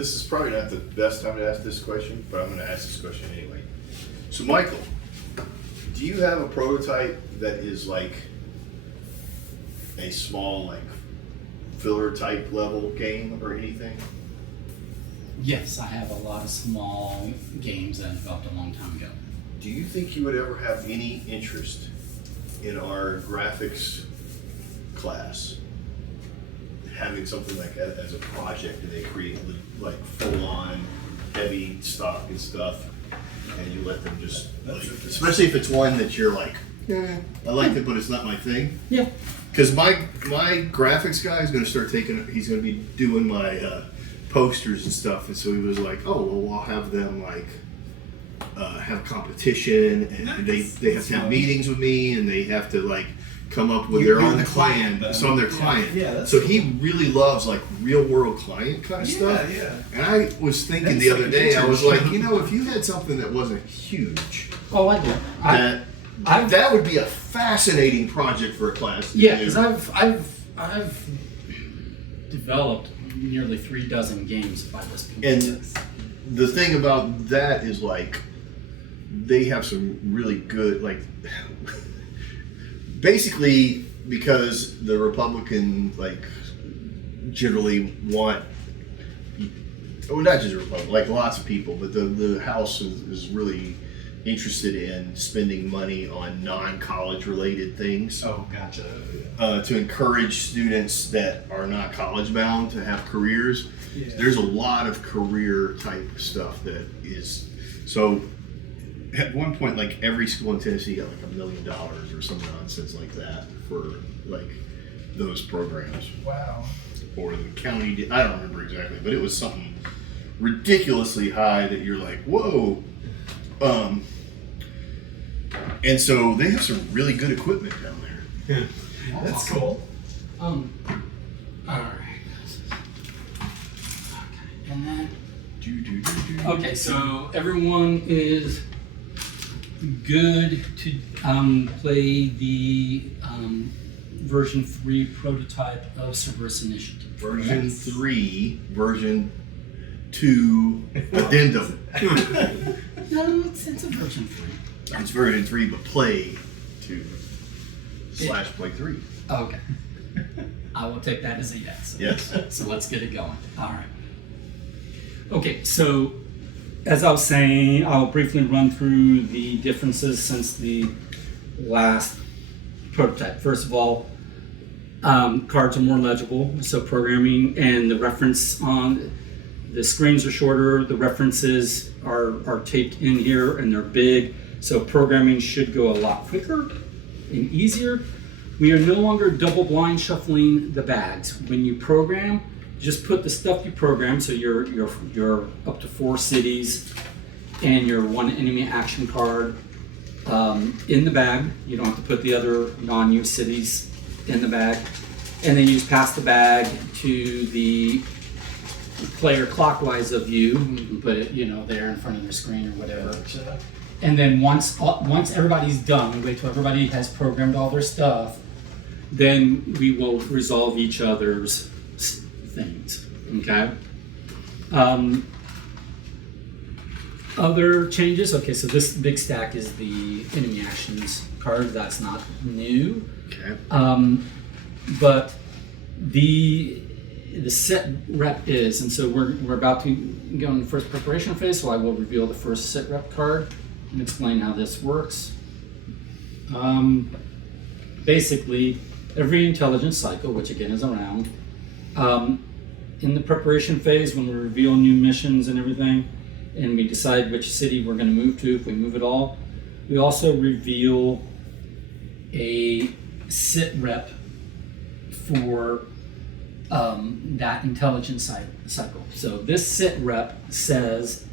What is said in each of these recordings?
this is probably not the best time to ask this question, but I'm going to ask this question anyway. So, Michael, do you have a prototype that is like a small, like filler type level game or anything? Yes, I have a lot of small games that I developed a long time ago. Do you think you would ever have any interest in our graphics class having something like that as a project, and they create like full-on heavy stock and stuff, and you let them just, like, especially if it's one that you're like, yeah, I like it, but it's not my thing. Yeah. Because my graphics guy is going to start he's going to be doing my posters and stuff, and so he was like, oh, well, I'll have them like have competition, and they have to have meetings with me, and they have to like come up with their own plan. So I'm their client. Yeah, so he really loves like real world client kind of stuff. Yeah. And I was thinking the other day, I was like, you know, if you had something that wasn't huge, Oh, I do. that would be a fascinating project for a class. Yeah, because I've developed nearly 3 dozen games by this point. And the thing about that is like they have some really good, like, basically because the Republican like generally want, well, not just Republican, like lots of people, but the House is really interested in spending money on non-college related things. Oh, gotcha. To encourage students that are not college bound to have careers. Yeah. There's a lot of career type stuff that is, so at one point, like every school in Tennessee got like $1 million or some nonsense like that for like those programs. Wow. Or the county did, I don't remember exactly, but it was something ridiculously high that you're like, whoa. And so they have some really good equipment down there. Yeah. That's cool. All right. Okay, and then. Okay, so everyone is good to play the version 3 prototype of Cerberus Initiative. Version 3, version 2, addendum. No, it's a version 3. It's version 3, but play 2 / play 3. Okay. I will take that as a yes. Yes. So let's get it going. All right. Okay, so as I was saying, I'll briefly run through the differences since the last prototype. First of all, cards are more legible, so programming and the reference on the screens are shorter, the references are taped in here and they're big, so programming should go a lot quicker and easier. We are no longer double blind shuffling the bags. When you program, just put the stuff you program, so your up to 4 cities and your 1 enemy action card in the bag. You don't have to put the other non-use cities in the bag. And then you just pass the bag to the player clockwise of you. You can put it, there in front of their screen or whatever. Gotcha. And then once everybody's done, we wait till everybody has programmed all their stuff, then we will resolve each other's things, okay? Other changes, okay, so this big stack is the enemy actions card. That's not new. Okay. But the set rep is, and so we're about to go in the first preparation phase, so I will reveal the first set rep card and explain how this works. Basically, every intelligence cycle, which again is around, in the preparation phase, when we reveal new missions and everything, and we decide which city we're going to move to, if we move at all, we also reveal a sit rep for that intelligence cycle. So this sit rep says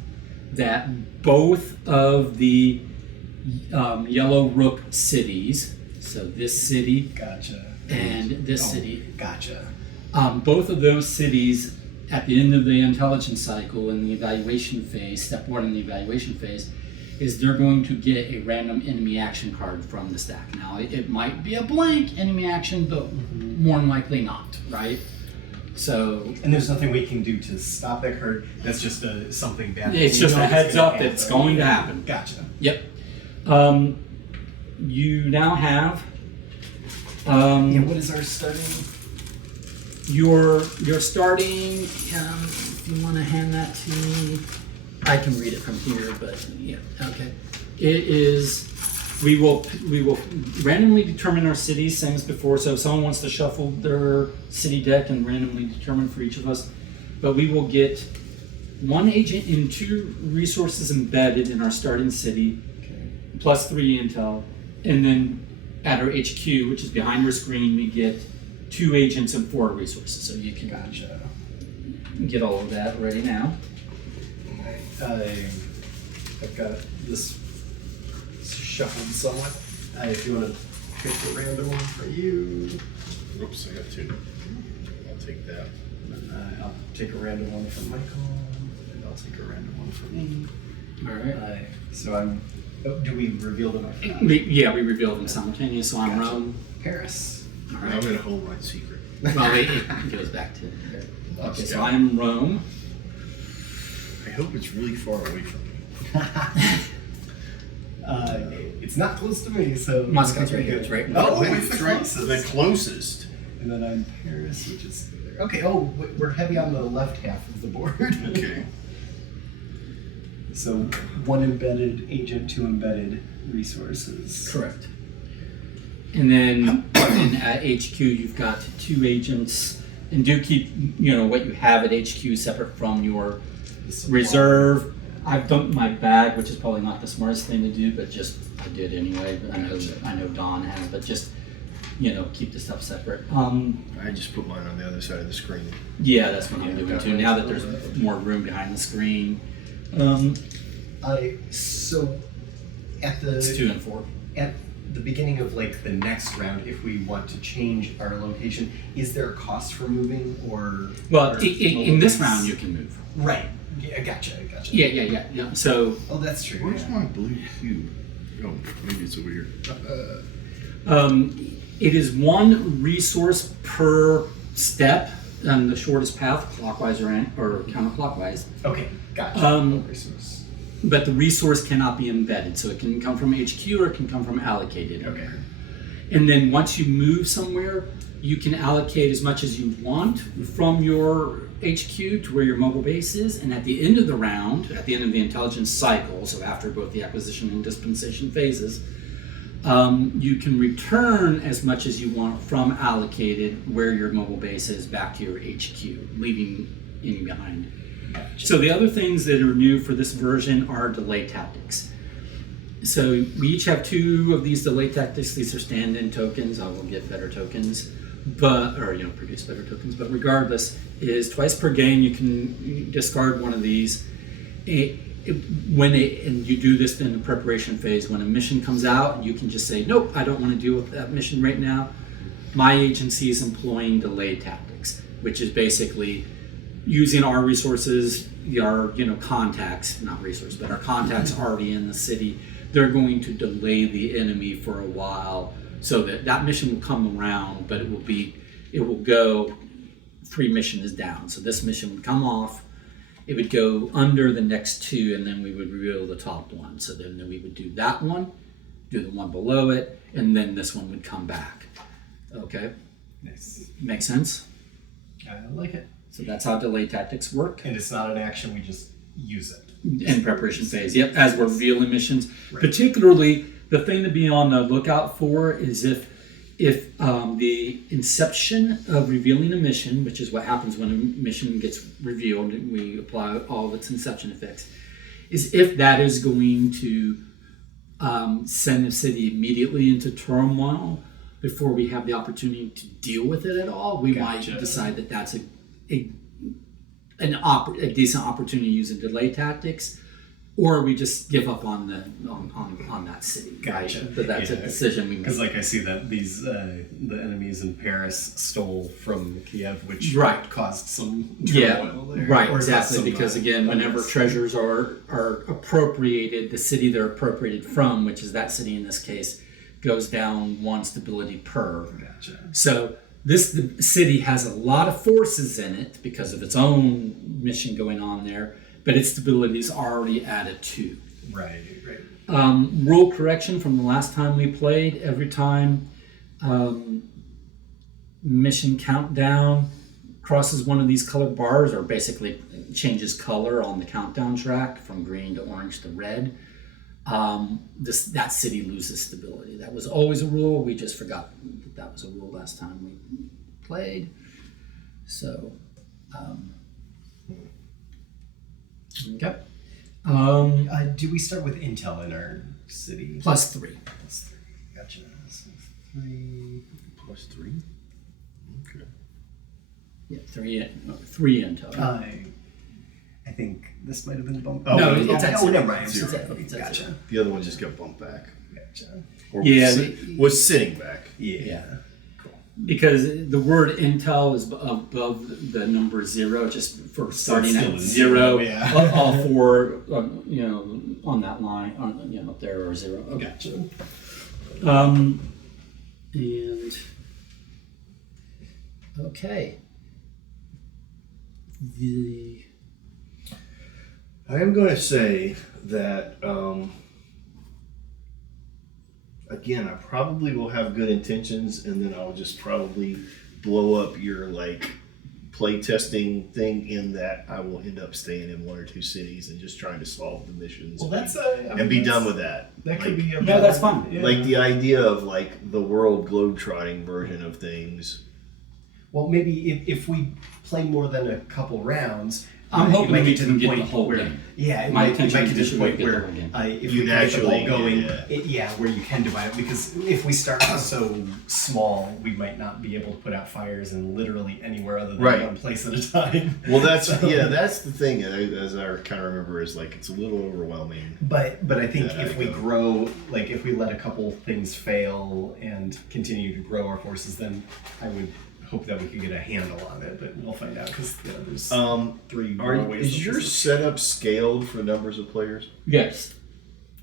that both of the yellow rook cities, so this city Gotcha. and this city, Gotcha. both of those cities at the end of the intelligence cycle in the evaluation phase, step 1 in the evaluation phase, is they're going to get a random enemy action card from the stack. Now, it might be a blank enemy action, but more than likely not, right? So And there's nothing we can do to stop that herd. That's just something bad. it's We just know a it's heads gonna up that happen. it's going to happen. Gotcha. Yep. You now have Yeah, what is our starting? your starting. If you want to hand that to me, I can read it from here. But yeah, okay. It is. We will randomly determine our cities, same as before. So if someone wants to shuffle their city deck and randomly determine for each of us, but we will get 1 agent and 2 resources embedded in our starting city, plus 3 intel, and then at our HQ, which is behind your screen, we get 2 agents and 4 resources. So you can get all of that ready now. I've got this shuffled somewhat. If you want to pick a random one for you. Oops, I got 2. I'll take that. I'll take a random one from Michael, and I'll take a random one from me. All right. So I'm. Oh, do we reveal them? We revealed them simultaneous. So I'm Gotcha. Rome. Paris. All I'm right. going to hold my secret. Well, it goes back to. Okay, so I'm Rome. I hope it's really far away from me. It's not close to me, so Moscow's right here. It's right. Oh, Wait, it's the closest. The closest. And then I'm Paris, which is there. Okay. Oh, we're heavy on the left half of the board. Okay. So 1 embedded agent, 2 embedded resources. Correct. And then at HQ, you've got 2 agents, and do keep what you have at HQ separate from your reserve. I've dumped my bag, which is probably not the smartest thing to do, but just I did anyway. But I know Don has, but just keep the stuff separate. I just put mine on the other side of the screen. Yeah, that's what I'm doing too. Now that there's more room behind the screen. So at It's 2 and 4. at the beginning of like the next round, if we want to change our location, is there a cost for moving or? Well, or in this round you can move. Right. Yeah, gotcha. Yeah. So Oh, that's true. Where's my blue cube? Oh, maybe it's over here. it is 1 resource per step on the shortest path, clockwise or counterclockwise. Okay, gotcha. Resource. But the resource cannot be embedded, so it can come from HQ or it can come from allocated. Okay. And then once you move somewhere, you can allocate as much as you want from your HQ to where your mobile base is. And at the end of the round, at the end of the intelligence cycle, so after both the acquisition and dispensation phases, you can return as much as you want from allocated where your mobile base is back to your HQ, leaving any behind. So the other things that are new for this version are delay tactics. So we each have 2 of these delay tactics. These are stand-in tokens. I will get better tokens, produce better tokens. But regardless, is twice per game you can discard one of these. And you do this in the preparation phase. When a mission comes out, you can just say, nope, I don't want to deal with that mission right now. My agency is employing delay tactics, which is basically using our resources, our contacts, not resources, but our contacts already in the city. They're going to delay the enemy for a while so that mission will come around, but it will go 3 missions down. So this mission would come off, it would go under the next 2, and then we would reveal the top one. So then we would do that one, do the one below it, and then this one would come back. Okay? Nice. Make sense? I like it. So that's how delay tactics work. And it's not an action, we just use it. In preparation phase, yep, as we're revealing missions. Right. Particularly, the thing to be on the lookout for is if the inception of revealing a mission, which is what happens when a mission gets revealed, and we apply all of its inception effects, is if that is going to send the city immediately into turmoil before we have the opportunity to deal with it at all, we might decide that that's a decent opportunity using delay tactics, or we just give up on that city. Gotcha. Right? But that's a decision we make. Because I see that these the enemies in Paris stole from Kiev, which Right. caused some Yeah, turmoil there. right, Or exactly. some, Because again, whenever unrest. treasures are appropriated, the city they're appropriated from, which is that city in this case, goes down 1 stability per. Gotcha. So this city has a lot of forces in it because of its own mission going on there, but its stability is already added too. Right. Rule correction from the last time we played, every time mission countdown crosses one of these colored bars, or basically changes color on the countdown track from green to orange to red, that city loses stability. That was always a rule. We just forgot that was a rule last time we played. So, okay. Do we start with intel in our city? +3. Gotcha. So 3. +3. Okay. Yeah, three intel. I think this might have been bumped. No, it's at zero. never mind. It's at Okay, zero. gotcha. The other one just got bumped back. Gotcha. Or Yeah, was sitting back. Yeah. Because the word intel is above the number 0, just for starting still at is 0. yeah. All four, on that line, up there are 0. Okay. Gotcha. And okay. I am going to say that, again, I probably will have good intentions, and then I'll just probably blow up your play testing thing in that I will end up staying in 1 or 2 cities and just trying to solve the missions. Well, that's and be done with that. That could be a No, that's fine. Yeah. Like the idea of the world globetrotting version of things. Well, maybe if we play more than a couple rounds, I'm it hoping might we get to can the get point the whole where, game. yeah, it My might get intention to is the to point get the where whole game. if You we get the ball naturally going, get where you can divide it. Because if we start so small, we might not be able to put out fires in literally anywhere other than Right. one place at a time. Well, that's the thing. As I kind of remember, is it's a little overwhelming. But I think That if we idea. grow, if we let a couple things fail and continue to grow our forces, then I would hope that we could get a handle on it. But we'll find out because there's 3 more ways. Is your setup scaled for numbers of players? Yes.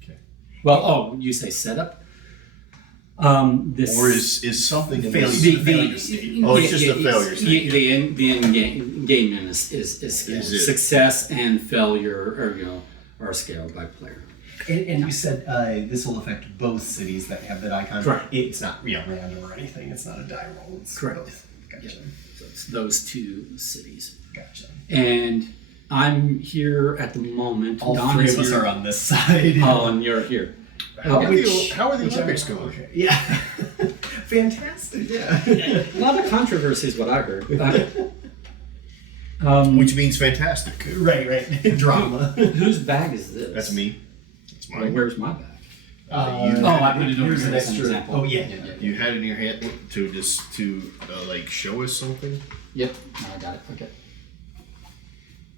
Okay. Well, you say setup? This Or is something in Failure. this? Failure state. Oh, it's just a failure state. The end game is scaled. Is it? Success and failure are scaled by player. And you said this will affect both cities that have that icon. Correct. It's not random or anything. It's not a die roll. It's Correct. both. Gotcha. Yeah. So it's those 2 cities. Gotcha. And I'm here at the moment. All Don 3 is of us here. are on this side. Oh, and you're here. How are the Olympics going? Okay. Yeah. Fantastic. Yeah. A lot of controversy is what I heard. Which means fantastic. Right. Drama. Whose bag is this? That's me. That's Well, mine. where's my bag? I put it over here's here an as an extra. example. Oh yeah. You had it in your hand to show us something. Yep, I got it. Okay.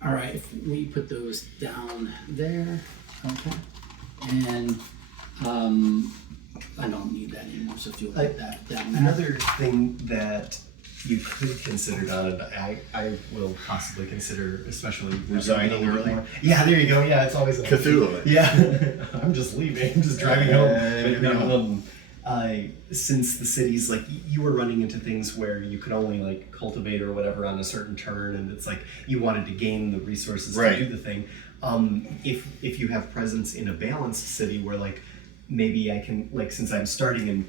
All right, if we put those down there, okay, and I don't need that anymore. So if you'll put that down there. Another thing that you could consider, Don, and I will possibly consider, especially Resigning a little early? more. Yeah, there you go. Yeah, it's always a Cthulhu. Yeah, I'm just leaving. I'm just driving home. But you're no, since the cities, you were running into things where you could only cultivate or whatever on a certain turn, and it's you wanted to gain the resources Right. to do the thing. If you have presence in a balanced city where maybe I can, since I'm starting in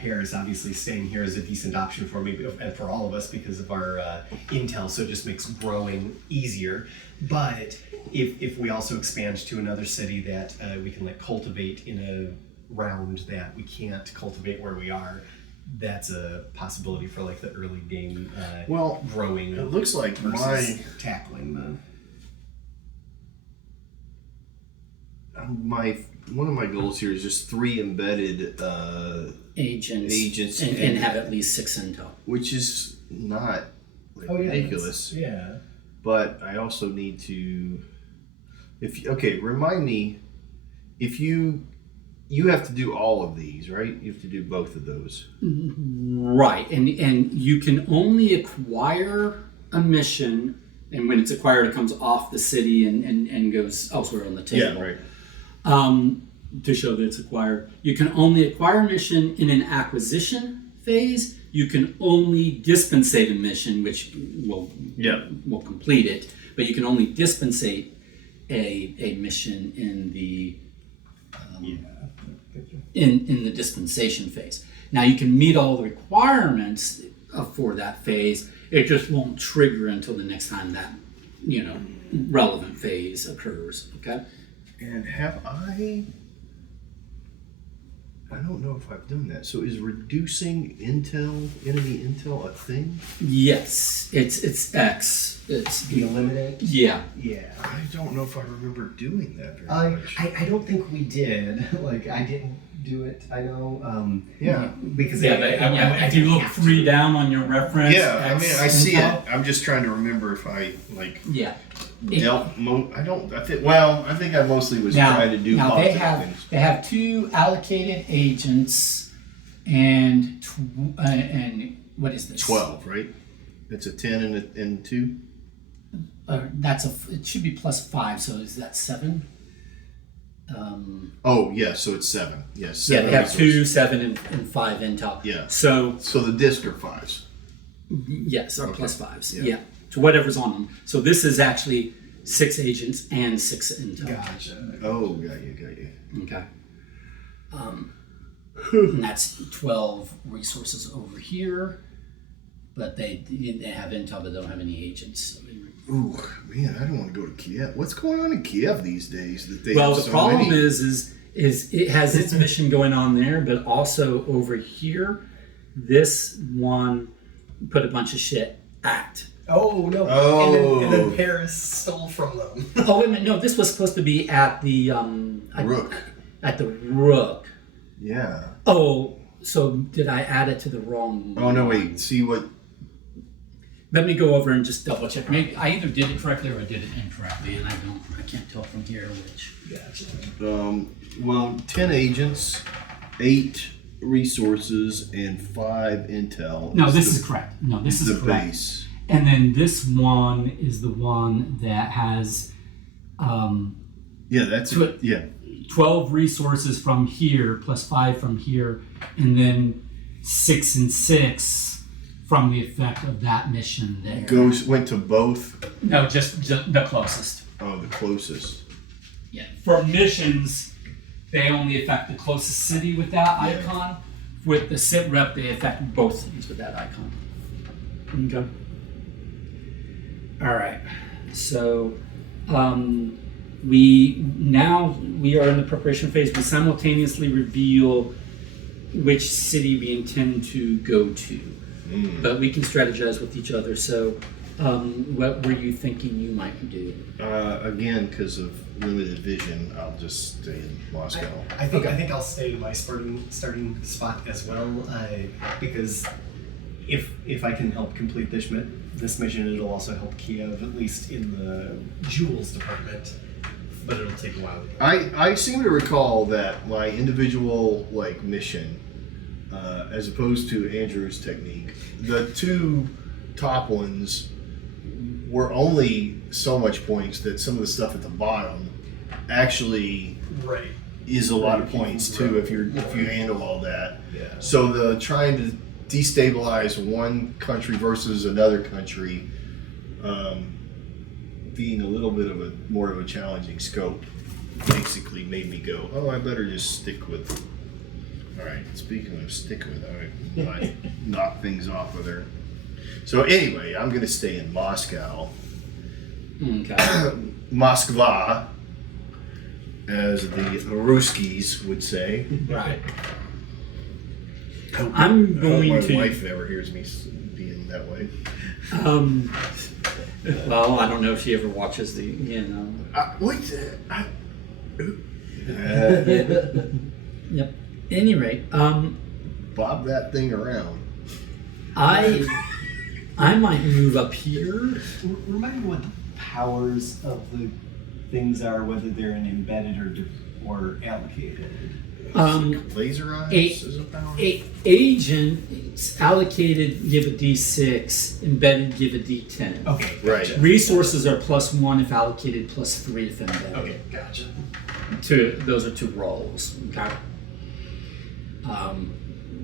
Paris, obviously staying here is a decent option for me and for all of us because of our intel, so it just makes growing easier. But if we also expand to another city that we can cultivate in a round that we can't cultivate where we are, that's a possibility for the early game growing. It looks like versus tackling one of my goals here is just 3 embedded agents and have at least 6 intel. which is not ridiculous. Yeah. But I also need to, remind me, if you have to do all of these, right? You have to do both of those. Right, and you can only acquire a mission, and when it's acquired, it comes off the city and goes elsewhere on the table. Yeah, right. To show that it's acquired. You can only acquire a mission in an acquisition phase, you can only dispensate a mission, which will complete it, but you can only dispensate a mission in the in the dispensation phase. Now you can meet all the requirements for that phase. It just won't trigger until the next time that relevant phase occurs. Okay. And have I don't know if I've done that. So is reducing enemy intel a thing? Yes, it's X. It's The eliminate? yeah. Yeah. I don't know if I remember doing that very much. I don't think we did. Like, I didn't do it, I know. Yeah. Because If you look 3 down on your reference, Yeah, I X mean, I see intel. it. I'm just trying to remember if I Yeah. I think I mostly was trying to do now positive things. they have 2 allocated agents and what is this? 12, right? It's a 10 and 2? It should be +5, so is that 7? So it's 7. Yes. Yeah, 7 they have resources. 2, 7, and 5 intel. Yeah. So the disc are 5s. yes, or Okay. +5s. Yeah. Yeah, to whatever's on them. So this is actually 6 agents and 6 intel. Gotcha. Oh, got you. Okay. And that's 12 resources over here, but they have intel, but they don't have any agents. Ooh, man, I don't want to go to Kiev. What's going on in Kiev these days? That they Well, have the so problem many? is it has its mission going on there, but also over here, this one put a bunch of shit at. Oh, no. Oh. And then Paris stole from them. Oh, wait a minute. No, this was supposed to be at the Rook. At the Rook. Yeah. Oh, so did I add it to the wrong? Oh no, wait. See what? Let me go over and just double check. Maybe I either did it correctly or I did it incorrectly, and I can't tell from here which. Gotcha. 10 agents, 8 resources, and 5 intel. No, this is correct. No, this is the correct. base. And then this one is the one that has Yeah, that's Tw- yeah. 12 resources from here plus 5 from here, and then 6 and 6 from the effect of that mission there. Went to both. No, just the closest. Oh, the closest. Yeah. For missions, they only affect the closest city with that Yeah. icon. With the sit rep, they affect both cities with that icon. Okay. All right. So we are in the preparation phase. We simultaneously reveal which city we intend to go to, but we can strategize with each other. So, what were you thinking you might do? Again, because of limited vision, I'll just stay in Moscow. I think I'll stay in my starting spot as well, because if I can help complete this mission, it'll also help Kiev, at least in the jewels department. But it'll take a while. I seem to recall that my individual mission, as opposed to Andrew's technique, the 2 top ones were only so much points that some of the stuff at the bottom actually is a lot of points too if you handle all that. Yeah. So the trying to destabilize one country versus another country, being a little bit of more of a challenging scope, basically made me go, oh, I better just stick with. All right. Speaking of stick with, I might knock things off with her. So anyway, I'm gonna stay in Moscow. Okay. Moskva, as the Ruskies would say. Right. I I'm hope going my to. wife never hears me being that way. Well, I don't know if she ever watches the. Yep. Any rate, Bob that thing around. I might move up here. Remind me what the powers of the things are, whether they're embedded or allocated. Laser eyes a- is a power. Agent it's allocated, give a D6. Embedded, give a D10. Okay, Right. gotcha. Resources are +1 if allocated, +3 if embedded. Okay, gotcha. Those are 2 rolls. Okay.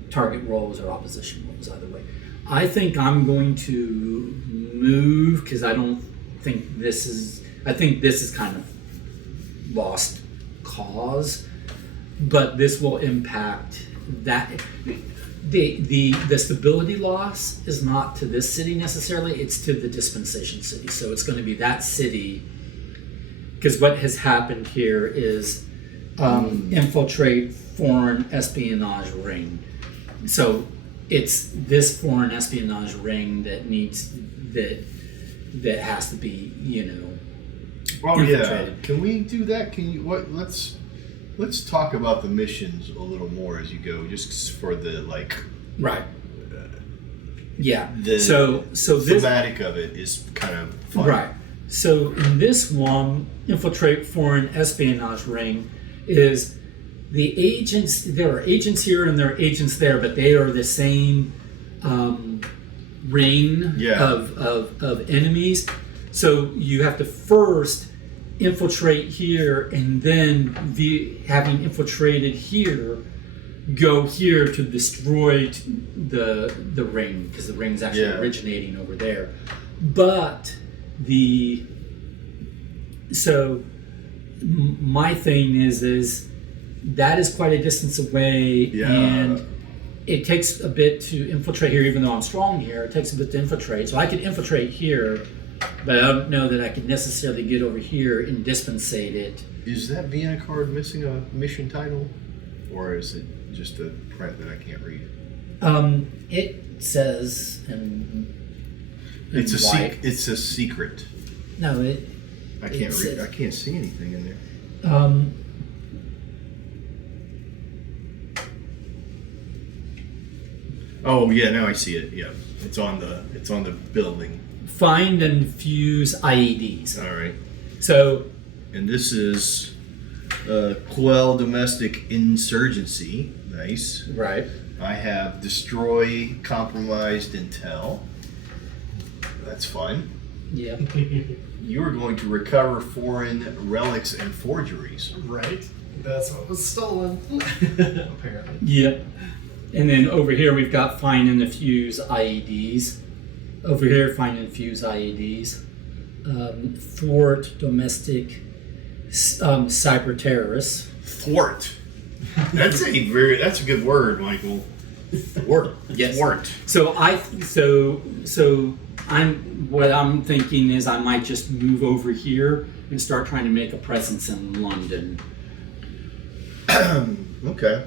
target roles or opposition roles, either way. I think I'm going to move because I don't think this is. I think this is kind of lost cause, but this will impact that. The stability loss is not to this city necessarily, it's to the dispensation city. So it's going to be that city, because what has happened here is infiltrate foreign espionage ring. So it's this foreign espionage ring that needs that has to be, Oh yeah. infiltrated. Can we do that? Can you let's talk about the missions a little more as you go, just for the Right. Yeah. the So this thematic of it is kind of fun. right. So in this one, infiltrate foreign espionage ring is the agents. There are agents here and there are agents there, but they are the same ring Yeah. of enemies. So you have to first infiltrate here, and then having infiltrated here, go here to destroy the ring, because the ring's actually Yeah. originating over there. But my thing is that is quite a distance away, Yeah. and it takes a bit to infiltrate here. Even though I'm strong here, it takes a bit to infiltrate. So I could infiltrate here, but I don't know that I could necessarily get over here and dispensate it. Is that Vienna card missing a mission title, or is it just a print that I can't read? It says It's a white. it's a secret. No, it. I can't It read. says- I can't see anything in there. Oh yeah, now I see it. Yeah, it's on the building. Find and fuse IEDs. All right, So and this is quell domestic insurgency. Nice. right. I have destroy compromised intel. That's fun. Yeah. You are going to recover foreign relics and forgeries. Right. That's what was stolen. Apparently. Yep. And then over here we've got find and fuse IEDs. Over here, find and fuse IEDs. Thwart domestic cyber terrorists. Thwart. That's a good word, Michael. Thwart. Yes. Thwart. So what I'm thinking is I might just move over here and start trying to make a presence in London. Okay.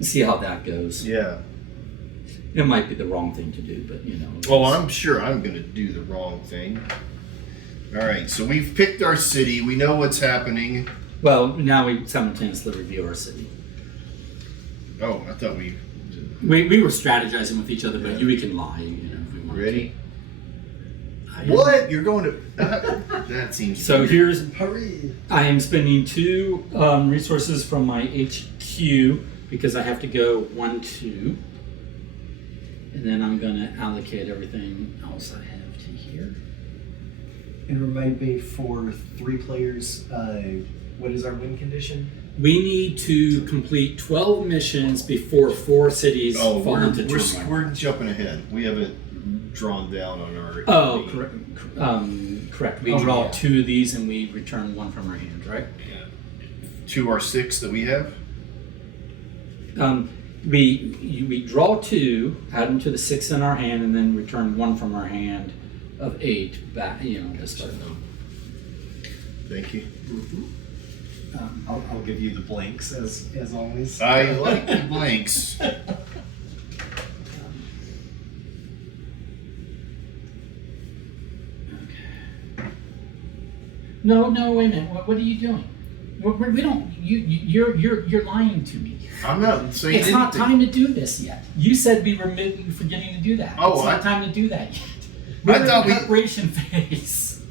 See how that goes. Yeah. It might be the wrong thing to do, but Well, I'm sure I'm going to do the wrong thing. All right. So we've picked our city. We know what's happening. Well, now we simultaneously review our city. Oh, I thought we We were strategizing with each other, but we can lie, if we want. ready. To. What? You're going to? That seems. So weird. here's. Hurry. I am spending 2 resources from my HQ because I have to go 1, 2, and then I'm going to allocate everything else I have to here. And remind me, for 3 players, what is our win condition? We need to complete 12 missions before 4 cities Oh, fall into turmoil. we're jumping ahead. We haven't drawn down on our. Oh, economy. correct. We Oh, draw yeah. 2 of these and we return 1 from our hand, right? To our 6 that we have. We draw 2, add them to the 6 in our hand, and then return 1 from our hand of 8 back. To start. Thank you. I'll give you the blanks as always. I like the blanks. No, wait a minute. What are you doing? We don't. You're lying to me. I'm not saying It's not anything. time to do this yet. You said we were forgetting to do that. Oh, it's not I- time to do that yet. I We're in thought the we- preparation phase.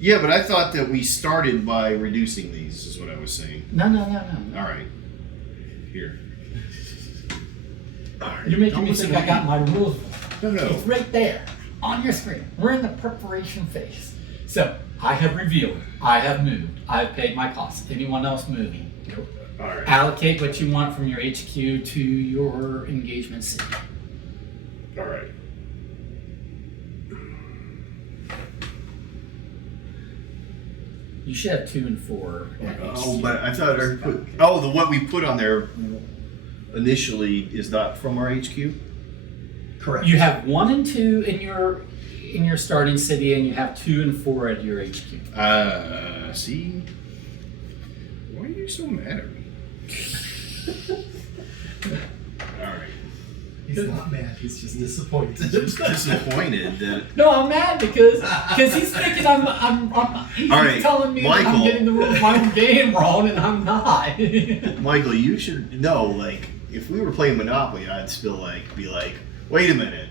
Yeah, but I thought that we started by reducing these. Is what I was saying. No. All right. Here. All right. You're making Don't me listen think to I got my rules. No. It's right there on your screen. We're in the preparation phase. So I have revealed. I have moved. I've paid my costs. Anyone else moving? Nope. All right. allocate what you want from your HQ to your engagement city. All right. You should have 2 and 4. at Oh, HQ. but I thought I put. Oh, the what we put on there initially is not from our HQ. Correct. You have 1 and 2 in your starting city, and you have 2 and 4 at your HQ. See, why are you so mad at me? All right. He's not mad. He's just disappointed. Just disappointed that. No, I'm mad because he's thinking he's All right, telling me that I'm Michael. getting the rules of my game wrong, and I'm not. Michael, you should know. Like, if we were playing Monopoly, I'd still be like, wait a minute,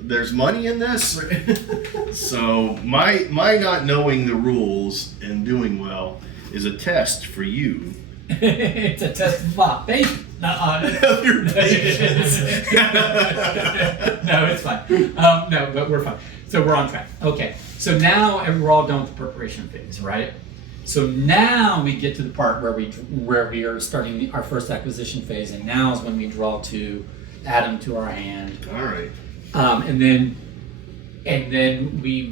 there's money in this. So my not knowing the rules and doing well is a test for you. It's a test of my patience. Of your patience. No, it's fine. No, but we're fine. So we're on track. Okay. So now we're all done with the preparation phase, right? So now we get to the part where we are starting our first acquisition phase, and now is when we draw add them to our hand. All right. And then we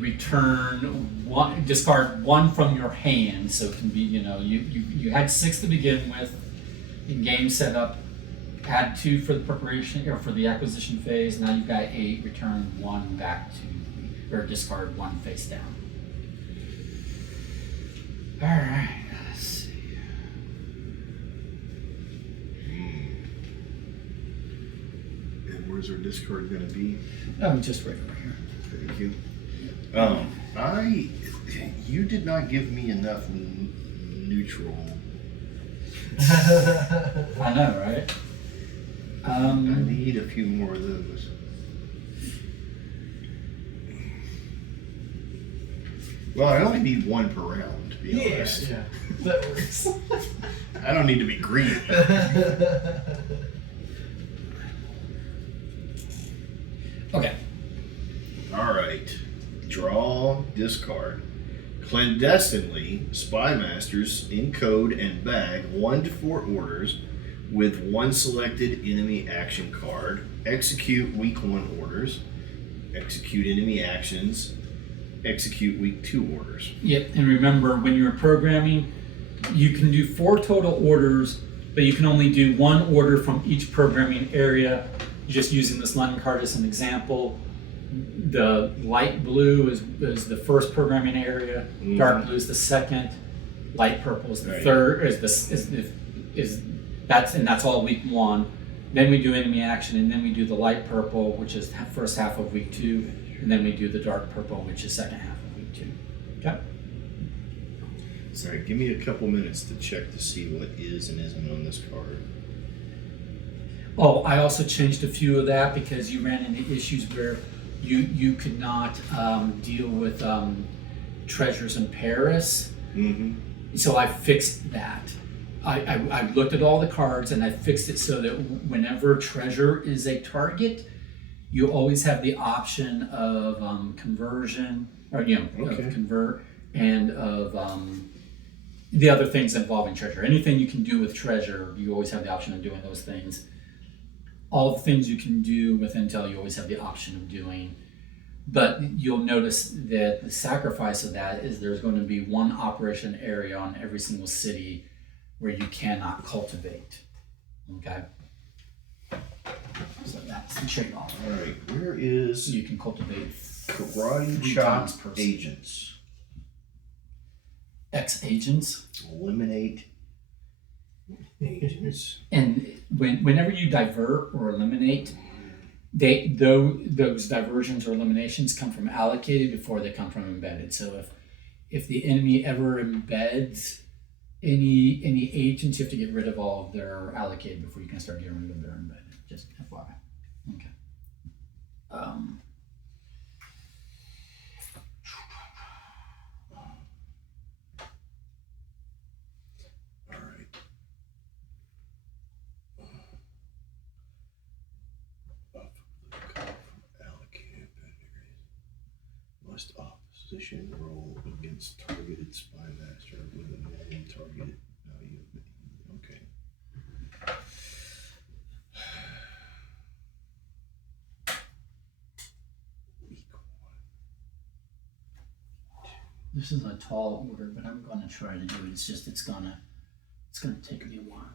discard 1 from your hand. So it can be, you had 6 to begin with in game setup, add 2 for the preparation or for the acquisition phase. Now you've got 8, return 1 back to, or discard 1 face down. All right, let's see. And where's our discard going to be? Oh, just right over here. Thank you. You did not give me enough neutral. I know, right? I need a few more of those. Well, I only need 1 per round, to be honest. Yeah, that works. I don't need to be greedy. Okay. All right. Draw, discard. Clandestinely, spy masters encode and bag 1 to 4 orders with 1 selected enemy action card. Execute week 1 orders. Execute enemy actions. Execute week 2 orders. Yep. And remember, when you're programming, you can do 4 total orders, but you can only do 1 order from each programming area. Just using this London card as an example. The light blue is the first programming area. Dark blue is the second. Light purple is the third. That's all week 1. Then we do enemy action, and then we do the light purple, which is first half of week 2, and then we do the dark purple, which is second half of week 2. Okay. Sorry, give me a couple minutes to check to see what is and isn't on this card. Oh, I also changed a few of that because you ran into issues where you could not deal with treasures in Paris. Mm-hmm. So I fixed that. I looked at all the cards and I fixed it so that whenever treasure is a target, you always have the option of conversion, or of convert, and of the other things involving treasure. Anything you can do with treasure, you always have the option of doing those things. All the things you can do with intel, you always have the option of doing. But you'll notice that the sacrifice of that is there's going to be 1 operation area on every single city where you cannot cultivate. Okay? So that's the trade-off. All right, where is You can cultivate Karate 3 Chop times per city. agents? Ex-agents. Eliminate agents. And whenever you divert or eliminate, those diversions or eliminations come from allocated before they come from embedded. So if the enemy ever embeds any agents, you have to get rid of all of their allocated before you can start getting rid of their embedded. Just FYI. Okay. All right. Allocated must opposition roll against targeted spy master with a known targeted value. Okay. This is a tall order, but I'm going to try to do it. It's just it's gonna take me a while.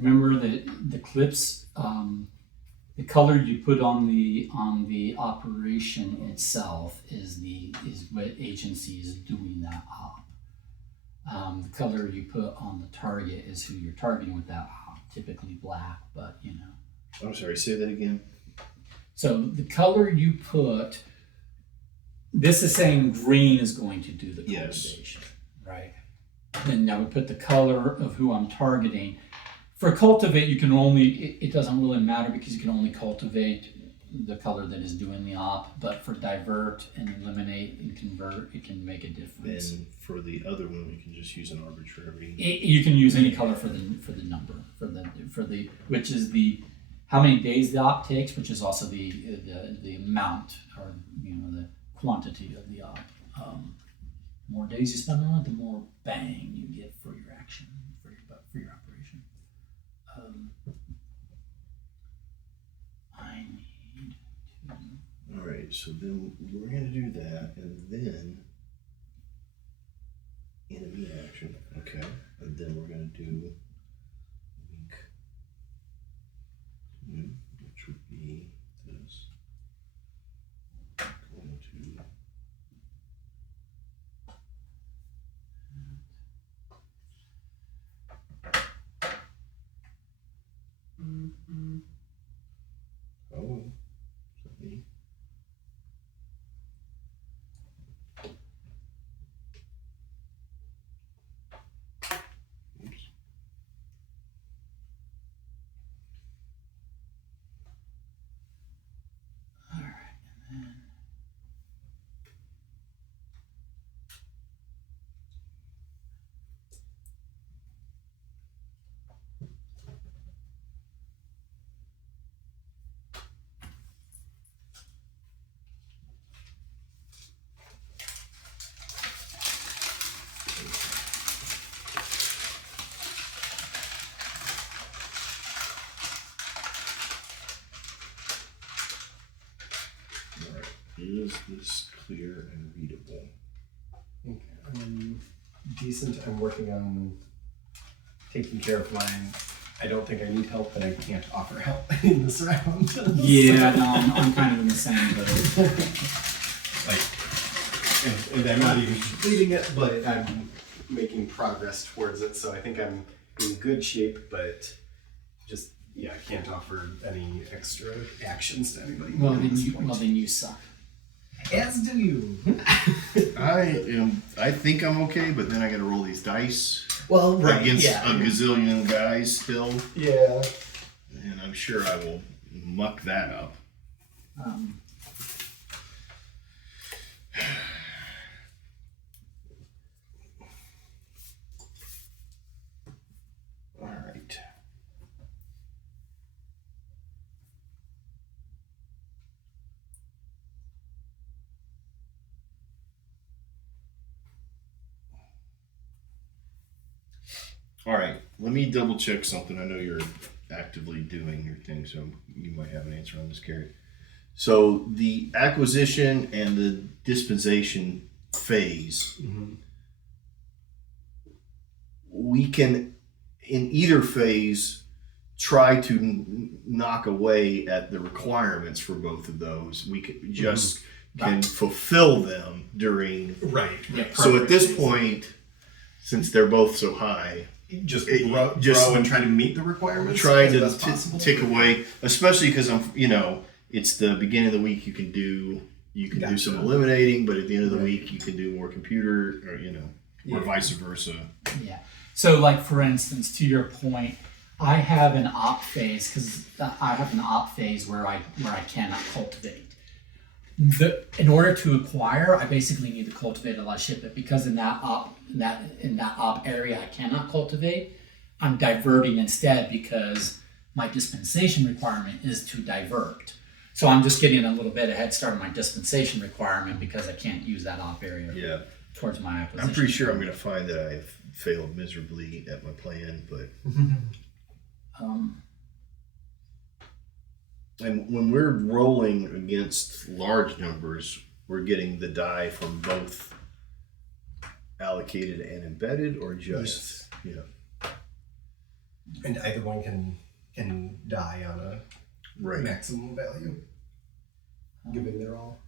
Remember that the clips, the color you put on the operation itself is what agency is doing that op. The color you put on the target is who you're targeting with that op. Typically black, but you know. I'm sorry, say that again. So the color you put, this is saying green is going to do the cultivation, right? Then I would put the color of who I'm targeting. For cultivate, you can only, it doesn't really matter because you can only cultivate the color that is doing the op, but for divert and eliminate and convert, it can make a difference. And for the other one, we can just use an arbitrary. You can use any color for the number, for the which is the how many days the op takes, which is also the amount, or you know, the quantity of the op. More days you spend on it, the more bang you get for your action, for your operation. I need to. All right, so then we're going to do that, and then enemy action. Okay, and then we're going to do weak, which would be this. Going to. Oh, is that me? Oops. All right, and then. Is this clear and readable? Okay, I'm decent. I'm working on taking care of mine. I don't think I need help, but I can't offer help in this round. Yeah, no, I'm kind of in the same boat. and I'm not even completing it, but I'm making progress towards it. So I think I'm in good shape, but just I can't offer any extra actions to anybody. Well, at this point. then you suck. As do you. I think I'm okay, but then I gotta roll these dice Well, right. against Yeah. a gazillion guys still, Yeah. and I'm sure I will muck that up. All right. All right, let me double check something. I know you're actively doing your thing, so you might have an answer on this, Carrie. So the acquisition and the dispensation phase, we can, in either phase, try to knock away at the requirements for both of those. We can just can fulfill them during. Right. Yeah. So at this point, since they're both so high, Just just grow and try to meet the requirements. trying as to best possible. tick away, especially because it's the beginning of the week. You can do some eliminating, but at the end of the week you can do more computer, or vice versa. Yeah. So, like for instance, to your point, I have an op phase where I cannot cultivate. In order to acquire, I basically need to cultivate a ship it, because in that op area I cannot cultivate. I'm diverting instead because my dispensation requirement is to divert. So I'm just getting a little bit ahead start on my dispensation requirement because I can't use that op area Yeah. towards my acquisition. I'm pretty sure I'm going to find that I've failed miserably at my plan, but. And when we're rolling against large numbers, we're getting the die from both allocated and embedded, or just And either one can die on a right. maximum value, given they're all.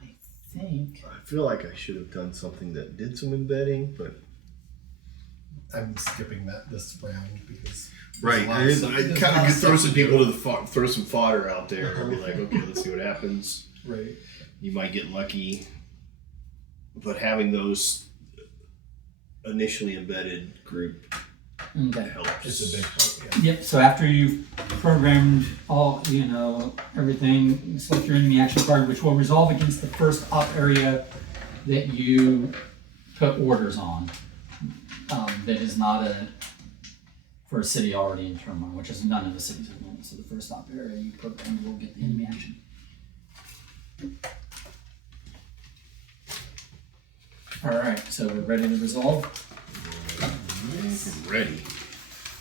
I think. I feel like I should have done something that did some embedding, but I'm skipping this round because right. I kind of could throw some people to throw some fodder out there and be like, okay, let's see what happens. Right. You might get lucky, but having those initially embedded group helps. It's a big help. Yep. So after you've programmed all, everything, select your enemy action card, which will resolve against the first op area that you put orders on. That is not for a city already in turn one, which is none of the cities at the moment. So the first op area you program will get the enemy action. All right. So we're ready to resolve. I'm ready.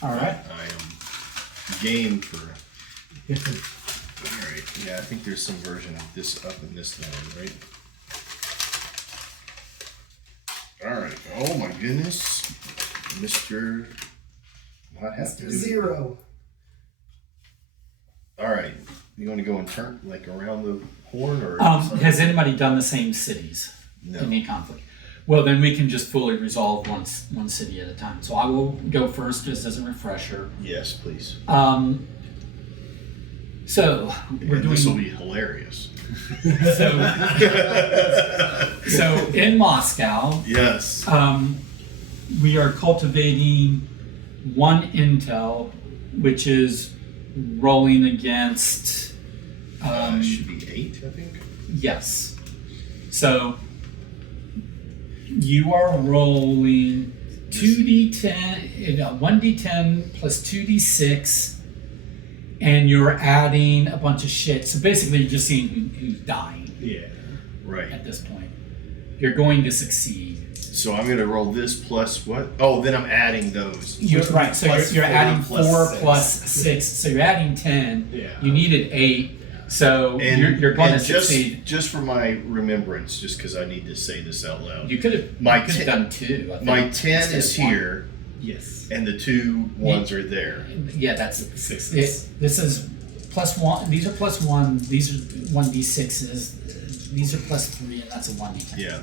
All right. I am game for. All right. Yeah, I think there's some version of this up and this down, right? All right. Oh my goodness, Mr. What has to do? Zero. All right. You want to go and turn like around the horn, or Has anybody done the same cities? No. Any conflict? Well, then we can just fully resolve one city at a time. So I will go first just as a refresher. Yes, please. So we're doing. This will be hilarious. So in Moscow, Yes. we are cultivating one intel, which is rolling against. Should be 8, I think. Yes. So you are rolling 2d10, 1d10 plus 2d6, and you're adding a bunch of shit. So basically, you're just seeing who's dying. Yeah. Right. At this point, you're going to succeed. So I'm going to roll this plus what? Oh, then I'm adding those. You're right. So you're adding 4 plus 6. So you're adding 10. Yeah. You needed 8. So And you're going to just, succeed. Just for my remembrance, just because I need to say this out loud. You could have done 2. I think, My 10 instead is of 1. here, Yes. and the 2 ones are there. Yeah, that's The sixes. This is plus 1. These are plus 1. These are 1d6s. These are plus 3, and that's a 1d10. Yeah.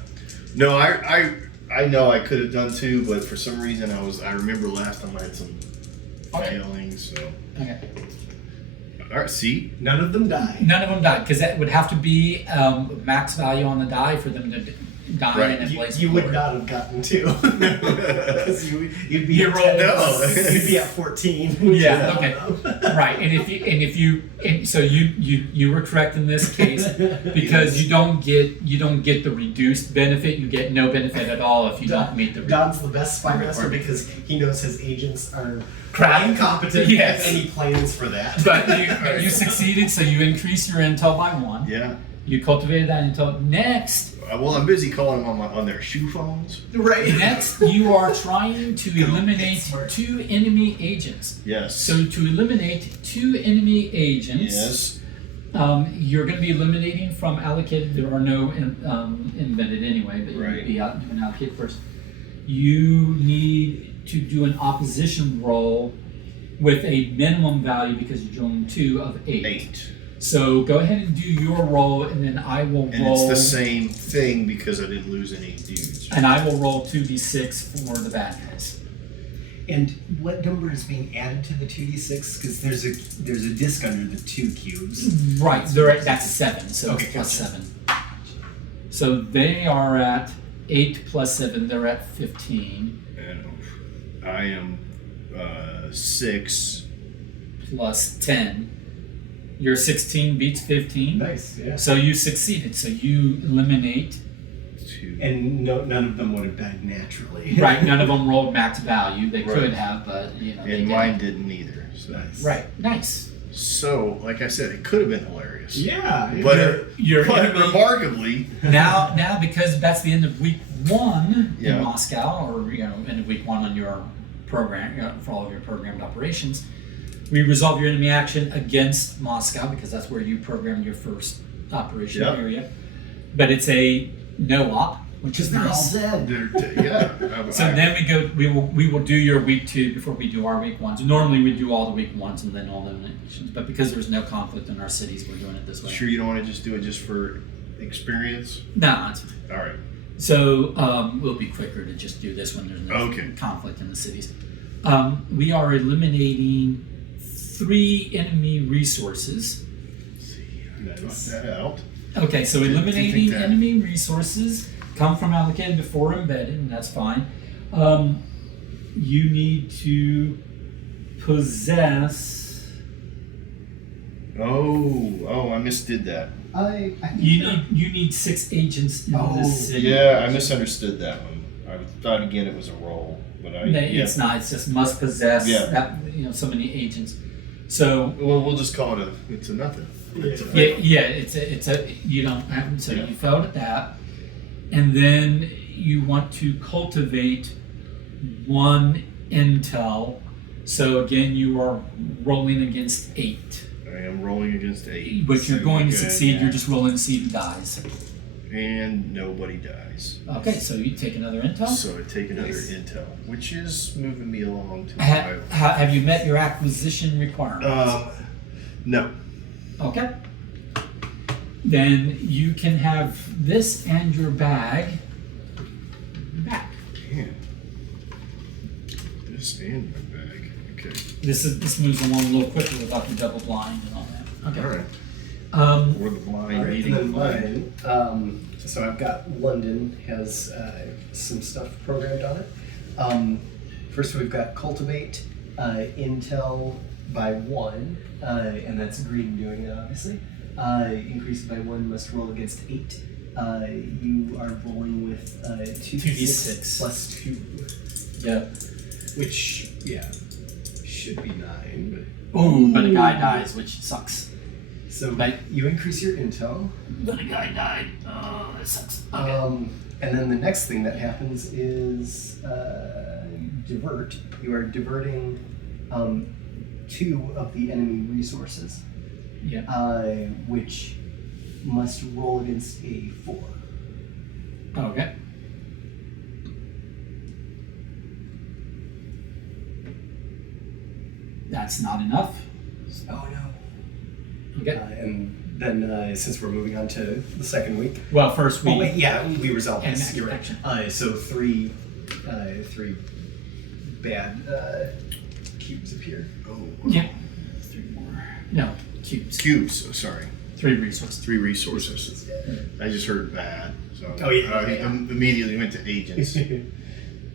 No, I know I could have done 2, but for some reason I remember last time I had some failings. So. Okay. All right. See. None of them die. None of them died because that would have to be max value on the die for them to die Right. in a blaze. You of would glory. not have gotten 2. Because you'd be You at rolled 10. no. You'd be at 14. Yeah. Okay. Right. And so you were correct in this case because you don't get the reduced benefit. You get no benefit at all if you don't meet the. Don's the best spy master because he knows his agents are Crap. incompetent Yes. at any plans for that. But you succeeded, so you increase your intel by 1. Yeah. You cultivated that intel. Next, Well, I'm busy calling them on their shoe phones. Right. next you are trying to eliminate Smart. 2 enemy agents. Yes. So to eliminate 2 enemy agents, Yes. you're going to be eliminating from allocated. There are no embedded anyway, but Right. you'll be out doing allocated first. You need to do an opposition roll with a minimum value because you're doing 2 of 8. 8. So go ahead and do your roll, and then I will And roll. it's the same thing because I didn't lose any dudes. And I will roll 2d6 for the bad guys. And what number is being added to the 2d6? Because there's a disc under the 2 cubes. Right, that's 7, so Okay, it's plus gotcha. 7. So they are at 8 plus 7, they're at 15. And I am 6. Plus 10. Your 16 beats 15. Nice, yeah. So you succeeded. So you eliminate 2. And none of them would have died naturally. Right, none of them rolled max value. They Right. could have, but they And didn't. mine didn't either. So. Nice. Right, nice. So, like I said, it could have been hilarious. Yeah. But, Your but enemy- remarkably, now because that's the end of week 1 Yeah. in Moscow, or end of week 1 on your program, for all of your programmed operations, we resolve your enemy action against Moscow because that's where you programmed your first operation Yeah. area. But it's a no op, which is They're all nice. dead. So then we will do your week 2 before we do our week 1s. Normally we do all the week 1s and then all the eliminations, but because there's no conflict in our cities, we're doing it this way. Sure, you don't want to just do it just for experience? No, it's fine. All right. So we'll be quicker to just do this when there's no Okay. conflict in the cities. We are eliminating 3 enemy resources. Let's see. Nice. Toss that out. Okay, so Do you eliminating think that- enemy resources come from allocated before embedded, and that's fine. You need to possess. Oh, I misdid that. I think You need 6 agents in Oh, the city. Yeah, I misunderstood that one. I thought again it was a roll, but No, it's not. It's just must possess Yeah. that so many agents. So Well, we'll just call it it's a nothing. It's a it's a you don't have, so Yeah. you failed at that, and then you want to cultivate 1 intel. So again, you are rolling against 8. I am rolling against 8. But you're going to Okay. succeed. You're just rolling to see who dies. And nobody dies. Okay, so you take another intel. So I take another Nice. intel, which is moving me along to Have you met your acquisition requirements? No. Okay. Then you can have this and your bag back. Damn. This and my bag. Okay. This moves along a little quicker without the double blind and all that. Okay. All right. Or the blind All right, meeting. and then mine. So I've got London has some stuff programmed on it. First, we've got cultivate intel by 1, and that's green doing it, obviously. Increased by 1, must roll against 8. You are rolling with 2d6 plus 2, Yeah. which should be 9. Ooh, but a guy dies, which sucks. So Right. you increase your intel. But a guy died. Oh, that sucks. Okay. And then the next thing that happens is divert. You are diverting 2 of the enemy resources, Yeah. which must roll against a 4. Okay. That's not enough. Oh no. Okay. And then since we're moving on to the second week. Well, first we. Oh wait, yeah, we resolved And this. You're right. action. So 3 bad cubes appear. Oh. Yeah. 3 more. No, cubes. Cubes. Oh, sorry. 3 resources. 3 resources. I just heard bad. So Oh, yeah. I immediately went to agents.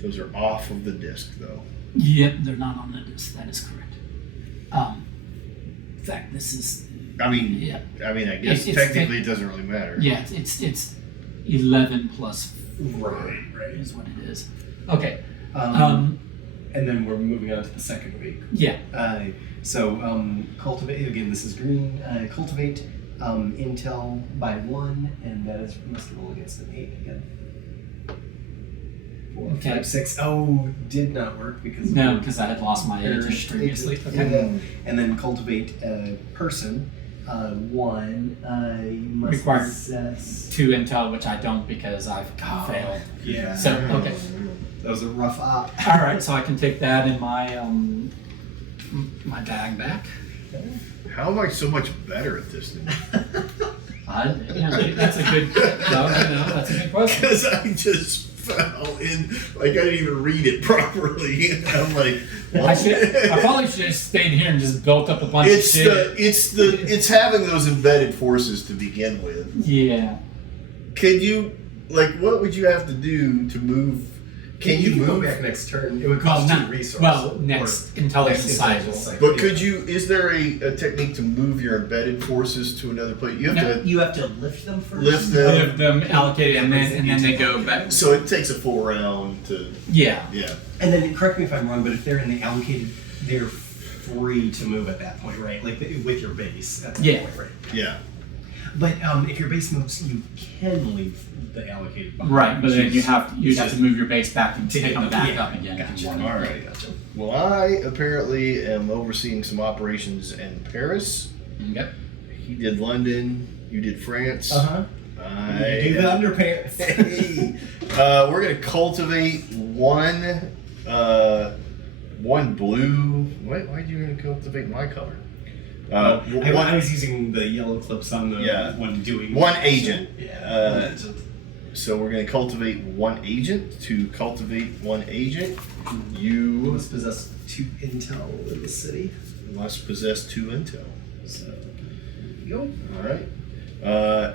Those are off of the disc, though. Yep, they're not on the list. That is correct. In fact, this is I mean, Yeah. I guess It's technically it doesn't really matter. yeah, it's 11 plus 4 Right. is what it is. Okay. And then we're moving on to the second week. Yeah. So cultivate again. This is green. Cultivate intel by 1, and that is must roll against an 8 again. 4, Okay. 5, 6. Oh, did not work because No, because I had lost my agent perished previously. agent. Okay. And then cultivate a person. 1 must Required. possess. 2 intel, which I don't because I've failed. Yeah. So okay. That was a rough op. All right, so I can take that in my my bag back. How am I so much better at this than That's a good. That's a good question. Because I just fell in, like I didn't even read it properly. And I'm like, I probably should have stayed here and just built up a bunch of it's shit. it's having those embedded forces to begin with. Yeah. Could you, like, what would you have to do to move Can you go move? back next turn? It would cost Well, 2 not- resources. well, next intelligence cycle. But could you? Is there a technique to move your embedded forces to another place? You have No. to. You have to lift them first. Lift them. Give them allocated, and then they go back. So it takes a full round to. Yeah. Yeah. And then, correct me if I'm wrong, but if they're in the allocated, they're free to move at that point, right? Like with your base at that Yeah. point, right? Yeah. But if your base moves, you can leave the allocated behind. Right, but then which you is- have to move your base back and pick them back yeah, up again. if you Gotcha. want. All right. Gotcha. Well, I apparently am overseeing some operations in Paris. Yep. He did London. You did France. Uh-huh. I You do the underpants. Hey, we're gonna cultivate one blue. Why do you gonna cultivate my color? I was using the yellow clips on the when doing one agent. Yeah. So we're gonna cultivate one agent. To cultivate one agent, You you must possess 2 intel in the city. must possess 2 intel. So here you go. All right.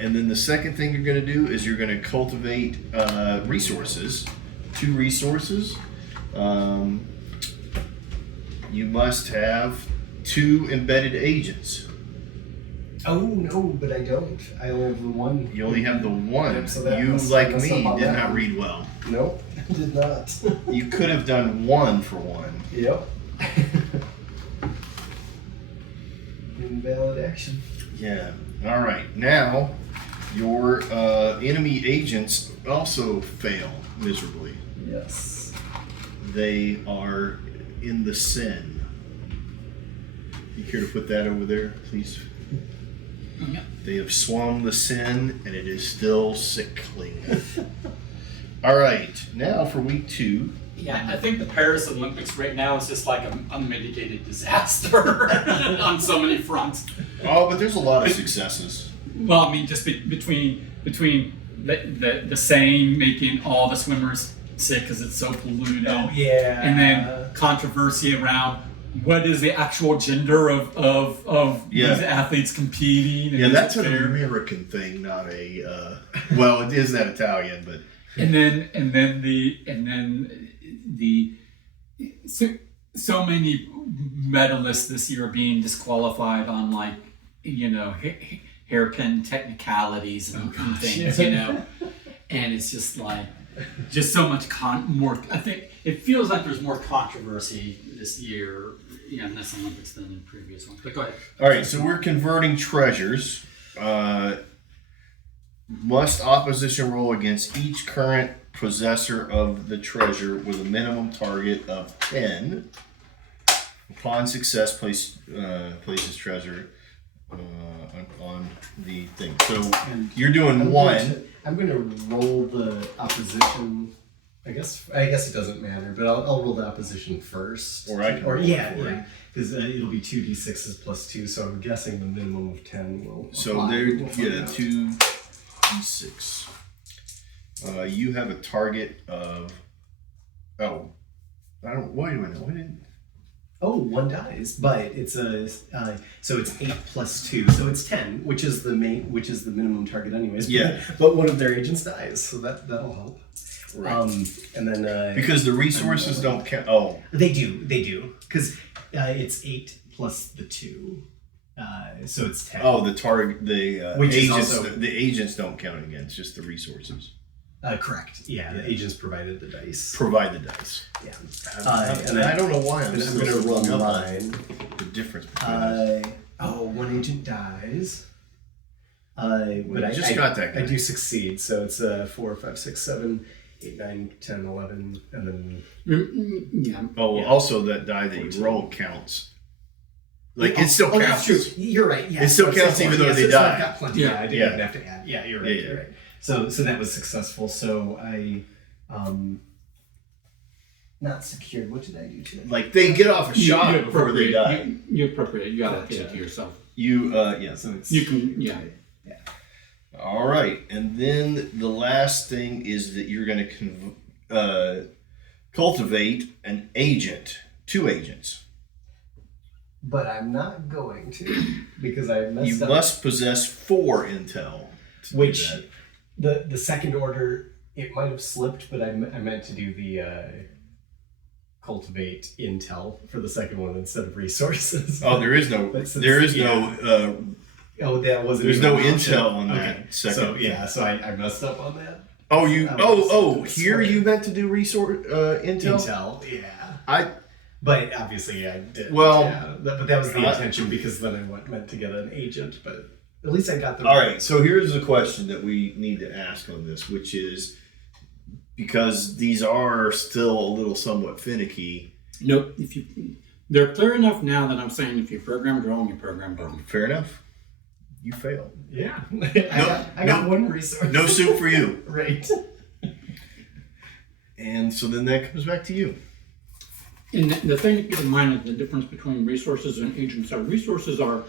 And then the second thing you're going to do is you're going to cultivate resources. 2 resources. You must have 2 embedded agents. Oh no, but I don't. I only have the one. You only have the one. Yep, so that You, must like mess me, up on did that not one. read well. Nope, did not. You could have done 1 for 1. Yep. Invalid action. Yeah. All right. Now, your enemy agents also fail miserably. Yes. They are in the sin. You care to put that over there, please? Yep. They have swum the sin, and it is still sickling. All right, now for week 2. Yeah, I think the Paris Olympics right now is just like an unmitigated disaster on so many fronts. Oh, but there's a lot of successes. Well, I mean, just between the Seine making all the swimmers sick because it's so polluted. Oh yeah. And then controversy around what is the actual gender of Yeah. these athletes competing. And Yeah, is that's it an fair? American thing, not a. Well, it is that Italian, but And then the so many medalists this year are being disqualified on like hairpin technicalities and things, and it's just like so much more. I think it feels like there's more controversy this year in this Olympics than in previous ones. But go ahead. all right. So we're converting treasures. Must opposition roll against each current possessor of the treasure with a minimum target of 10. Upon success, places treasure on the thing. So you're doing 1. I'm going to roll the opposition. I guess it doesn't matter, but I'll roll the opposition first. Or I can roll it yeah, for you. yeah, because it'll be 2d6s plus 2. So I'm guessing the minimum of 10 will. So apply. there, We'll find out. 2d6. You have a target of. Oh, I don't. Wait a minute. Why didn't? Oh, 1 dies, but it's a so it's 8 plus 2, so it's 10, which is the minimum target anyways. Yeah. But one of their agents dies, so that'll help. Right. And then Because the resources don't count. Oh, they do, because it's 8 plus the 2, so it's 10. oh, the target, the Which is agents. also- The agents don't count again. It's just the resources. Correct. Yeah, the agents provided the dice. Provide the dice. Yeah. And I don't know why I'm And I'm still going to so roll hung up on mine. the difference between us. One agent dies. But I just got that guy. I do succeed, so it's 4, 5, 6, 7, 8, 9, 10, 11, and then. Yeah. Oh, yeah. also that die that 14. you roll counts. Like it still counts. That's true. You're right. Yeah. It still counts even though they so die. I've got plenty. Yeah. Yeah, I didn't Yeah. even have to add. Yeah, you're right. Yeah, yeah. You're right. So that was successful. So I, not secured. What did I do to it? Like they get off a shot You before they die. appropriate. You appropriate. You allocate it Gotcha. to yourself. You yeah. So it's You can. Yeah. All right, and then the last thing is that you're going to cultivate an agent, 2 agents. But I'm not going to because I messed You up. must possess 4 intel. To do Which that. the second order It might have slipped, but I meant to do the cultivate intel for the second one instead of resources. Oh, there is no. There is no. Oh, that wasn't. There's even no an option. intel on Okay. that second. So yeah, so I messed up on that. Oh, you. I was Oh, just here swearing. you meant to do resource intel. Intel, yeah. I. But obviously I did. Well, yeah. But that was the I- intention because then I meant to get an agent. But at least I got the. All right. So here's the question that we need to ask on this, which is because these are still a little somewhat finicky. Nope. They're clear enough now that I'm saying if you program wrong, you program wrong. Fair enough. You failed. Yeah. I got one resource. No soup for you. Right. And so then that comes back to you. And the thing to keep in mind is the difference between resources and agents are resources are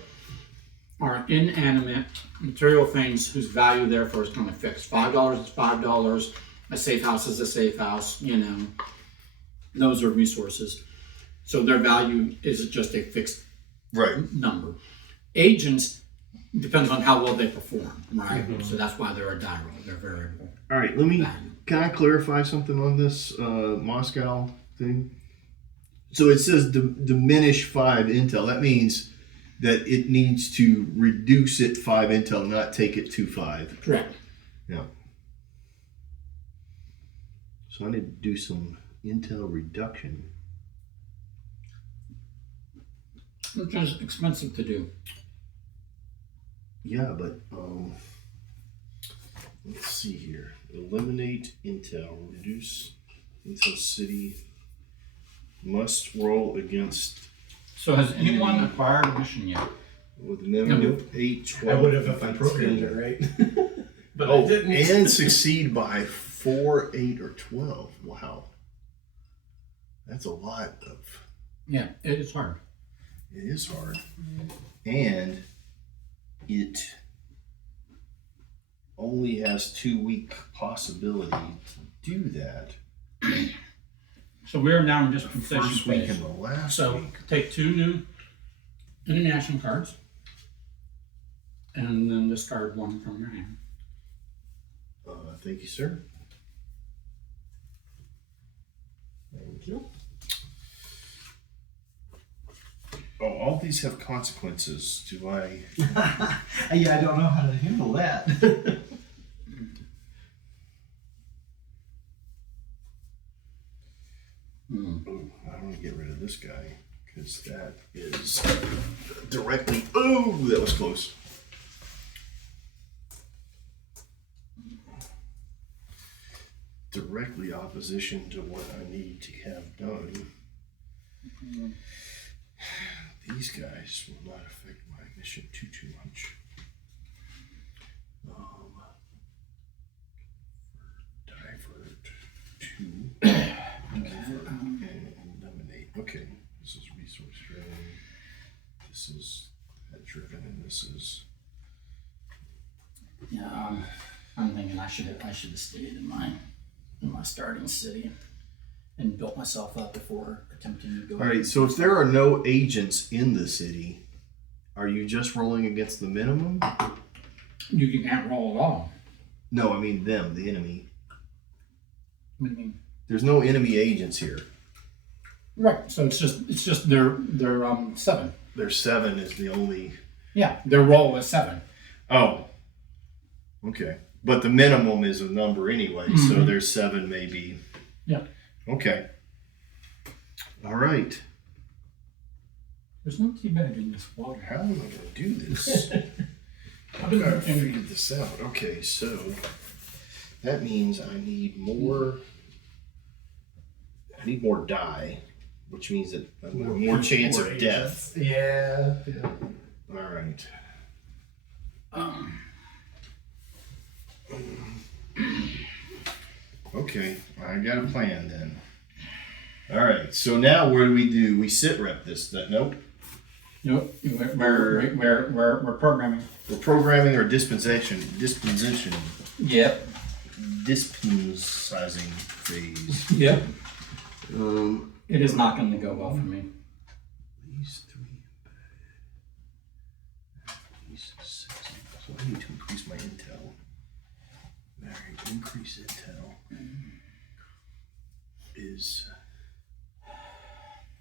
inanimate material things whose value therefore is kind of fixed. $5 is $5. A safe house is a safe house. You know, those are resources. So their value is just a fixed Right. number. Agents depends on how well they perform, right? So that's why they're a die roll. They're variable. All right. Can I clarify something on this Moscow thing? So it says diminish 5 intel. That means that it needs to reduce it 5 intel, not take it to 5. Correct. Yeah. So I need to do some intel reduction. Which is expensive to do. Yeah, but let's see here. Eliminate intel, reduce intel city. Must roll against So has anyone acquired a mission yet? with a minimum of 8, 12. I would have if I programmed it right. But I Oh, didn't. and succeed by 4, 8, or 12. Wow. That's a lot of. Yeah, it is hard. It is hard. And it only has 2-week possibility to do that. So we're now in The dispensation first week phase. and the last So week. take 2 new international cards and then discard 1 from your hand. Thank you, sir. Thank you. Oh, all these have consequences. Do I? Yeah, I don't know how to handle that. Oh, I want to get rid of this guy because that is directly. Oh, that was close. Directly opposition to what I need to have done. These guys will not affect my mission too much. Divert to and eliminate. Okay, this is resource driven. This is head driven, and this is. Yeah, I'm thinking I should have stayed in my starting city and built myself up before attempting to go. All right. So if there are no agents in the city, are you just rolling against the minimum? You can't roll at all. No, I mean them, the enemy. What do you mean? There's no enemy agents here. Right. So it's just their 7. Their 7 is the only. Yeah, their roll is 7. Oh. Okay. But the minimum is a number anyway, so their 7 may be. Yeah. Okay. All right. There's no tea bag in this water. How am I going to do this? How do I figure this out? Okay, so that means I need more. I need more die, which means that I'm gonna have more chance of death. Yeah. All right. Okay, I got a plan then. All right, so now what do? We sit rep this. Nope. Nope. We're programming. We're programming or disposition. Yep. Dispensizing phase. Yep. Um, It is not going to go well for me. these 3 these 6. So I need to increase my intel. Very increase intel is,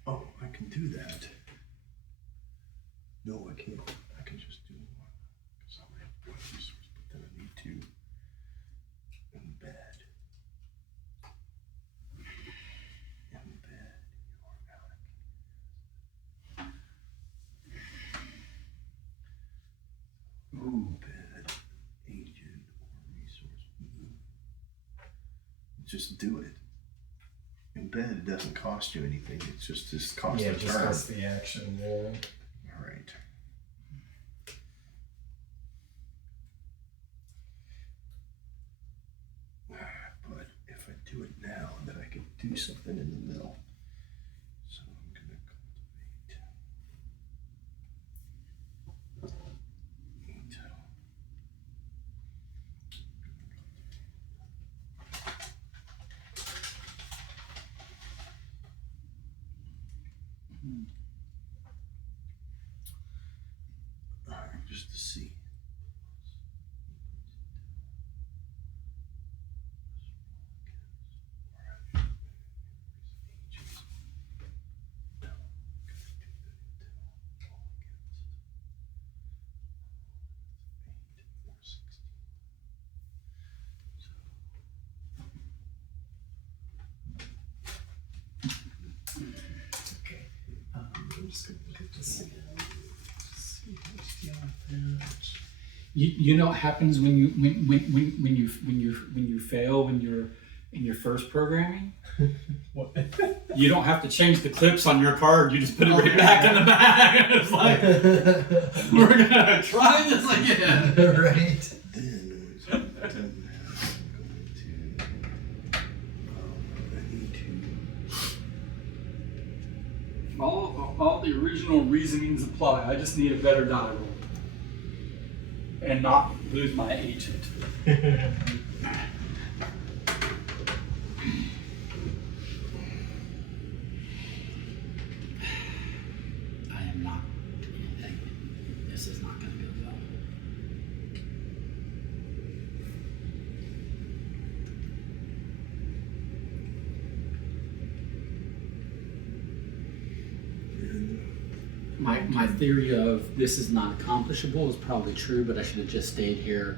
oh, I can do that. No, I can't. I can just do one. Because I have one resource, but then I need to embed your embed agent or resource. Just do it. Embed, it doesn't cost you anything. It's just this cost Yeah, of just time. that's the action. Yeah. All right. But if I do it now, then I can do something in the middle. So I'm gonna cultivate intel. All right, just to see. Okay. I'm just gonna look at this again. See how to deal with that. You know what happens when you fail when you're in your first programming? What? You don't have to change the clips on your card. You just put it right back in the bag. It's like we're gonna try this again. Right. Then once I've done that, I need to. All the original reasonings apply. I just need a better die roll and not lose my agent. I am not. This is not going to go well. My theory of this is not accomplishable is probably true, but I should have just stayed here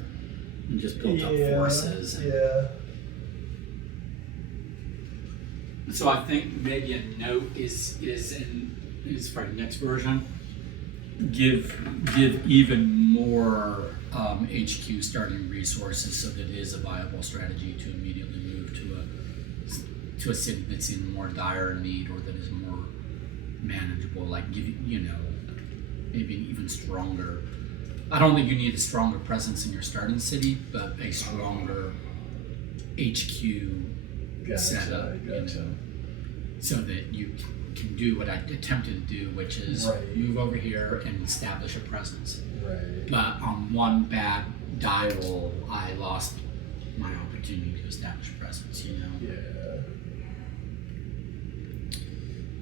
and just built up forces. And Yeah. so I think maybe a note is for the next version. Give even more HQ starting resources so that it is a viable strategy to immediately move to a city that's in more dire need or that is more manageable. Like give maybe an even stronger. I don't think you need a stronger presence in your starting city, but a stronger HQ setup. So that you can do what I attempted to do, which is move over here and establish a presence. Right. But on one bad die roll, I lost my opportunity to establish presence. Yeah.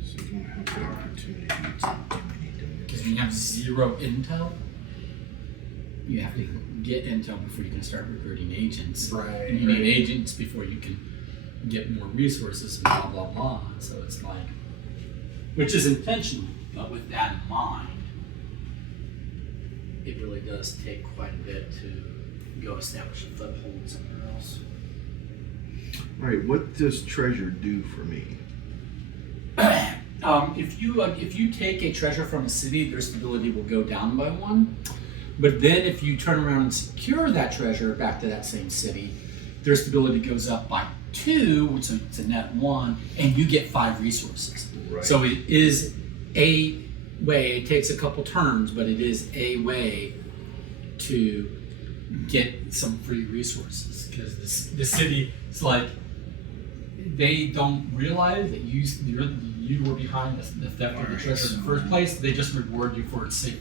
So you don't have the opportunity to do anything. Because when you have 0 intel, you have to get intel before you can start recruiting agents. Right. And you need agents before you can get more resources and blah blah blah. So it's like, which is intentional, but with that in mind, it really does take quite a bit to go establish a foothold somewhere else. All right, what does treasure do for me? If you take a treasure from a city, their stability will go down by 1. But then if you turn around and secure that treasure back to that same city, their stability goes up by 2, which is it's a net 1, and you get 5 resources. Right. So it is a way. It takes a couple turns, but it is a way to get some free resources because the city is like they don't realize that you were behind the theft of the treasure in the first place. They just reward you for its safe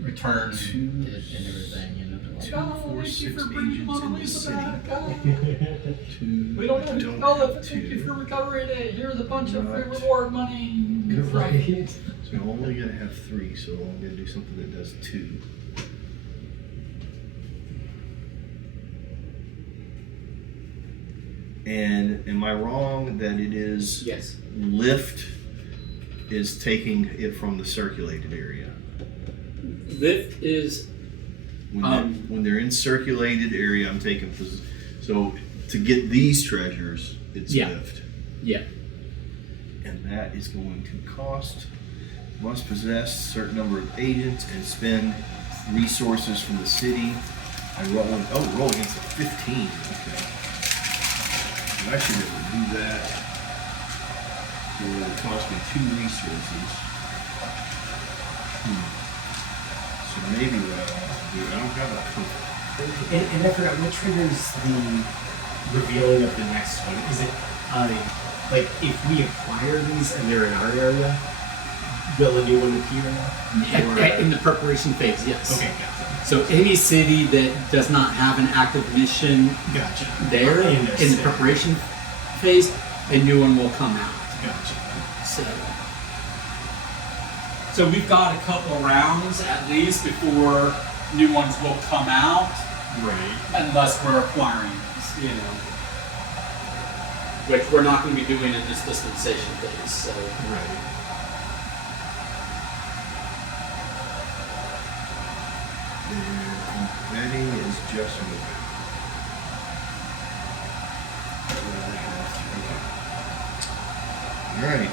return and everything. They're like, oh, 4, thank you 6 for bringing agents Mona in the Lisa city. back. Ah. 2. We don't have to tell them. Thank you two. for recovering it. Here's a bunch of free Not- reward money. Right. So I'm only gonna have 3, so I'm gonna do something that does 2. And am I wrong that it is Yes. lift is taking it from the circulated area? Lift is When they're in circulated area, I'm taking so to get these treasures, it's Yeah. lift. yeah. And that is going to cost, must possess a certain number of agents and spend resources from the city. I roll against a 15. Okay. And I should be able to do that. It will cost me 2 resources. So maybe what I want to do, I don't have a perfect. And I forgot, what triggers the revealing of the next one? Is it, like, if we acquire these and they're in our area, will a new one appear? In the preparation phase, yes. Okay, gotcha. So any city that does not have an active mission Gotcha. there In in their the city. preparation phase, a new one will come out. Gotcha. So we've got a couple rounds at least before new ones will come out, Right. unless we're acquiring these, you know. Which we're not going to be doing in this dispensation phase. So Right. Embedding is just moving. All right.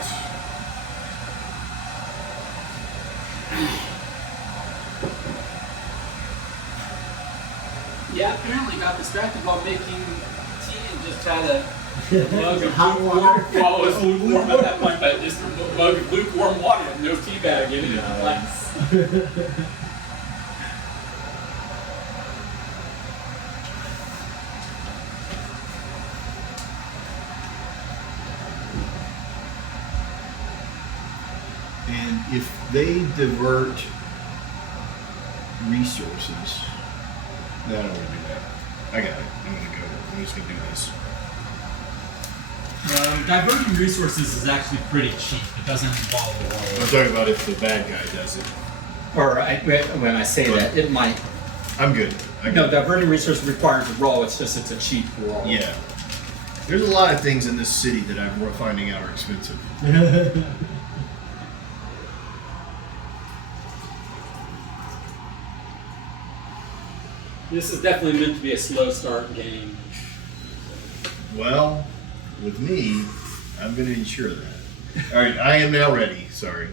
yeah, apparently got distracted while making tea and just had a mug of Hot lukewarm. water? Well, it was lukewarm at that point, but just a mug of lukewarm water with no tea bag in it. Like, And if they divert resources, no, I don't want to do that. I got it. I'm gonna go. I'm just gonna do this. diverting resources is actually pretty cheap. It doesn't involve a lot. I'm talking about if the bad guy does it. Or when I say that, it might. I'm good. No, diverting resource requires a roll. It's just it's a cheap roll. Yeah. There's a lot of things in this city that I'm finding out are expensive. This is definitely meant to be a slow start game. Well, with me, I'm going to ensure that. All right, I am now ready. Sorry.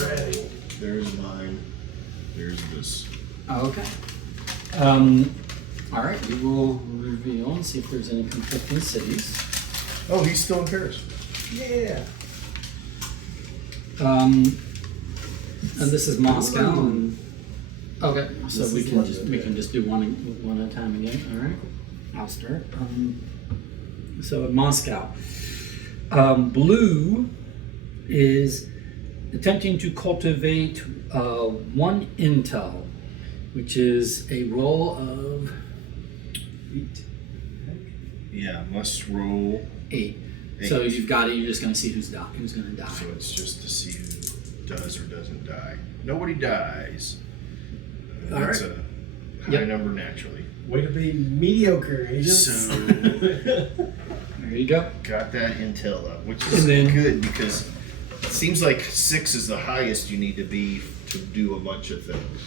Ready. There's mine. There's this. Okay. All right, we will reveal and see if there's any conflicting cities. Oh, he's still in Paris. Yeah. And this is Moscow. And, okay, so This we is can London, we yeah. can just do one at a time again. All right, I'll start. So in Moscow, blue is attempting to cultivate 1 intel, which is a roll of 8. Yeah, must roll. 8. 8. So you've got it. You're just going to see who's going to die. So it's just to see who does or doesn't die. Nobody dies. All That's right. a high Yep. number naturally. Way to be mediocre, agents. So There you go. got that intel up, which is And then- good because it seems like 6 is the highest you need to be to do a bunch of things.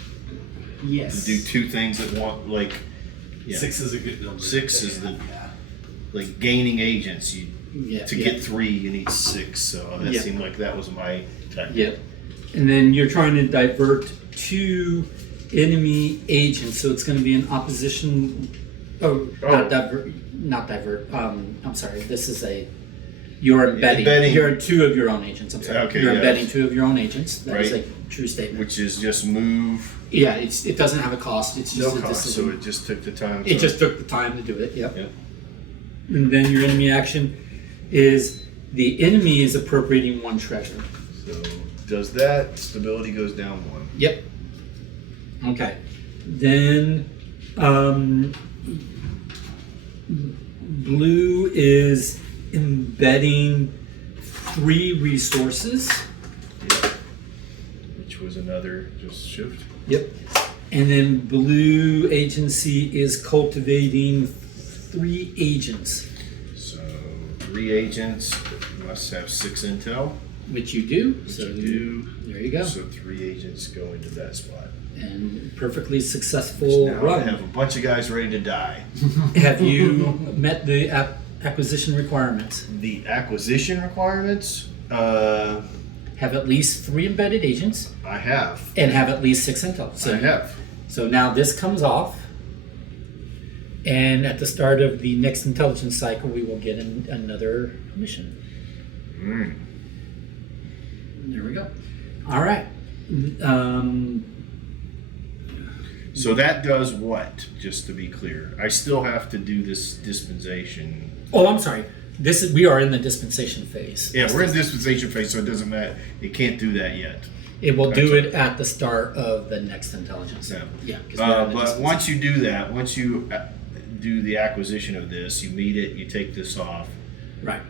Yes. To do 2 things at once, like yeah. 6 is a good number. 6 is the Yeah. like gaining agents. You Yeah. to get 3, you need 6. So that Yeah. seemed like that was my tactic. Yep. And then you're trying to divert 2 enemy agents, so it's going to be an opposition. Not divert. I'm sorry. This is you're embedding. You're 2 of your own agents. I'm sorry. Okay, You're yeah. embedding 2 of your own agents. That is Right. a true statement. Which is just move. Yeah, it doesn't have a cost. It's just No a cost, so decision. it just took the time. It just took the time to do it. Yep. Yep. And then your enemy action is the enemy is appropriating 1 treasure. So does that, stability goes down 1. Yep. Okay. Then blue is embedding 3 resources. Yep. Which was another just shift. Yep. And then blue agency is cultivating 3 agents. So So 3 agents must have 6 intel. Which you do. Which So I do. there you go. So 3 agents go into that spot. And perfectly successful Now I run. have a bunch of guys ready to die. Have you met the acquisition requirements? The acquisition requirements, Have at least 3 embedded agents I have. and have at least 6 intel. So, I have. so now this comes off, and at the start of the next intelligence cycle, we will get another mission. There we go. All right. So that does what? Just to be clear, I still have to do this dispensation. Oh, I'm sorry. We are in the dispensation phase. Yeah, we're in dispensation phase, so it doesn't matter. It can't do that yet. It will do it at the start of the next intelligence. Yeah. Yeah. 'Cause we're in the But dispensation. once you do that, once you do the acquisition of this, you meet it, you take this off. Right.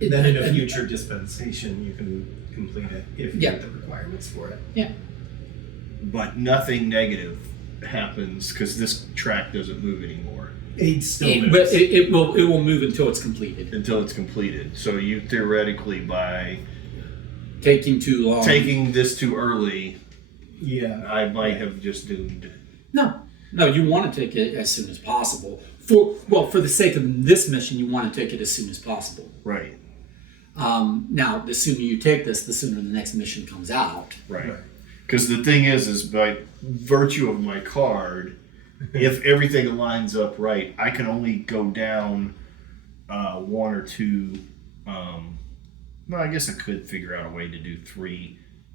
Then in a future dispensation, you can complete it if you Yeah. meet the requirements for it. Yeah. But nothing negative happens because this track doesn't move anymore It still But moves. it will move until it's completed. until it's completed. So you theoretically, by Taking too long. taking this too early, Yeah. I might have just doomed. No, you want to take it as soon as possible. For the sake of this mission, you want to take it as soon as possible. Right. Now, the sooner you take this, the sooner the next mission comes out. Right. Because the thing is by virtue of my card, if everything lines up right, I can only go down 1 or 2. No, I guess I could figure out a way to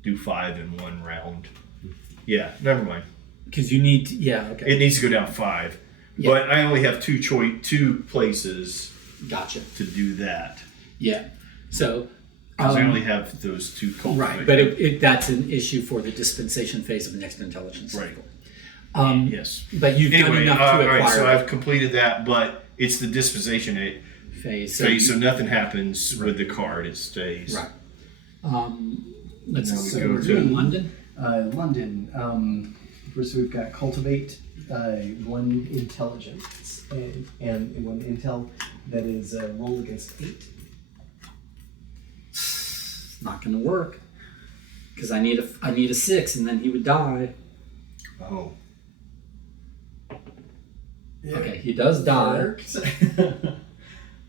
do 5 in 1 round. Yeah, never mind. Because you need to, okay. It needs to go down 5. Yeah. But I only have 2 places Gotcha. to do that. Yeah. So, Because I only have those 2 cultivated. right, but that's an issue for the dispensation phase of the next intelligence Right. cycle. Yes. But you've done Anyway, enough to all acquire right, so it. I've completed that, but it's the dispensation phase. phase, so nothing happens with the card. It stays. Right. Let's Now we see. go We're to- in London. London. First, we've got cultivate 1 intelligence and 1 intel that is roll against 8. It's not going to work because I need a 6, and then he would die. Oh. Okay, he does die.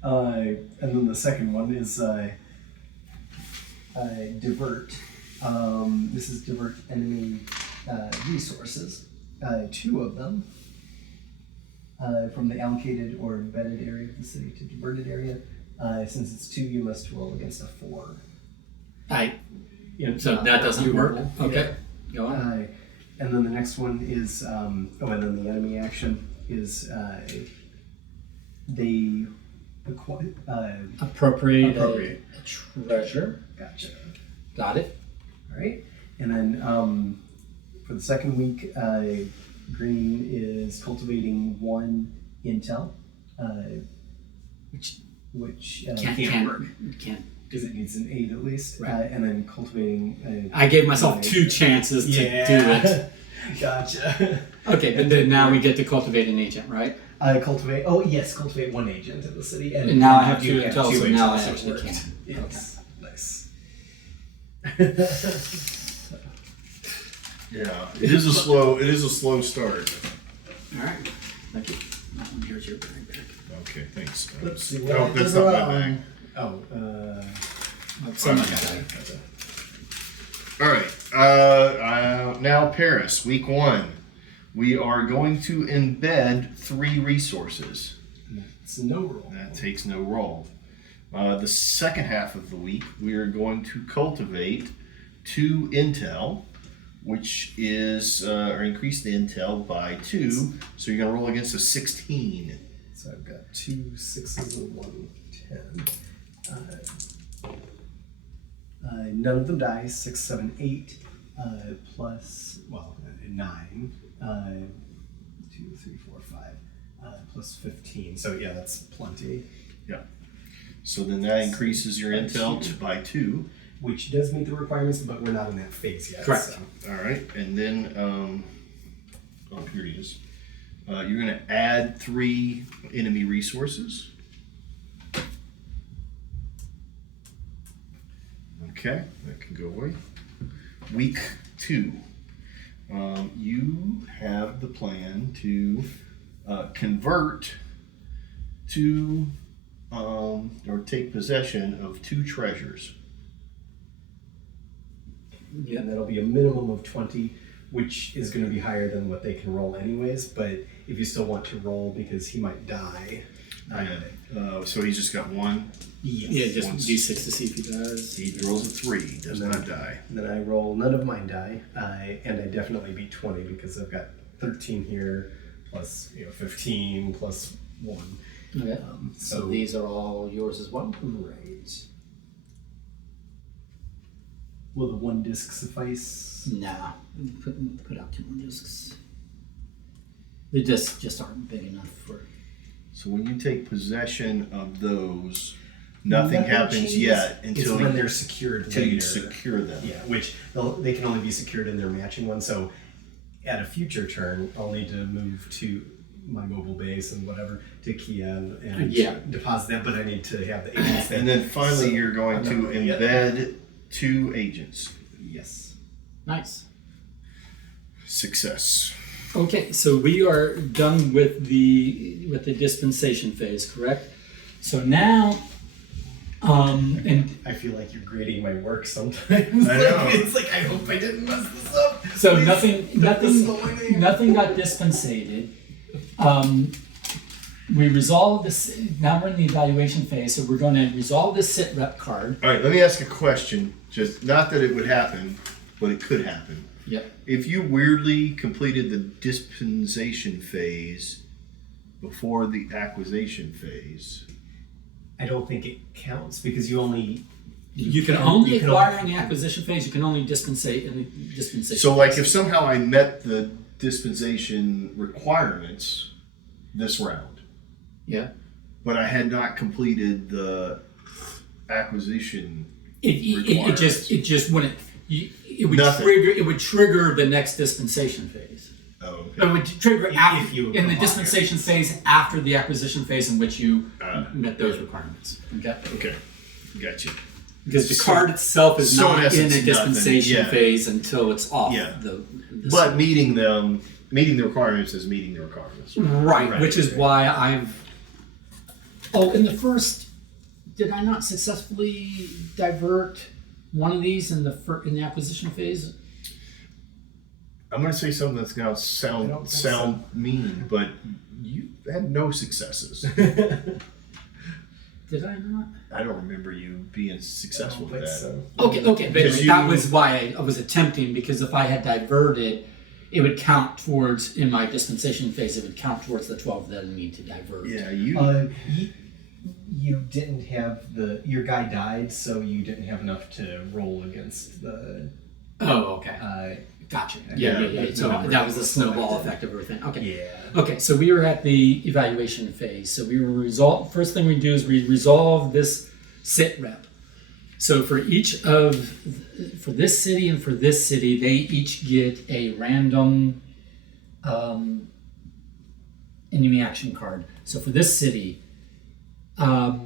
And then the second one is divert. This is divert enemy resources. 2 of them from the allocated or embedded area of the city to diverted area. Since it's 2, you must roll against a 4. So that doesn't work. Okay, go on. And then the next one is, and then the enemy action is they Appropriate appropriate. a treasure. Gotcha. Got it. All right. And then for the second week, Green is cultivating 1 intel, which can't work Can't. because it needs an 8 at least. Right. And then cultivating. I gave myself 2 chances to do it. Gotcha. Okay, but then now we get to cultivate an agent, right? Cultivate. Oh yes, cultivate 1 agent in the city. And now I have you 2 intel, so intel, now I so it actually worked. can. Yes. Nice. Yeah. It is a slow start. All right. Thank you. Here's your bag back. Okay, thanks. Let's see what I that's did not my wrong. thing. Oh. Somebody Okay. died. Gotcha. All right. Now Paris, week 1. We are going to embed 3 resources. It's no roll. That takes no roll. The second half of the week, we are going to cultivate 2 intel, which is or increase the intel by 2. So you're going to roll against a 16. So I've got 2 6s and 1 10. None of them die. 6, 7, 8 plus 9. 2, 3, 4, 5 plus 15. So yeah, that's plenty. Yeah. So then that increases your intel by 2. Which does meet the requirements, but we're not in that phase yet. Correct. So. All right, and then here he is. You're going to add 3 enemy resources. Okay, that can go away. Week 2. You have the plan to convert to or take possession of 2 treasures. Yeah, and that'll be a minimum of 20, which is going to be higher than what they can roll anyways. But if you still want to roll because he might die, So he's just got 1. yes. Yeah, just Once- D6 to see if he does. He rolls a 3, does not die. And then I roll none of mine die, and I definitely beat 20 because I've got 13 here, plus 15 plus 1. Okay. So So these are all yours as well? right. Will the 1 disc suffice? Nah. Put out 2 more discs. The discs just aren't big enough for. So when you take possession of those, nothing happens changes. yet It's until when you, they're secured until you later. secure them. Yeah, which they can only be secured in their matching one. So at a future turn, I'll need to move to my mobile base and whatever to Kiev and Yeah. deposit that. But I need to have the agents there. And then finally, So, you're going I'm to not ready yet. embed 2 agents. Yes. Nice. Success. Okay, so we are done with the dispensation phase, correct? So now, and I feel like you're grading my work sometimes. I know. It's like I hope I didn't mess this up. so Please put this in my name. nothing got dispensated. We resolved this. Now we're in the evaluation phase, so we're going to resolve this sit rep card. All right, let me ask a question. Just not that it would happen, but it could happen. Yep. If you weirdly completed the dispensation phase before the acquisition phase, I don't think it counts because you only. You can only acquire in the acquisition phase. You can only dispensate in the dispensation. so like if somehow I met the dispensation requirements this round, yeah. but I had not completed the acquisition It just wouldn't. It would Nothing. trigger. It would trigger the next dispensation phase. Oh, It would trigger after you in the comply. dispensation phase after the acquisition phase in which you met those requirements. Okay. okay. Gotcha. Because the So- card itself is so in not in essence, a dispensation nothing, yeah. phase until it's off. Yeah. The But meeting the requirements is meeting the requirements. right, which is why I've. Oh, in the first, did I not successfully divert one of these in the acquisition phase? I'm going to say something that's going to I sound don't think mean, but you had no successes. Did I not? I don't remember you being successful with that. So. Okay, but Because that you- was why I was attempting, because if I had diverted, it would count towards, in my dispensation phase, it would count towards the 12 that I need to divert. Yeah, you. You didn't have your guy died, so you didn't have enough to roll against the. Oh, okay. Gotcha. Yeah, Yeah. So that was the snowball effect of everything. Okay. Yeah. Okay, so we were at the evaluation phase. So we were first thing we do is we resolve this sit rep. So for this city and for this city, they each get a random enemy action card. So for this city, a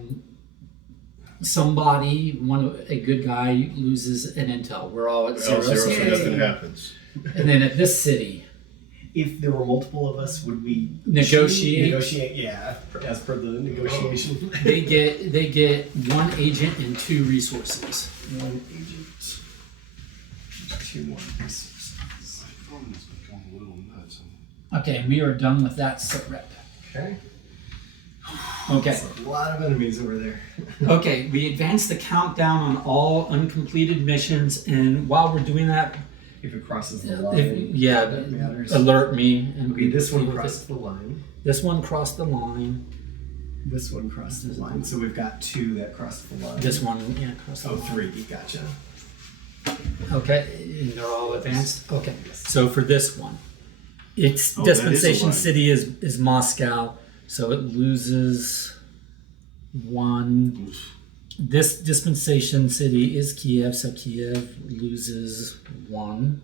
good guy loses an intel. We're all at 0, Zero, so so nothing happens. and then at this city, If there were multiple of us, would we Negotiate? Negotiate, yeah, as per the negotiation. they get 1 agent and 2 resources. 1 agent, 2 more resources. Okay, and we are done with that sit rep. Okay. Okay. That's a lot of enemies over there. Okay, we advance the countdown on all uncompleted missions, and while we're doing that, If it crosses the line, that matters. alert me. And Okay, this one we- crossed the line. This one crossed the line. This one crossed the line. So we've got 2 that crossed the line. This one, crossed the Oh, line. 3. Gotcha. Okay, and they're all advanced. Okay, so for this one, its Oh, that is a dispensation line. city is Moscow, so it loses 1. This dispensation city is Kiev, so Kiev loses 1.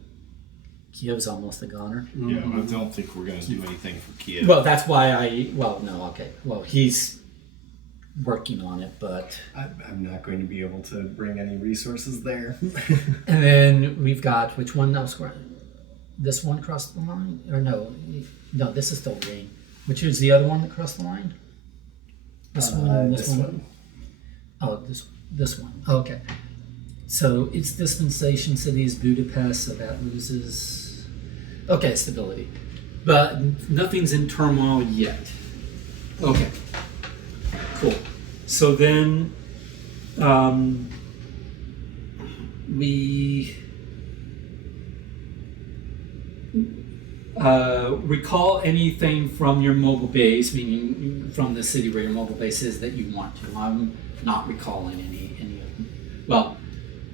Kiev's almost a goner. Yeah, I don't think we're gonna do anything for Kiev. Well, that's why he's working on it, but I'm not going to be able to bring any resources there. and then we've got which one else? This one crossed the line, or no, this is still green. Which is the other one that crossed the line? This one and this one. Oh, this one. Okay. So its dispensation city is Budapest, so that loses. Okay, stability, but nothing's in turmoil yet. Okay. Cool. So then, we recall anything from your mobile base, meaning from the city where your mobile base is, that you want to. I'm not recalling any of them. Well,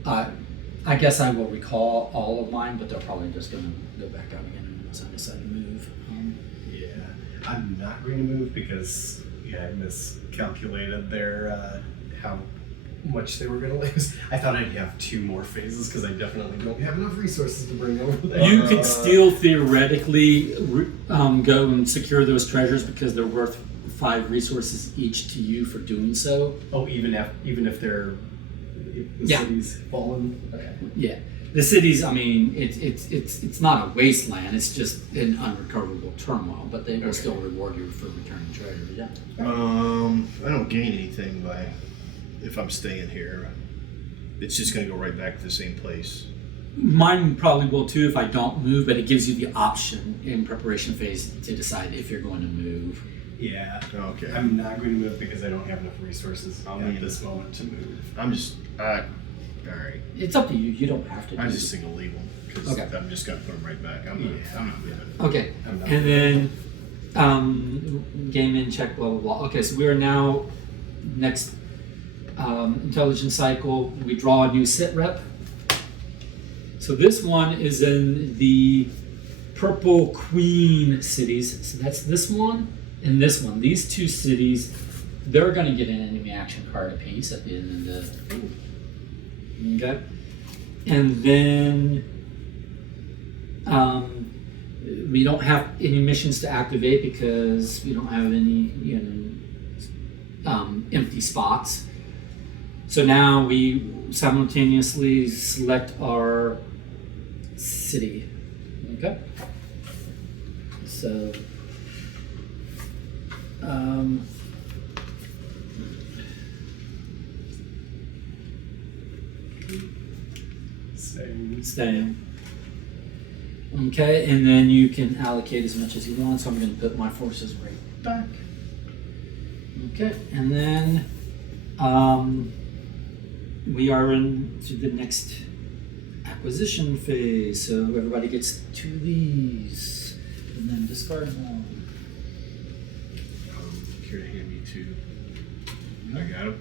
I guess I will recall all of mine, but they're probably just going to go back out again unless I decide to move. Yeah, I'm not going to move because I miscalculated their how much they were going to lose. I thought I'd have 2 more phases because I definitely don't have enough resources to bring over there. You could still theoretically go and secure those treasures because they're worth 5 resources each to you for doing so. Oh, even if the city's fallen. Okay. Yeah, the cities. I mean, it's not a wasteland. It's just an unrecoverable turmoil, but they will still reward you for returning treasure. Yeah. I don't gain anything by if I'm staying here. It's just gonna go right back to the same place. Mine probably will too if I don't move, but it gives you the option in preparation phase to decide if you're going to move. Yeah. Okay. I'm not going to move because I don't have enough resources at this moment to move. I'm just. All right. It's up to you. You don't have to. I just think I'll leave them because Okay. I'm just gonna put them right back. I'm not moving. Okay, I'm not and then game in, check, blah, blah, blah. Okay, so we are now next intelligence cycle. We draw a new sit rep. So this one is in the Purple Queen cities. So that's this one and this one. These 2 cities, they're going to get an enemy action card apiece at the end of the... Okay. And then we don't have any missions to activate because we don't have any empty spots. So now we simultaneously select our city. Okay. So staying. Okay, and then you can allocate as much as you want, so I'm going to put my forces right back. Okay, and then we are into the next acquisition phase, so everybody gets 2 of these, and then discard one. Care to hand me 2? I got them.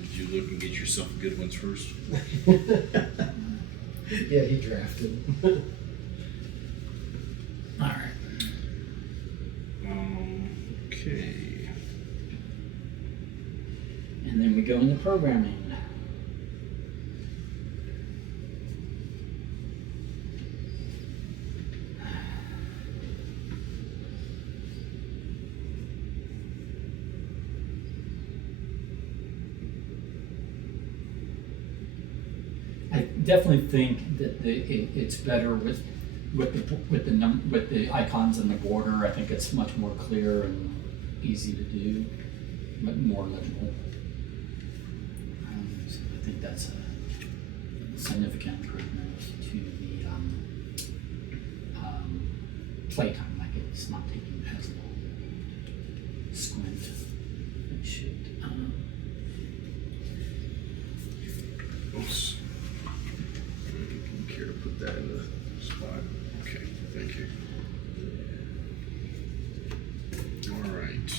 Did you look and get yourself good ones first? Yeah, he drafted. All right. Okay. And then we go into programming. I definitely think that it's better with the icons and the border. I think it's much more clear and easy to do, but more legible. So I think that's a significant improvement to the playtime. Like it's not taking as long. Squint. It should. Oops. Care to put that in the spot? Okay, thank you. All right.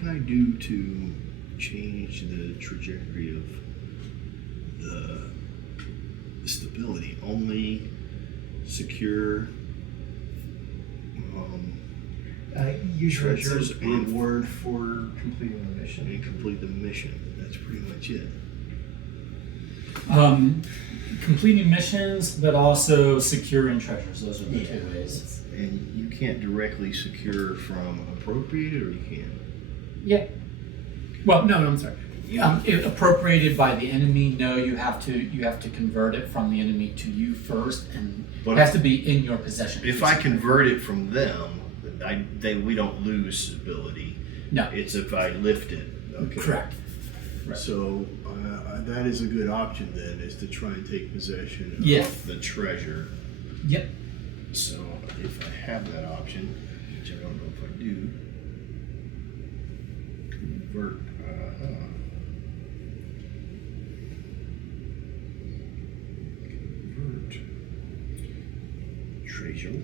can I do to change the trajectory of the stability? Only secure Usually treasures it's a and reward for completing the mission. and complete the mission. That's pretty much it. Completing missions, but also securing treasures. Those are the two ways. And you can't directly secure from appropriated, or you can? Yeah. Well, no, I'm sorry. Appropriated by the enemy. No, you have to convert it from the enemy to you first, and But it has to be in your possession. If I convert it from them, we don't lose ability. No. It's if I lift it. Okay. Correct. So that is a good option then, is to try and take possession of the treasure. Yep. So if I have that option, which I don't know if I do, convert. Convert treasure.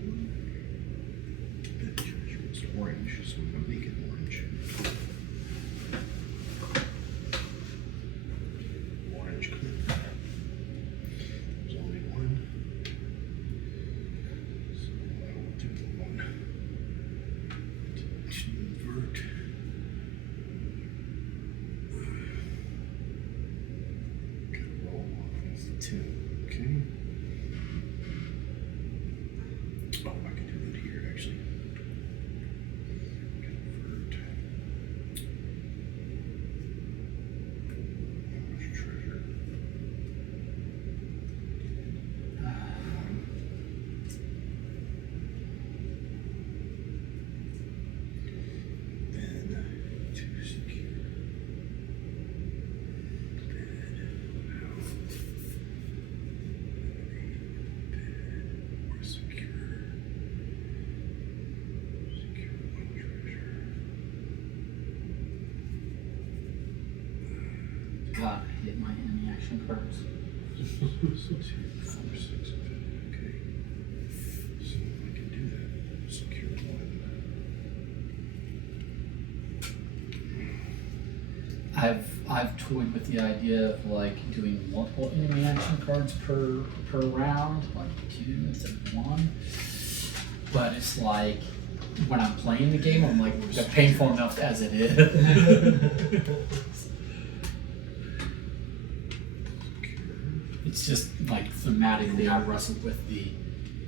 That treasure is orange, so I'm gonna make it orange. Orange clip. There's only one. So I will do the one. Convert. Roll. That's the 2. Okay. Oh, I can do that here actually. Convert. Orange treasure. Then to secure. Bed. Or secure. Secure one treasure. God, I hit my enemy action cards. 2, 4, 6, okay. So I can do that. Secure one. I've toyed with the idea of like doing multiple enemy action cards per round, like 2 instead of 1. But it's like when I'm playing the game, I'm like, they're painful enough as it is. It's just like thematically, I wrestled with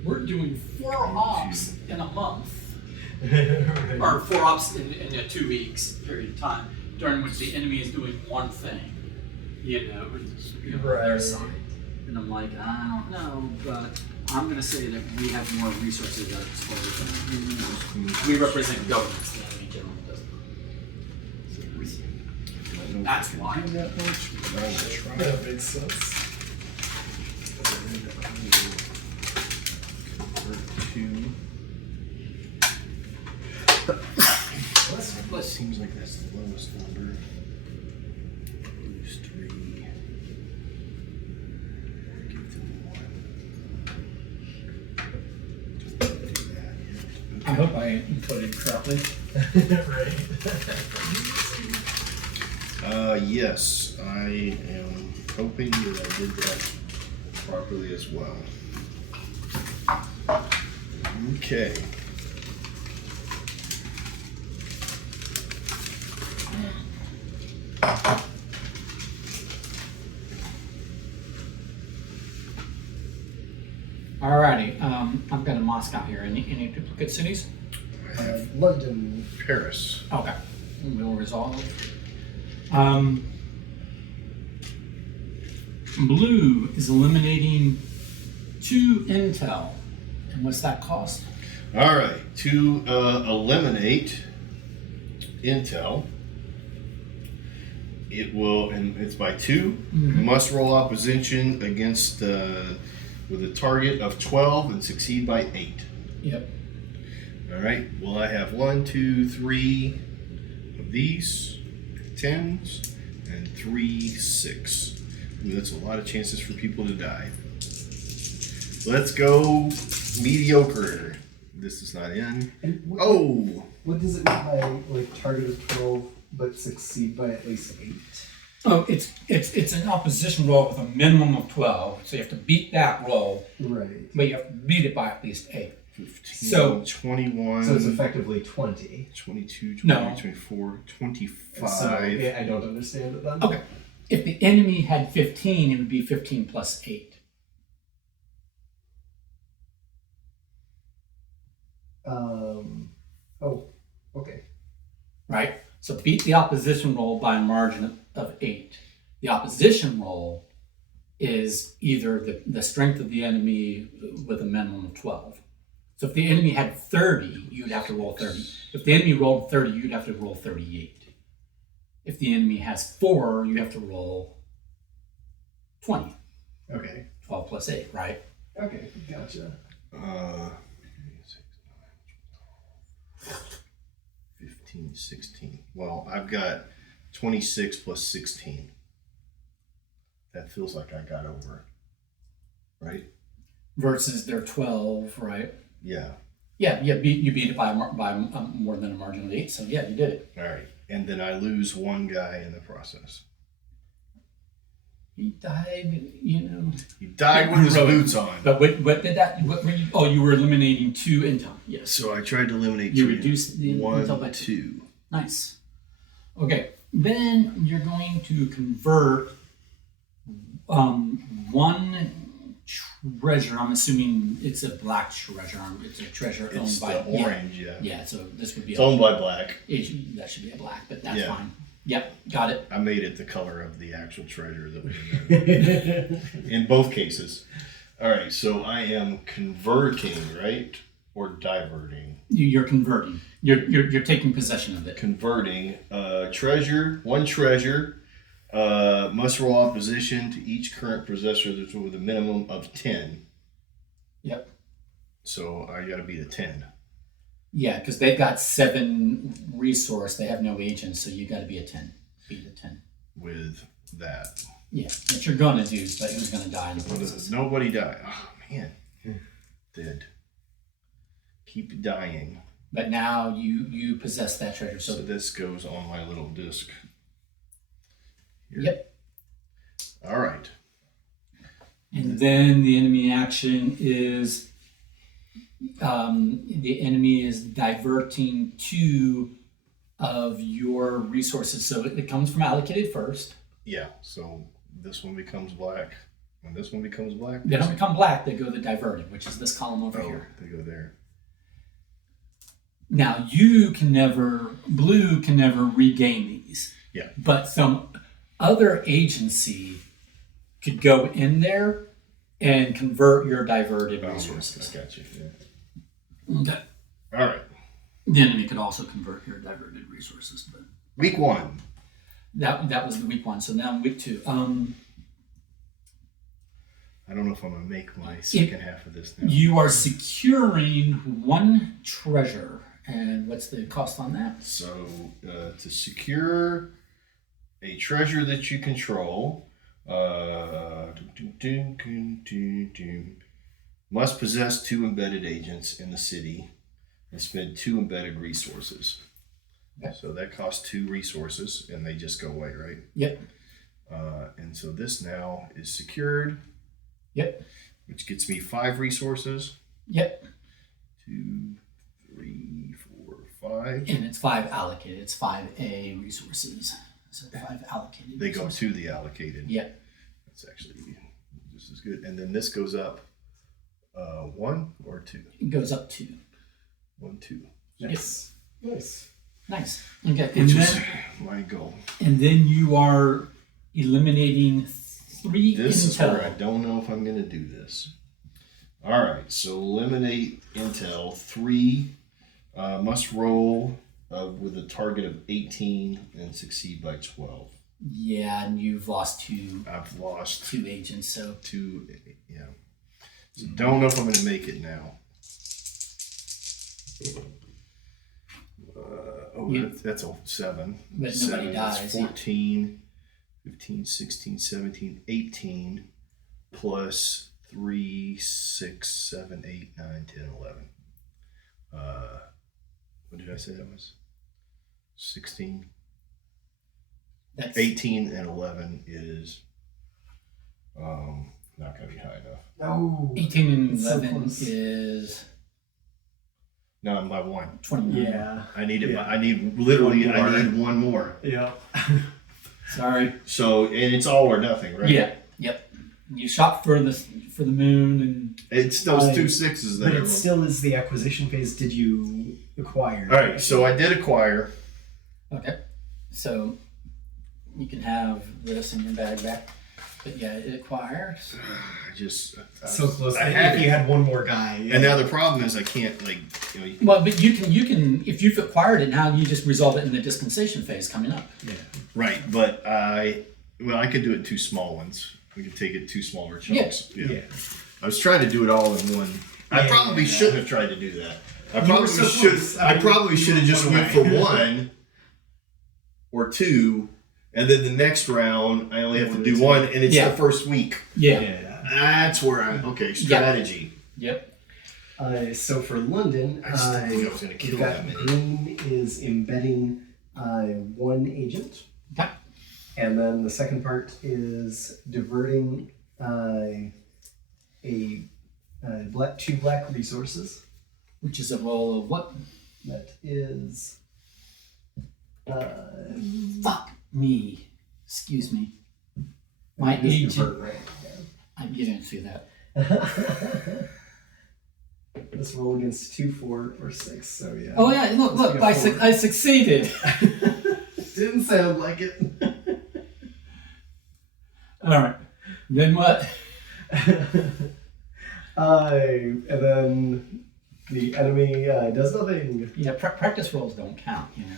we're doing 4 ops in a month. Or 4 ops in a 2 weeks period of time, during which the enemy is doing one thing, their side. And I'm like, I don't know, but I'm gonna say that we have more resources at our disposal than we represent governments. The enemy generally doesn't. That's why. That much, but I will try. That makes sense. Convert 2. That seems like that's the lowest number. Lose 3. Give them 1. Don't do that yet. I hope I encoded correctly. Yes, I am hoping that I did that properly as well. Okay. Alrighty, I've got a Moscow here. Any duplicate cities? London. Paris. Okay, we'll resolve. Blue is eliminating 2 intel, and what's that cost? All right, to eliminate intel, it will, and it's by 2. Must roll opposition against with a target of 12 and succeed by 8. Yep. All right. Well, I have 1, 2, 3 of these 10s and 3 6. Ooh, that's a lot of chances for people to die. Let's go mediocre. This is not in. And Oh, what does it mean by like target of 12 but succeed by at least 8. Oh, it's an opposition roll with a minimum of 12, so you have to beat that roll, Right. but you have to beat it by at least 8. 15, So- 21, So it's effectively 20. 22, 23, No. 24, 25. So yeah, I don't understand it then. Okay. If the enemy had 15, it would be 15 plus 8. Oh, okay. Right? So beat the opposition roll by a margin of 8. The opposition roll is either the strength of the enemy with a minimum of 12. So if the enemy had 30, you'd have to roll 30. If the enemy rolled 30, you'd have to roll 38. If the enemy has 4, you have to roll 20. Okay. 12 plus 8, right? Okay, gotcha. 15, 16. Well, I've got 26 plus 16. That feels like I got over. Right? Versus their 12, right? Yeah. Yeah, you beat it by more than a margin of 8, so yeah, you did it. All right. And then I lose one guy in the process. He died, you know. He died with his boots on. But what did that? What were you? Oh, you were eliminating 2 intel. Yes. So I tried to eliminate You 3. reduced the One, intel by 2. 2. Nice. Okay, then you're going to convert one treasure. I'm assuming it's a black treasure. It's a treasure It's owned by the orange, yeah. Yeah, so this would be It's owned by black. that should be a black, but that's Yeah. fine. Yep, got it. I made it the color of the actual treasure that was in there. In both cases. All right, so I am converting, right? Or diverting. You're converting. You're taking possession of it. Converting treasure, one treasure, must roll opposition to each current possessor that's with a minimum of 10. Yep. So I got to be the 10. Yeah, because they've got 7 resource. They have no agents, so you got to be a 10. Be the 10. With that. Yeah, what you're gonna do, but who's gonna die in the Well, process? nobody died. Oh, man. Dead. Keep dying. But now you possess that treasure. So So this goes on my little disc. Here. yep. All right. And then the enemy action is the enemy is diverting 2 of your resources. So it comes from allocated first. Yeah. So this one becomes black. When this one becomes black, They don't become black. They go to diverted, which is this column over here. they go there. Now blue can never regain these. Yeah. But some other agency could go in there and convert your diverted resources. I got you. Yeah. Okay. All right. The enemy could also convert your diverted resources, but Week 1. that was the week 1. So now week 2. I don't know if I'm gonna make my second half of this now. You are securing 1 treasure, and what's the cost on that? So to secure a treasure that you control, must possess 2 embedded agents in the city and spend 2 embedded resources. Okay. So that costs 2 resources, and they just go away, right? Yep. And so this now is secured, Yep. which gets me 5 resources. Yep. 2, 3, 4, 5. And it's 5 allocated. It's 5A resources. So 5 allocated. They go resources. to the allocated. Yep. That's actually just as good. And then this goes up 1 or 2? It goes up 2. 1, 2. Nice. Nice. Nice. Okay. Which is my goal. And then you are eliminating 3 This is where I intel. don't know if I'm going to do this. All right. So eliminate intel. 3 must roll with a target of 18 and succeed by 12. Yeah, and you've lost 2 I've lost 2 agents. So 2. Yeah. So don't know if I'm going to make it now. Yeah. That's a 7. But nobody 7, dies, that's yeah. 14, 15, 16, 17, 18, plus 3, 6, 7, 8, 9, 10, 11. What did I say that was? 16? That's 18 and 11 is not going to be high enough. Oh, 18 and It's so 11 close. is No, by one. 29. yeah. I need it. Yeah. I need literally. One more. I need one more. Yeah. Sorry. So, and it's all or nothing, right? Yeah. Yep. You shot for the moon, and It's those Right. 2 6s But there. it still is the acquisition phase. Did you acquire? All right. So I did acquire. okay. So you can have this in your bag back. But yeah, it acquires. I just So close. I If had you it. had one more guy. And now the problem is I can't like you know. You Well, but you can if you've acquired it now, you just resolve it in the dispensation phase coming up. Yeah. right, but I could do it in 2 small ones. We could take it 2 smaller chunks. Yeah. I was trying to do it all in one. I Yeah, probably yeah. shouldn't have tried to do that. I You probably were so should. close. I I mean, probably you should have were just one went for away. 1 or 2, and then the next round I only have to One or do 2. 1, and it's Yeah. the first week. Yeah. Yeah. That's where I'm okay. Strategy. Yep. So for London, I just didn't think I was gonna we've kill got that many. green is embedding 1 agent, Okay. and then the second part is diverting two black resources. Which is a roll of what? That is Fuck me. Excuse me. My it is agent. divert, right? You didn't see that. Yeah. Let's roll against 2, 4, or 6. So yeah. Oh yeah, look, Let's look, get a 4. I succeeded. Didn't sound like it. All right. Then what? And then the enemy does nothing. Yeah, practice rolls don't count, you know.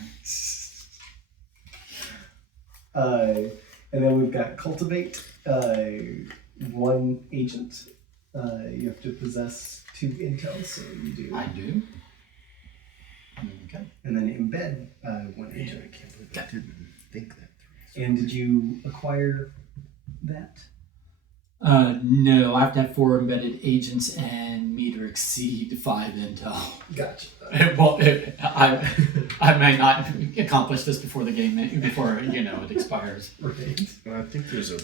And then we've got cultivate 1 agent. You have to possess 2 intel, so you do. I do. Okay. And then embed 1 Man, agent. I can't believe I didn't think that through. And did you acquire that? No, I have to have 4 embedded agents and meet or exceed 5 intel. Gotcha. Well, I may not accomplish this before the game, before it expires. Right. I think there's a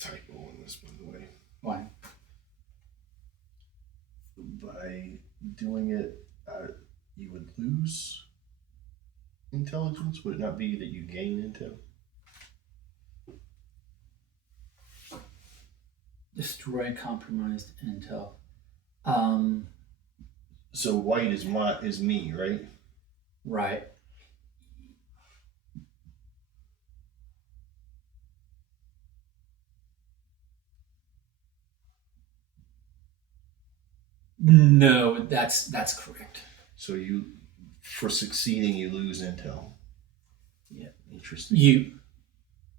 typo in this, by the way. Why? By doing it, you would lose intelligence. Would it not be that you gain intel? Destroy compromised intel. So white is me, right? Right. No, that's correct. So for succeeding, you lose intel. Yeah. Interesting.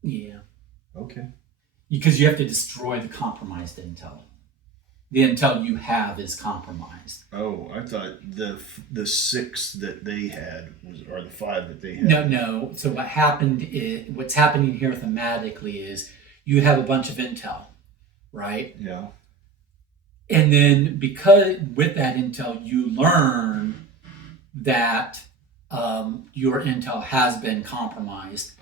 Yeah. Okay. Because you have to destroy the compromised intel. The intel you have is compromised. Oh, I thought the 6 that they had or the 5 that they had. No. So what's happening here thematically is you have a bunch of intel, right? Yeah. And then because with that intel, you learn that your intel has been compromised.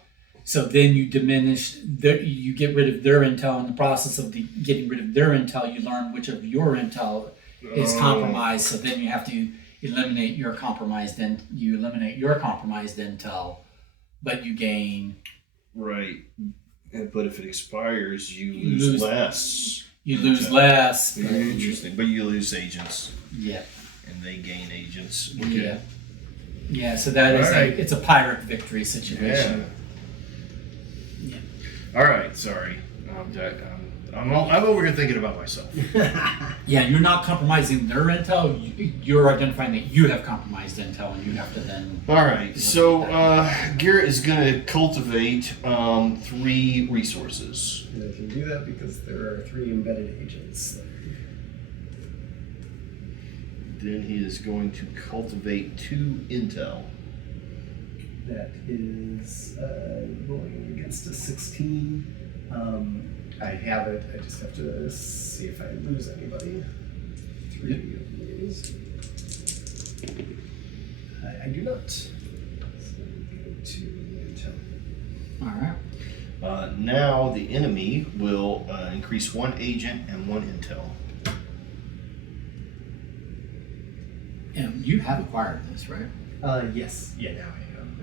So then you you get rid of their intel. In the process of getting rid of their intel, you learn which of your intel is compromised. So then you have to eliminate your compromised intel, but you gain. Right. But if it expires, you lose less. You lose Okay. less. Very interesting. But you lose agents, Yeah. and they gain agents. Yeah. Yeah. So that is Alright. it's a pirate victory situation. Yeah. All right. Sorry. I'm over here thinking about myself. Yeah, you're not compromising their intel. You're identifying that you have compromised intel, and you have to then. All right. So Garrett is going to cultivate 3 resources. And I can do that because there are 3 embedded agents there. Then he is going to cultivate 2 intel. That is rolling against a 16. I have it. I just have to see if I lose anybody. 3 of these. I do not. So we go to intel. All Now the enemy will increase 1 agent and 1 intel. And you have acquired this, right? Yes. Yeah, now I am.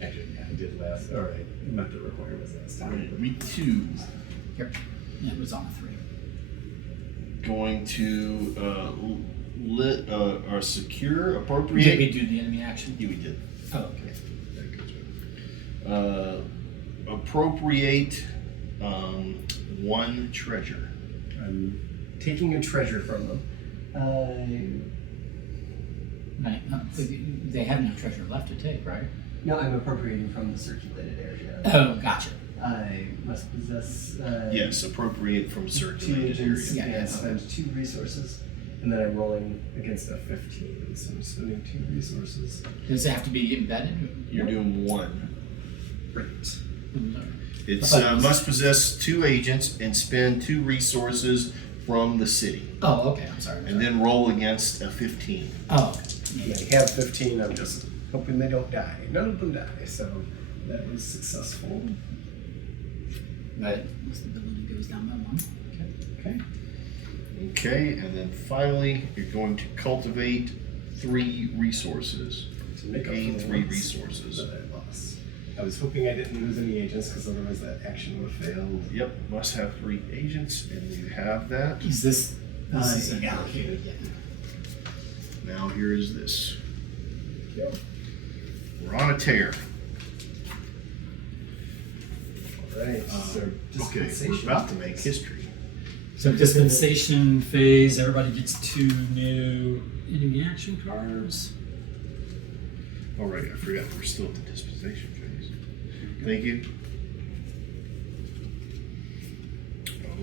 Yeah. Actually, yeah, I did last. All right. Met the requirements last time. Me too. Here. Yeah, it was on a 3. Going to or secure, Did appropriate. we do the enemy action? Yeah, we did. Oh, okay. Appropriate 1 treasure. I'm taking a treasure from them. Right. They have no treasure left to take, right? No, I'm appropriating from the circulated area. Oh, gotcha. I must possess. Yes, appropriate from 2 circulated agents area. and spend 2 resources. And then I'm rolling against a 15, so I'm spending 2 resources. Does it have to be embedded? You're doing 1. Great. It's must possess 2 agents and spend 2 resources from the city, Oh, okay. I'm sorry. and then roll against a 15. Oh, And I have 15, I'm just hoping they don't die. None of them die, so that was successful. right. Stability goes down by 1. Okay. Okay, and then finally, you're going to cultivate 3 resources. To make up Gain for the 3 ones resources. that I lost. I was hoping I didn't lose any agents because otherwise that action would have failed. Yep, must have 3 agents, and you have that. Is this? This is allocated. Yeah. Now here is this. Yep. We're on a tear. All right. So Okay, dispensation. we're about to make history. So dispensation phase, everybody gets 2 new enemy action cards. All right, I forgot we're still at the dispensation phase. Thank you.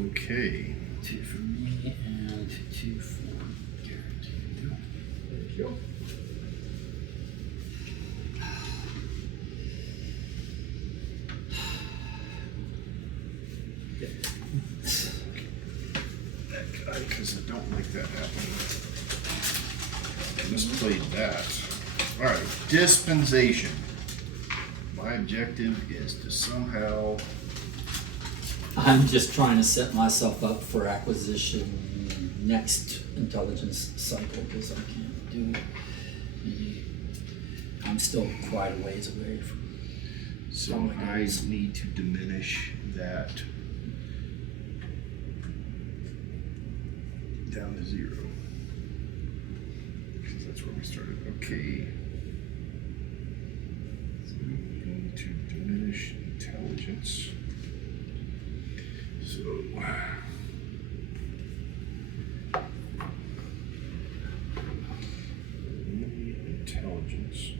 Okay. 2 for me and 2 for Garrett. Thank you. That guy, because I don't like that happening. I misplayed that. All right, dispensation. My objective is to somehow. I'm just trying to set myself up for acquisition next intelligence cycle because I can't do it. I'm still quite a ways away from. So Oh my I goodness. need to diminish that down to 0. Because that's where we started. Okay. So I'm going to diminish intelligence. So intelligence.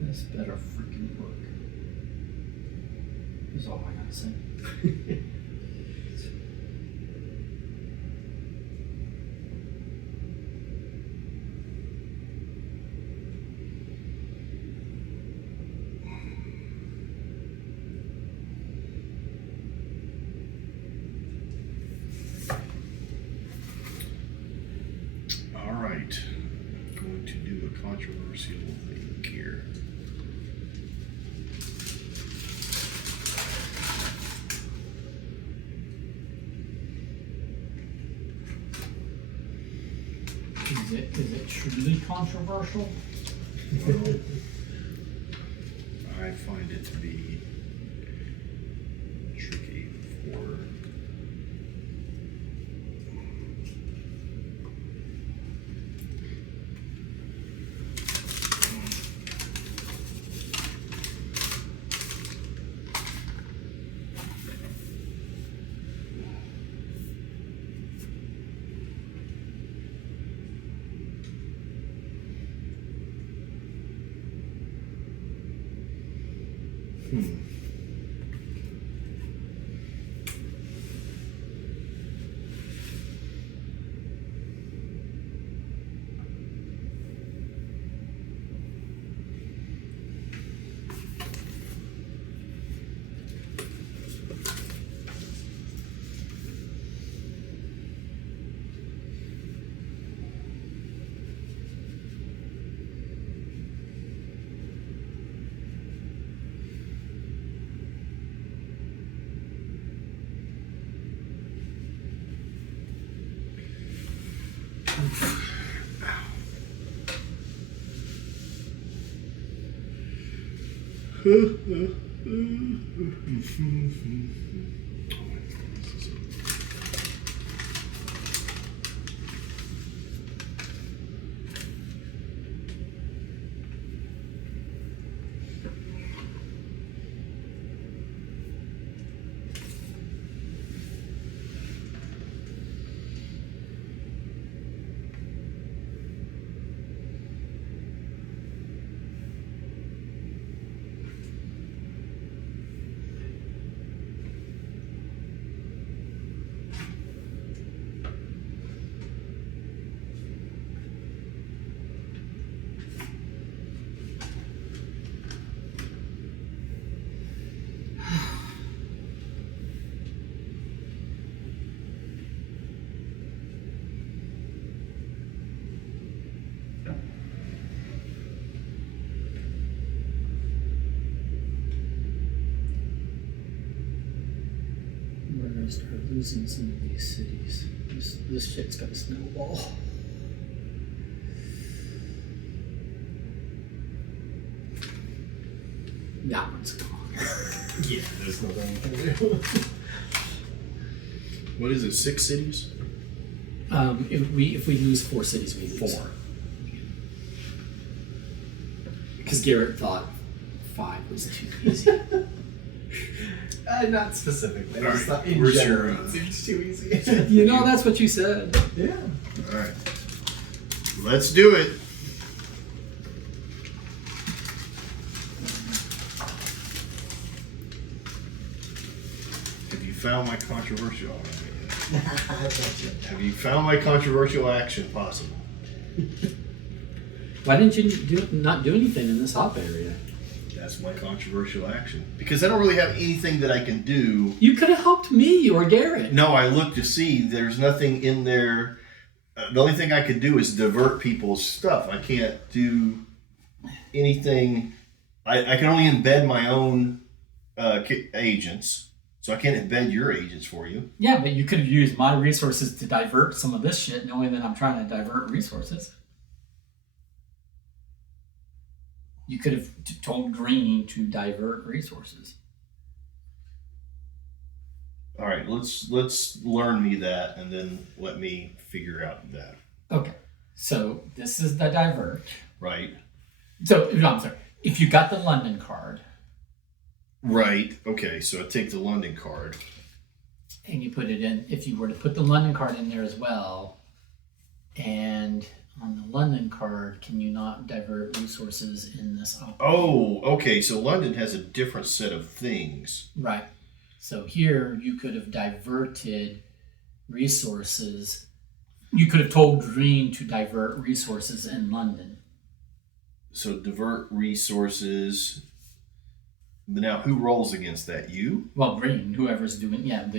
This better freaking work. Is all I gotta say. All right. I'm going to do a controversial thing here. Is it truly controversial? I find it to be tricky for. We're gonna start losing some of these cities. This shit's gonna snowball. That one's gone. Yeah, there's nothing you can do. What is it? 6 cities? If we lose 4 cities, we lose 4. Because Garrett thought 5 was too easy. Not specifically. I All just right, thought in where's general your, it seems too easy. You know, that's what you said. Yeah. All right. Let's do it. Have you found my controversial? Have you found my controversial action possible? Why didn't you not do anything in this hop area? That's my controversial action. Because I don't really have anything that I can do. You could have helped me or Garrett. No, I looked to see there's nothing in there. The only thing I could do is divert people's stuff. I can't do anything. I can only embed my own agents. So I can't embed your agents for you. Yeah, but you could have used my resources to divert some of this shit, knowing that I'm trying to divert resources. You could have told Green to divert resources. All right, let's learn me that, and then let me figure out that. Okay, so this is the divert. Right. So, no, I'm sorry. If you got the London card Right. Okay, so I take the London card. and you put it in, if you were to put the London card in there as well, and on the London card, can you not divert resources in this operation? Oh, okay, so London has a different set of things. Right. So here you could have diverted resources. You could have told Green to divert resources in London. So divert resources. But now who rolls against that? You? Well, Green, whoever's doing, And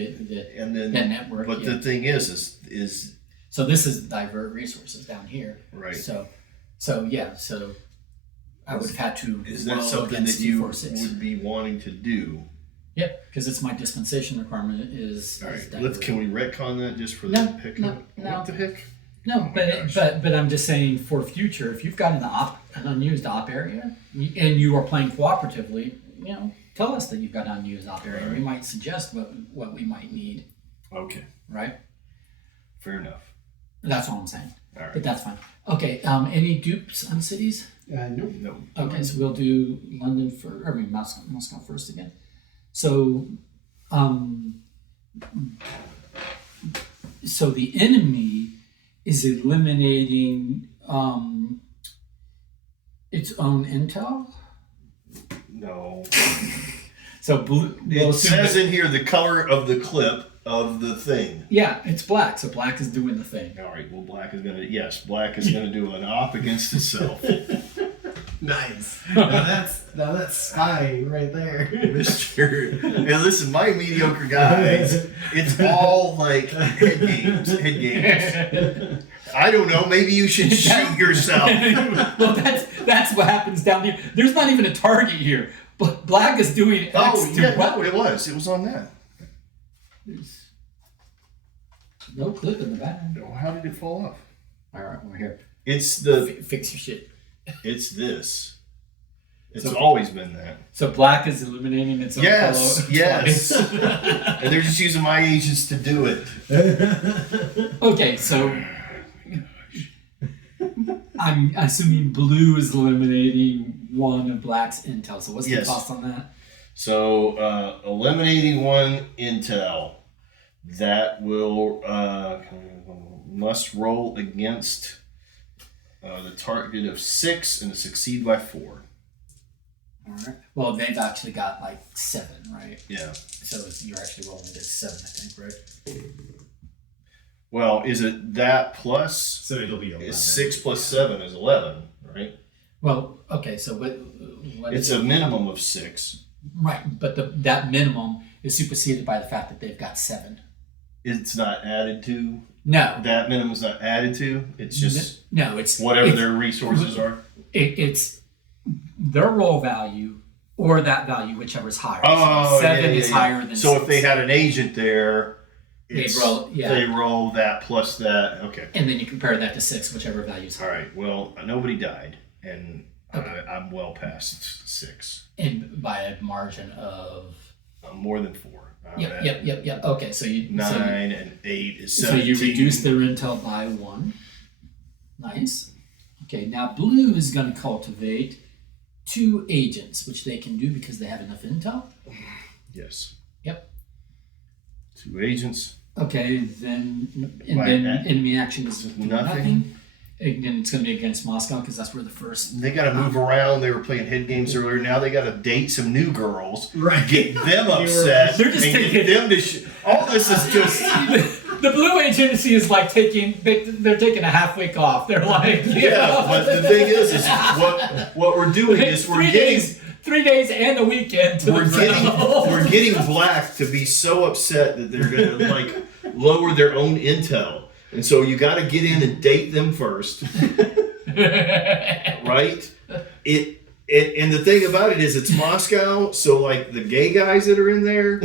then that network. But yeah. the thing is So this is divert resources down here. right. So I would have had to Is that roll something against that you D4-6. would be wanting to do? Yep, because it's my dispensation requirement is. All is right, can we retcon that just for the heck of it? No. What the heck? No, but I'm just saying for future, if you've got an unused op area and you are playing cooperatively, tell us that you've got an unused op area. We might suggest what we might need, Okay, right? fair enough. That's all I'm saying. All right. But that's fine. Okay. Any dupes on cities? Nope. No. Okay, so we'll do London first. Moscow first again. So, so the enemy is eliminating its own intel. No. So blue. It says in here the color of the clip of the thing. Yeah, it's black. So black is doing the thing. All right. Well, black is gonna do an op against itself. Nice. Now that's Sky right there. Mister. Hey, listen, my mediocre guys. It's all like head games. I don't know. Maybe you should shoot yourself. Well, that's what happens down here. There's not even a target here. But black is doing X to what? No, it was on that. There's no clip in the back. How did it fall off? All right, we're here. It's the. Fix your shit. It's this. It's So- always been that. So black is eliminating its own Yes, fellow. yes. And they're just using my agents to do it. Okay, so I'm assuming blue is eliminating one of black's intel. So what's the Yes. cost on that? So eliminating one intel that will must roll against the target of 6 and succeed by 4. All right. Well, they've actually got like 7, right? Yeah. So you're actually rolling against 7, I think, right? Well, is it that plus? So it'll be 11. 6 plus 7 is 11, right? Well, okay. So what It's is a minimum of 6. right? But that minimum is superseded by the fact that they've got 7. It's not added to. No, That minimum's not added to. It's just no. It's whatever it's, their resources are. It's their roll value or that value, whichever is higher. Oh, so 7 yeah, is yeah. higher than. So 6. if they had an agent there, They'd it's- roll- yeah. they roll that plus that. Okay. and then you compare that to 6, whichever value is All higher. right. Well, nobody died, and Okay. I'm well past 6. And by a margin of. More than 4. I'm at Yep. Okay, so you 9 and 8 is So 17. you reduce their intel by 1. Nice. Okay, now blue is going to cultivate 2 agents, which they can do because they have enough intel. Yes. Yep. 2 agents. Okay, then Right, enemy action is nothing. nothing. And then it's going to be against Moscow because that's where the first. They got to move around. They were playing head games earlier. Now they got to date some new girls. Right. Get them upset. They're just and taking- get them to. All this is just. The blue agency is like they're taking a half week off. They're like, Yeah, but the thing is what we're doing is we're getting 3 days and a weekend to we're themselves. getting black to be so upset that they're gonna like lower their own intel, and so you got to get in and date them first, right? And the thing about it is it's Moscow, so like the gay guys that are in there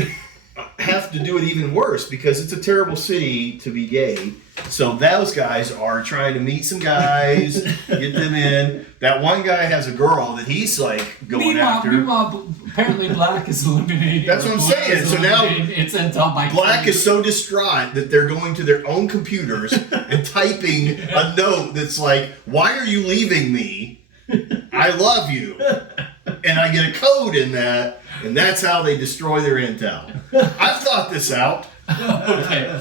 have to do it even worse because it's a terrible city to be gay. So those guys are trying to meet some guys, get them in. That one guy has a girl that he's like going after. Meanwhile, apparently black is eliminating. That's what I'm Black saying. is So now eliminating its intel by Black is so distraught that they're going to their own computers and typing a note that's like, "Why are you leaving me? I love you." And I get a code in that, and that's how they destroy their intel. I've thought this out. Okay.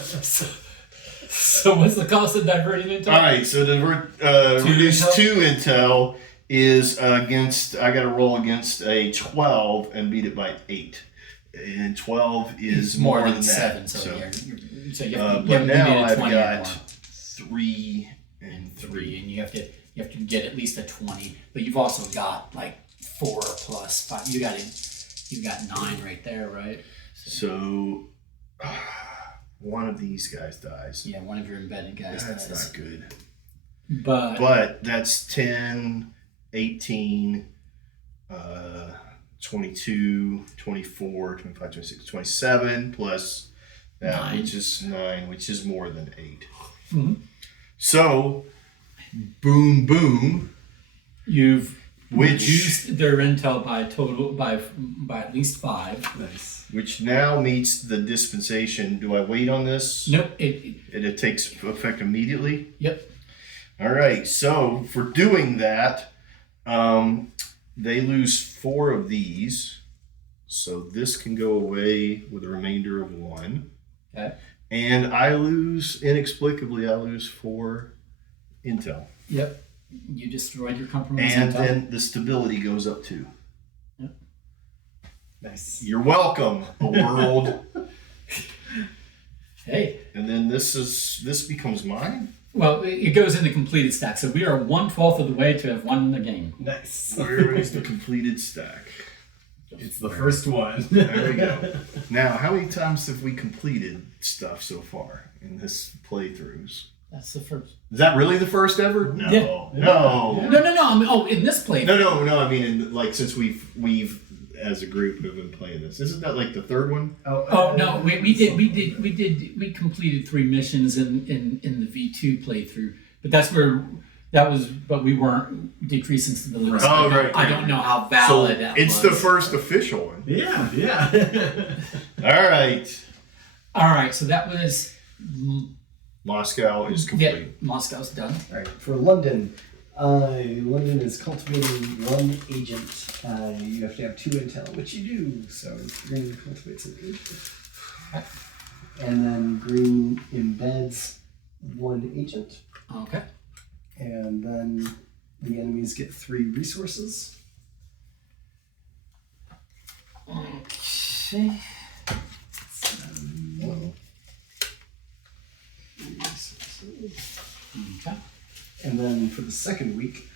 So what's the cost of diverting intel? All right, so to reduce intel? 2 intel is against, I got to roll against a 12 and beat it by 8. And 12 is It's more more than than that. 7. So you But have now a I've 20 got or more. 3 and 3. And you have to get at least a 20. But you've also got like 4 plus 5. You got 9 right there, right? So one of these guys dies. Yeah, one of your embedded guys. That's dies. not good. But That's 10, 18, 22, 24, 25, 26, 27 plus that, 9. which is 9, which is more than 8. Mhm. So, boom, boom. You've Which- reduced their intel by at least 5. Nice. Which now meets the dispensation. Do I wait on this? Nope. It takes effect immediately? Yep. All right. So, for doing that, they lose 4 of these. So, this can go away with a remainder of 1. Okay. And I lose, inexplicably, I lose 4 intel. Yep. You destroyed your compromise And intel. then the stability goes up too. Nice. You're welcome, the world. Hey. And then this becomes mine? Well, it goes in the completed stack. So we are 1/12 of the way to have won the game. Nice. Where is the completed stack? It's the first one. There we go. Now, how many times have we completed stuff so far in this playthroughs? That's the first. Is that really the first ever? No. Yeah. No. No. I mean, in this play. No. I mean, since we've as a group have been playing this, isn't that like the third one? Oh no, we completed 3 missions in the V2 playthrough, but we weren't decreasing stability. So Oh, right. I don't know how So valid that it's was. the first official one. Yeah. All right. All right, so that was Moscow is yeah, complete. Moscow's done. All right. For London, London is cultivating 1 agent. You have to have 2 intel, which you do. So green cultivates an agent, and then green embeds 1 agent, Okay. and then the enemies get 3 resources. Okay. Resources. Okay. And then for the second week,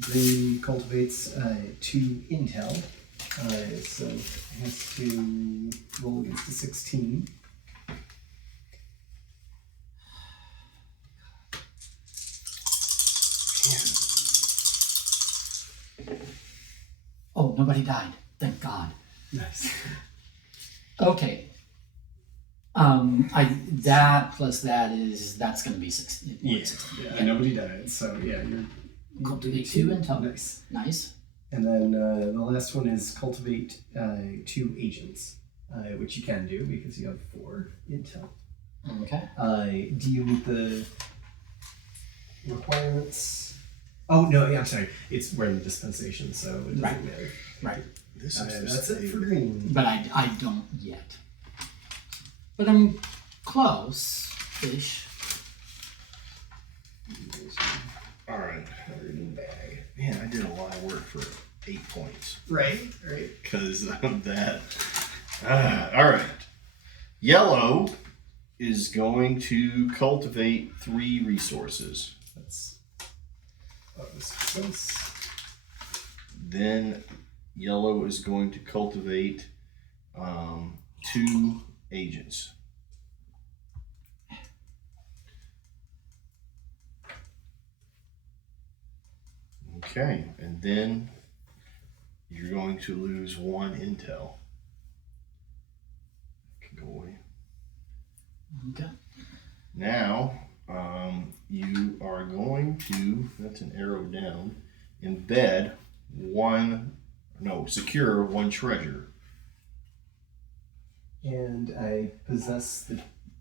green cultivates 2 intel, so it has to roll against a 16. Oh, nobody died. Thank God. Nice. Okay. That plus that's going to be 16. Yeah, nobody died, so yeah, you're Cultivate 2 intel. Nice. Nice. And then the last one is cultivate 2 agents, which you can do because you have 4 intel. Okay. Do you meet the requirements? Oh no, yeah, I'm sorry. We're in the dispensation, so it doesn't Right. matter. Right. This is That's it for green. But I don't yet. But I'm close-ish. all right. Green bag. Man, I did a lot of work for 8 points Right. because of that. All right. Yellow is going to cultivate 3 resources. That's this makes sense. Then yellow is going to cultivate 2 agents. Okay, and then you're going to lose 1 intel. Can go away. Okay. Now, you are going to, that's an arrow down, secure 1 treasure. And I possess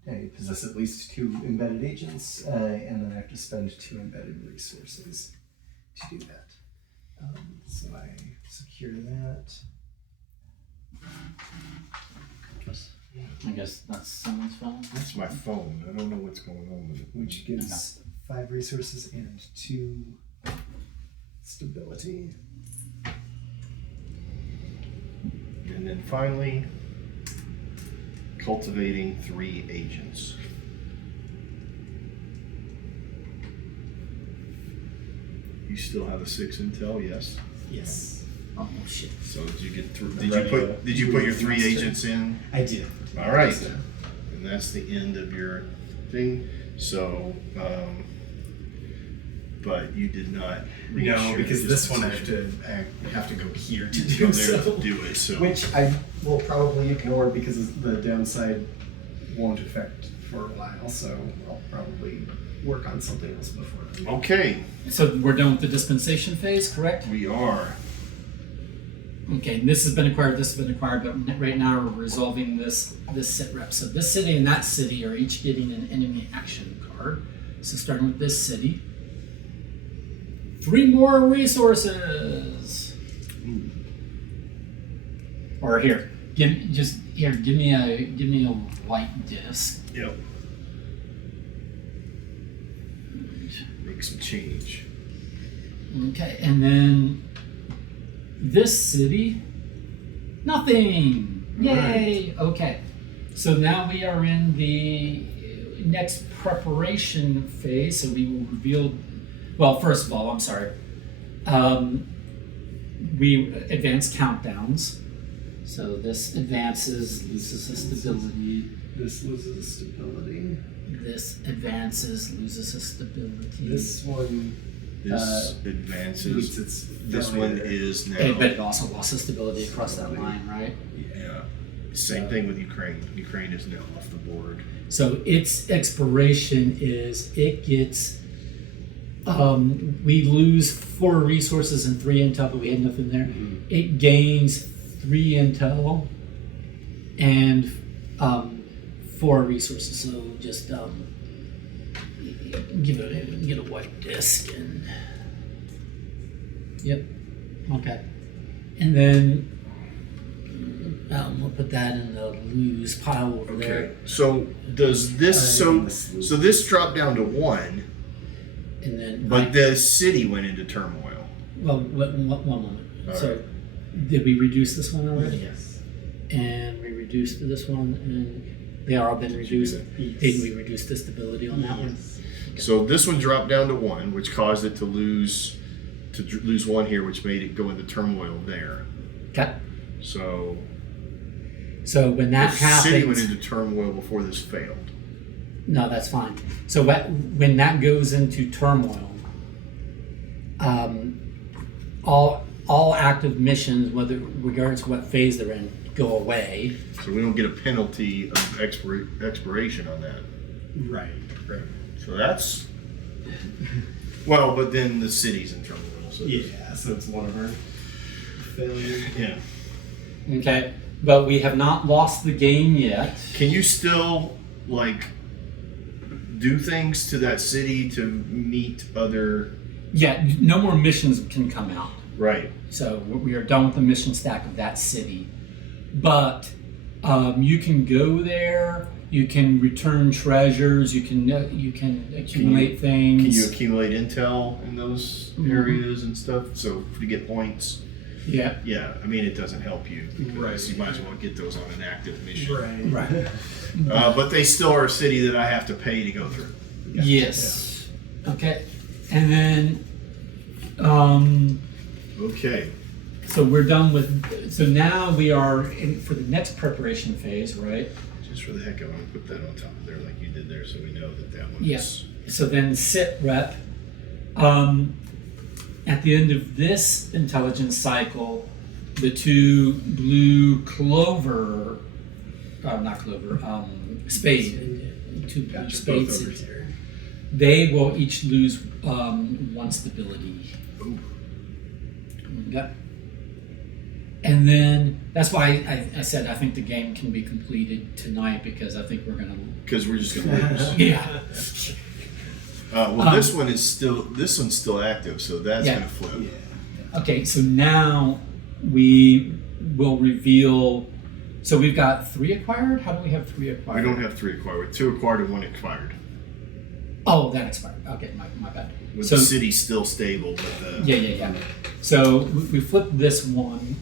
at least 2 embedded agents, and then I have to spend 2 embedded resources to do that. So I secure that. I guess that's someone's phone. That's my phone. I don't know what's going on with it. Which gives 5 resources and 2 stability. And then finally, cultivating 3 agents. You still have a 6 intel, yes. Yes. Oh shit. So did you get through? Ready, Did you put your 3 agents in? I did. All right. And that's the end of your thing. So, but you did not. reach No, your because this one I dispensation. have to go here to Go do there so. to do it. So Which I will probably ignore because the downside won't affect for a while, so I'll probably work on something else before then. Okay, So we're done with the dispensation phase, correct? we are. Okay, and this has been acquired, but right now we're resolving this sit rep. So this city and that city are each getting an enemy action card. So starting with this city. 3 more resources. Or here, give me a white disc. Yep. Make some change. Okay, and then this city, nothing. Yay! Okay, so now we are in the next preparation phase. So we will reveal. Well, first of all, I'm sorry. We advance countdowns. So this advances, loses a stability. This loses stability. This advances, loses a stability. This one This meets advances. its This one failure. is now. But it also lost the stability across that line, right? Yeah. Same thing with Ukraine. Ukraine is now off the board. So its expiration is it gets. We lose 4 resources and 3 intel, but we had nothing there. Mhm. It gains 3 intel and 4 resources. So just get a white disc and. Yep. Okay. And then we'll put that in the lose pile over Okay. there. So does this? So this dropped down to 1, And then. but the city went into turmoil. Well, one moment. All So, right. did we reduce this one already? Yes. And we reduced this one, and they all been reduced. Didn't we reduce the stability on that one? So this one dropped down to 1, which caused it to lose 1 here, which made it go into turmoil there. Okay. So So when that the city went happens, into turmoil before this failed. no, that's fine. So when that goes into turmoil, all active missions, whether regardless of what phase they're in, go away. So we don't get a penalty of expiration on that. Right. Right. So that's well, but then the city's in turmoil. So Yeah. So it's one of our failures. yeah. Okay. But we have not lost the game yet. Can you still like do things to that city to meet other? Yeah, no more missions can come out. Right. So we are done with the mission stack of that city. But you can go there. You can return treasures. You can accumulate things. Can you accumulate intel in those areas and stuff? So to get points. Yeah. Yeah. I mean, it doesn't help you. Because Right. You might as well get those on an active mission. Right. Right. But they still are a city that I have to pay to go through. Yes. Okay. And then, Okay. so we're done with. So now we are in for the next preparation phase, right? Just for the heck of it, I'm gonna put that on top of there like you did there, so we know that that one Yes. is. So then sit rep. At the end of this intelligence cycle, the 2 blue clover, not clover, spade, 2 blue Gotcha. spades, Both over here. they will each lose 1 stability. Ooh. Okay. And then that's why I said I think the game can be completed tonight because I think we're gonna. Because we're just gonna lose. Yeah. This one's still active, so that's Yeah. gonna flip. Yeah. Okay, so now we will reveal. So we've got 3 acquired. How do we have 3 We acquired? don't have 3 acquired. We have 2 acquired and 1 expired. Oh, that expired. Okay, my bad. With So the city still stable, but the yeah. So we flipped this one,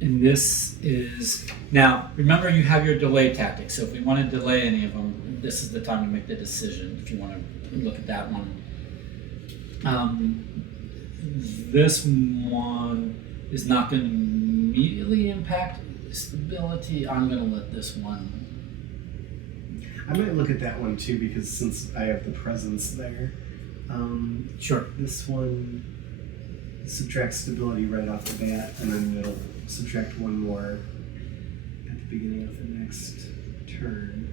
and this is now. Remember, you have your delay tactic. So if we want to delay any of them, this is the time to make the decision. If you want to look at that one, this one is not going to immediately impact stability. I'm going to let this one. I might look at that one too because since I have the presence there, Sure. this one subtracts stability right off the bat, and then it'll subtract 1 more at the beginning of the next turn.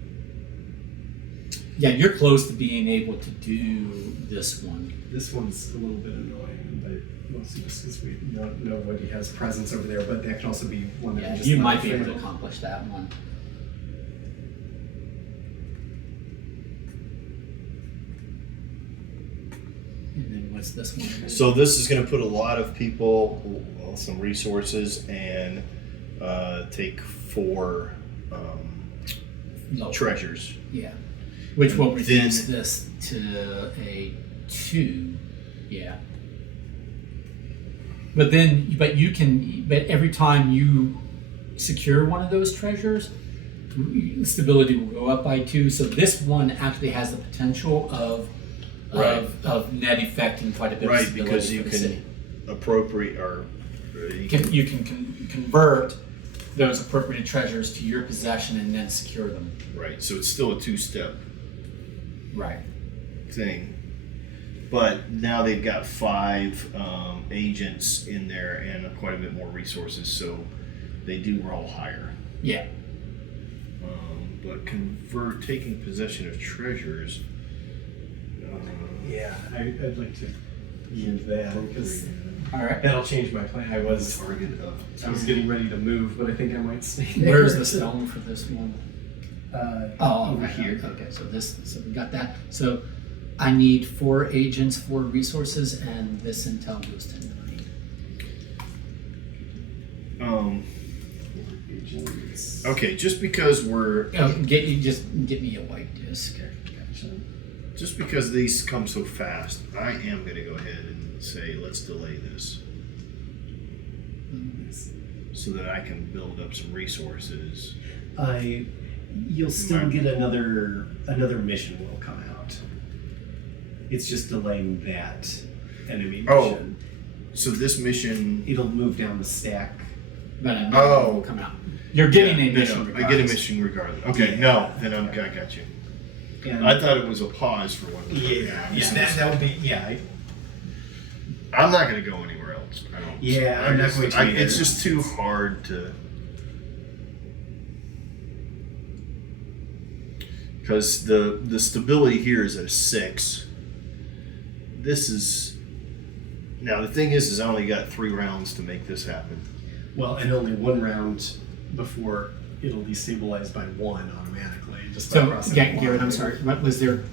Yeah, you're close to being able to do this one. This one's a little bit annoying, but mostly just because we nobody has presence over there. But that can also be one that Yeah, just you not might be able fail. to accomplish that one. And then what's this one? So this is going to put a lot of people, well, some resources, and take 4 No. treasures. Yeah. Which will Then- reduce this to a 2. Yeah. But then, but every time you secure one of those treasures, stability will go up by 2. So this one actually has the potential of Right. of net effecting quite a bit of Right, stability because you for the can city. appropriate or You can convert those appropriated treasures to your possession and then secure them. right. So it's still a 2-step Right. thing, but now they've got 5 agents in there and quite a bit more resources, so they do roll higher. Yeah. But taking possession of treasures. Yeah, I'd like to use that because All right. that'll change my plan. I was Target of getting ready to move, but I think I might stay. Where's the stone for this one? Over right here. Okay, so we got that. So I need 4 agents, 4 resources, and this intel goes to 9. Okay, just because we're Get me a white disc. just because these come so fast, I am going to go ahead and say let's delay this so that I can build up some resources. You'll still get another mission will come out. It's just delaying that enemy mission. Oh. So this mission. It'll move down the stack. But another one will come out. You're getting a mission. I regardless. get a mission regardless. Okay, no, then I got you. And I thought it was a pause for one. that would be I'm not going to go anywhere else. I don't. Yeah, I'm not going to either. It's just too hard to. Because the stability here is at a 6. This is. Now the thing is I only got 3 rounds to make this happen. Well, and only 1 round before it'll destabilize by 1 automatically. Just by So, crossing yeah, the Garrett, line. I'm sorry. What was there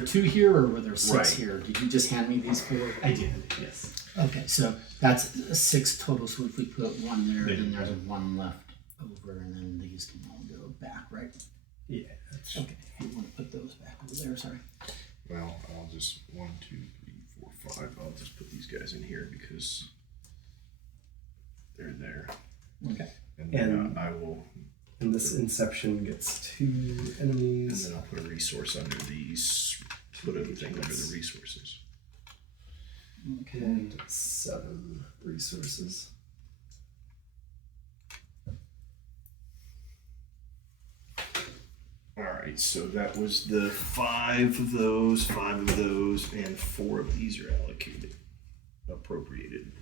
2 here, or were there 6 Right. here? Did you just hand me these 4? I did, yes. Okay, so that's 6 total. So if we put 1 there, Maybe then there's 1 left over, and then these can all go back, right? Yeah. Okay, you want to put those back over there? Sorry. Well, I'll just 1, 2, 3, 4, 5. I'll just put these guys in here because they're there, Okay. and then And- I will. And this inception gets 2 And enemies. then I'll put a resource under these. Put everything under the resources. Okay. And 7 resources. All right, so that was the 5 of those, and 4 of these are appropriated.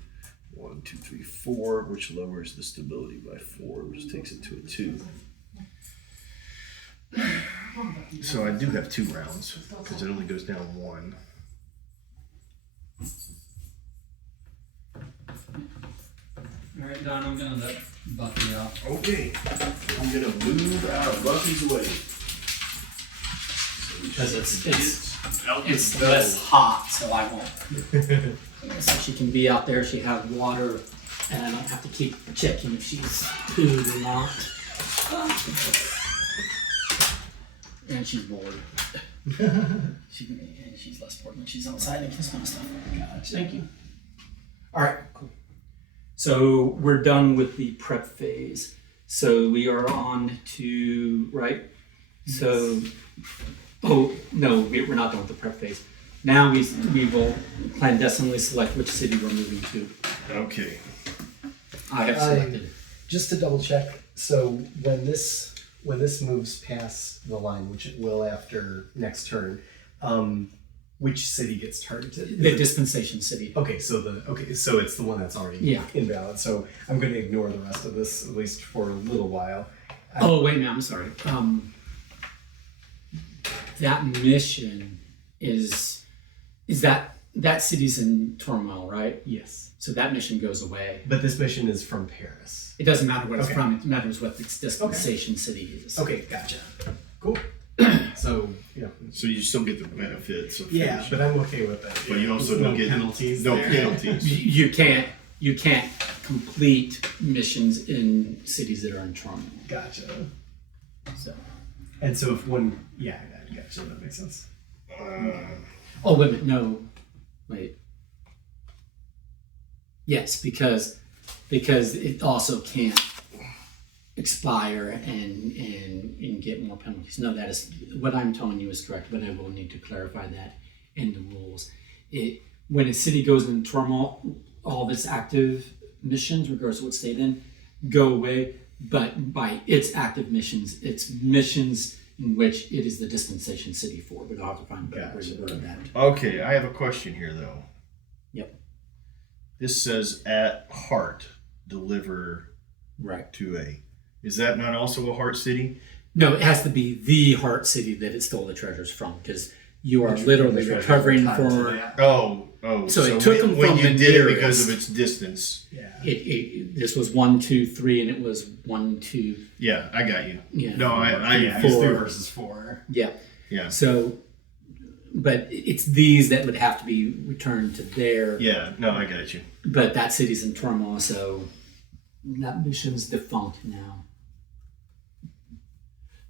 1, 2, 3, 4, which lowers the stability by 4, which takes it to a 2. So I do have 2 rounds because it only goes down 1. All right, Don, I'm gonna let Buffy out. Okay, I'm gonna move out of Buffy's way. Because it's less hot, so I won't. So she can be out there. She has water, and I don't have to keep checking if she's pooed or not. And she's bored. She's less bored when she's outside and this kind of stuff. Gotcha. Thank you. All right, cool. So we're done with the prep phase. So we are on to, right? So, oh, no, we're not done with the prep phase. Now we will clandestinely select which city we're moving to. Okay. I have selected. Just to double check, so when this moves past the line, which it will after next turn, which city gets targeted? The dispensation city. Okay, so it's the one that's already invalid. So I'm going to ignore the rest of this at least for a little while. Oh, wait a minute, I'm sorry. that mission is that city's in turmoil, right? Yes. So that mission goes away. But this mission is from Paris. It doesn't matter what it's Okay. from. It matters what its dispensation city is. Okay, gotcha. Cool. So, yeah. So you still get the benefits of Yeah, finishing. but I'm okay with that. But you also no don't get penalties. No there. penalties. You can't complete missions in cities that are in turmoil. Gotcha. So. And so if one, yeah, I gotcha. That makes sense. Oh wait a minute, no, wait. Yes, because it also can't expire and get more penalties. No, that is what I'm telling you is correct, but I will need to clarify that in the rules. When a city goes in turmoil, all of its active missions, regardless of what state in, go away. But by its active missions, it's missions in which it is the dispensation city for. But I'll have to find where you wrote that. Okay, I have a question here though. Yep. This says at heart deliver Right. to a. Is that not also a heart city? No, it has to be the heart city that it stole the treasures from, because you are literally recovering for. Oh. So it took them when from you the did it nearest. because of its distance. Yeah. This was 1, 2, 3, and it was 1, 2. Yeah, I got you. Yeah. No, I Yeah, Four. it's 3 versus 4. Yeah. yeah. So, but it's these that would have to be returned to their. Yeah, no, I got you. But that city's in turmoil, so that mission's defunct now.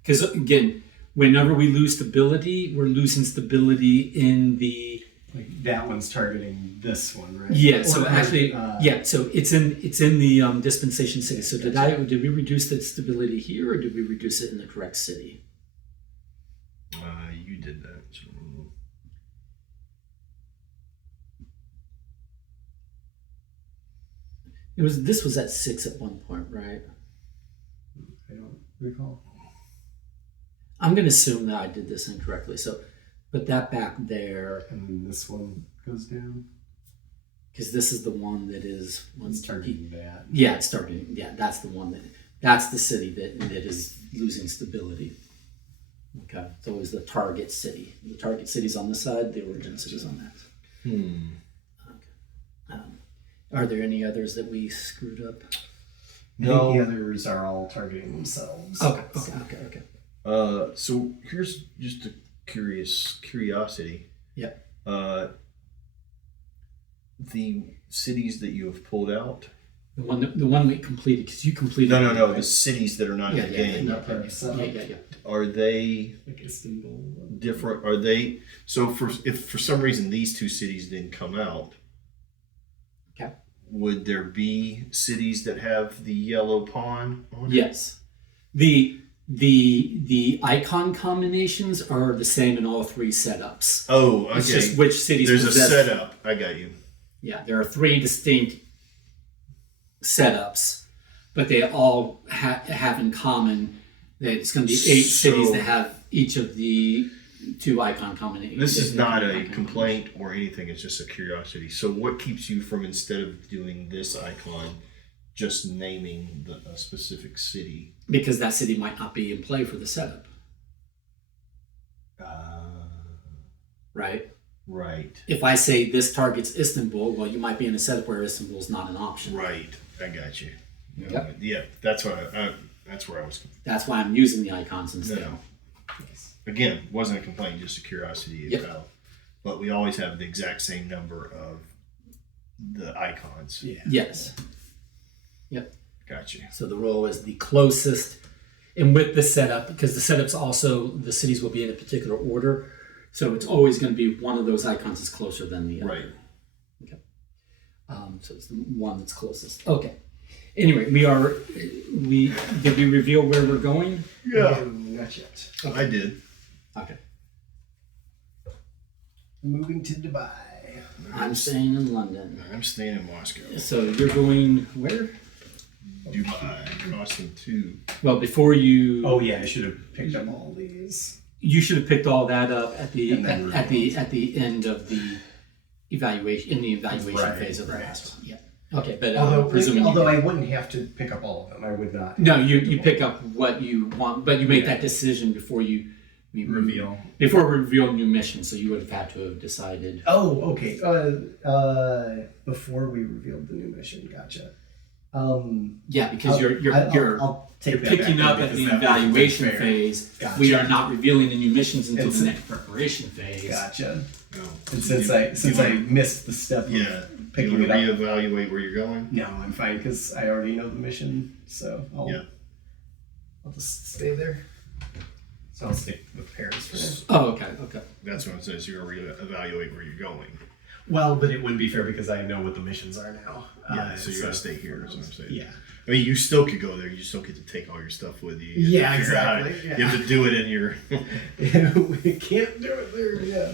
Because again, whenever we lose stability, we're losing stability in the. Like that one's targeting this one, right? Yeah. So Or, actually, uh, yeah. So it's in the dispensation city. So did we reduce the stability here, or did we reduce it in the correct city? You did that. So. This was at 6 at one point, right? I don't recall. I'm going to assume that I did this incorrectly. So put that back there, And then this one goes down. because this is the one that is. It's targeting that. Yeah, it's starting. Yeah, that's the one that's the city that is losing stability. Okay, so it was the target city. The target city's on this side. The origin city's on that. Okay. Are there any others that we screwed up? I think the others are all targeting themselves. Okay. So here's just a curiosity. Yep. The cities that you have pulled out. The one we completed, because you completed. No. The cities that are not in the game. Yeah. Are they Like Istanbul. different? Are they so? If for some reason these two cities didn't come out, Okay. would there be cities that have the yellow pawn on it? Yes. The icon combinations are the same in all 3 setups. Oh, okay. It's just which cities There's possess. a setup. I got you. Yeah, there are 3 distinct setups, but they all have in common that it's going to be 8 cities that have each of the 2 icon combinations. This is not a complaint or anything. It's just a curiosity. So, what keeps you from, instead of doing this icon, just naming a specific city? Because that city might not be in play for the setup, right? Right. If I say this targets Istanbul, well, you might be in a setup where Istanbul is not an option. Right. I got you. Yep. Yeah. That's what. That's where I was. That's why I'm using the icons instead. No. Again, wasn't a complaint, just a curiosity. Yep. About, but we always have the exact same number of the icons. Yeah. Yes. Yep. Gotcha. So the roll is the closest, and with the setup, because the setup's also, the cities will be in a particular order, so it's always going to be one of those icons is closer than the other. Right. Okay. So it's the one that's closest. Okay. Anyway, did we reveal where we're going? Yeah. Not yet. I did. Okay. Moving to Dubai. I'm staying in London. I'm staying in Moscow. So you're going where? Dubai, costing 2. Well, before you. Oh yeah, I should have picked up all these. You should have picked all that up at the And then at the end of the evaluation Right, phase of the right. last one. Yeah. Okay, but Although I wouldn't have to pick up all of them, I would not. no, you pick up what you want, but you make that decision before you We reveal. Before we reveal new missions, so you would have had to have decided. Oh, okay. Before we revealed the new mission, gotcha. Yeah, because I'll take that picking back up then at the because that evaluation wasn't fair. phase. Gotcha. We are not revealing the new missions until It's the a- next preparation phase. Gotcha. No. And since I missed the step Yeah. of Do you picking want it to up, reevaluate where you're going? no, I'm fine because I already know the mission, so I'll just stay there. So I'll stick with Paris for now. Oh, okay. That's what I'm saying. So you're going to reevaluate where you're going. Well, but it wouldn't be fair because I know what the missions are now. So you're going to stay here, is what I'm saying. Yeah. I mean, you still could go there. You just don't get to take all your stuff with you. You Yeah, have to figure out how exactly, to- You have to do it in your. We can't do it there. Yeah.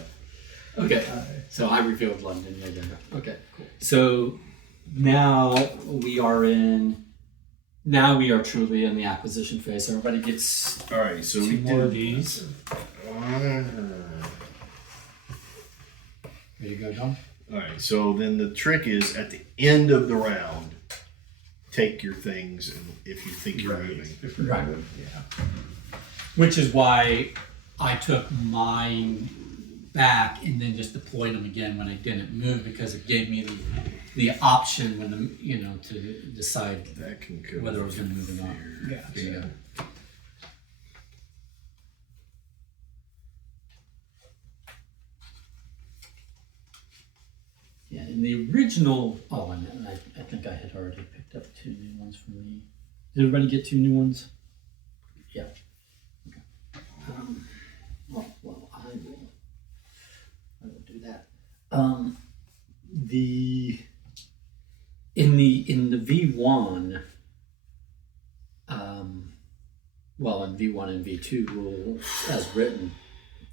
Okay. So I revealed London. Yeah. Okay. Cool. So now we are in. Now we are truly in the acquisition phase. So everybody gets All right. So we two more of did. these. There you go, John. All right. So then the trick is at the end of the round, take your things, and if you think you're moving. Right. Yeah. Which is why I took mine back and then just deployed them again when I didn't move, because it gave me the option when to decide That can go. whether I was going to move or not. Yeah. There you go. Yeah, in the original. Oh, and I think I had already picked up 2 new ones from the. Did everybody get 2 new ones? Yeah. Okay. Well, I will do that. In the V1, in V1 and V2 rules as written,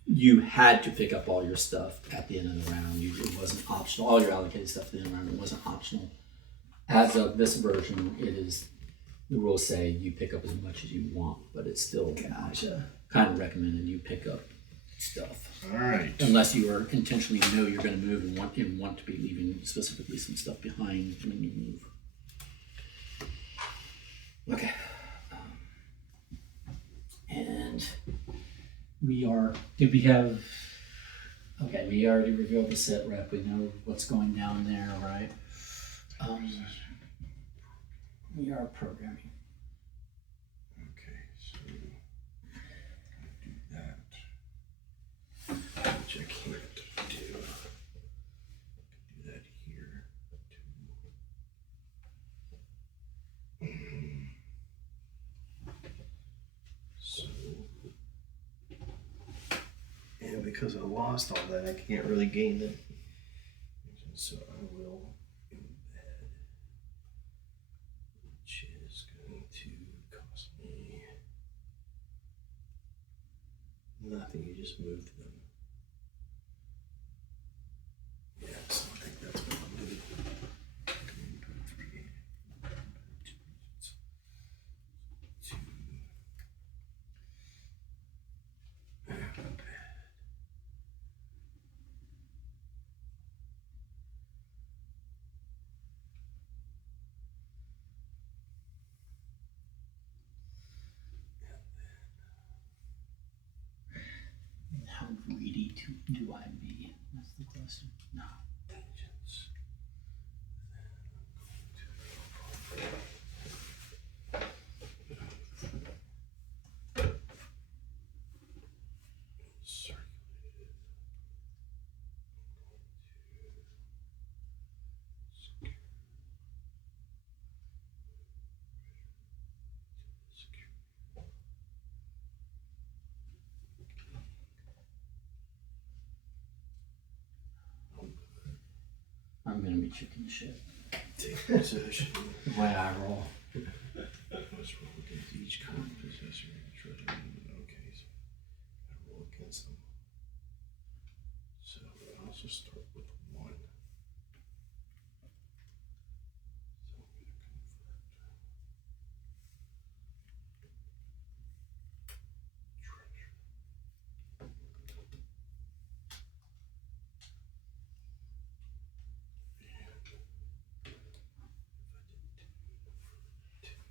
you had to pick up all your stuff at the end of the round. It wasn't optional. All your allocated stuff at the end of the round, it wasn't optional. As of this version, the rules say you pick up as much as you want, but it's still kind of recommended you pick up stuff. All right. Unless you are intentionally know you're going to move and want to be leaving specifically some stuff behind when you move. Okay. And we already revealed the set rep. We know what's going down there, right? We are programming. Okay. So do that. Which I can't do. I can do that here. So, and because I lost all that, I can't really gain them. So I will embed, which is going to cost me nothing. You just move them. Yes, I think that's what I'll do. How greedy do I be? That's the question. No. I'm gonna be chicken shit. Take possession. The way I roll. Let's roll against each current possessor. Okay, so I roll against them. So I also start with 1. So I'm going to convert treasure.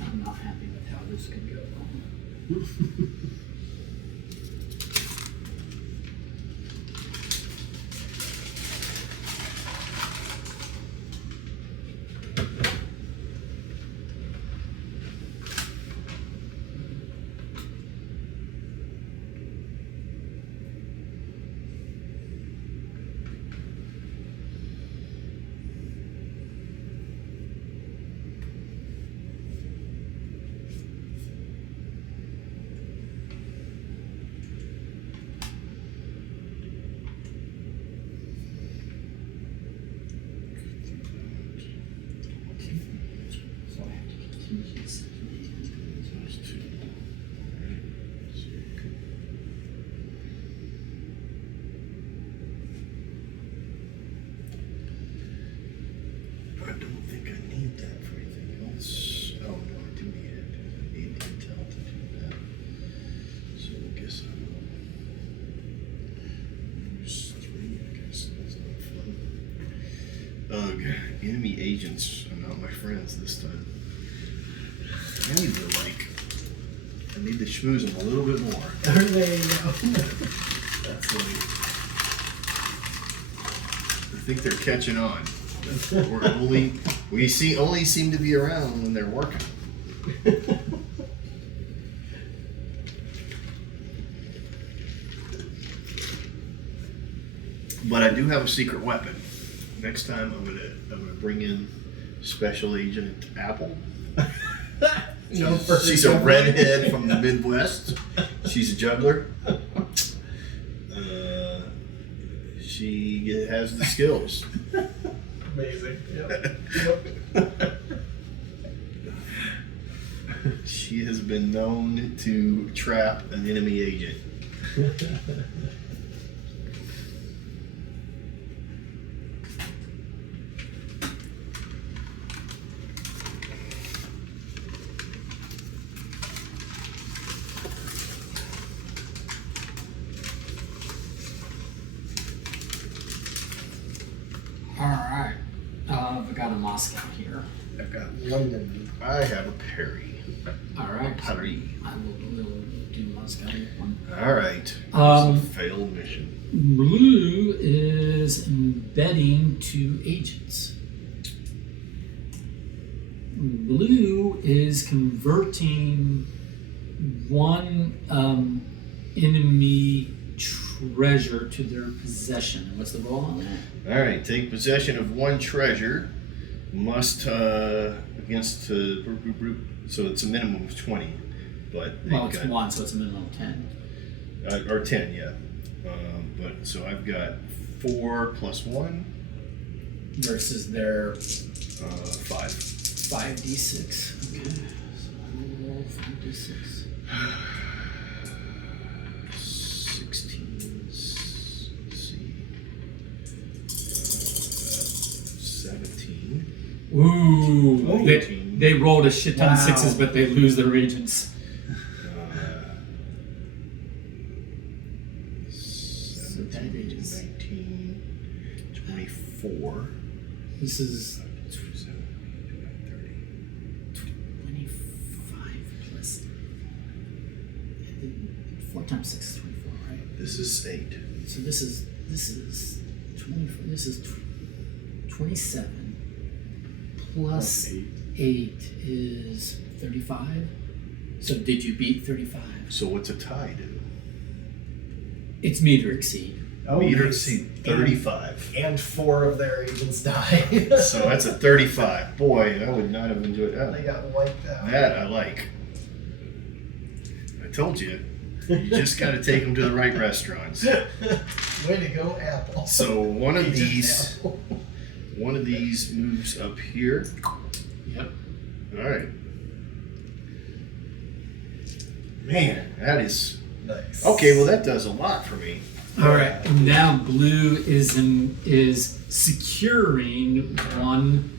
I'm not happy with how this could go. So I have to continue this. Those two. I don't think I need that for anything else. Oh, no, I do need it. I need intel to do that. So I guess I will. There's 3, I guess. That's not fun. Ugh, enemy agents are not my friends this time. I need to schmooze them a little bit more. There you go. That's like, I think they're catching on. We only seem to be around when they're working. But I do have a secret weapon. Next time I'm gonna bring in Special Agent Apple. No, She's a redhead from the Midwest. She's a juggler. She has the skills. Amazing. She has been known to trap an enemy agent. Alright. We got a Moscow here. I've got. London. I have a parry. Alright. Parry. I will do Moscow one. All right. Um, It's a failed mission. Blue is embedding 2 agents. Blue is converting 1 enemy treasure to their possession. What's the roll on that? All right. Take possession of 1 treasure. Must against so it's a minimum of 20, but they've Well, it's got 1, so it's a minimum of 10. or 10, yeah. But so I've got 4 plus 1, Versus their 5. 5d6. Okay. So I will roll 5d6. 16. Let's see. 17. Ooh, they rolled a shit ton of Wow. 6s, but they lose their agents. 17, 18, 19, 24. This is 27, 25 plus 4 times 6 is 24, right? 30. This is 8. So this is 24. This is 27 plus 8 is 35. So did you beat 35? So what's a tie do? It's meet or exceed. Oh, Meter nice. exceed 35. And 4 of their agents die. So that's a 35. Boy, I would not have enjoyed They that. got wiped out. That I like. I told you. You just got to take them to the right restaurants. Way to go, Apple. So one of Agent these Apple. moves up here. Yep. All right. Man, that is Nice. okay. Well, that does a lot for me. All right. Now blue is securing 1.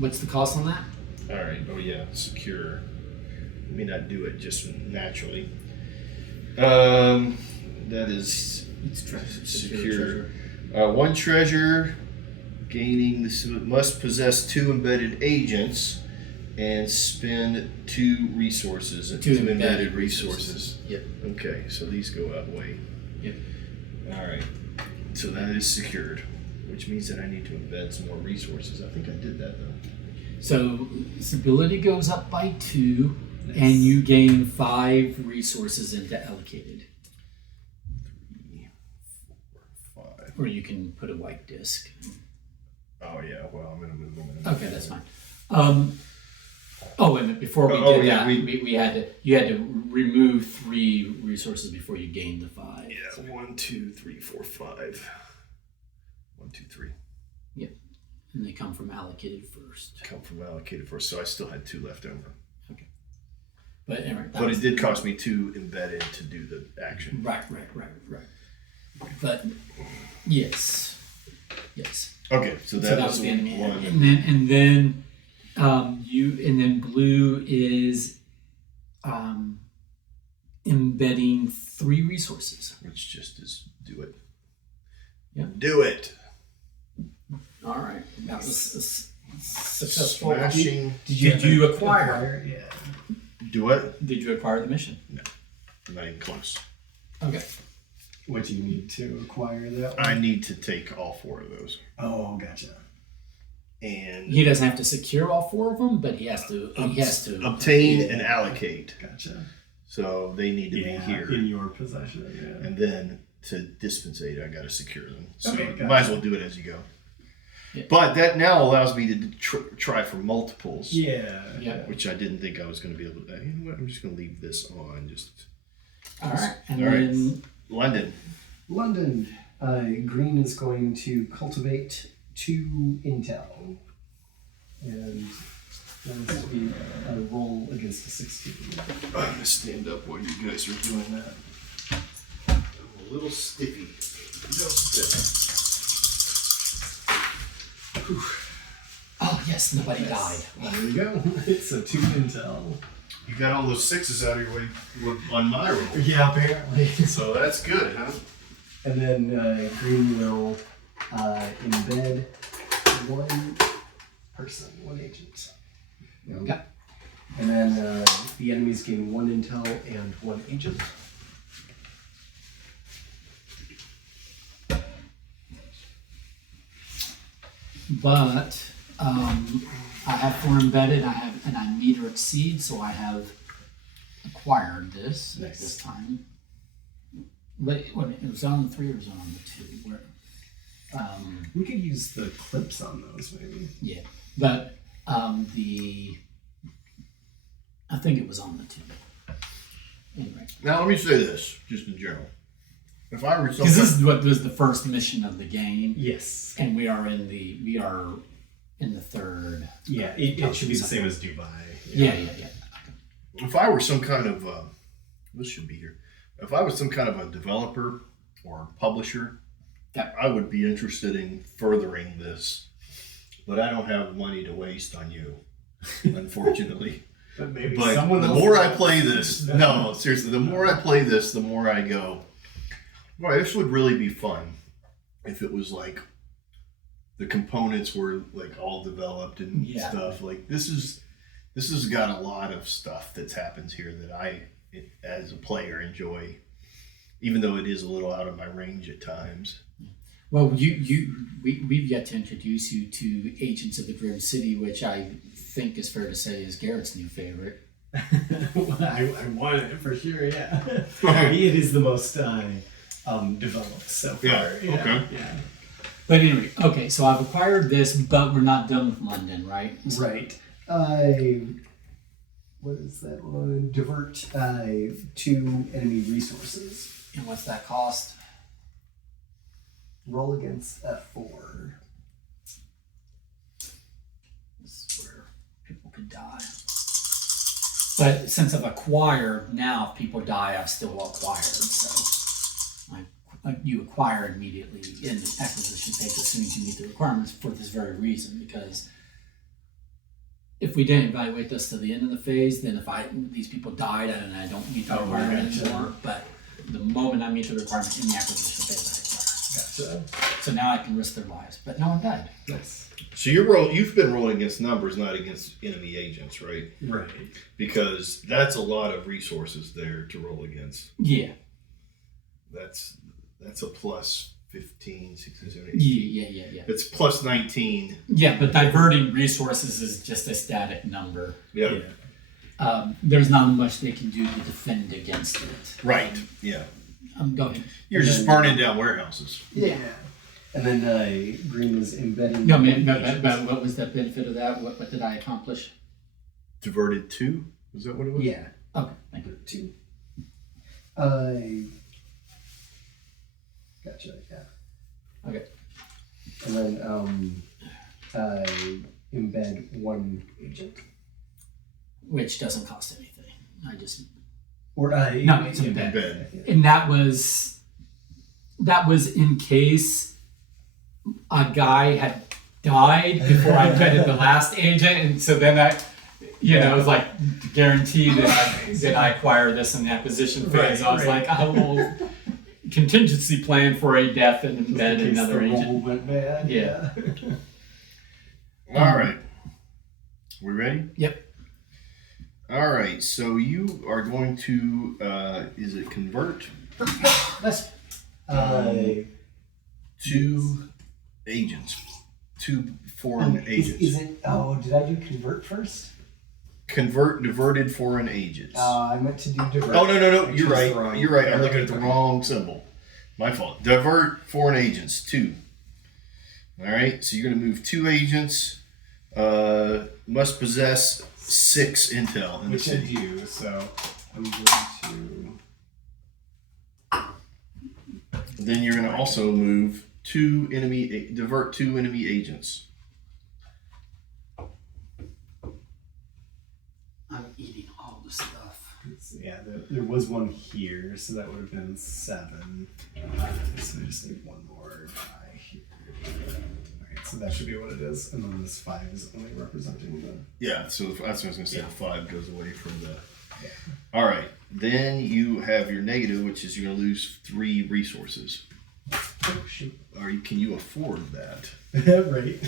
What's the cost on that? All right. Oh yeah, secure. Let me not do it just naturally. That is It's treasure. secure. 1 treasure, gaining this must possess 2 embedded agents, And spend 2 resources, Two 2 embedded embedded resources. Yep. Okay, so these go that way. Yep. All right. So that is secured, which means that I need to embed some more resources. I think I did that though. So stability goes up by 2, and you gain 5 resources into allocated. 3, 4, 5. Or you can put a white disc. Oh yeah. Well, I'm gonna move them. Okay, that's fine. And before we Oh, did yeah, that, we had to. You had to remove 3 resources before you gained the 5. Yeah. 1, 2, 3, 4, 5. 1, 2, 3. Yep. And they come from allocated first. Come from allocated first, so I still had 2 left over. Okay. But anyway, But it did cost me 2 embedded to do the action. Right. But yes. Okay, so that was the enemy. one. And then blue is embedding 3 resources. Which just is do it. Yeah. Do it. All right. That was successful. Smashing. Did you acquire? Yeah. Do it. Did you acquire the mission? No, not even close. Okay. What do you need to acquire that one? I need to take all 4 of those. Oh, gotcha. And He doesn't have to secure all 4 of them, but he has to. obtain and allocate. Gotcha. So they need to be here. In your possession, yeah. And then to dispensate, I got to secure them. So Okay, you gotcha. might as well do it as you go. Yeah. But that now allows me to try for multiples. Yeah. Which I didn't think I was going to be able to. You know what? I'm just going to leave this on. All right. And All right. then London. London. Green is going to cultivate 2 intel. And that has to be a roll against a 16. I'm going to stand up while you guys are doing that. I'm a little stiffy. Real stiff. oh yes, nobody died. There you go. So 2 intel. You got all those 6s out of your way on my roll. Yeah, apparently. So that's good, huh? And then Green will embed 1 person, 1 agent. Okay. And then the enemies gain 1 intel and 1 agent. But I have 4 embedded. And I meet or exceed, so I have acquired this Nice. this time. But it was on the 3 or was it on the 2? Where? We could use the clips on those, maybe. Yeah, but I think it was on the 2. Anyway, Now let me say this, just in general. If I were because this is what was the first mission of the game, Yes. and we are in the 3rd. Yeah, it should be the same as Dubai. Yeah. if I were some kind of this should be here. If I was some kind of a developer or publisher, Yep. I would be interested in furthering this, but I don't have money to waste on you, unfortunately. But maybe But someone the else more I play this, no, seriously, the more I play this, the more I go, boy, this would really be fun if it was like the components were like all developed and Yeah. stuff. Like this has got a lot of stuff that happens here that as a player enjoy, even though it is a little out of my range at times. Well, we've yet to introduce you to Agents of the Grim City, which I think is fair to say is Garrett's new favorite. I wanted it for sure, yeah. It is the most developed so far. Yeah, okay. Yeah. But anyway, okay, so I've acquired this, but we're not done with London, right? Right. What is that one? Divert 2 enemy resources. And what's that cost? Roll against F4. This is where people could die. But since I've acquired, now if people die, I've still acquired. So you acquire immediately in the acquisition phase as soon as you meet the requirements for this very reason. Because if we didn't evaluate this to the end of the phase, then if these people died and I don't meet the requirement gotcha. anymore, but the moment I meet the requirement in the acquisition phase, I acquire. So now I can risk their lives, but no one died. Nice. So you've been rolling against numbers, not against enemy agents, right? Right. Because that's a lot of resources there to roll against. Yeah. That's a plus 15, 16, 17. Yeah. It's plus 19. Yeah, but diverting resources is just a static number. Yeah. There's not much they can do to defend against it. Right. Yeah. Go ahead. You're just burning down warehouses. Yeah. And then Green was embedding. No, man, but what was the benefit of that? What did I accomplish? Diverted 2? Is that what it was? Yeah. Okay, thank you. 2. Gotcha. Yeah. Okay. And then embed 1 agent. Which doesn't cost anything. I just Or no, it's embed. Embed. And that was in case a guy had died before I embedded the last agent, and so then it was like to guarantee that I acquire this in the acquisition phase. Right, I was like, I will contingency plan for a death and embed another the agent. roll went bad. Yeah. All right. We ready? Yep. All right. So you are going to, is it convert? Let's. 2 agents. 2 foreign agents. Is it? Oh, did I do convert first? Convert diverted foreign agents. I meant to do divert. Oh, no. I You're chose right. the wrong- You're right. I'm looking at the Okay. wrong symbol. My fault. Divert foreign agents. 2. All right. So you're going to move 2 agents. Must possess 6 intel in the Which I city. do, so I'm going Then you're going to also move divert 2 enemy agents. I'm eating all the stuff. to. Yeah, there was 1 here, so that would have been 7. So I just need 1 more die here. Alright, so that should be what it is. And then this 5 is only representing the. Yeah, so that's what I was going to say. Yeah. The 5 goes away from the. Yeah. All right. Then you have your negative, which is you're going to lose 3 resources. Oh, shoot. Can you afford that? Right.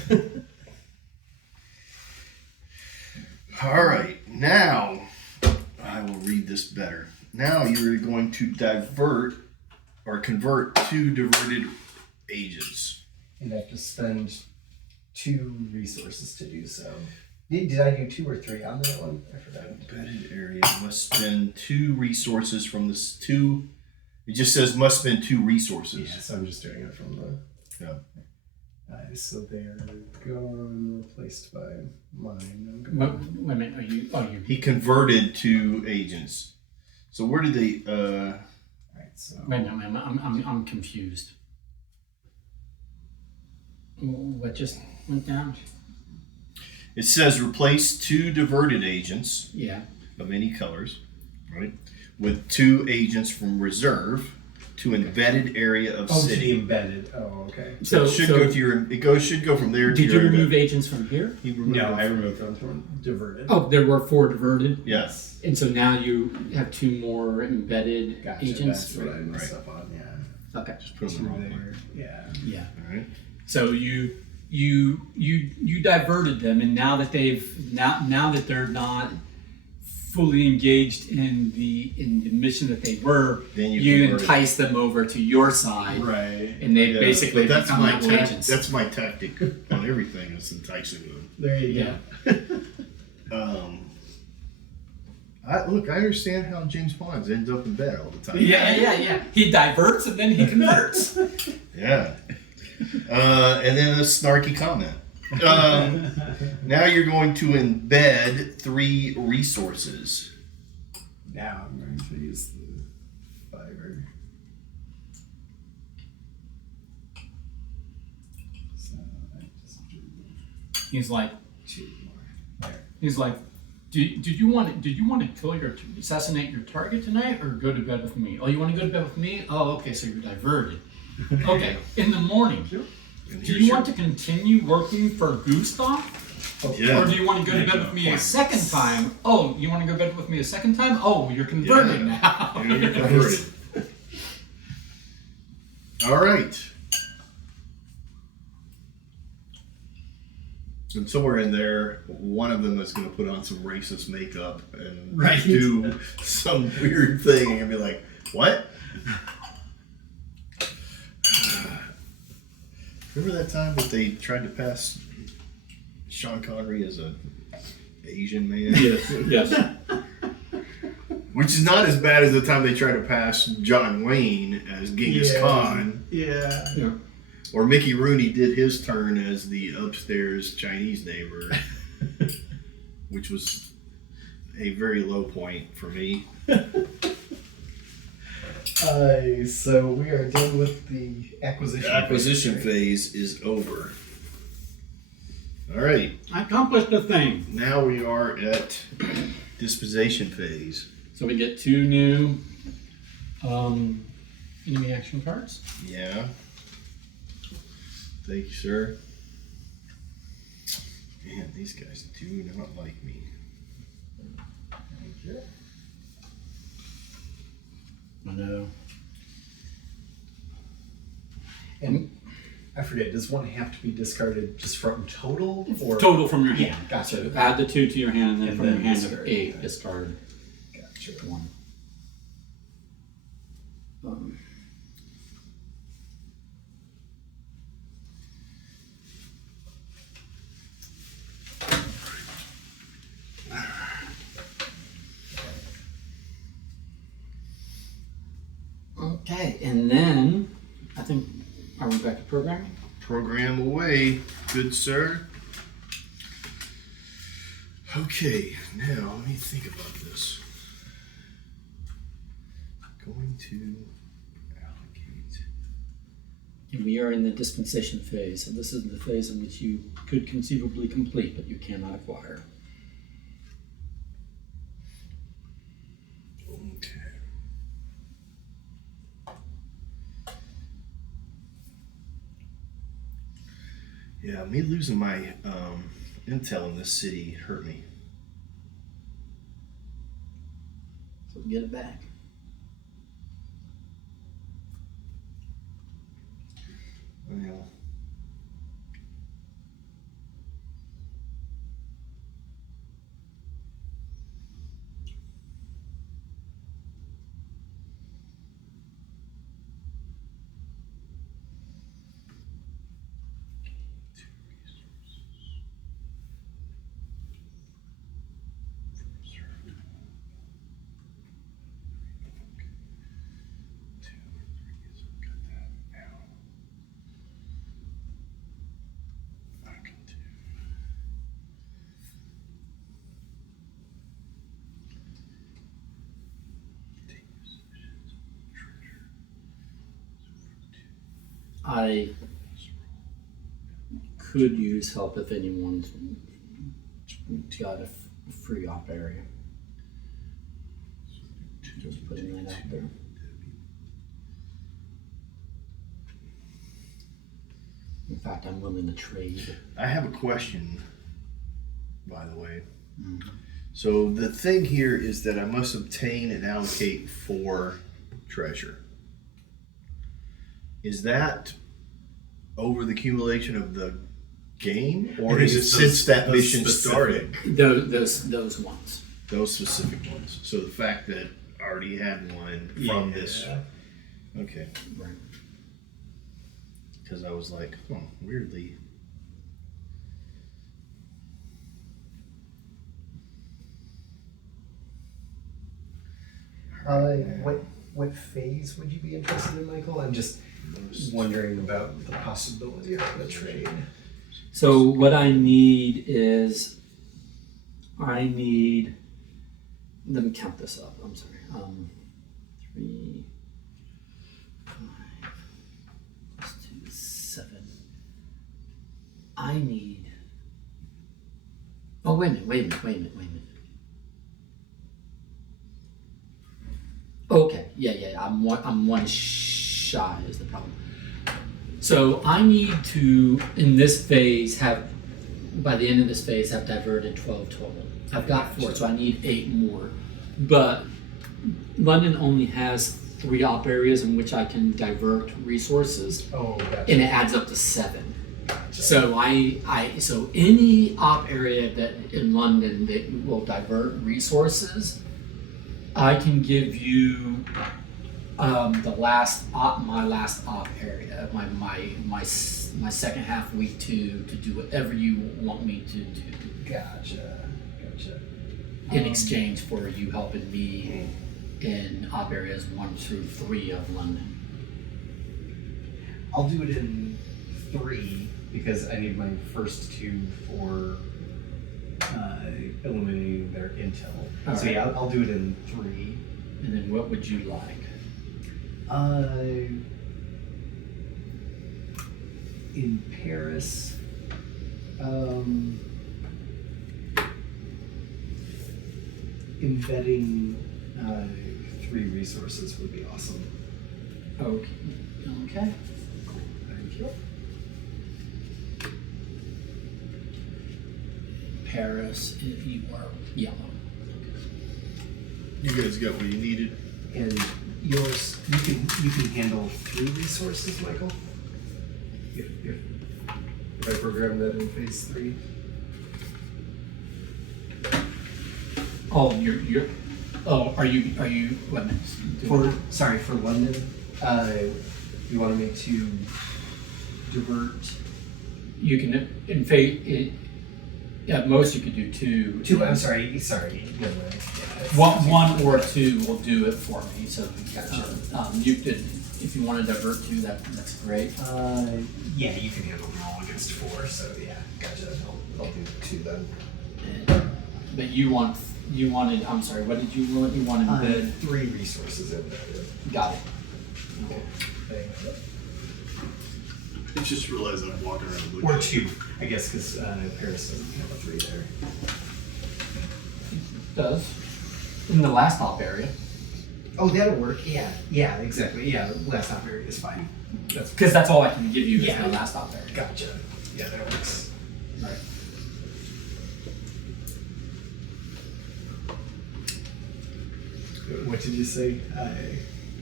All right. Now, I will read this better. Now you're going to divert or convert 2 diverted agents. And I have to spend 2 resources to do so. Did I do 2 or 3 on that one? I forgot. Embedded area must spend 2 resources from this 2. It just says must spend 2 resources. Yeah, so I'm just doing it from the. Yeah. So they're gone, replaced by mine. Wait a minute. Are you? He converted 2 agents. So where did they? Alright, so. Wait a minute. I'm confused. What just went down? It says replace 2 diverted agents Yeah. of any colors, right, with 2 agents from reserve to embedded area of Oh, to be city. embedded. Oh, okay. So it should go to your. Should go from there to Did your. you remove agents from here? He removed No, them. I removed them from diverted. Oh, there were 4 diverted. Yes. And so now you have 2 more embedded Gotcha. agents. That's what I messed up on. Yeah. Okay. Just put them 2 wrong way. there. Yeah. Yeah. All right. So you diverted them, and now that they're not fully engaged in the mission that they were, Then you you convert it. entice them over to your side, Right. and they Yeah, basically but that's become my rebel agents. That's my tactic on everything. Is enticing them. There you Yeah. go. I understand how James Bond ends up in bed all the time. Yeah. He diverts and then he converts. Yeah. And then a snarky comment. Now you're going to embed 3 resources. Now I'm going to use the fiber. So I just do He's like, 2 more. There. he's like, did you want to assassinate your target tonight, or go to bed with me? Oh, you want to go to bed with me? Oh, okay, so you're diverted. Okay, in the morning. And Do here's you your- want to continue working for Gustav? Yeah. Or do you want to go to bed with me a second time? Oh, you want to go to bed with me a second time? Oh, you're converted Yeah. now. You're converted. All right. And somewhere in there, one of them is going to put on some racist makeup and Right. do some weird thing and be like, "What?" Remember that time that they tried to pass Sean Connery as a Asian man? Yes. Yes. Which is not as bad as the time they tried to pass John Wayne as Genghis Khan. Yeah. Yeah. Or Mickey Rooney did his turn as the upstairs Chinese neighbor, which was a very low point for me. So we are done with the acquisition. The acquisition phase is over. All right, I accomplished a thing. now we are at disposition phase. So we get 2 new enemy action cards. Yeah. Thank you, sir. Man, these guys do not like me. Thank you. I know. And I forget, does one have to be discarded just from total? Or Total from your hand. Yeah, gotcha. So add the 2 to your hand, and then And from then your hand discard. of 8, discard Gotcha. 1. Okay, and then I think, are we back to programming? Program away, good sir. Okay, now let me think about this. Going to allocate. And we are in the dispensation phase, so this is the phase in which you could conceivably complete, but you cannot acquire. Okay. Yeah, me losing my intel in this city hurt me. So get it back. Well, I could use help if anyone's got a free op area. Just putting that out there. In fact, I'm willing to trade. I have a question, by the way. So the thing here is that I must obtain and allocate 4 treasure. Is that over the accumulation of the game, or I is think it it's since that those mission specific. started? Those ones. Those specific ones. So the fact that I already had one from this. Okay. Right. Because I was like, oh, weirdly. What phase would you be interested in, Michael? I'm just wondering about the possibility of a trade. So what I need is, let me count this up. I'm sorry. 3, 5 plus 2 is 7. I need. Oh, wait a minute. Okay, yeah. I'm one shy is the problem. So I need to, in this phase, by the end of this phase, have diverted 12 total. I've got 4, so I need 8 more. But London only has 3 op areas in which I can divert resources, Oh, gotcha. and it adds up to 7. Gotcha. So so any op area that in London that will divert resources, I can give you the last op, my last op area, my second half week to do whatever you want me to do. Gotcha. In exchange for you helping me in op areas 1 through 3 of London. I'll do it in 3 because I need my first 2 for eliminating their intel. All So right. yeah, I'll do it in 3. And then what would you like? In Paris, embedding 3 resources would be awesome. Okay. Thank you. Paris, if you are yellow. You guys got what you needed? And yours, you can handle 3 resources, Michael. If I program that in phase 3. Oh, you're. Oh, are you? Wait a minute. For London, you wanted me to divert You can in fate. At most, you could do 2. 2. I'm sorry. No, One or 2 will do it for me. So Gotcha. you could, if you want to divert 2, that's great. Yeah, you can handle them all against 4. So yeah, gotcha. I'll do 2 then. But you wanted. I'm sorry. What did you want? You wanted 3 resources embedded. Got it. I just realized I'm walking around with Or 2, I guess, because Paris doesn't have a 3 there. Does in the last op area. Oh, that'll work. Yeah, exactly. Yeah, last op area is fine. Because that's all I can give you is Yeah. the last op area. Gotcha. Yeah, that works. Right. What did you say?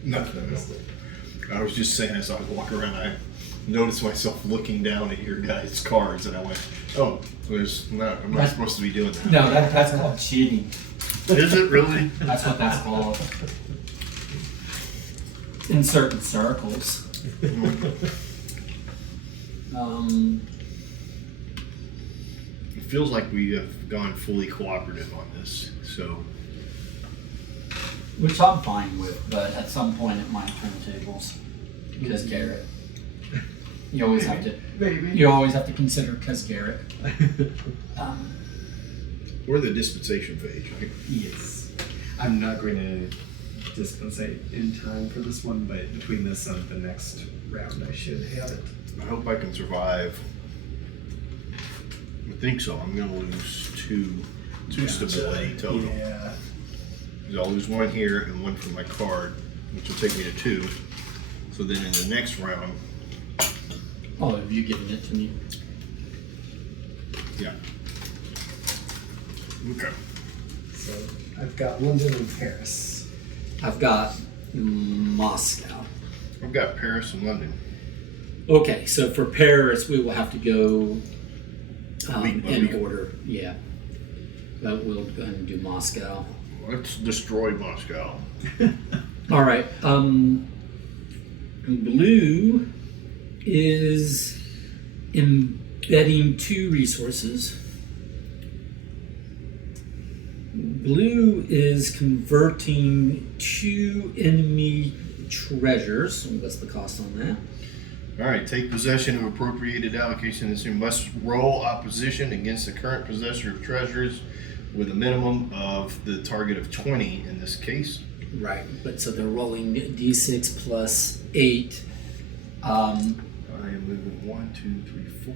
Nothing. I was just saying as I was walking around, I noticed myself looking down at your guys' cards, and I went, "Oh, I'm not supposed to be doing that." No, that's called cheating. Is it really? That's what that's called. In certain circles. It feels like we have gone fully cooperative on this. So Which I'm fine with, but at some point it might turn tables. Because Garrett. You always have to. Maybe. You always have to consider because Garrett. we're the dispensation phase, right? Yes. I'm not going to dispensate in time for this one, but between this and the next round, I should have it. I hope I can survive. I think so. I'm gonna lose two stability total. Yeah. 'Cause I'll lose 1 here and 1 from my card, which will take me to 2. So then in the next round, Oh, have you given it to me? yeah. Okay. So I've got London and Paris. I've got Moscow. I've got Paris and London. Okay, so for Paris, we will have to go Week by in week. order. Yeah. But we'll go ahead and do Moscow. Let's destroy Moscow. All right. Blue is embedding 2 resources. Blue is converting 2 enemy treasures. What's the cost on that? All right, take possession of appropriated allocation. This must roll opposition against the current possessor of treasures with a minimum of the target of 20 in this case. Right, but so they're rolling d6 plus 8. I am moving 1, 2, 3, 4,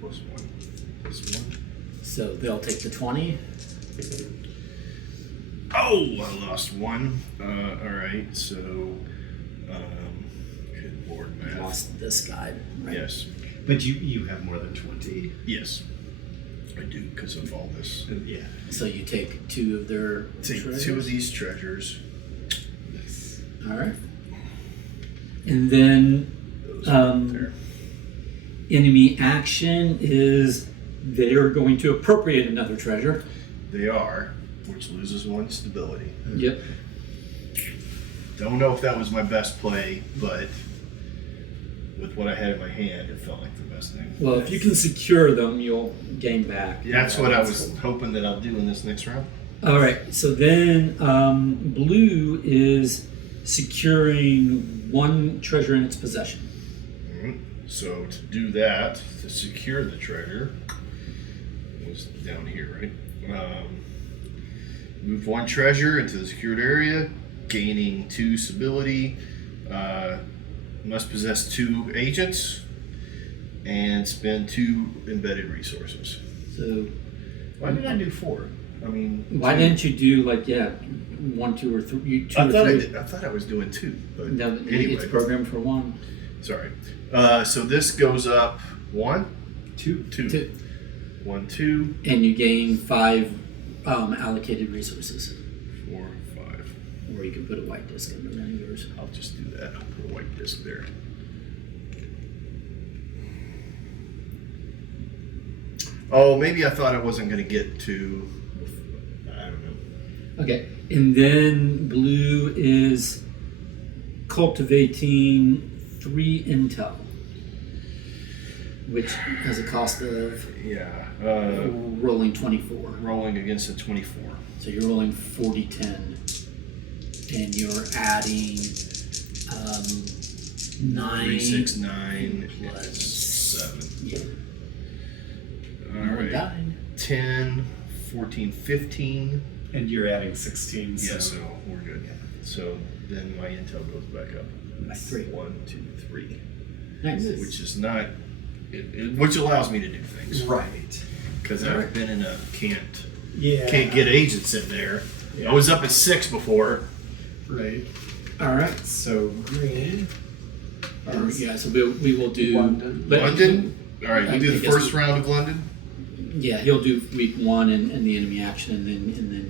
plus 1, plus 1. So they'll take the 20. Oh, I lost 1. All right, so, good lord, math. Lost this guy. Right? Yes, But you have more than 20. yes, I do because of all this. Yeah. So you take 2 of their Take treasures. 2 of these treasures. Nice. All right. And then Those right there. enemy action is they're going to appropriate another treasure. They are, which loses 1 stability. Yep. Don't know if that was my best play, but with what I had in my hand, it felt like the best thing. Well, if you can secure them, you'll gain back. That's what I was hoping that I'll do in this next round. All right. So then, blue is securing 1 treasure in its possession. Alright, so to do that, to secure the treasure, it was down here, right? Move 1 treasure into the secured area, gaining 2 stability. Must possess 2 agents, and spend 2 embedded resources. So Why did I do 4? I mean, why 2. didn't you do like 1, 2, or 3? I thought I thought I was doing 2, but No, anyway. it's programmed for 1. Sorry. So this goes up 1, 2. 2. 1, 2, And you gain 5 allocated resources. 4, 5. Or you can put a white disc under one of yours. I'll just do that. I'll put a white disc there. Oh, maybe I thought I wasn't going to get to. I don't know. Okay, and then blue is cultivating 3 intel, which has a cost of Yeah. rolling 24. Rolling against a 24. So you're rolling 40-10, and you're adding 9. 3, 6, 9, plus 7. Yeah. All No one right. died. 10, 14, 15. And you're adding 16. Yeah, so we're good. So then my intel goes back up. Nice. 3. 1, 2, 3. Nice. Which is not, which allows me to do things. Right. Because I've been in a can't Yeah. get agents in there. Yeah. I was up at 6 before. Right. All right. So green. Yeah, so we will do London. but- London. All right, I you do the guess first round of London. Yeah, he'll do week 1 and the enemy action, and then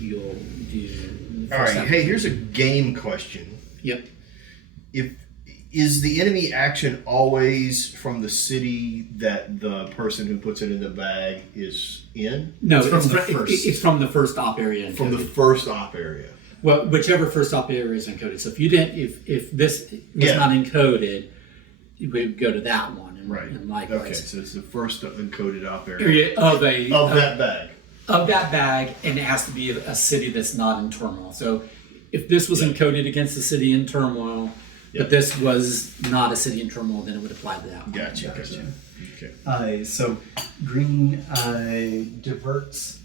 you'll do. the All first right. half. Hey, here's a game question. Yep. Is the enemy action always from the city that the person who puts it in the bag is in? No, It's from the first. it's from the first op area. From the encoded. first op area. Well, whichever first op area is encoded. So if you didn't, if this was Yeah. not encoded, we would go to that one. And, Right. And likewise. Okay, so it's the first encoded op area Area of a of that bag. of that bag, and it has to be a city that's not in turmoil. So if this was Yeah. encoded against a city in turmoil, Yeah. but this was not a city in turmoil, then it would apply to that one. Gotcha. Okay. So green diverts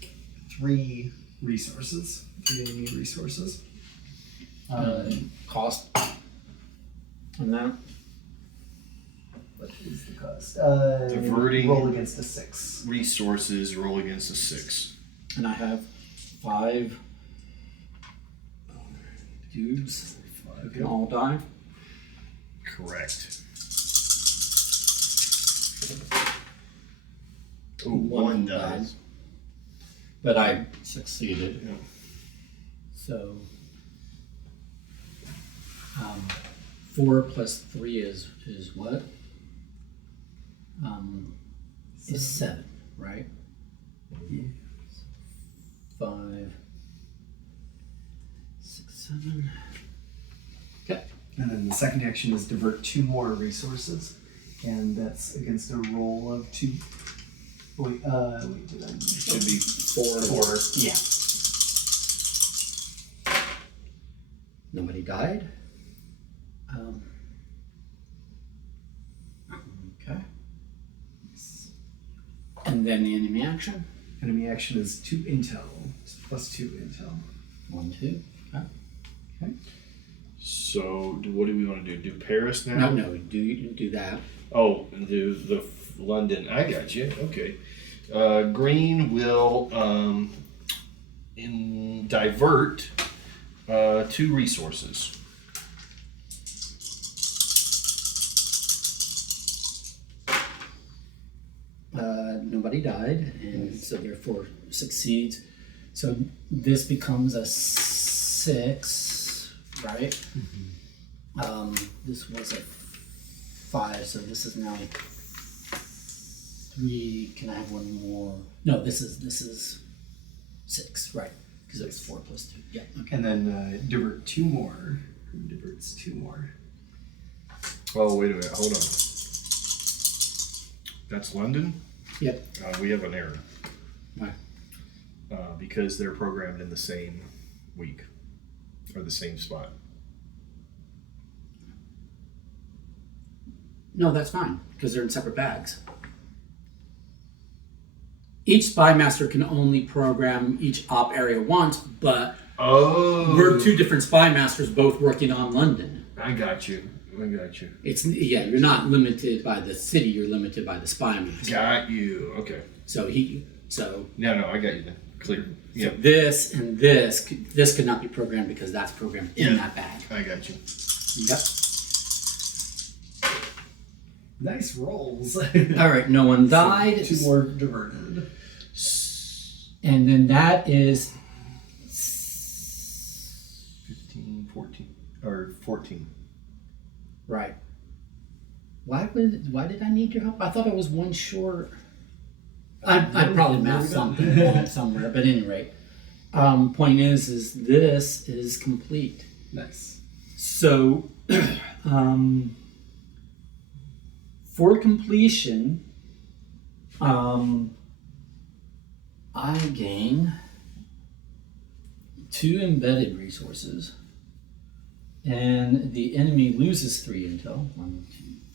3 resources, 3 enemy resources. Cost on that. What is the cost? Diverting- Roll against a 6. Resources roll against a 6. And I have 5 dudes who can all die. Correct. Oh, One one died. dies. But I succeeded. Yeah. So 4 plus 3 is what? Is 7, right? 5, 6, 7. Okay. And then the second action is divert 2 more resources, and that's against a roll of 2. Wait, did I? Should be 4. 4. Yeah. Nobody died. Okay. And then the enemy action. Enemy action is 2 intel, plus 2 intel. 1, 2. Okay. So, what do we want to do? Do Paris now? No, do that. Oh, do the London. I got you. Okay. Green will divert 2 resources. Nobody died, and so therefore succeeds. So this becomes a 6, right? This was a 5, so this is now 3. Can I have one more? No, this is 6, right? Because it was 4 plus 2. Yeah. Okay. And then divert 2 more. Who diverts 2 more? Oh, wait a minute, hold on. That's London? Yep. We have an error. Why? Because they're programmed in the same week, or the same spot. No, that's fine because they're in separate bags. Each spy master can only program each op area once, but we're 2 different spy masters both working on London. I got you. It's you're not limited by the city, you're limited by the spy master. Got you. Okay. So No, I got you then. Clear. Yeah, this and this could not be programmed because that's programmed in that bag. I got you. Yep. Nice rolls. All right, no one died. 2 more diverted. And then that is 15, 14, or 14. right. Why did I need your help? I thought I was 1 short. I probably mapped something wrong somewhere, but at any rate, point is this is complete. Nice. So, for completion, I gain 2 embedded resources, and the enemy loses 3 intel. 1,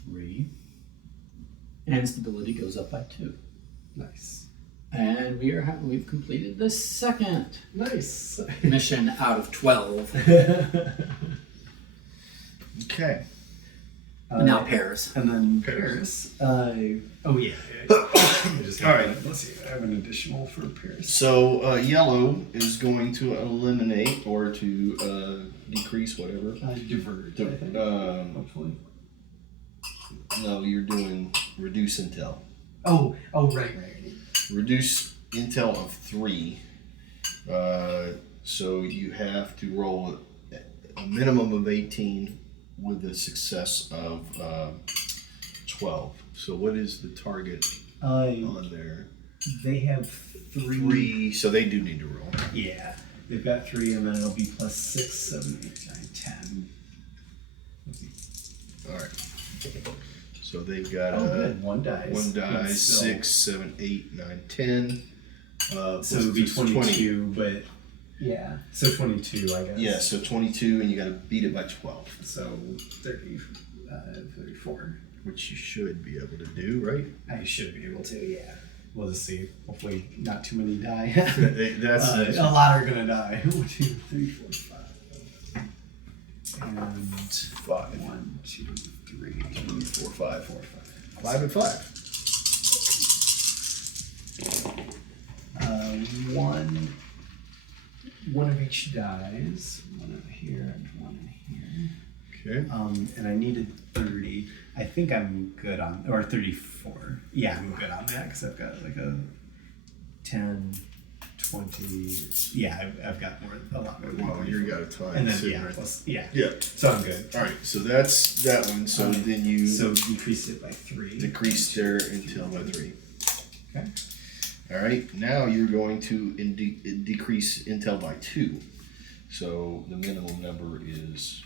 2, 3, and stability goes up by 2. Nice. And we've completed the second Nice. mission out of 12. Okay. Now Paris. And then Paris. Oh yeah. I just All right. Let's see. I have an additional for Paris. So yellow is going to eliminate or to decrease whatever. Divert. I think. Hopefully. No, you're doing reduce intel. Oh, right. Reduce intel of 3. So you have to roll a minimum of 18 with a success of 12. So what is the target on there? They have 3. 3. So they do need to roll. Yeah, they've got 3, and then it'll be plus 6, 7, 8, 9, 10. Let's see. All right. So they've got good. 1 dies. 1 dies. But still. 6, 7, 8, 9, 10. So it would be 22, but yeah. So 22, I guess. Yeah, so 22, and you got to beat it by 12, So 30, 34. which you should be able to do, right? I should be able to, yeah. We'll just see. Hopefully, not too many die. That's a lot are gonna die. 1, 2, 3, 4, 5. And 5. 1, 2, 3, 4, 5. 4, 5. 5 and 5. 1 of each dies. 1 over here and 1 in here. Okay. And I needed 30. I think I'm good on, or 34. Yeah, I'm good on that because I've got like a 10, 20. Yeah, I've got a lot more. Well, you got a ton. And then sitting right plus, yeah. Yeah. So I'm good. All right. So that's that one. So then you So decrease it by 3. decrease their intel by 3. Okay. All right. Now you're going to decrease intel by 2. So the minimum number is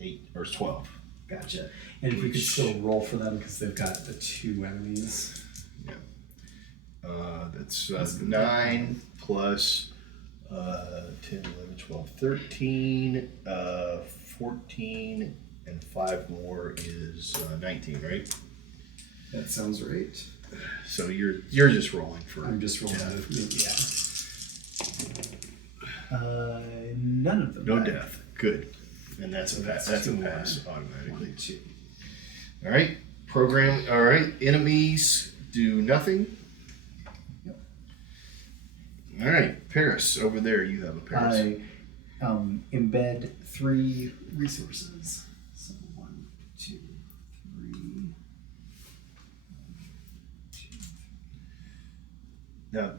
8 or 12. Gotcha. And if we could still roll for them because they've got the 2 enemies. Yeah. That's 9 plus 10, 11, 12, 13, 14, and 5 more is 19, right? That sounds right. So you're just rolling for. I'm just rolling. death. Yeah. None of them. No died. death. Good. And that's a pass. That's a pass automatically. 1, 2. All right. Program. All right. Enemies do nothing. Yep. All right. Paris over there. You have a Paris. I embed 3 resources. So 1, 2, 3. Now,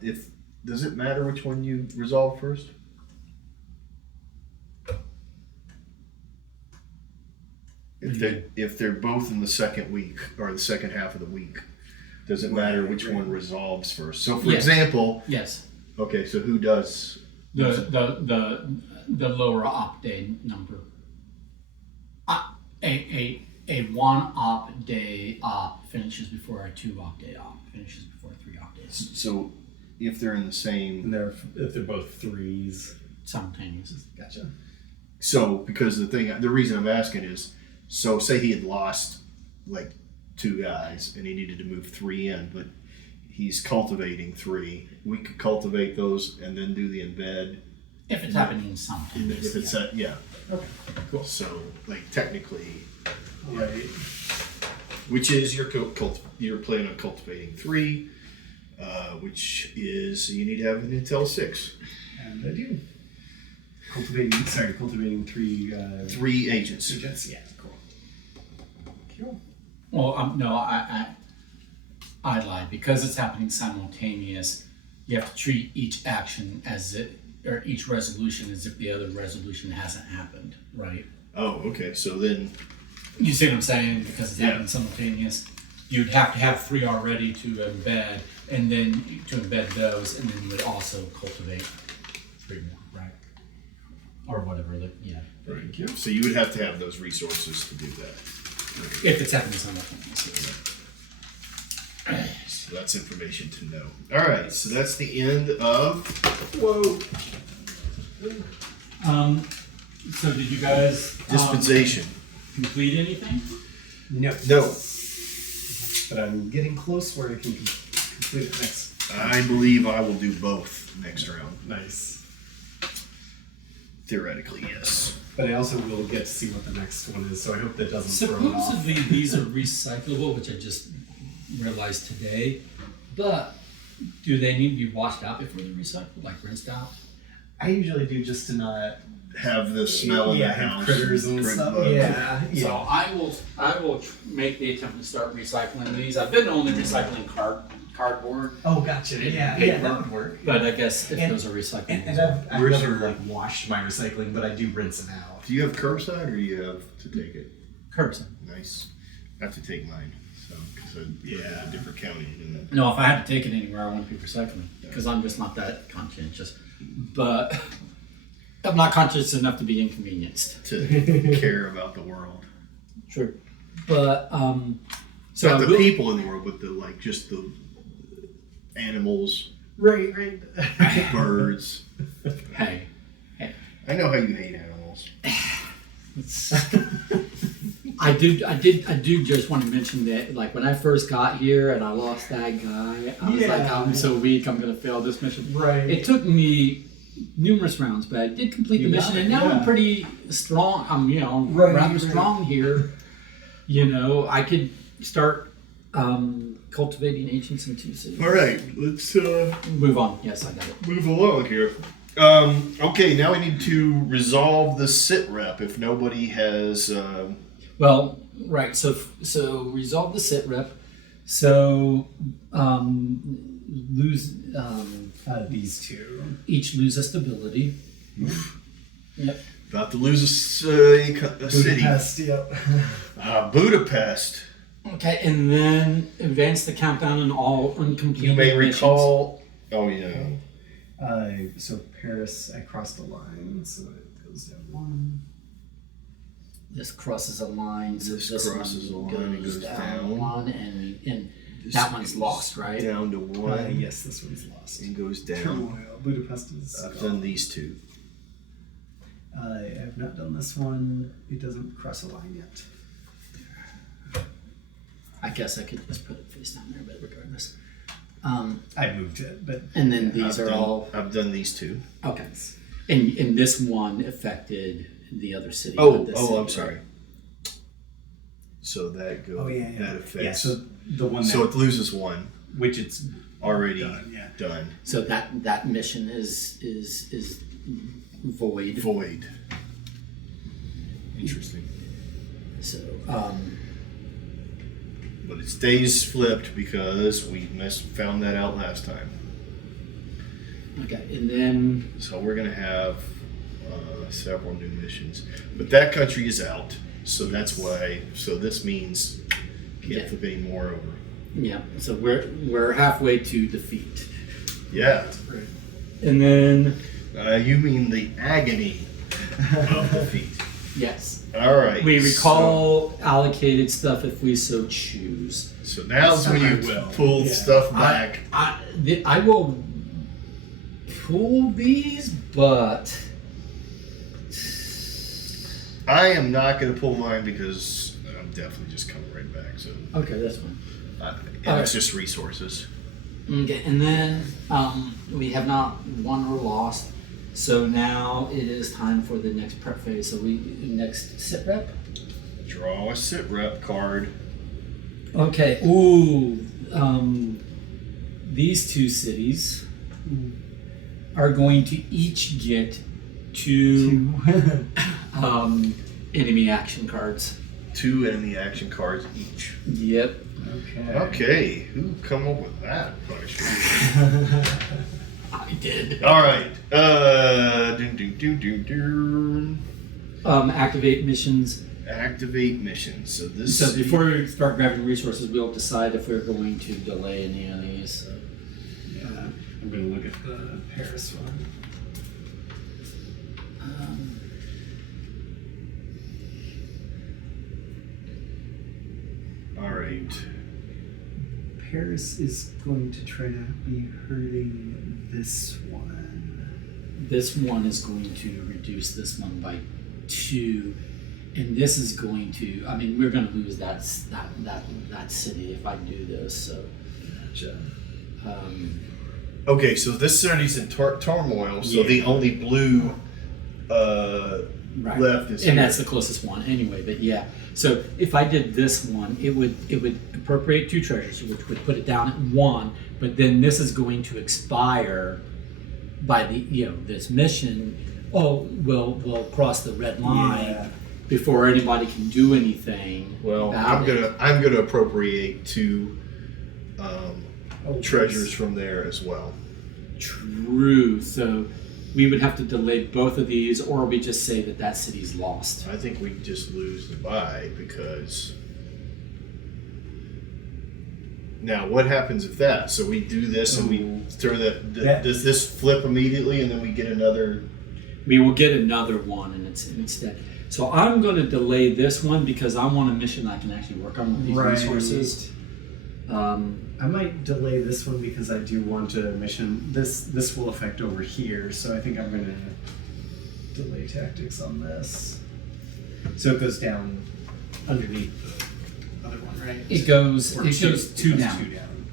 does it matter which one you resolve first? if they're both in the second week or the second half of the week, doesn't matter which one resolves first. So, for Yes. example, Yes. okay, so who does? The lower op day number. A one op day op finishes before a 2 op day op finishes before 3 op days So, if they're in the same, And if they're both threes. simultaneous. Gotcha. so because the reason I'm asking is, so say he had lost like 2 guys and he needed to move 3 in, but he's cultivating 3. We could cultivate those and then do the embed. If it's happening simultaneously. If it's yeah. Okay. Cool. So like technically, Right. which is you're planning on cultivating 3, which is you need to have an Intel 6. And I do. Cultivating 3 3 agents. agents. Yeah, cool. Cool. Well, no, I lied. Because it's happening simultaneous, you have to treat each action or each resolution as if the other resolution hasn't happened, right? Oh, okay. So then, You see what I'm saying? Because it's Yeah. happening simultaneous. You'd have to have 3 already to embed, and then to embed those, and then you would also cultivate 3 more, right? Or whatever, yeah. right. So you would have to have those resources to do that. If it's happening simultaneously. So that's information to know. All right. So that's the end of. Whoa. So did you guys Dispensation. complete anything? No. No. But I'm getting close where I can complete it next. I believe I will do both next round. Nice. Theoretically, yes. But I also will get to see what the next one is, so I hope that doesn't throw it off. Supposedly these are recyclable, which I just realized today. But do they need to be washed out before they're recycled, like rinsed out? I usually do just to not Have the smell in the have house. critters and Crit stuff. bugs. Yeah, So yeah. I will make the attempt to start recycling these. I've been only recycling cardboard, Oh, gotcha. Yeah, Paper. yeah, that would work. but I guess if And- those are recyclable. And I've Where's never your- like washed my recycling, but I do rinse them out. Do you have curbside or do you have to take it? Curbside. Nice. I have to take mine. So, because I live in Yeah. a different county. And No, if I had to take it anywhere, I wouldn't be recycling because I'm just not that conscientious. But I'm not conscious enough to be inconvenienced. to care about the world. True. But so Not I the will- people in the world, but just the animals, Right. birds. Hey, I know how you hate animals. I do just want to mention that, like, when I first got here and I lost that guy, I was like, Yeah. I'm so weak, I'm gonna fail this mission. Right. It took me numerous rounds, but I did complete You the got mission, it, and now yeah. I'm pretty strong. I'm, Right, rather right. strong here. I could start cultivating agents in 2 cities. All right, let's Move on. Yes, I got it. move along here. Okay, now we need to resolve the sit rep if nobody has. Well, right. So resolve the sit rep. So lose These two. each lose a stability. Yep. About to lose a city. Budapest, yep. Budapest. Okay, and then advance the countdown on all uncompleted You may missions. recall. Oh yeah. So Paris, I crossed the line, so it goes down 1. This crosses a line, so This this crosses one a line and goes goes down down. 1, and This that one's goes lost, right? Down to 1. Yes, this one's lost. And goes down. Turmoil. Budapest is. I've done these 2. I have not done this one. It doesn't cross a line yet. I guess I could just put it face down there, but regardless. I moved it, but And then these are all I've done these 2. okay. And this one affected the other city. Oh, not this city, I'm right? sorry. So that goes. That affects. Yeah, so the one So that, it loses 1 which it's already done, yeah. done. So that mission is void. Void. Interesting. So But it stays flipped because we found that out last time. okay, and then So we're gonna have several new missions. But that country is out. So that's why. So this means can't Yeah. flip any more over. Yeah. So we're halfway to defeat. Yeah. And then You mean the agony of defeat. yes. All right. We recall allocated stuff if we so choose. So now's when you will. pulled Yeah. stuff back. I will pull these, but I am not going to pull mine because I'm definitely just coming right back. So okay, that's fine. and it's just resources. Okay, and then we have not won or lost. So now it is time for the next prep phase. So next sit rep. Draw a sit rep card. Okay. Ooh. These two cities are going to each get two enemy action cards. 2 enemy action cards each. Yep. Okay. Okay, who come up with that punishment? I did. All right. Dun. Activate missions. Activate missions. So this. So before we start grabbing resources, we'll decide if we're going to delay any of these. So. Yeah, I'm gonna look at the Paris one. All right. Paris is going to try to be hurting this one. This one is going to reduce this one by 2, and this is going to. I mean, we're going to lose that city if I do this. So. Gotcha. Okay, so this city's in turmoil. So Yeah. the only blue Right. left is and here. that's the closest one anyway. But yeah, so if I did this one, it would appropriate 2 treasures, which would put it down at 1. But then this is going to expire by this mission. Oh, we'll cross the red line Yeah. before anybody can do anything. Well, about it. I'm gonna appropriate 2 treasures from there as well. True. So we would have to delay both of these, or we just say that city's lost. I think we just lose the buy because. Now, what happens if that? So we do this and we throw that. Does this flip immediately and then we get another? We will get another one, and it's instead. So I'm going to delay this one because I want a mission I can actually work on with these resources. I might delay this one because I do want a mission. This will affect over here, so I think I'm gonna delay tactics on this. So it goes down underneath the other one, right? It goes. Or It goes 2 goes down. 2 down.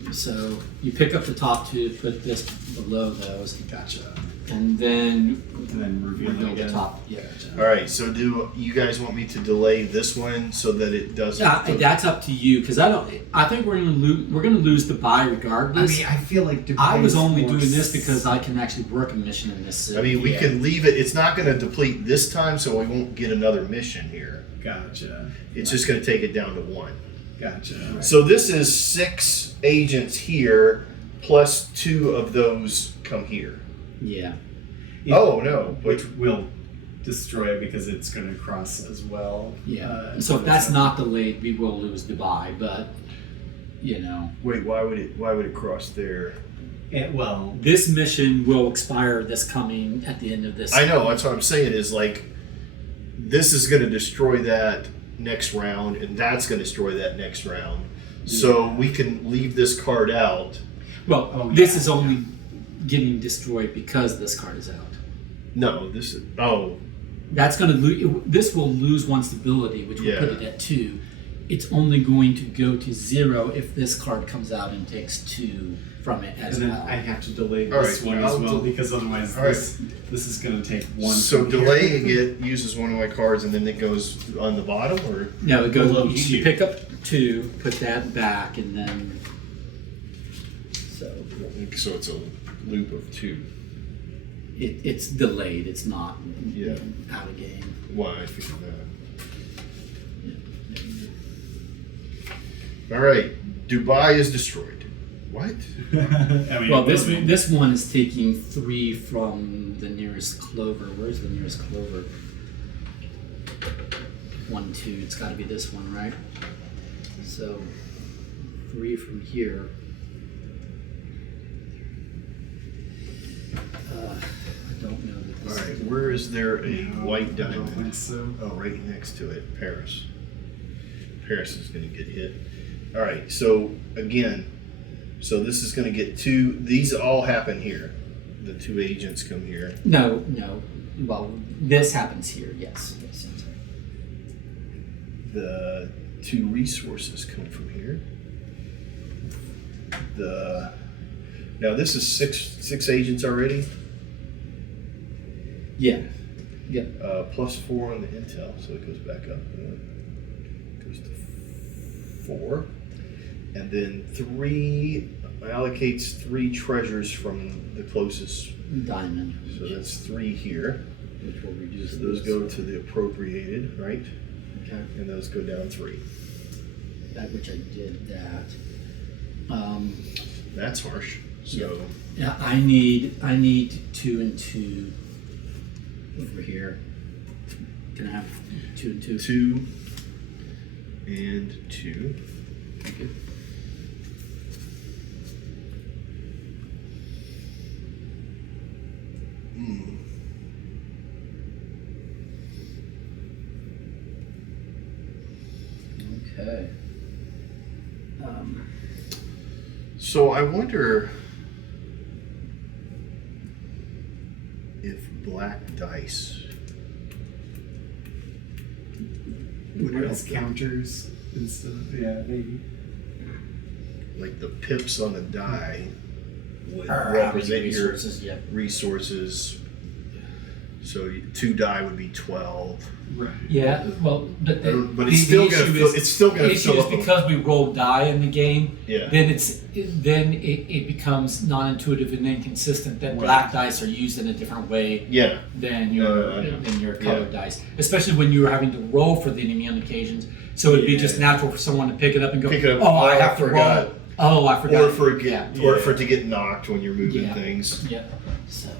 Gotcha. So you pick up the top 2, put this below those, Gotcha. and then And then reveal reveal it the again. top. Yeah. All right. So do you guys want me to delay this one so that it doesn't? That's up to you because I think we're gonna lose. We're gonna lose the buy I regardless. mean, I feel like I was only more doing this because I can actually work a mission in this city. I mean, we can leave it. It's not going to deplete this time, so we won't get another mission here. Gotcha. It's just going to take it down to 1. Gotcha. So this is 6 agents here, plus 2 of those come here. Yeah. Oh no! Which will destroy it because it's going to cross as well. Yeah. So if that's not delayed, we will lose Dubai. But Wait, why would it cross there? Well, this mission will expire this coming at the end of this. I know. That's what I'm saying. Is like this is going to destroy that next round, and that's going to destroy that next round. So we can leave this card out. Well, this is only getting destroyed because this card is out. No, this is That's going to lose. This will lose 1 stability, which will put it at 2. It's only going to go to 0 if this card comes out and takes 2 from it as and then well. I have to delay All this right, one I'll as well because otherwise all this is going to take 1. So from here. delaying it uses one of my cards, and then it goes on the bottom, or No, it goes. Below You 2. pick up 2, put that back, and then. so it's a loop of 2. It's delayed. It's not out of game. Why I figured that. All right, Dubai is destroyed. What? I mean, Well, this one is taking 3 from the nearest clover. Where's the nearest clover? 1, 2. It's got to be this one, right? So 3 from here. I don't know that All this right, where is there a white I don't think diamond? so. Oh, right next to it, Paris. Paris is going to get hit. All right, so again, so this is going to get two. These all happen here. The 2 agents come here. No. Well, this happens here. Yes. The 2 resources come from here. Now this is six agents already. Yeah. Yeah. Plus 4 on the intel, so it goes back up. Goes to 4, and then 3 allocates 3 treasures from the closest. Diamond. So that's 3 here. Which will reduce So those go to the appropriated, right? Okay. And those go down 3. That which I did that. That's harsh. So Yeah, I need 2 and 2 over here. Can I have 2 and 2? 2 and 2. Thank you. Okay. So I wonder if black dice Would it has counters and stuff? Yeah, maybe. like the pips on the die would Or represent your resources, yeah. resources. So 2 die would be 12. Right. Yeah, well, but But it's still gonna issue fill- is- it's still gonna the issue fill is up a- because we roll die in the game. Yeah. Then it becomes non-intuitive and inconsistent that Right. black dice are used in a different way Yeah. than I know. your colored dice, especially when you're having to roll for the enemy on occasions. So it'd be just natural for someone to pick it up and go, Pick it up. "Oh, I Oh, have I to forgot." roll. Oh, I forgot." Or for it yeah. for it to get knocked when you're moving Yeah. things. Yeah. So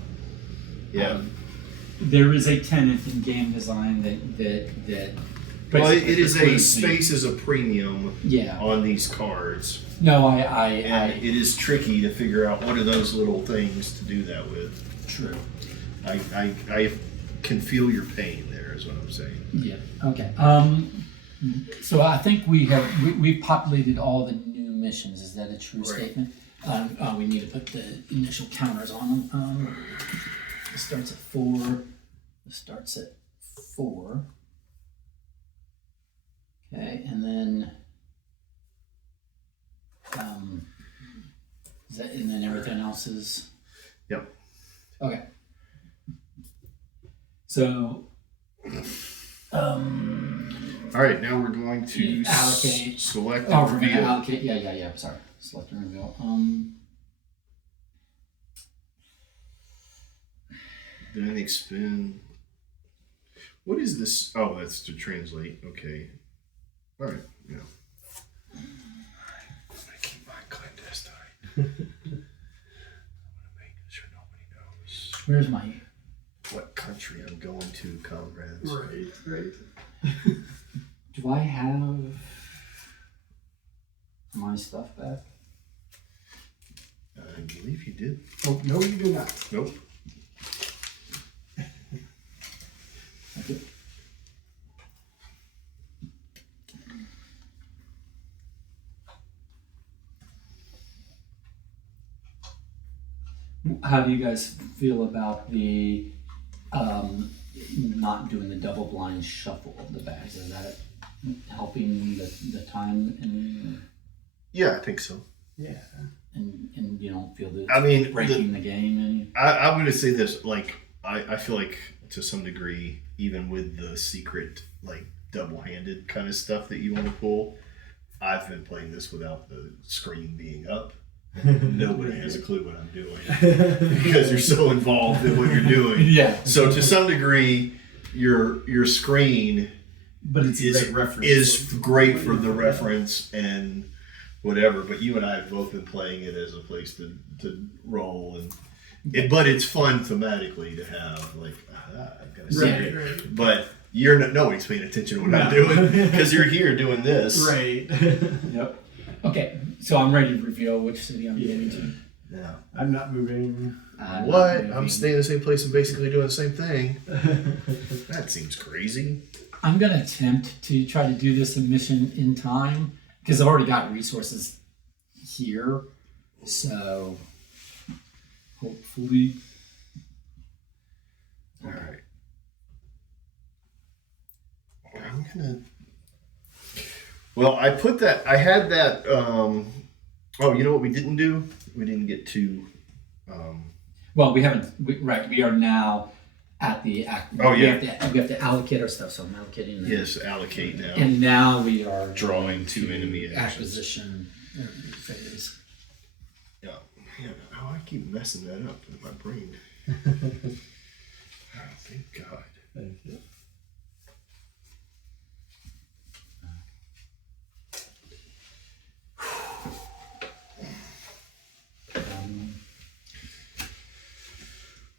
Yeah. There is a tenet in game design that Well, it is a precludes me. space is a premium yeah. on these cards. No, And it is tricky to figure out what are those little things to do that with. true. I can feel your pain there, is what I'm saying. Yeah. Okay. So I think we've populated all the new missions. Is that a true Right. statement? We need to put the initial counters on them. It starts at 4. It starts at 4. Okay, and then and then everything else is Yep. okay. So All right, now we're going to Allocate. select Oh, and we're gonna reveal. allocate. Yeah. Sorry. Select and reveal. Dynamic spin. What is this? Oh, that's to translate. Okay. All right. Yeah. I'm gonna keep mine clandestine. I'm gonna make sure nobody knows Where's my? what country I'm going to, comrades. Right. Do I have my stuff back? I believe you did. Oh, no, you do not. Nope. Thank you. How do you guys feel about the not doing the double blind shuffle of the bags? Is that helping the time Yeah, I think so. Yeah. and you don't feel that I mean, breaking the game any? I'm going to say this. Like, I feel like to some degree, even with the secret, like double-handed kind of stuff that you want to pull, I've been playing this without the screen being up. Nobody has a clue what I'm doing because you're so involved in what you're doing. Yeah. So to some degree, your screen But it's a is great reference. is great for the reference and whatever. But you and I have both been playing it as a place to roll, But it's fun thematically to have like I've got a secret, Right. but you're not, nobody's paying attention to what I'm doing because you're here doing this. Right. Yep. Okay, so I'm ready to reveal which city I'm moving to. Yeah. I'm not moving. I'm What? not moving. I'm staying in the same place and basically doing the same thing. That seems crazy. I'm gonna attempt to try to do this mission in time because I've already got resources here, so hopefully. All right. I'm gonna. Well, I put that. I had that. Oh, you know what we didn't do? We didn't get to. Well, we haven't. Right, we are now at the. Oh, yeah. We have to allocate our stuff, so I'm allocating. That. Yes, allocate now. And now we are Drawing two enemy actions. acquisition phase. Yeah. Yeah. Oh, I keep messing that up in my brain. Oh, thank God. Thank you.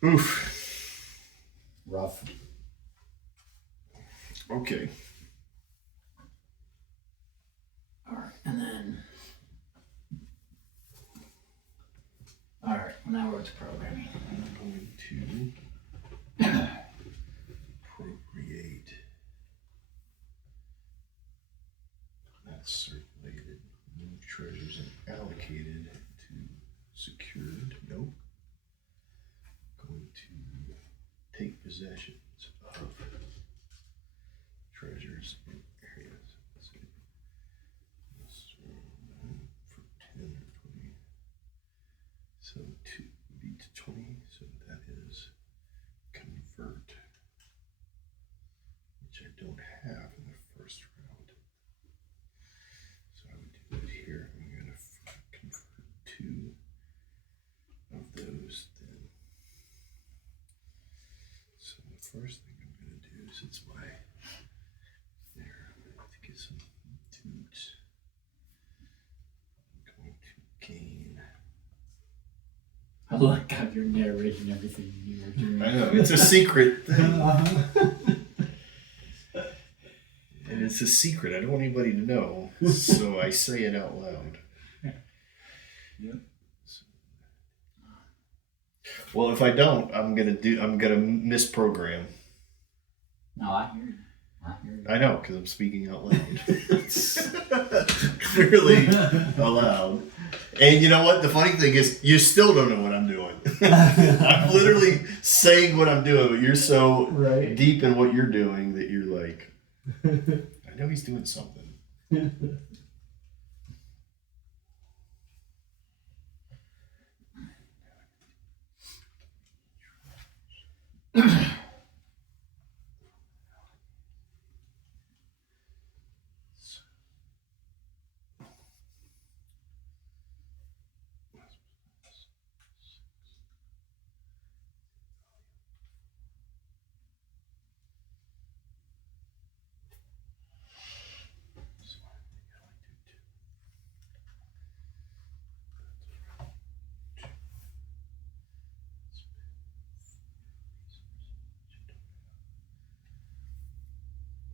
Oof. Rough. Okay. All right, and then. All right, now we're to programming. I'm going to appropriate. That's circulated. Move treasures and allocated to secured. Nope. Going to take possessions of treasures in areas. Let's see. For 10 or 20. So 2 beat 20. So that is convert, which I don't have in the first round. So I would do it here. I'm going to convert 2 of those then. So the first thing I'm going to do, since my there, I'm going to have to get some dudes. I'm going to gain. I like how you're narrating everything you were doing. I know, it's a secret thing. And it's a secret. I don't want anybody to know. So I say it out loud. Yep. Well, if I don't, I'm gonna misprogram. No, I hear you. I hear you. I know, because I'm speaking out loud. Clearly aloud. And you know what? The funny thing is, you still don't know what I'm doing. I'm literally saying what I'm doing, but you're so Right. deep in what you're doing that you're like, I know he's doing something.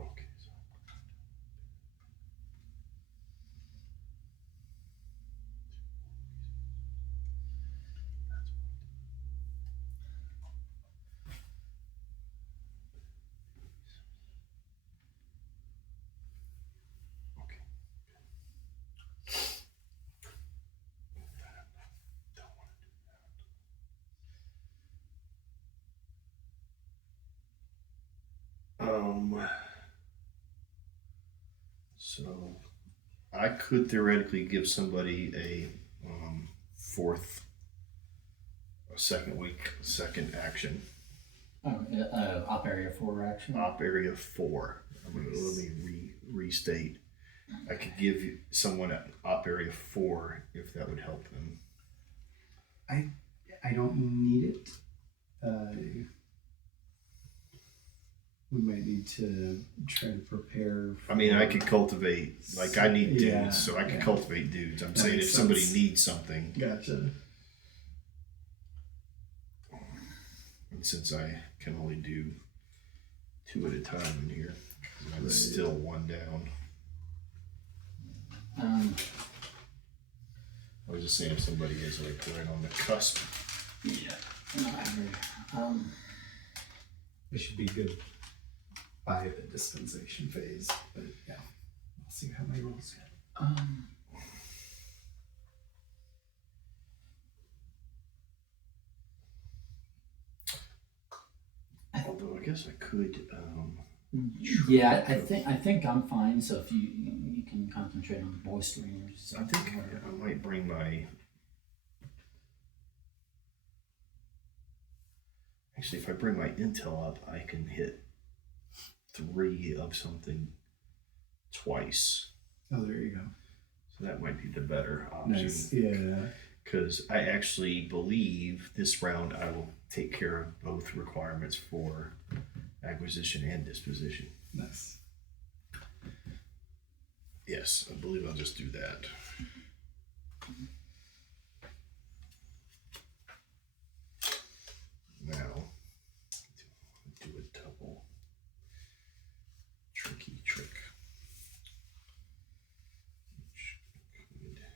Okay, so okay. Don't want to do that. So I could theoretically give somebody a second action. Oh, op area 4 action. Op area 4. I'm gonna let me restate. I could give someone an op area 4 if that would help them. I don't need it. We might need to try to prepare. I mean, I could cultivate, like I need dudes, Yeah, so I could yeah. cultivate dudes. I'm That saying if makes somebody sense. needs something. Gotcha. And since I can only do 2 at a time in here, I'm still 1 down. I was just saying if somebody is like right on the cusp. Yeah. No, I agree. It should be good by the dispensation phase, but yeah, I'll see how my rules get. Although I guess I could. Yeah, I think I'm fine. So if you can concentrate on the bolstering or I something. think I might bring my. Actually, if I bring my intel up, I can hit 3 of something twice. Oh, there you go. So that might be the better option. Nice. Yeah. Because I actually believe this round I will take care of both requirements for acquisition and disposition. Nice. Yes, I believe I'll just do that. Now, do a double tricky trick. Which could I can do that.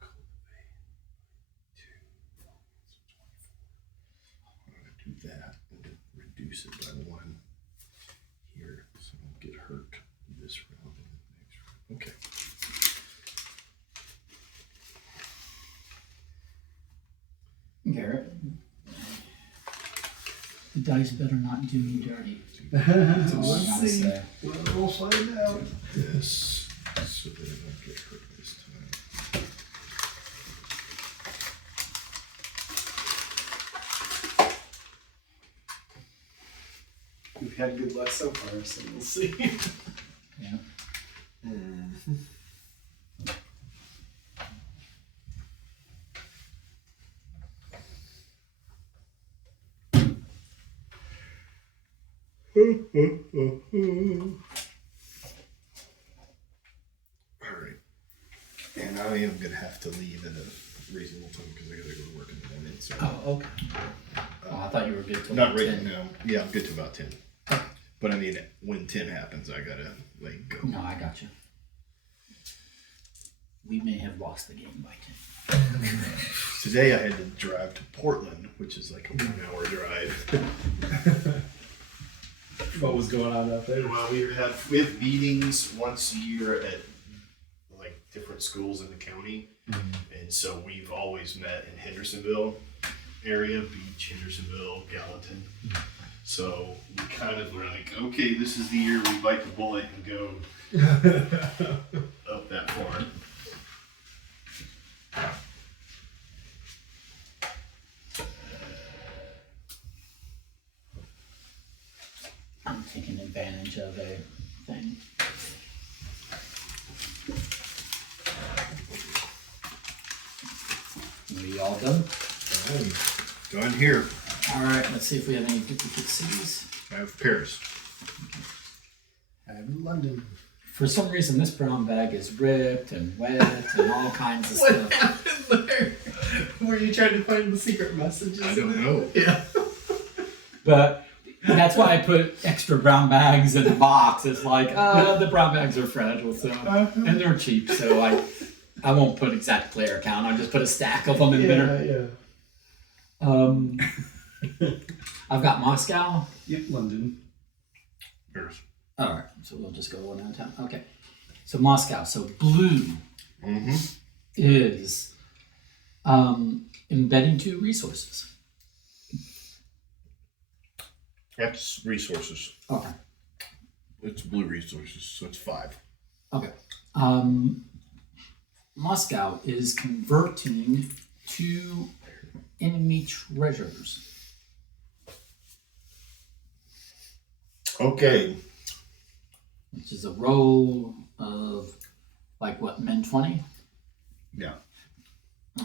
Cultivate 2. So 24. I'm gonna do that and then reduce it by 1 here, so I don't get hurt this round and the next round. Okay. Garrett, the dice better not do me dirty. That's all I gotta say. We'll find out. This so that I don't get hurt this time. We've had good luck so far, so we'll see. Yeah. All right. And I am going to have to leave at a reasonable time because I got to go to work in the morning. So Oh, okay. Oh, I thought you were good till not right 10. now. Yeah, I'm good to about 10. But I mean, when 10 happens, I got to like go. No, I got you. We may have lost the game by 10. Today I had to drive to Portland, which is like a 1-hour drive. What was going on out there? Well, we have meetings once a year at like different schools in the county, and so we've always met in Hendersonville area, Beach, Hendersonville, Gallatin. So we kind of were like, okay, this is the year we bite the bullet and go up that far. I'm taking advantage of a thing. Are you all done? Done here. All right, let's see if we have any duplicate C's. I have Paris. I have London. For some reason, this brown bag is ripped and wet and all kinds of stuff. happened there? Were you trying to find the secret messages? I don't know. Yeah. But that's why I put extra brown bags in the box. It's like, the brown bags are fragile, so and they're cheap, so I won't put exact player count. I'll just put a stack of them in there. Yeah. I've got Moscow. Yep, London. Paris. All right, so we'll just go one at a time. Okay, so Moscow. So blue is embedding 2 resources. That's resources. Okay. It's blue resources, so it's 5. Okay. Moscow is converting 2 enemy treasures. Okay. Which is a roll of, like, what, min 20? Yeah.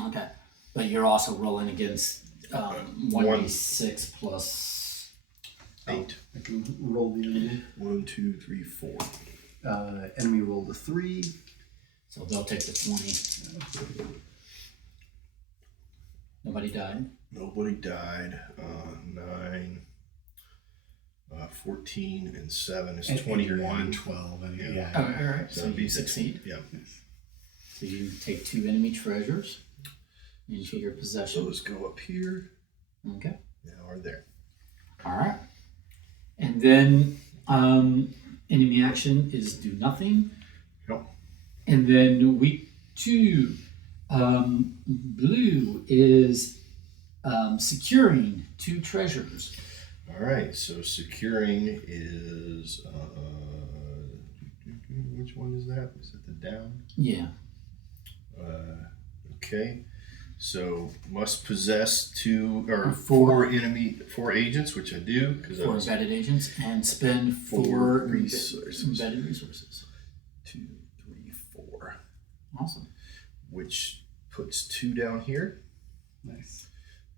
Okay. But you're also rolling against 1d6 plus... 8. I can roll the enemy. 1, 2, 3, 4. Enemy rolled a 3. So they'll take the 20. Nobody died. Nobody died. 9, 14, and 7 is 21. 12. And Yeah. yeah. All right. So So it'd be you succeed. Yeah. So you take 2 enemy treasures into your So possession. let's go up here. Okay. Now we're there. All right. And then enemy action is do nothing. Yep. And then week 2, blue is securing 2 treasures. All right. So securing is which one is that? Is it the down? Yeah. Okay. So must possess 2 or Four. 4 agents, which I do because I 4 was embedded agents and spend 4 4 resources. embedded resources. 2, 3, 4, Awesome. which puts 2 down here, Nice.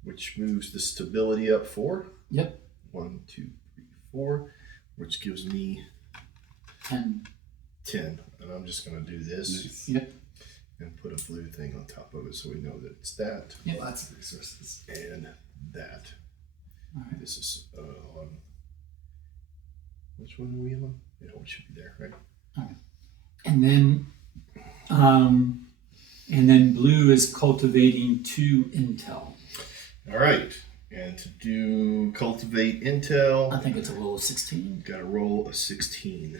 which moves the stability up 4. Yep. 1, 2, 3, 4, which gives me 10. 10. And I'm just going to do this Nice. Yep. and put a blue thing on top of it so we know that it's that Yep. Lots of resources. and that. All right. This is on. Which one are we on? Yeah, we should be there, right? And then blue is cultivating 2 intel. All right. And to do cultivate intel, I think it's a roll of 16. got to roll a 16.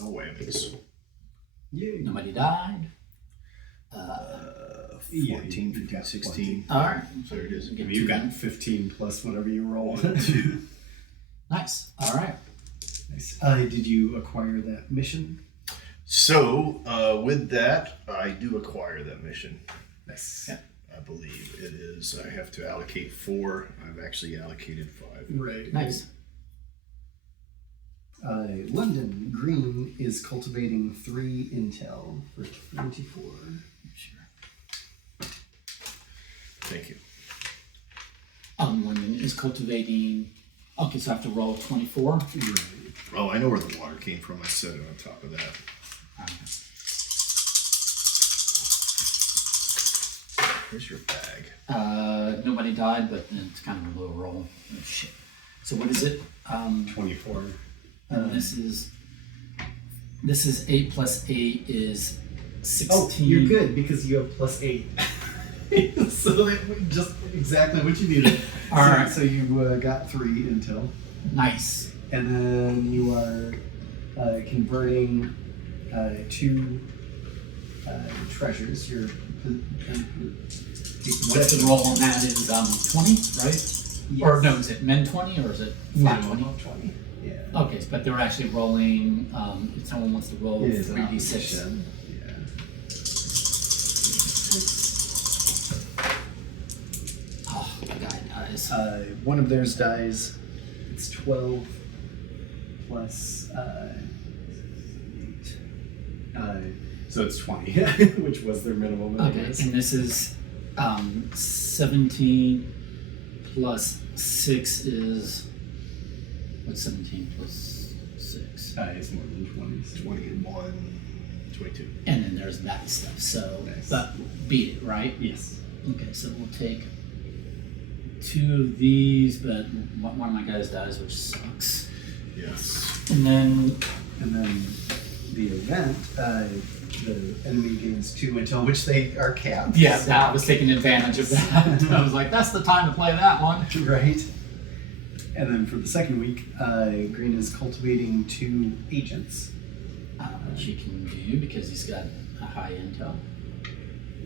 No whammies. Yay. Nobody died. 14, 15, 16. All right. So there it is. Get You 2 got 15 plus whatever you roll. Nice. All right. Nice. Did you acquire that mission? So with that, I do acquire that mission. Nice. Yeah. I believe it is. I have to allocate 4. I've actually allocated 5. Right. Nice. London Green is cultivating 3 intel for 24. Sure. Thank you. London is cultivating. Okay, so I have to roll 24. Right. Oh, I know where the water came from. I set it on top of that. Where's your bag? Nobody died, but it's kind of a low roll. Oh, shit. So what is it? 24. And this is 8 plus 8 is 16. Oh, you're good because you have plus 8. So that just exactly what you needed. All so, right. So you got 3 intel, Nice. and then you are converting 2 treasures. You're What's the roll on that is 20, right? Yes. Or no, is it men 20 or is it flat 20? Minimum of 20. Yeah. Okay, but they're actually rolling. If someone wants to roll It is an 3d6. option. Yeah. Oh, the guy dies. One of theirs dies. It's 12 plus 8. So it's 20, which was their minimum. Okay, anyways. and this is 17 plus 6 is. What's 17 plus 6? It's more than 20. So 21, 22. And then there's that stuff. So, Nice. but beat it, right? Yes. Okay, so we'll take 2 of these, but one of my guys dies, which sucks. Yes. And then, And then the event, the enemy gains 2 intel, which they are capped. yeah, so- I was taking advantage of that. I was like, that's the time to play that one. Right. And then for the second week, Green is cultivating 2 agents, Which he can do because he's got a high intel.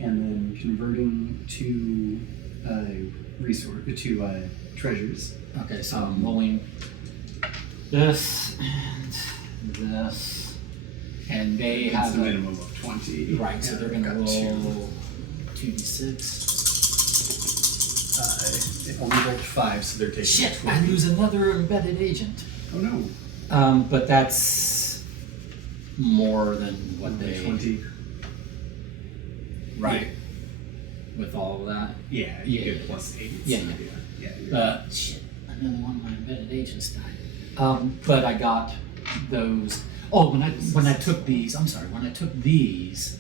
and then converting 2 treasures. Okay, so I'm rolling this and this, and they It's have a a, minimum of 20. right. So Yeah, they're they've gonna got 2. roll 2d6. They only rolled 5, so they're taking Shit! 20. I lose another embedded agent. Oh no. But that's more than what Only they 20. right with all of that. Yeah, you get plus 8. Yeah, so yeah. yeah. You're Shit! Another one of my embedded agents died. But I got those. Oh, when I took these, I'm sorry. When I took these,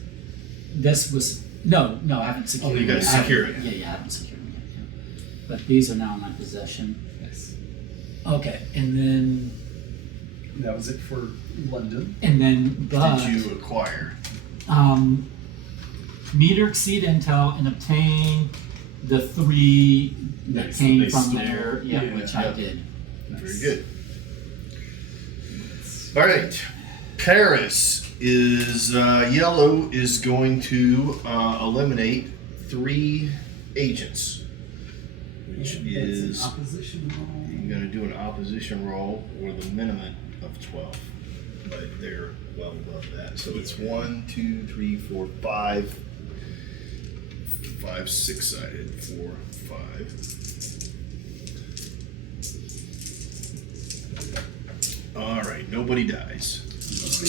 this was no. I haven't secured. Oh, you gotta it. I secure haven't- it. Yeah, I haven't secured them yet. Yeah. But these are now in my possession. Yes. Okay, and then That was it for London. but Did you acquire? meet or exceed intel and obtain the 3 that Nice, came they from stole. there. Yeah, which I Yeah. did. Very good. All right. Paris is yellow is going to eliminate 3 agents, which is opposition roll. you're going to do an opposition roll with a minimum of 12, but they're well above that. So it's 1, 2, 3, 4, 5, 5, 6-sided, 4, 5. All right, nobody dies. 10,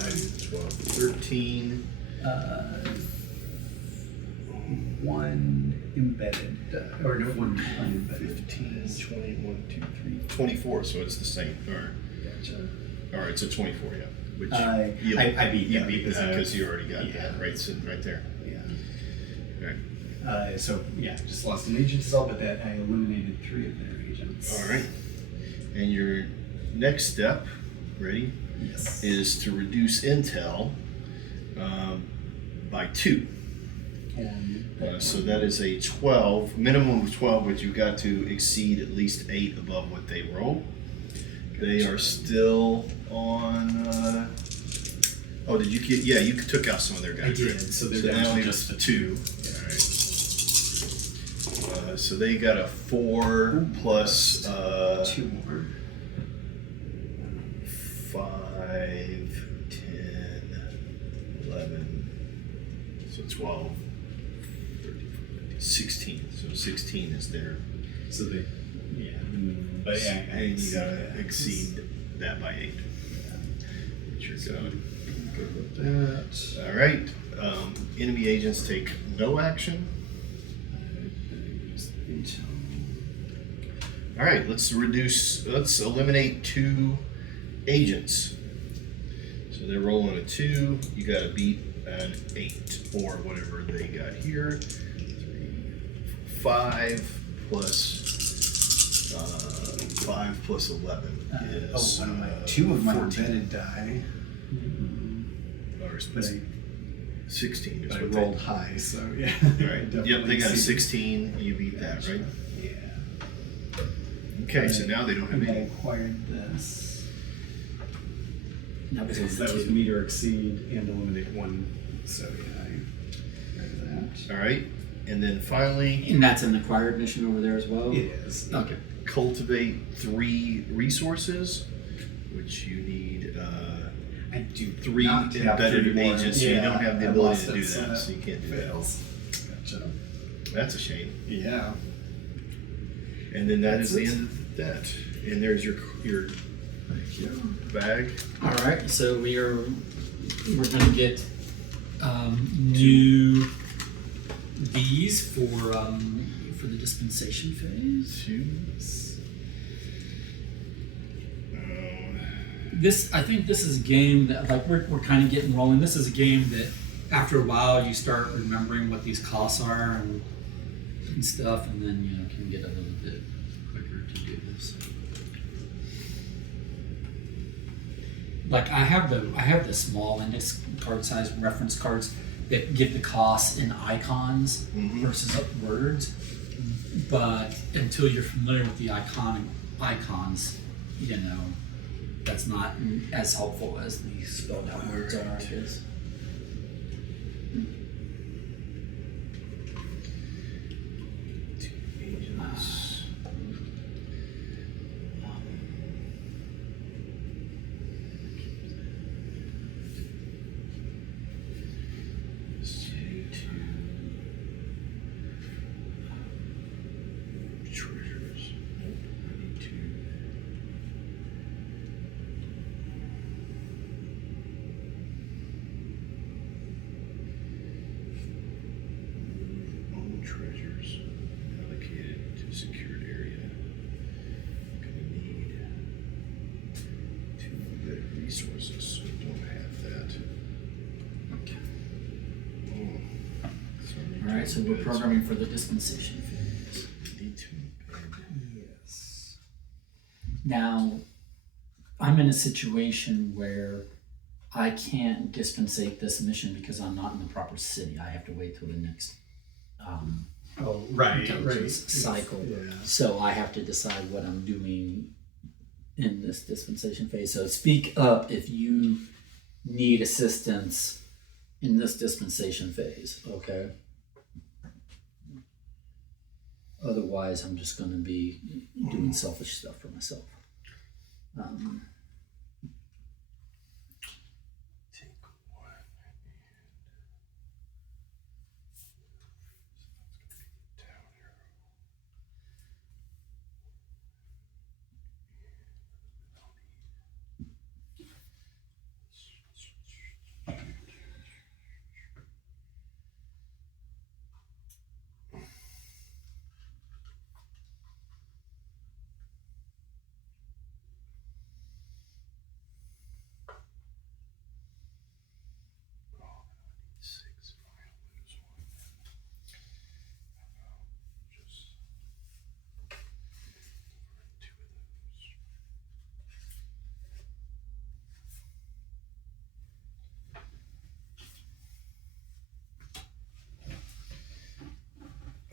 11, 12, 13. 1 embedded, or no, 1 unembedded. 15, 20, 1, 2, 3, 24, so it's the same. Gotcha. All right, so 24, yeah. Which I beat you that beat because because you already got yeah. that right sitting right there. Yeah. All right. So yeah, just lost an agent all, but that I eliminated 3 of their agents. All right. And your next step, ready, Yes. is to reduce intel by 2. And So that is a 12, minimum of 12, but you've got to exceed at least 8 above what they roll. They are still on. Oh, did you get? Yeah, you took out some of their guys. I did, right? so they're down now to it's just the 2. All right. So they got a 4 plus 2 more. 5, 10, 11. So 12, 13, 14, 16. So 16 is there. So they, yeah. But yeah, And you gotta exceed that by 8. Which you're good. Good with that. All right. Enemy agents take no action. All right. Let's eliminate 2 agents. So they're rolling a 2. You gotta beat an 8 or whatever they got here. 3, 5 plus 5 plus 11 is 2 of my 14. embedded die. Or But I, 16 is but I what rolled high, so yeah. All right. Yep, Definitely they got a exceeded. 16. You beat that, right? Yeah. Okay, so now they don't have And I any. acquired this. That was Because that was 2. meet or exceed and eliminate 1. So yeah, I read that. All right, and then finally, And that's an acquired mission over there as well. It is. Okay. cultivate 3 resources, which you need I do 3 not have embedded 3 more. agents. So you don't have the I ability lost to do it, so that, so you can't do that. fails. Gotcha. That's a shame. Yeah. And then that is the That's it. end of that. And there's your bag. All right. So we're gonna get new these for the dispensation phase. 2. I think this is a game that like we're kind of getting rolling. This is a game that after a while you start remembering what these costs are and stuff, and then can get a little bit quicker to do this. Like I have the small index card size reference cards that give the costs in icons versus words, but until you're familiar with the icons, that's not as helpful as the spelled out words are, I guess. Agents. Treasures. Nope, I need to. resources. We don't have that. Okay. Oh. All right, so we're programming for the dispensation phase. Need to embed. Yes. Now, I'm in a situation where I can't dispensate this mission because I'm not in the proper city. I have to wait till the next Oh, right, intelligence cycle. Yeah. So I have to decide what I'm doing in this dispensation phase. So speak up if you need assistance in this dispensation phase, okay? Otherwise, I'm just going to be doing selfish stuff for myself. Take one. Down here. Six. I'll lose one. How about just two of those?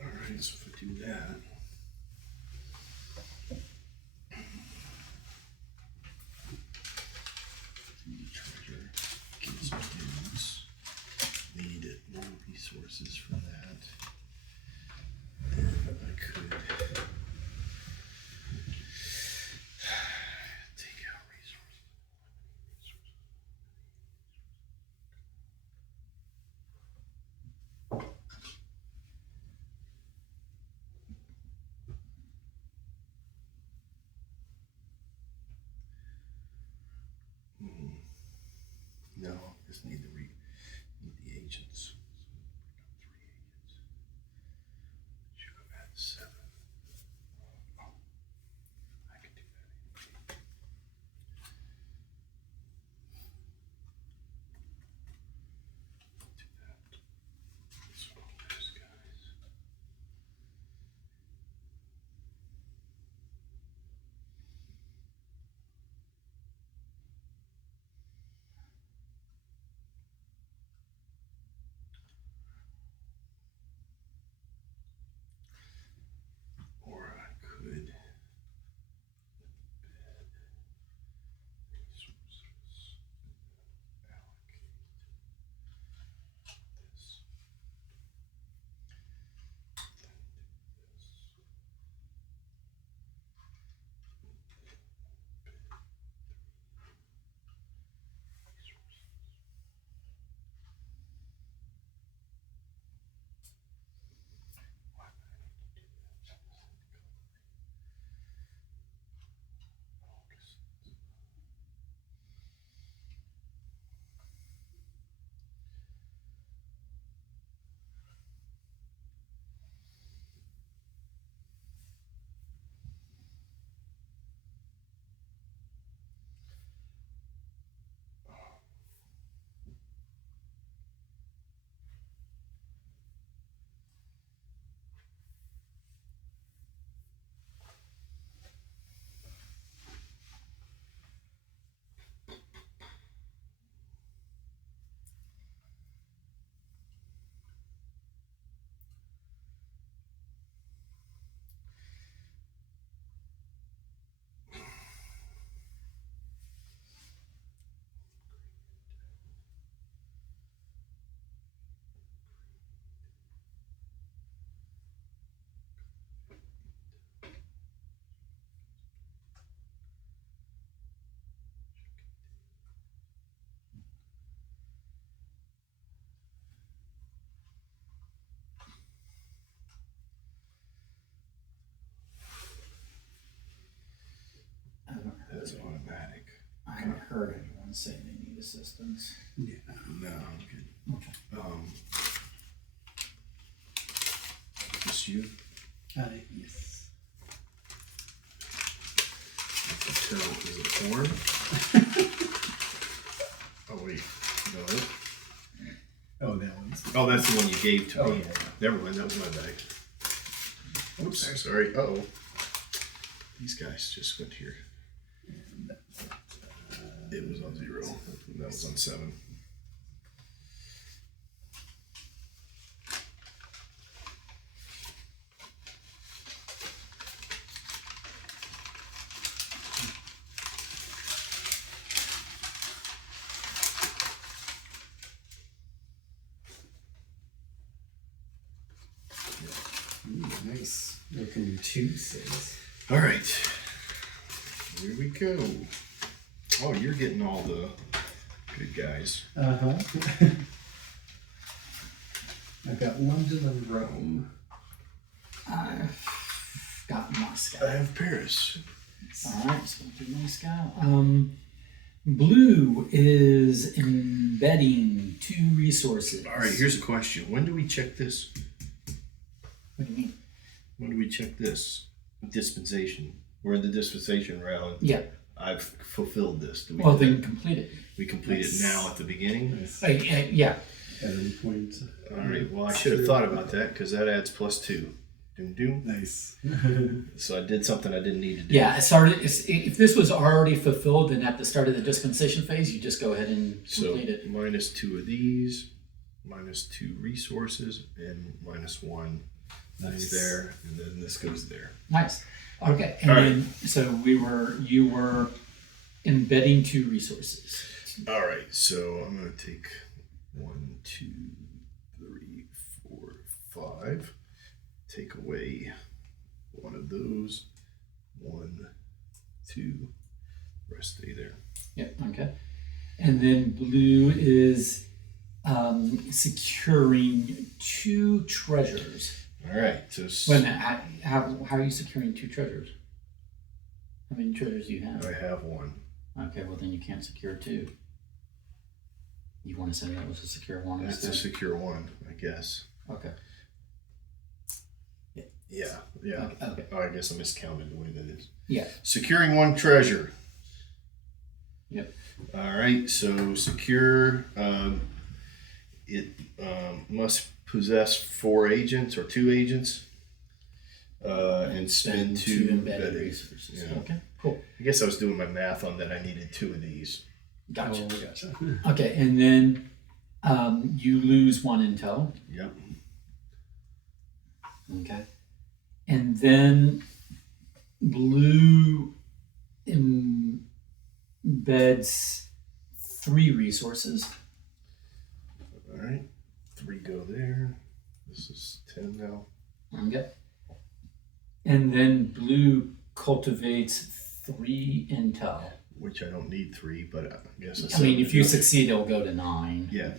All right, so if I do that. The treasure gives me dues. Need more resources for that. Then I could take out resources. No, just need the agents. So bring up 3 agents. Should have had 7. Oh, I could do that. Do that. So those guys. Or I could bed resources, allocate this, then do this. Resources. Why would I need to do that? August. That's automatic. I haven't heard anyone say they need assistance. Yeah, no, I'm good. Okay. Just you? Yes. I can tell, is it porn? wait. No. Oh, that one's. Oh, that's the one you gave to Oh, me. yeah. Never mind, that was my bag. Oops, sorry. Uh-oh. These guys just went here. It was on 0. That was on 7. Ooh, nice. There can be 2 cities. All right. Here we go. Oh, you're getting all the good guys. Uh-huh. I've got London and Rome. I've got I Moscow. have Paris. All right, so we'll do Moscow. Blue is embedding 2 resources. All right, here's a question. When do we check this? What do you mean? When do we check this? Dispensation. We're in the dispensation round. Yeah. I've fulfilled this. Do we Well, do then that? complete it. We complete it now at the beginning? Nice. Yeah. At any point. All right, well, I should have thought about that because that adds +2. Doom, doom. Nice. So I did something I didn't need to do. Yeah. If this was already fulfilled, then at the start of the dispensation phase, you just go ahead and So complete it. -2 of these, -2 resources, and -1 Nice. there, and then this goes there. Nice. Okay. And All right. then so you were embedding 2 resources. All right, so I'm gonna take 1, 2, 3, 4, 5. Take away one of those. 1, 2. Rest stay there. Yep. Okay. And then blue is securing 2 treasures. All right, so Wait a minute. How are you securing 2 treasures? How many treasures do you have? I have 1. Okay. Well, then you can't secure 2. You want to say that was a secure 1 That's to instead? secure 1, I guess. Okay. Yeah. Okay. Oh, I guess I miscounted the way that is. Yeah. Securing 1 treasure. Yep. All right, so secure. It must possess 4 agents or 2 agents, and spend 2 embedded resources. Yeah. Okay. Cool. I guess I was doing my math on that. I needed 2 of these. Gotcha. Oh, gotcha. Okay, and then you lose 1 intel. Yep. Okay. And then blue embeds 3 resources. All right, 3 go there. This is 10 now. Okay. And then blue cultivates 3 intel. Which I don't need 3, but I guess I mean, if you succeed, it'll go to 9. Yeah.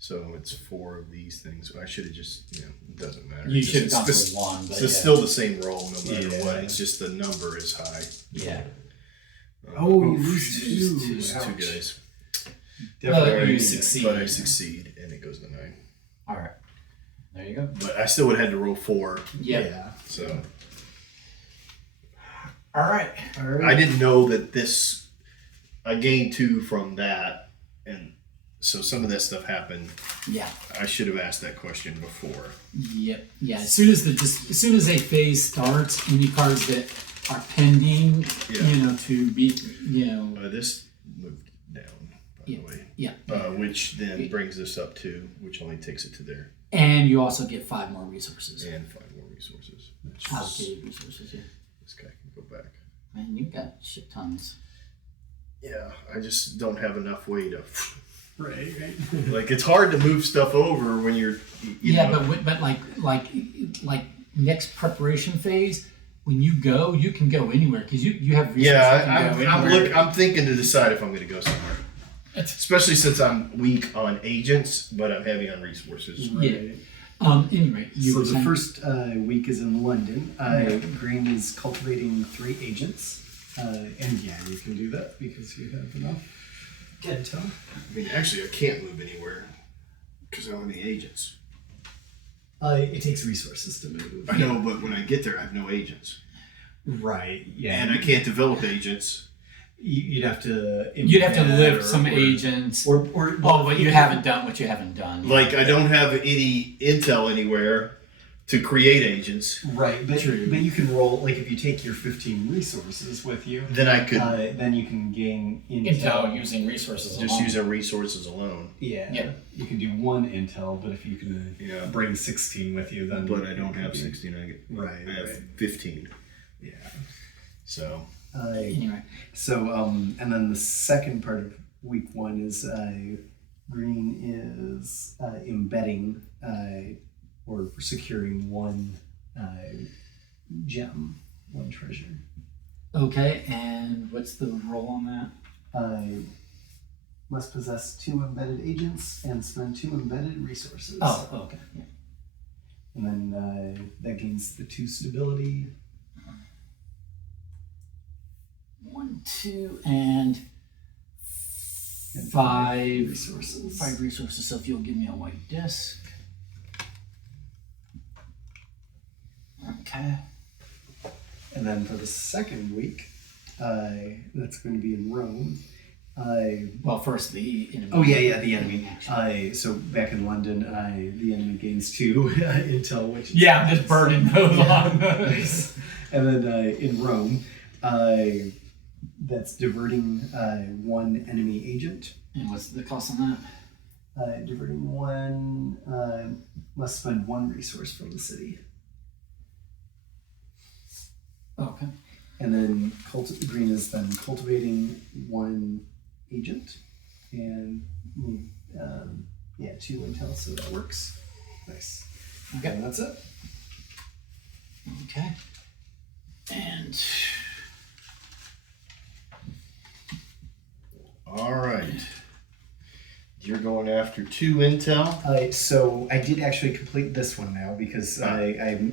So it's 4 of these things. I should have just, it doesn't matter. You It's should have just- gone it's for 1, but It's yeah. still the same roll no matter Yeah. what. It's just the number is high. Yeah. Oh, you oof, lose 2. Lose 2 Ouch. guys. But you succeed. But I succeed, and it goes to 9. All right. There you go. But I still would have had to roll 4. Yep. Yeah. So All right. All right. I didn't know that this. I gained 2 from that, and so some of that stuff happened. Yeah. I should have asked that question before. Yep. Yeah. As soon as a phase starts, any cards that are pending, Yeah. to be, This moved down, by Yeah. the way. yeah. Which then brings this up to, which only takes it to there, And you also get 5 more resources. and 5 more resources. Which is, Allocated resources. Yeah. this guy can go back. Man, you've got shit tons. Yeah, I just don't have enough way to. Right. Like, it's hard to move stuff over when you're. You know, but like next preparation phase, when you go, you can go anywhere because you have resources. Yeah, you can go anywhere. I'm thinking to decide if I'm going to go somewhere. Especially since I'm weak on agents, but I'm heavy on resources. Yeah. Anyway, you So were the saying- first week is in London. Green is cultivating 3 agents. And yeah, you can do that because you have enough intel. I mean, actually, I can't move anywhere because I don't have any agents. It takes resources to move. I know, but when I get there, I have no agents. Right, yeah. And I can't develop agents. You'd have to. You'd have to embed lift some agents. Or Oh, but you haven't done what you haven't done. Like, I don't have any intel anywhere to create agents. Right, but True. but you can roll like if you take your 15 resources with you, Then I could then you can gain Intel using resources. just alone. using resources alone. Yeah, Yeah. you can do one intel, but if you can Yeah. bring 16 with you, then But I don't have 16. Right, I have right. 15. Yeah. So Anyway, So and then the second part of week 1 is green is embedding or securing one gem, one treasure. okay, and what's the roll on that? Must possess 2 embedded agents and spend 2 embedded resources. Oh, okay. Yeah. And then that gains the 2 stability. 1, 2, and And 5 resources. 5 resources. So if you'll give me a white disc. Okay. And then for the second week, that's going to be in Rome. Well, first the enemy. Oh yeah, the enemy. action. So back in London, the enemy gains 2 intel, which is Yeah, this burden goes on. Nice. And then in Rome, that's diverting 1 enemy agent. And what's the cost on that? Diverting 1 must spend 1 resource from the city. Okay. And then green is then cultivating 1 agent and 2 intel, so that works. Nice. Okay. And that's it. Okay. And all right. You're going after 2 intel. So I did actually complete this one now because I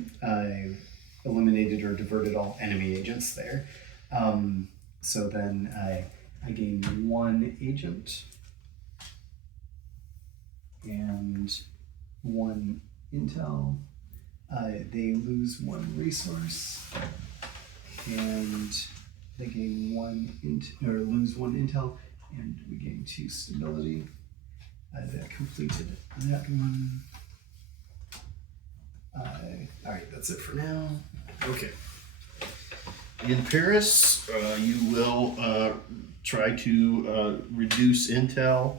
eliminated or diverted all enemy agents there. So then I gained 1 agent and 1 intel. They lose 1 resource and they gain 1 lose 1 intel, and we gain 2 stability. That completed that one. All right, that's it for now. Okay. In Paris, you will try to reduce intel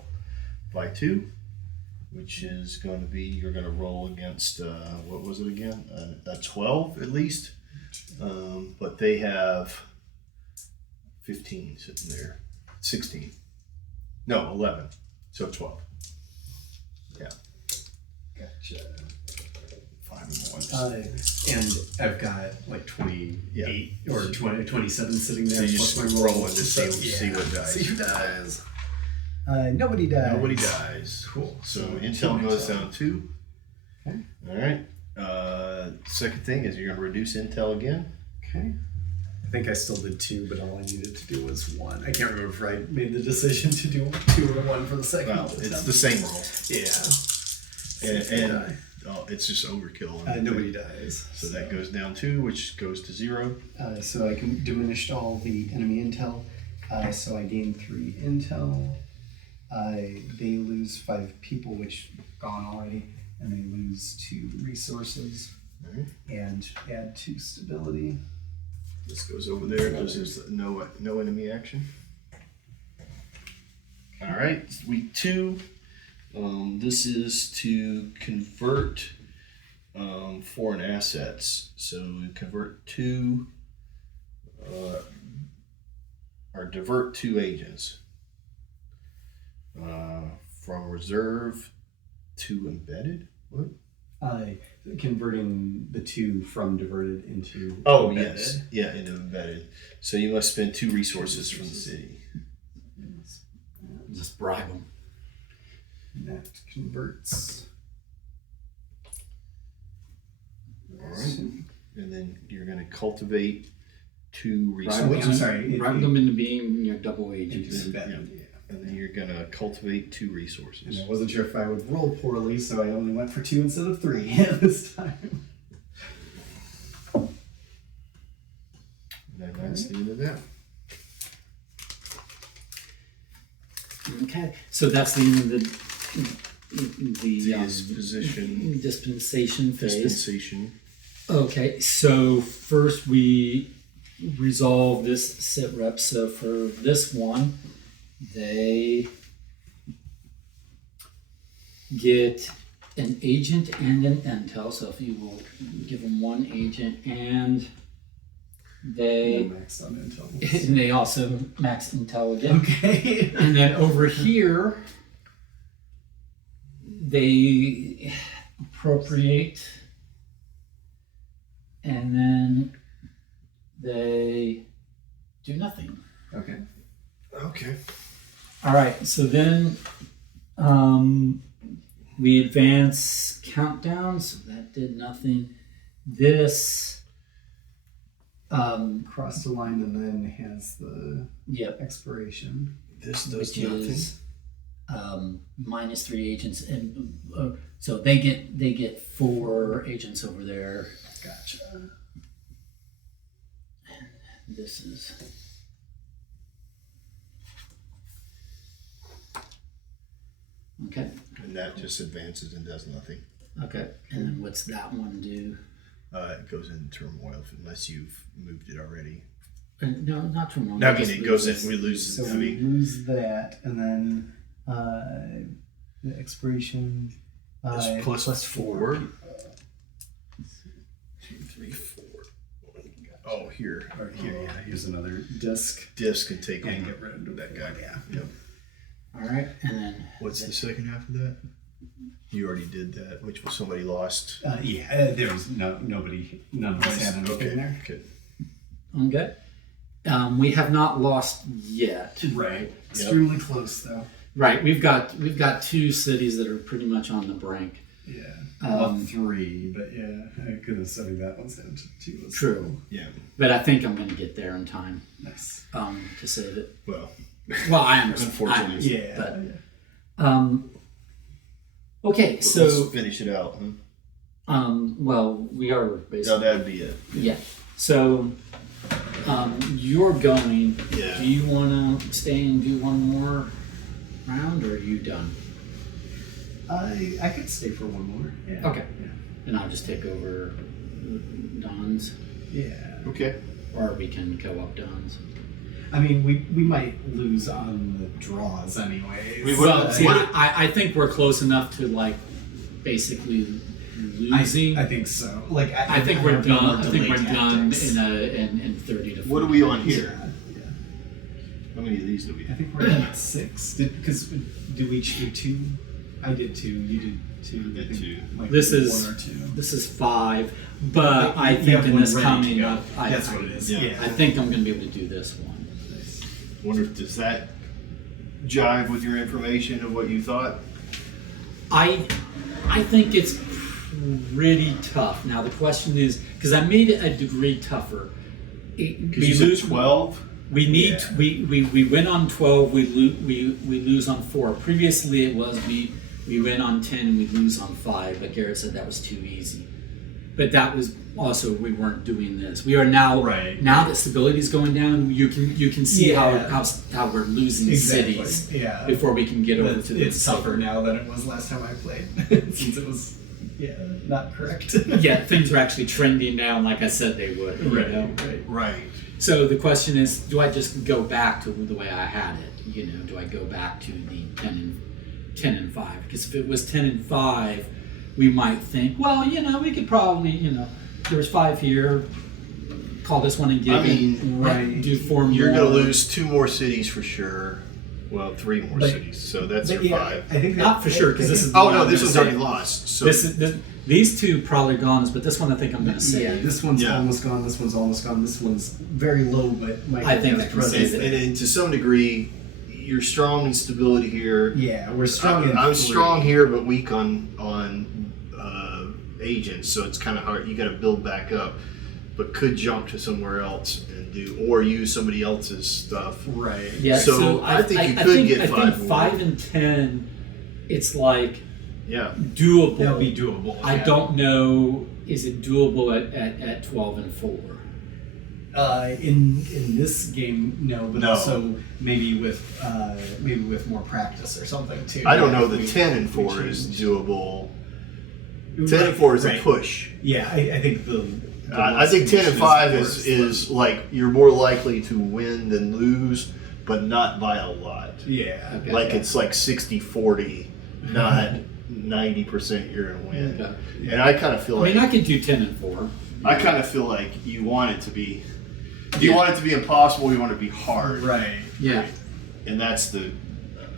by 2, which is going to be, you're going to roll against, what was it again? A 12 at least. But they have 15 sitting there. 16. No, 11. So 12. Yeah. Gotcha. 5 and 1. And I've got like 28 or 20, 27 sitting there. So you plus just my roll rolls. to see what dies. See who dies. Nobody dies. Nobody dies. Cool. So So intel 2 goes intel. down 2. Okay. All right. Second thing is you're going to reduce intel again. Okay. I think I still did 2, but all I needed to do was 1. I can't remember if I made the decision to do 2 or 1 for the second. Well, it's the same roll. Yeah. And it's just overkill. Nobody dies. So that goes down 2, which goes to 0. So I diminished all the enemy intel. So I gained 3 intel. They lose 5 people, which gone already, and they lose 2 resources Alright. and add 2 stability. This goes over there because there's no enemy action. All right, week 2. This is to convert foreign assets. So we convert 2 or divert 2 agents from reserve to embedded. What? Converting the 2 from diverted into Oh embedded. yes, yeah, into embedded. So you must spend 2 resources from the city. just bribe them. And that converts. All right, and then you're going to cultivate 2 Bribe resources. I'm sorry. Bribe them into being double Into agents. embedded. Yeah. And then you're gonna cultivate 2 And resources. I wasn't sure if I would roll poorly, so I only went for 2 instead of 3 this time. And that's the end of that. Okay, so that's the end of the Disposition. dispensation phase. Dispensation. Okay, so first we resolve this sit rep. So for this one, they get an agent and an intel. So if you will give them one agent, and they Maxed on intel. and they also max intel again. Okay. And then over here, they appropriate, and then they do nothing. Okay. Okay. All right, so then we advance countdown, so that did nothing. This, Cross the line and then has the yep, expiration. This does which nothing. is -3 agents, and so they get 4 agents over there. Gotcha. This is okay. And that just advances and does nothing. Okay, and then what's that one do? It goes into turmoil unless you've moved it already. No, not from I mean, it goes in. We lose. So I we mean, lose that, and then the expiration it's plus plus 4. 2, 3, 4. Oh, here. Or here, yeah. Here's another disc. Disc can take And on get rid of that guy. Yeah. Yep. All right, and then What's the second half of that? You already did that, which was somebody lost. There was nobody. None of us had anything there. Okay. I'm good. We have not lost yet. Right. Extremely close though. Right, we've got 2 cities that are pretty much on the brink. Yeah. Well, 3, but yeah, goodness, I mean that one's down to 2. True, Yeah. but I think I'm going to get there in time Nice. to save it. Well, Well, I understand. Unfortunately. Yeah. But, okay, let's so finish it out. Huh? well, we are No, basically that'd be it. yeah. So you're going. Yeah. Do you want to stay and do one more round, or are you done? I could stay for one more. Yeah. Okay. And I'll just take over Don's, Yeah. Okay. or we can co-op Don's. I mean, we might lose on the draws anyways. We would- Well, see, what- I think we're close enough to like basically losing. I think so. Like I think we're have no more done. I think delay we're done tactics. in 30 to 40. What are we on here? Yeah. How many of these do we I have? think we're at 6. Because do we each do 2? I did 2. You did 2. I did think, 2. Like This is 1 or 2. This is 5, but I You think have in one this ready to coming go. up, That's what it is. yeah. Yeah. I think I'm going to be able to do this one. Nice. Wonder if does that jive with your information of what you thought? I think it's pretty tough. Now the question is, because I made it a degree tougher. Because you said 12. We need Yeah. we win on 12. We lose on 4. Previously it was we win on 10 and we lose on 5. But Garrett said that was too easy. But that was also we weren't doing this. We are now Right. now that stability's going down. You can see Yeah. how we're losing Exactly. cities Yeah. before we can get over But to the it's tougher now than it was last time I played. Since it was not correct. Yeah, things are actually trending down like I said they would. You Right. know? Right. So the question is, do I just go back to the way I had it? You know, do I go back to the 10 and 5? Because if it was 10 and 5, we might think, well, you know, we could probably, there's 5 here. Call this one and give I mean, it. right. Do 4 more. You're going to lose 2 more cities for sure. Well, 3 more But- cities. So that's But your yeah, 5. I think that, Not for sure, because this is. Oh the one no, I'm this gonna one's save. already lost. So These 2 probably gone, but this one I think I'm going to save. Yeah, this one's Yeah. almost gone. This one's almost gone. This one's very low, but might I think have I can presence. save it. and to some degree, you're strong in stability here. Yeah, we're strong. in I'm 3. strong here, but weak on agents. So it's kind of hard. You got to build back up, but could jump to somewhere else and do or use somebody else's stuff. Right. Yeah, So I think you could get I 5 think more. 5 and 10, it's like Yeah. doable. That'll be doable. I yeah. don't know, is it doable at 12 and 4? In this game, no, but No. also maybe with more practice or something too. I don't know. The We- 10 and we 4 is change. doable. 10 and 4 is a Right. push. Yeah, I think the I think 10 and condition 5 worse, is like you're more likely to win than lose, but not by a lot. yeah. Okay. Like it's like 60-40, not 90% you're gonna win. Okay. And I kind of feel I like mean, I could do 10 and 4. I kind of feel like you want it to be. You want it to be impossible. You want it to be hard, Right. Yeah. and that's the.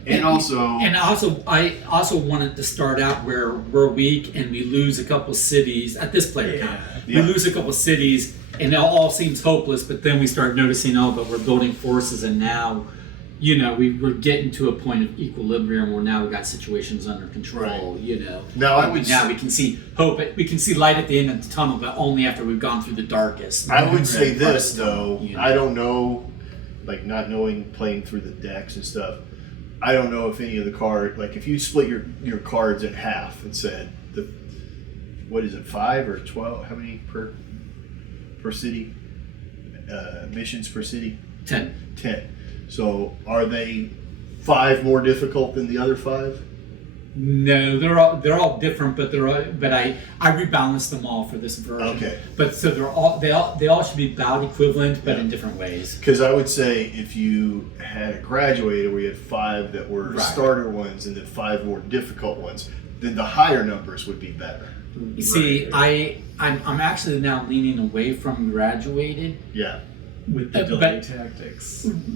And also, I also wanted to start out where we're weak and we lose a couple cities at this player count. Yeah. We lose a couple cities and it all seems hopeless, but then we start noticing, oh, but we're building forces, and now, we're getting to a point of equilibrium where now we got situations under control. Now I would now say- we can see hope. We can see light at the end of the tunnel, but only after we've gone through the darkest. I would say Right. this though. Yeah. I don't know, like not knowing playing through the decks and stuff. I don't know if any of the like if you split your cards in half and said what is it, 5 or 12? How many per city? Missions per city? 10. 10. So are they 5 more difficult than the other 5? No, they're all different, but I rebalanced them all for this version. Okay. But so they all should be about equivalent, but in different ways. Because I would say if you had a graduated where you had 5 that were Right. starter ones and then 5 more difficult ones, then the higher numbers would be better. You see, I'm actually now leaning away from graduated. Yeah. With the But- delay tactics.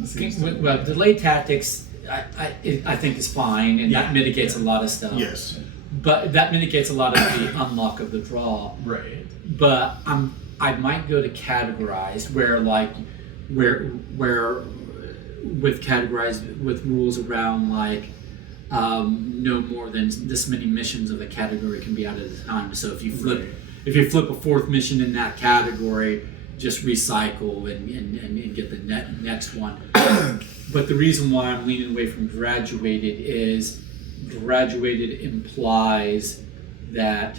seems to be- Well, delay tactics, I think is fine, and that Yeah. mitigates a lot of stuff. Yes. But that mitigates a lot of the unlock of the draw. Right. But I might go to categorized where with categorized with rules around like no more than this many missions of a category can be out at a time. So if you flip a 4th mission in that category, just recycle and get the next one. But the reason why I'm leaning away from graduated is graduated implies that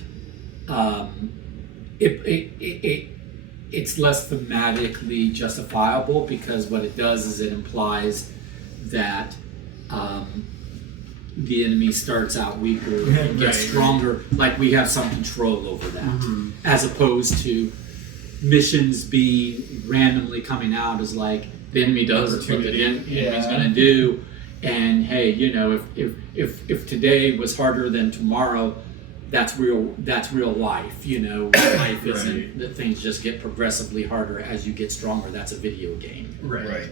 it's less thematically justifiable, because what it does is it implies that the enemy starts out weaker and gets Right. stronger, like we have some control over that, as opposed to missions being randomly coming out as like the enemy does what the enemy's Yeah. going to do, and hey, if today was harder than tomorrow, that's real life. Life isn't Right. that things just get progressively harder as you get stronger. That's a video game, Right. Right.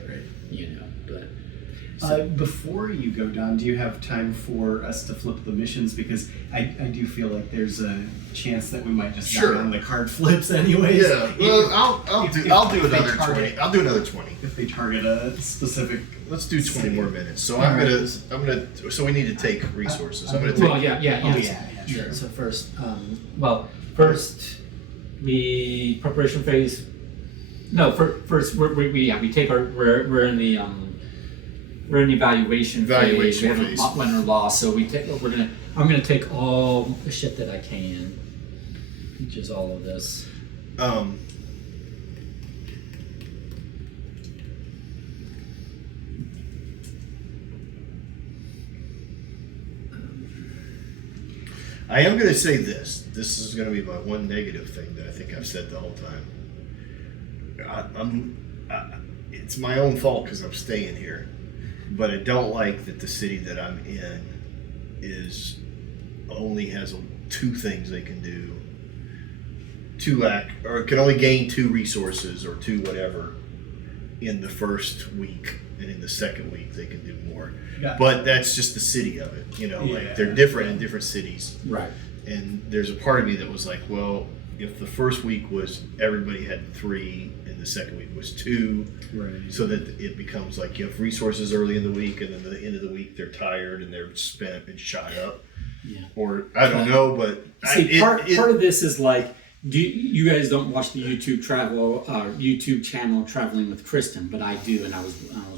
but Before you go, Don, do you have time for us to flip the missions? Because I do feel like there's a chance that we might just Sure. die on the card flips anyways. Yeah. Well, I'll if do they another target- 20. I'll do another 20. If they target a specific. Let's do 20 more minutes. So All I'm right. gonna. So we need to take resources. I'm gonna take. well, yeah. Oh, yeah, sure. So first, first we preparation phase. No, first we take our we're in the evaluation phase. We haven't phase. won or lost, so I'm gonna take all the shit that I can, which is all of this. I am going to say this. This is going to be my one negative thing that I think I've said the whole time. It's my own fault because I'm staying here, but I don't like that the city that I'm in only has 2 things they can do. Or can only gain 2 resources or 2 whatever in the first week, and in the second week they can do more. Yeah. But that's just the city of it, like they're different in different cities. Right. And there's a part of me that was like, well, if the first week was everybody had 3 and the second week was 2, Right. so that it becomes like you have resources early in the week, and then at the end of the week they're tired and they're spent and shot up. Yeah. Or I don't know, but See, part of this is like, you guys don't watch the YouTube channel Traveling with Kristen, but I do, and I was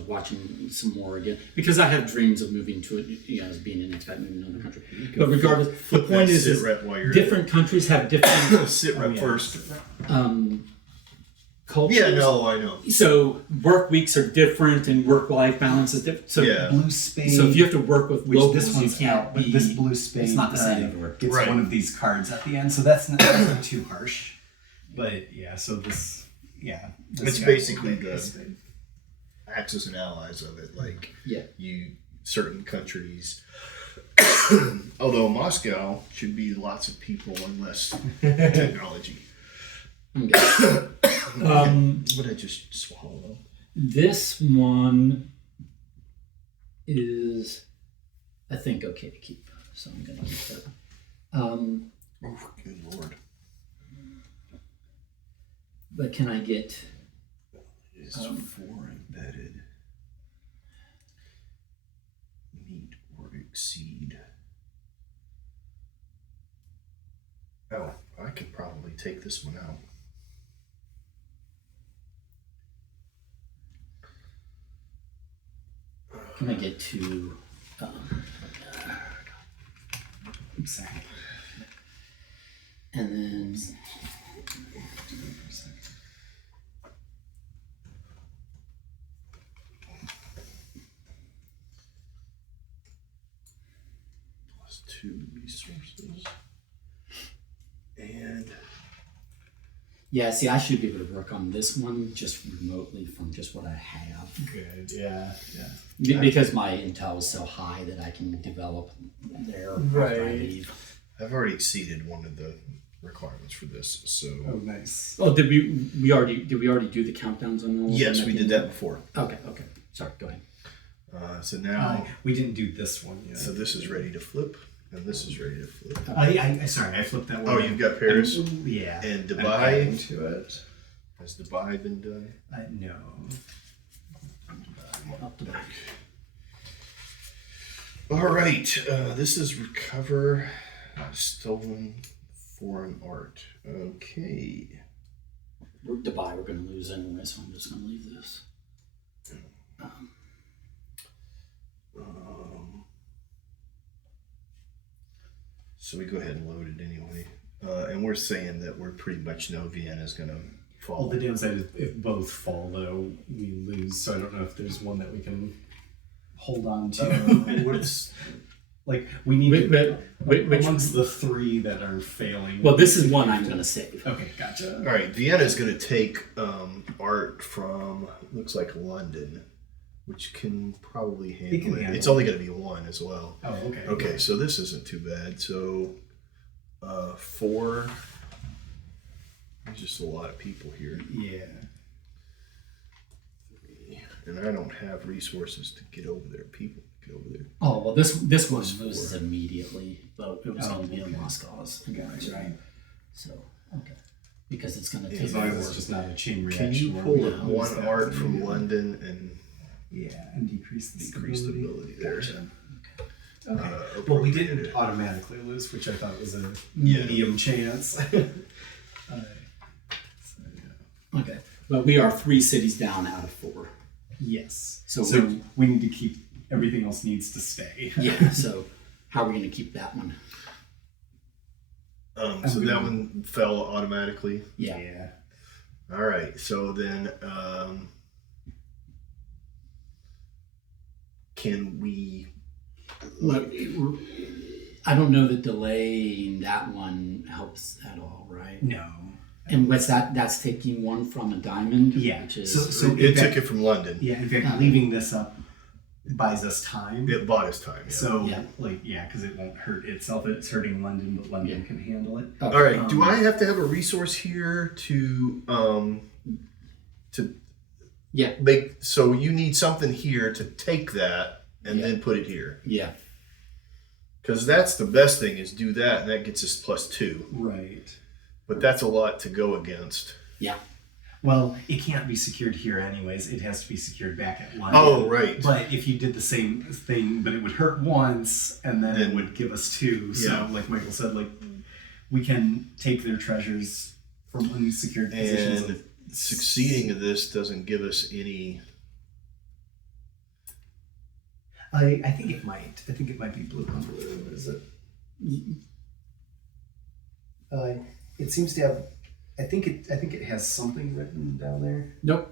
watching some more again because I have dreams of moving to as being an expat moving to another country. But regardless, the point is rep while you're different countries have different sit rep first. cultures. Yeah, no, I know. So work weeks are different and work-life balance is different. So, Yeah. Blue spade. so if you have to work with which locals, this one's you can't out, but be. this blue spade It's not the same everywhere. gets Right. one of these cards at the end, so that's not too harsh. But yeah, so this, yeah. this It's guy basically will get the- a spade. Axis and allies of it, like Yeah. certain countries. Although Moscow should be lots of people and less technology. Okay. Would I just swallow? This one is, I think, okay to keep. So I'm gonna leave that. Oh, good lord! But can I get? Is 4 embedded? Meet or exceed? Oh, I could probably take this one out. Can I get to? Exactly. And then +2 resources. And yeah, see, I should be able to work on this one just remotely from just what I have. Good. Yeah. Yeah. Because my intel is so high that I can develop there after I Right. leave. I've already exceeded one of the requirements for this, so Oh, nice. Oh, did we already do the countdowns on all of yes, them we at did the that before. end? Okay. Sorry, go ahead. So now, We didn't do this one yet. so this is ready to flip, and this is ready to flip. I sorry, I flipped that one. Oh, you've got Paris Yeah. and I'm Dubai. adding to it. Has Dubai been done? No. Up to back. All right, this is recover stolen foreign art. Okay. Dubai, we're going to lose anyway, so I'm just going to leave this. So we go ahead and load it anyway. And we're saying that we're pretty much know Vienna's going to fall. Well, the downside is if both fall, though, we lose. So I don't know if there's one that we can hold on to. What's Like we need Wait, to, which- amongst the 3 that are failing. Well, this is one I'm going to save. Okay, gotcha. all right? Vienna's going to take art from looks like London, which can probably handle can it. handle It's only going to be 1 as well. Oh, okay. Okay, so this isn't too bad. So 4. There's just a lot of people here, Yeah. and I don't have resources to get over there. People to get over there. Oh, well, this one Plus loses 4. immediately, but it was Oh, going to be in okay. Moscow's. Right. So, okay. Because it's going to Yeah, take As long as 4. it's just not a chain Can reaction. you where pull we up lose one that art one from immediately. London and Yeah, and decrease the decrease the ability there? Okay. Well, we Appropriated. didn't automatically lose, which I thought was a Yeah. medium chance. Okay. But we are 3 cities down out of 4. Yes. So So we- we need to keep everything else needs to stay. Yeah, so how are we going to keep that one? So that one fell automatically. Yeah. All right. So then, can we? Look, I don't know that delaying that one helps at all, right? No. And what's that? That's taking 1 from a diamond? Yeah. Which is, So It in took fact, it from London. yeah, in fact, leaving this up buys us time. It bought us time. Yeah. So, Yeah. because it won't hurt itself. It's hurting London, but London Yeah. can handle it. okay. All right. Do I have to have a resource here to Yeah. make? So you need something here to take that and then put it here, Yeah. because that's the best thing is do that, and that gets us +2. Right. But that's a lot to go against. Yeah. Well, it can't be secured here anyways. It has to be secured back at London. Oh, right. But if you did the same thing, but it would hurt once, and then it Then- would give us 2. So, Yeah. like Michael said, like we can take their treasures from unsecured positions. And Of, succeeding to this doesn't give us any. I think it might. I think it might be blue on blue. Is it? It seems to have I think it has something written down there. Nope.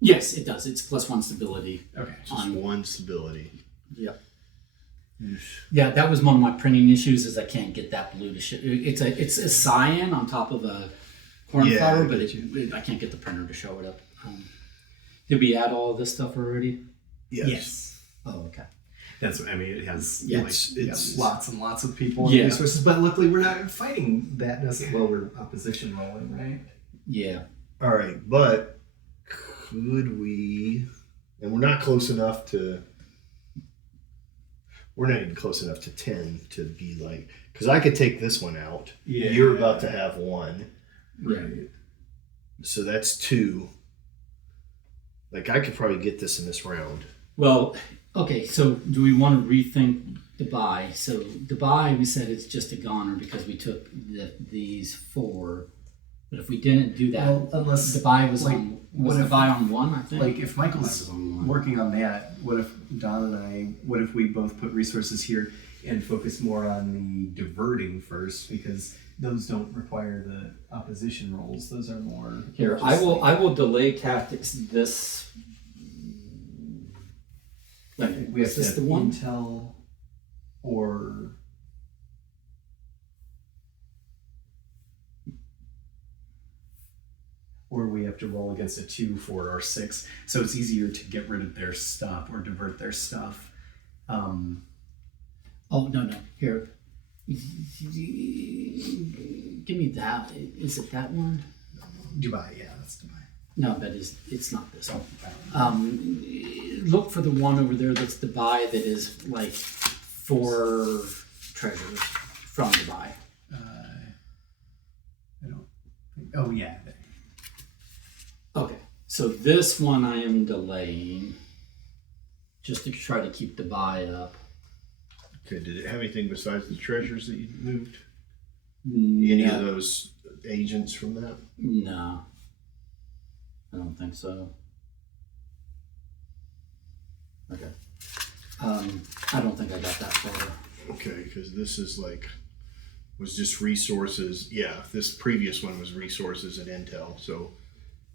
Yes, it does. It's +1 stability. Okay. Just one stability. Yep. Yeah, that was one of my printing issues. Is I can't get that blue to show. It's a cyan on top of a cornflower, Yeah, but I can't get the printer to show it up. Did we add all of this stuff already? Yes. Oh, okay. That's what I mean. It has Yeah, it's lots and lots of people and Yeah. resources, but luckily we're not fighting that necessarily. Well, we're opposition rolling, right? Yeah. All right, but could we? And we're not close enough to. We're not even close enough to 10 to be like, because I could take this one out. Yeah. You're about to have 1, Right. so that's 2. Like I could probably get this in this round. Well, okay. So, do we want to rethink Dubai? So, Dubai, we said it's just a goner because we took these 4. But if we didn't do that, Well, unless Dubai was like, on. what Was if- Dubai on 1? I think. like if Michael's Dubai was on 1. working on that, what if Don and I? What if we both put resources here and focus more on the diverting first because those don't require the opposition rolls. Those are more Here, just I will delay tactics this. Like, we have is to this have the one? intel or we have to roll against a 2, 4, or 6. So it's easier to get rid of their stuff or divert their stuff. Oh no. Here, give me that. Is it that one? Dubai, yeah, that's Dubai. No, it's not this one. Look for the one over there that's Dubai that is like 4 treasures from Dubai. I don't think, oh yeah. Okay, so this one I am delaying just to try to keep Dubai up. Okay, did it have anything besides the treasures that you moved? Any of No, those agents from that? no, I don't think so. Okay, I don't think I got that far. Okay, because this is like, was just resources. Yeah, this previous one was resources and intel, so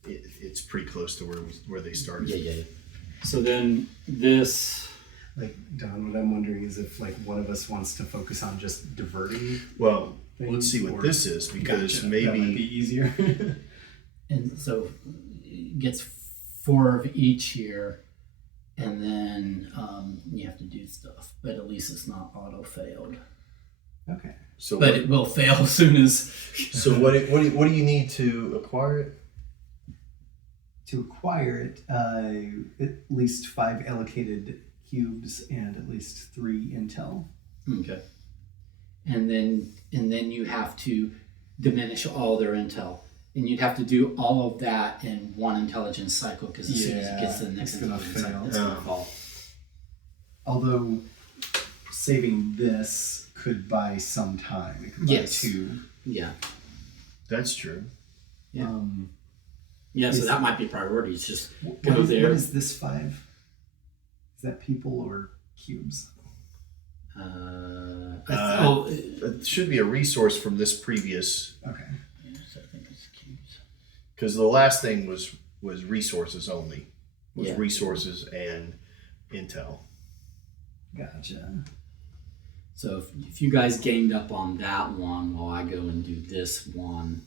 it's pretty close to where they started. Yeah. So then this. Like Don, what I'm wondering is if like one of us wants to focus on just diverting. Well, things, let's see what or- this is because Gotcha. That might be maybe easier. And so it gets 4 of each here, and then you have to do stuff. But at least it's not auto failed. Okay. so. But it will fail as soon as. So what do you need to acquire it? To acquire it, at least 5 allocated cubes and at least 3 intel. Okay. And then you have to diminish all their intel. And you'd have to do all of that in 1 intelligence cycle because as soon as it gets to the next it's gonna intelligence cycle, fail. it's going to fall. Although saving this could buy some time. It could buy Yes. 2. Yeah. That's true. Yeah. Yeah, so Is- that might be priority. It's just What go is, there. what is this 5? Is that people or cubes? It should be a resource from this previous, Okay. Yes, I think it's cubes. because the last thing was resources only, was Yeah. resources and intel. Gotcha. So if you guys gained up on that one while I go and do this one,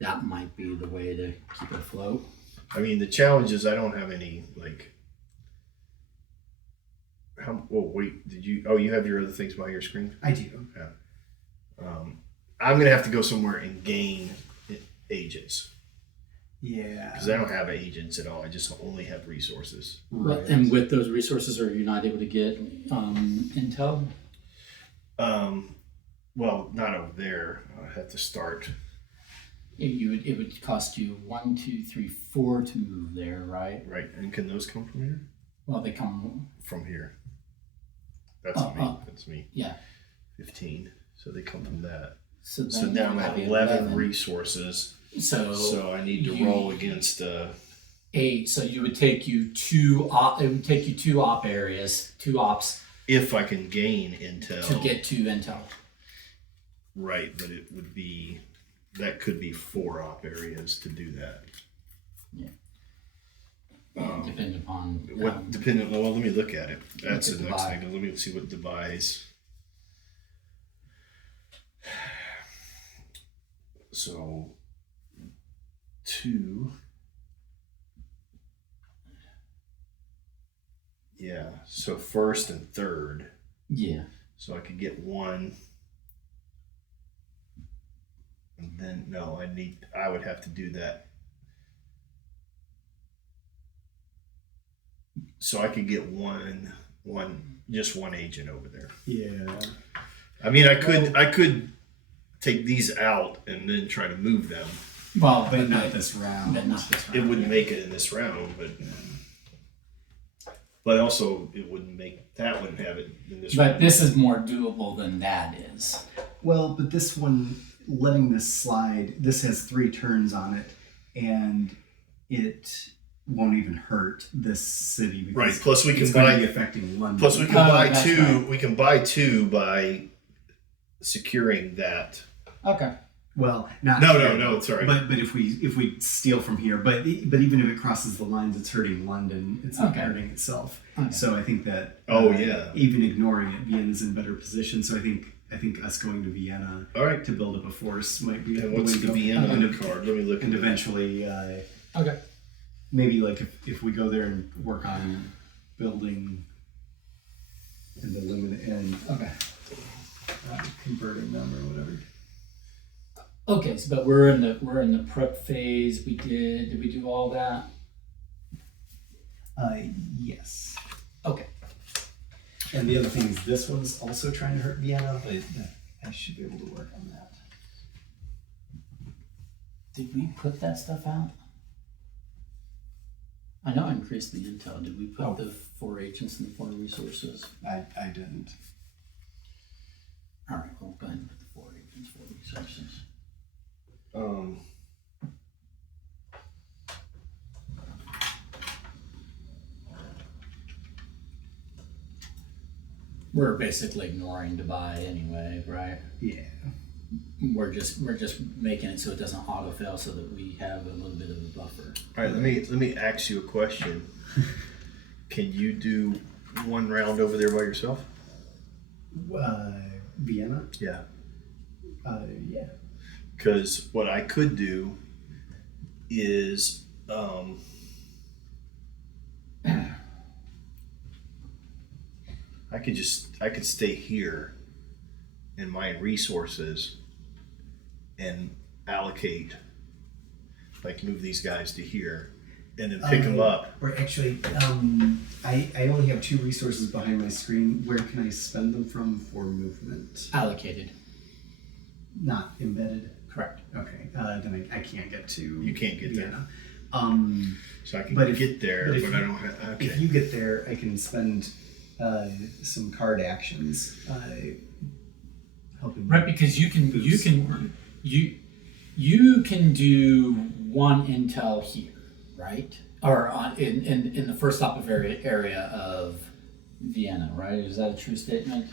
that might be the way to keep it afloat. I mean, the challenge is I don't have any like. Wait, did you? Oh, you have your other things by your screen. I do. I'm gonna have to go somewhere and gain agents Yeah. because I don't have agents at all. I just only have resources. Right. And with those resources, are you not able to get intel? Well, not over there. I have to start. It would cost you 1, 2, 3, 4 to move there, right? Right, and can those come from here? Well, they come. From here. That's Oh, me. oh. That's me. Yeah. 15. So they come from that. So, So then now that I'm would at be 11 resources. So So I need to you- roll against. 8. So you would take you 2 op. It would take you 2 op areas, 2 ops If I can gain intel. to get to intel. Right, but it would be. that could be 4 op areas to do that. Depending upon Well, let me look at it. That's Look at the next Dubai. thing. Let me see what Dubai's. So 2. Yeah, so 1st and 3rd. yeah. So I could get 1. And then no, I would have to do that. So I could get just one agent over there. Yeah. I mean, I could take these out and then try to move them. Well, But not this round. But not this It wouldn't make it in this round, but also it wouldn't have it in this But round. this is more doable than that is. Well, but this one, letting this slide, this has 3 turns on it, and it won't even hurt this city. Because Right, plus we can it's going to buy- be affecting London. Plus, we can Oh, buy that's 2. right. We can buy 2 by securing that. Okay. Well, not No. Sorry. But if we steal from here, but even if it crosses the lines, it's hurting London. It's not Okay. hurting itself. Okay. So I think that Yeah. even ignoring it, Vienna's in better position. So I think us going to Vienna All right. to build up a force might be And the what's way to the go. Vienna And card? Let me look and at that. eventually, Okay. maybe like if we go there and work on building and Okay. converting them or whatever. Okay. So, but we're in the prep phase. Did we do all that? Yes. Okay. And the other thing is this one's also trying to hurt Vienna, but I should be able to work on that. Did we put that stuff out? I know I increased the intel. Did we put the 4 agents and the 4 resources? I didn't. All right, we'll go ahead and put the 4 agents, 4 resources. We're basically ignoring Dubai anyway, right? Yeah. We're just making it so it doesn't auto fail, so that we have a little bit of a buffer. All right, let me ask you a question. Can you do 1 round over there by yourself? Vienna? Yeah. Yeah. Because what I could do is I could stay here and mine resources and allocate, like move these guys to here and then pick them up. Or actually, I only have 2 resources behind my screen. Where can I spend them from for movement? Allocated. Not embedded. Correct. Okay. Then I can't get to. You can't get there. Vienna. So I can But if- get there, but but, if I you- don't have. Okay. If you get there, I can spend some card actions helping. Right, because you can do 1 intel here, right? Or in the first stop of area of Vienna, right? Is that a true statement?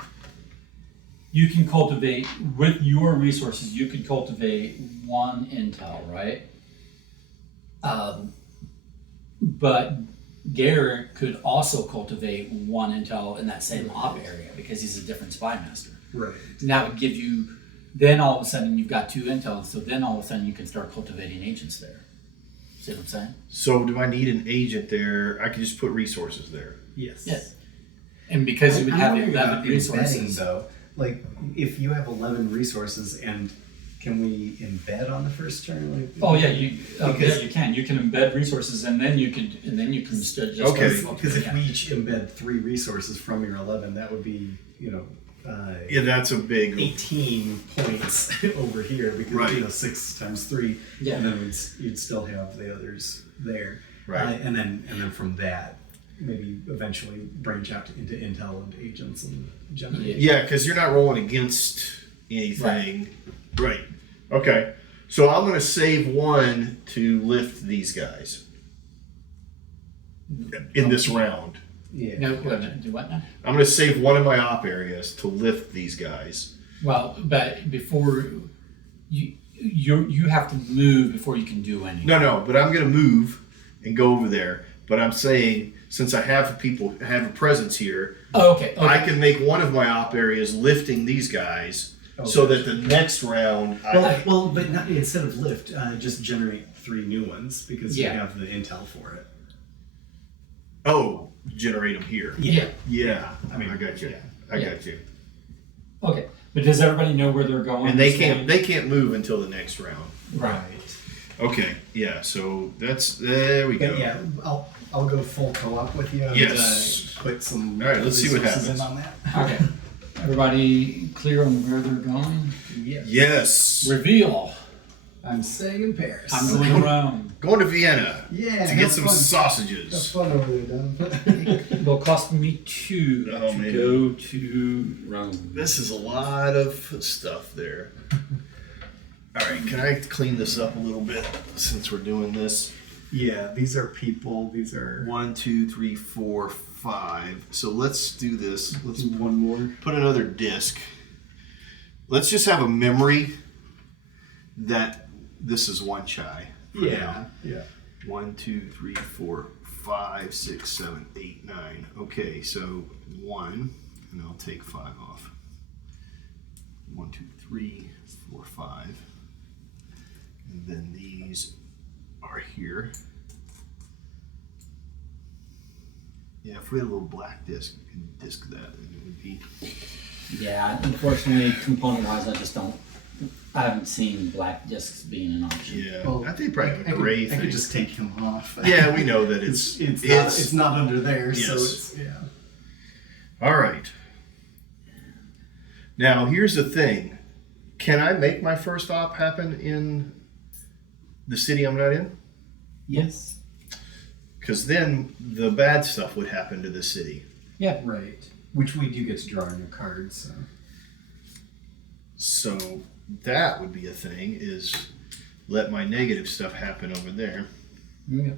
You can cultivate with your resources. You could cultivate 1 intel, right? But Garrett could also cultivate 1 intel in that same op area because he's a different spy master. Right. And that would give you, then all of a sudden you've got 2 intels, so then all of a sudden you can start cultivating agents there. See what I'm saying? So do I need an agent there? I can just put resources there. Yes. Yes. And because you would I'm have wondering 11 about embedding, resources. though. Like, if you have 11 resources, and can we embed on the first turn? Like, Oh yeah, you Because- you can embed resources, and then you can just Okay. Because if we each embed 3 resources from your 11, that would be, Yeah, that's a big. 18 points over here because Right. 6 times 3, Yeah. and then you'd still have the others there. Right. And then from that, maybe eventually branch out into intel and agents and generate. Yeah, because you're not rolling against anything. Right. Okay. So I'm going to save 1 to lift these guys in this round. Yeah. No, wait a minute, do what now? I'm going to save 1 of my op areas to lift these guys. Well, but before you, you have to move before you can do anything. No, but I'm gonna move and go over there. But I'm saying, since I have a presence here, Oh, okay. I can make one of my op areas lifting these guys, so that the next round, But not, instead of lift, just generate 3 new ones because we Yeah. have the intel for it. generate them here. Yeah. Yeah, I mean, I got you. yeah. I got you. Okay. But does everybody know where they're going? And they can't move until the next round. Right. Okay, yeah. So there we go. But yeah, I'll go full co-op with you and Yes. put some. All right, let's see what resources happens. in on that. Okay. Everybody clear on where they're going? Yes. Yes. Reveal. I'm staying in Paris. I'm going to Rome. Going to Vienna Yeah. to get have some fun. Have sausages. fun over there, Don. It will cost me 2 Oh, to man. go to Rome. This is a lot of stuff there. All right, can I clean this up a little bit since we're doing this? Yeah, these are people. These are 1, 2, 3, 4, 5. So let's do this. Let's one more. put another disc. Let's just have a memory that this is one chai. for now. Yeah. 1, 2, 3, 4, 5, 6, 7, 8, 9. Okay, so 1, and I'll take 5 off. 1, 2, 3, 4, 5. And then these are here. Yeah, if we had a little black disc, we could disc that, and it would be. Yeah, unfortunately, component-wise, I haven't seen black discs being an option. Yeah, Well, I think probably a gray I thing. could just take him off. Yeah, we know that it's it's not under there, so Yes. it's yeah. All right. Now, here's the thing. Can I make my first op happen in the city I'm not in? Yes. Because then the bad stuff would happen to the city. Yeah. Right. Which we do get to draw in a card, so. So that would be a thing, is let my negative stuff happen over there. Okay.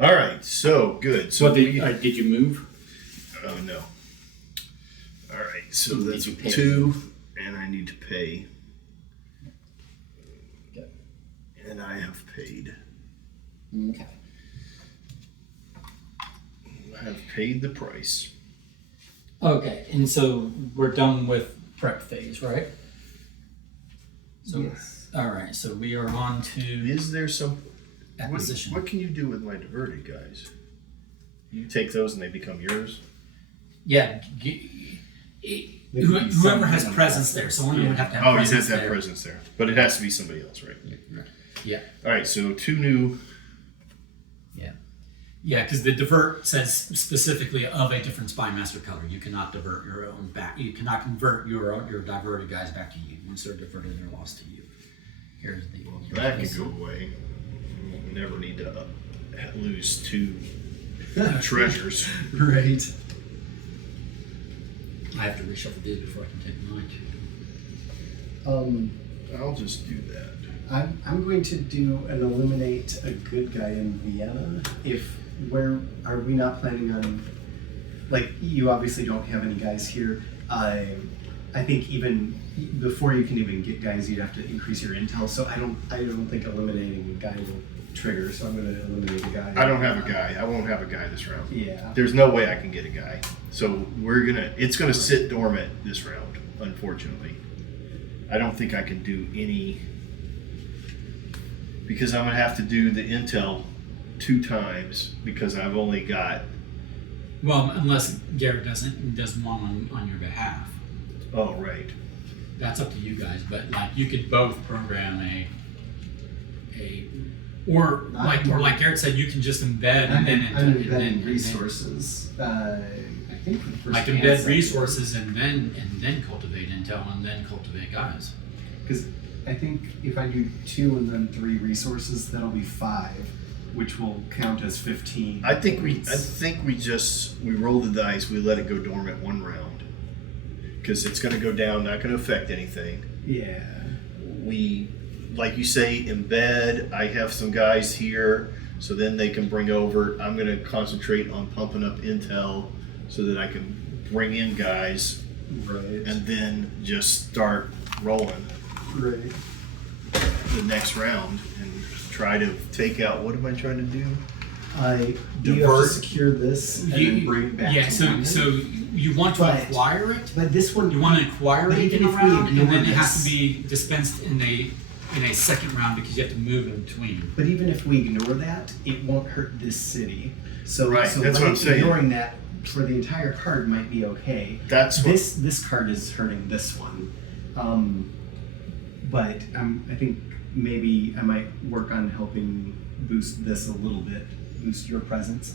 All right, so good. So So did you move? oh, no. All right, so Did that's you pay? 2, and I need to pay. Okay. And I have paid. Okay. I have paid the price. Okay, and so we're done with prep phase, right? So, Yes. all right, so we are on to Is there some acquisition. What can you do with my diverted guys? You take those and they become yours? Yeah, whoever has presence there, someone would have to have Oh, you presence have to have there. presence there. But it has to be somebody else, right? Yeah, All right, so 2 new. yeah, because the divert says specifically of a different spy master color. You cannot divert your own back. You cannot convert your diverted guys back to you. Once they're diverted, they're lost to you. Here's the That can go away. We'll never need to lose 2 treasures. Right. I have to reshuffle these before I can take mine. I'll just do that. I'm going to do an eliminate a good guy in Vienna. Where are we not planning on? Like, you obviously don't have any guys here. I think even before you can even get guys, you'd have to increase your intel. So I don't think eliminating a guy will trigger. So I'm going to eliminate a guy. I don't have a guy. I won't have a guy this round. Yeah. There's no way I can get a guy. So it's gonna sit dormant this round, unfortunately. I don't think I can do any, because I'm gonna have to do the intel 2 times because I've only got. Well, unless Garrett does one on your behalf. Oh, right. That's up to you guys, but like you could both program or like Garrett said, you can just embed I'm and then embedding resources. I think for the first like and embed second. resources and then cultivate intel and then cultivate guys. Because I think if I do 2 and then 3 resources, that'll be 5, which will count as 15. I think we points. roll the dice. We let it go dormant 1 round because it's gonna go down, not gonna affect anything. Yeah. We, like you say, embed. I have some guys here, so then they can bring over. I'm going to concentrate on pumping up intel so that I can bring in guys Right. and then just start rolling. Right. the next round and try to take out. What am I trying to do? Do you have to Divert. secure this and then bring it back Yeah, to so London? you want to But- acquire it. But this one, You want to acquire But it even in a if we round, and ignore then it has this- to be dispensed in a second round because you have to move in between. but even if we ignore that, it won't hurt this city. So, Right, so that's what like, I'm saying. ignoring that for the entire card might be okay. That's what. This card is hurting this one, but I think maybe I might work on helping boost this a little bit, boost your presence,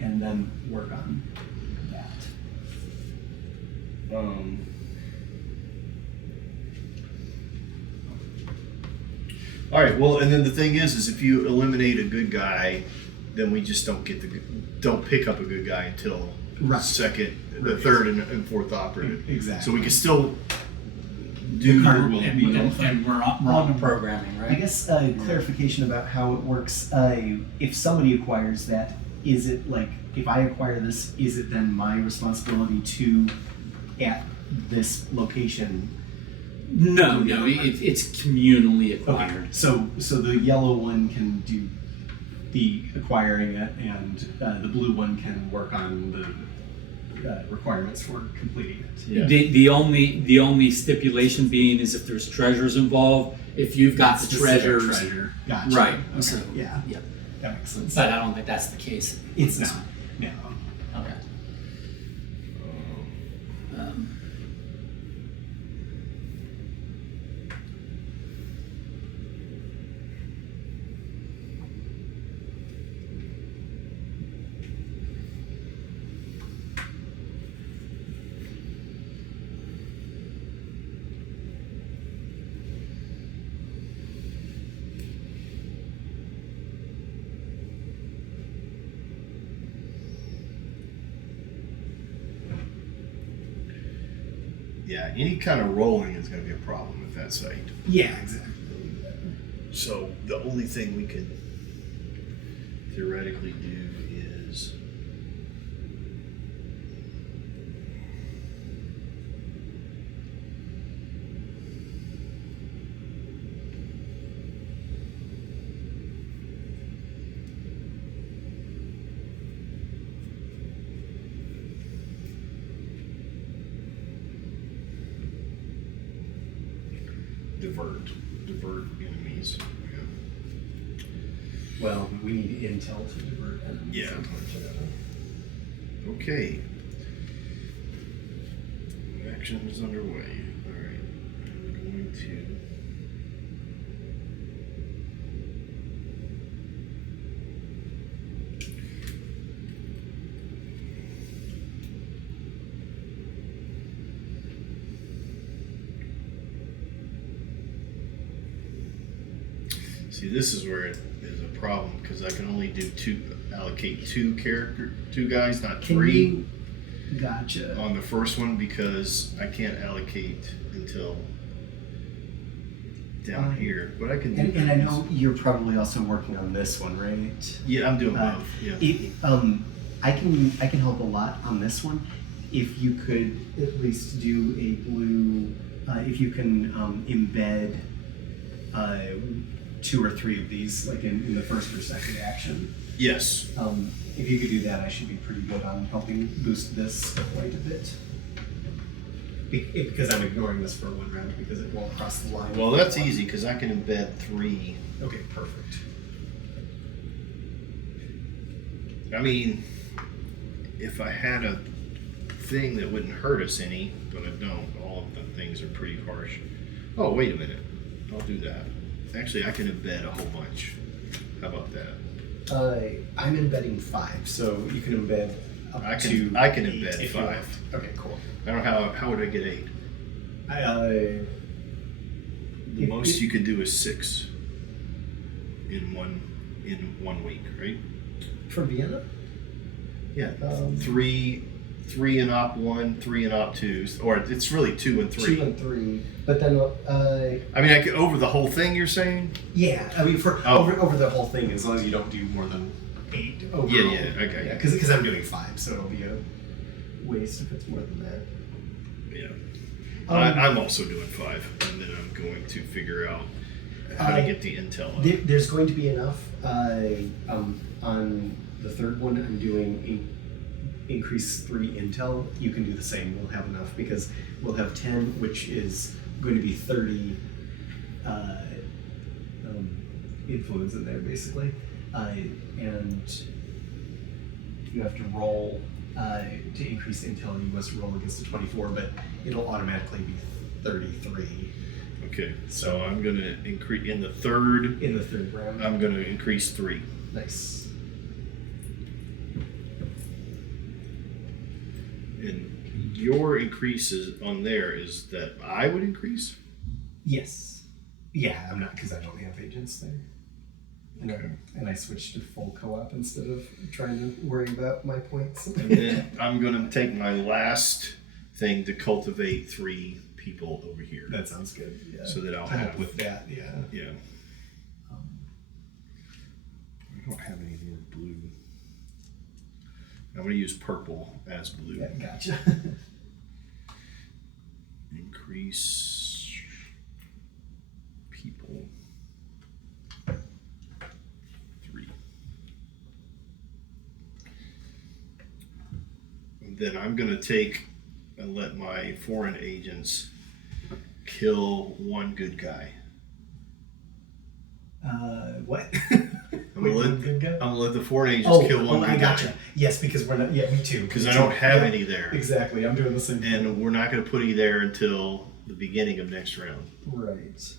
and then work on that. All right. Well, and then the thing is if you eliminate a good guy, then we just don't get don't pick up a good guy until Right. the third and fourth operative. Exactly. So we can still do. The card will And, be and we're on the programming, I right? guess clarification about how it works. If somebody acquires that, is it like if I acquire this, is it then my responsibility to at this location? No, it's communally acquired. So the yellow one can do the acquiring it, and the blue one can work on the requirements for completing it. Yeah. The only stipulation being is if there's treasures involved. If you've got the Specific treasures, treasure. Gotcha. right? Okay. So, Yeah. Yep. That makes sense. But I don't think that's the case. It's not. No. Okay. Um, Yeah, any kind of rolling is going to be a problem with that site. Yeah, exactly. So the only thing we could theoretically do is divert enemies. Well, we need intel to divert enemies. Yeah. Unfortunately. Okay. Action is underway. All right. I'm going to. See, this is where it is a problem because I can only allocate two guys, not Can three. you? Gotcha. On the first one because I can't allocate until down here, but I can do And I that. know you're probably also working on this one, right? Yeah, I'm doing Uh, both. Yeah. I can help a lot on this one. If you could at least do a blue, if you can embed two or three of these, like in the first or second action. Yes. If you could do that, I should be pretty good on helping boost this quite a bit. Because I'm ignoring this for one round because it won't cross the line. Well, that's easy because I can embed 3. Okay, perfect. I mean, if I had a thing that wouldn't hurt us any, but I don't. All of the things are pretty harsh. Oh, wait a minute. I'll do that. Actually, I can embed a whole bunch. How about that? I'm embedding 5, so you can embed up I can- to. I can 8 embed if you 5. want. Okay, cool. I don't know how would I get 8? The If- most if- you could do is 6 in one week, right? For Vienna? Yeah. Um, Three in op 1, 3 in op 2, or it's really 2 and 3. 2 and 3. But then, I mean, I could over the whole thing. You're saying? yeah, I mean, for Oh. over the whole thing, as long as you don't do more than 8 overall. Yeah, okay. Yeah, because I'm doing 5, so it'll be a waste if it's more than that. Yeah. Um, I'm also doing 5, and then I'm going to figure out how to get the intel on. There's going to be enough. On the third one, I'm doing increase 3 intel. You can do the same. We'll have enough because we'll have 10, which is going to be 30 influence in there, basically. And you have to roll to increase intel. You must roll against a 24, but it'll automatically be 33 Okay, so I'm gonna increase in the third. in the third round. I'm gonna increase 3. Nice. And your increases on there is that I would increase? Yes. Yeah, I'm not because I don't have agents there. And I switched to full co-op instead of trying to worry about my points. And then I'm gonna take my last thing to cultivate 3 people over here. That sounds good. Yeah. So that I'll To help have with that. Yeah. Yeah. I don't have any more blue. I'm gonna use purple as blue. Yeah. Gotcha. Increase people 3. And then I'm gonna take and let my foreign agents kill 1 good guy. What? I'm gonna let, good guy? I'm gonna let the foreign agents kill 1 I good gotcha. guy. Yes, because we're not. Yeah, me too. Because Me I too. don't have Yeah, any there. Exactly. I'm doing the same thing. And we're not gonna put any there until the beginning of next round. Right.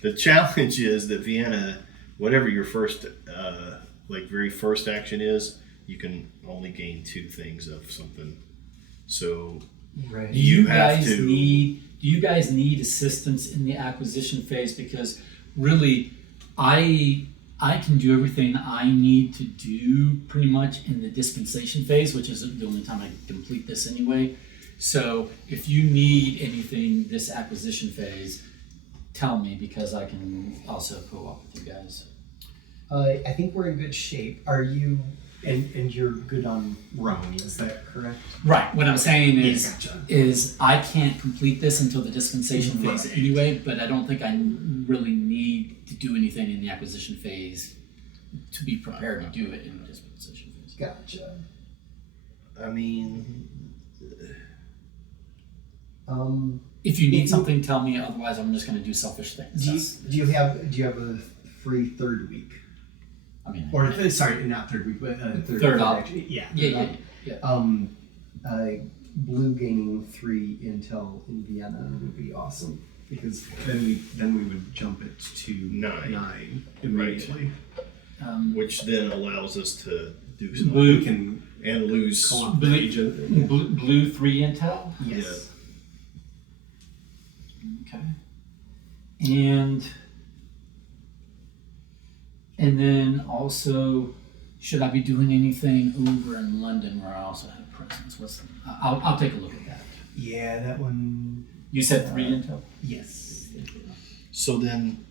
The challenge is that Vienna, whatever your first, very first action is, you can only gain 2 things of something. So Right. Do you have guys to- need assistance in the acquisition phase? Because really, I can do everything I need to do pretty much in the dispensation phase, which is the only time I complete this anyway. So if you need anything this acquisition phase, tell me because I can also co-op with you guys. I think we're in good shape. Are you? And you're good on Rome, is that correct? Right. What I'm saying is, Yeah, gotcha. is I can't complete this until the dispensation phase Right. anyway. But I don't think I really need to do anything in the acquisition phase to be prepared to do it in the dispensation phase. Gotcha. I mean, If you need something, tell me. Otherwise, I'm just going to do selfish things. Do you have a free third week? I mean, Or sorry, not third week, but Third op. actually. Yeah. yeah. Blue gaining 3 intel in Vienna would be awesome because then we would jump it to 9 immediately. which then allows us to do some Blue We can and lose. co-op Blue- the agent. blue 3 intel. Yes. Okay. And then also, should I be doing anything over in London where I also have presence? I'll take a look at that. Yeah, that one. You said 3 intel? Yes. So then,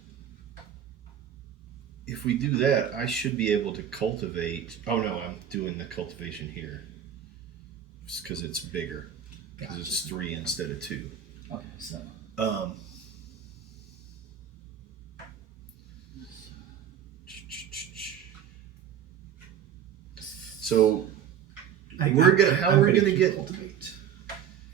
if we do that, I should be able to cultivate. Oh no, I'm doing the cultivation here because it's bigger. Because it's 3 instead of 2. Okay, so. So I'm we're gonna keep get. cultivate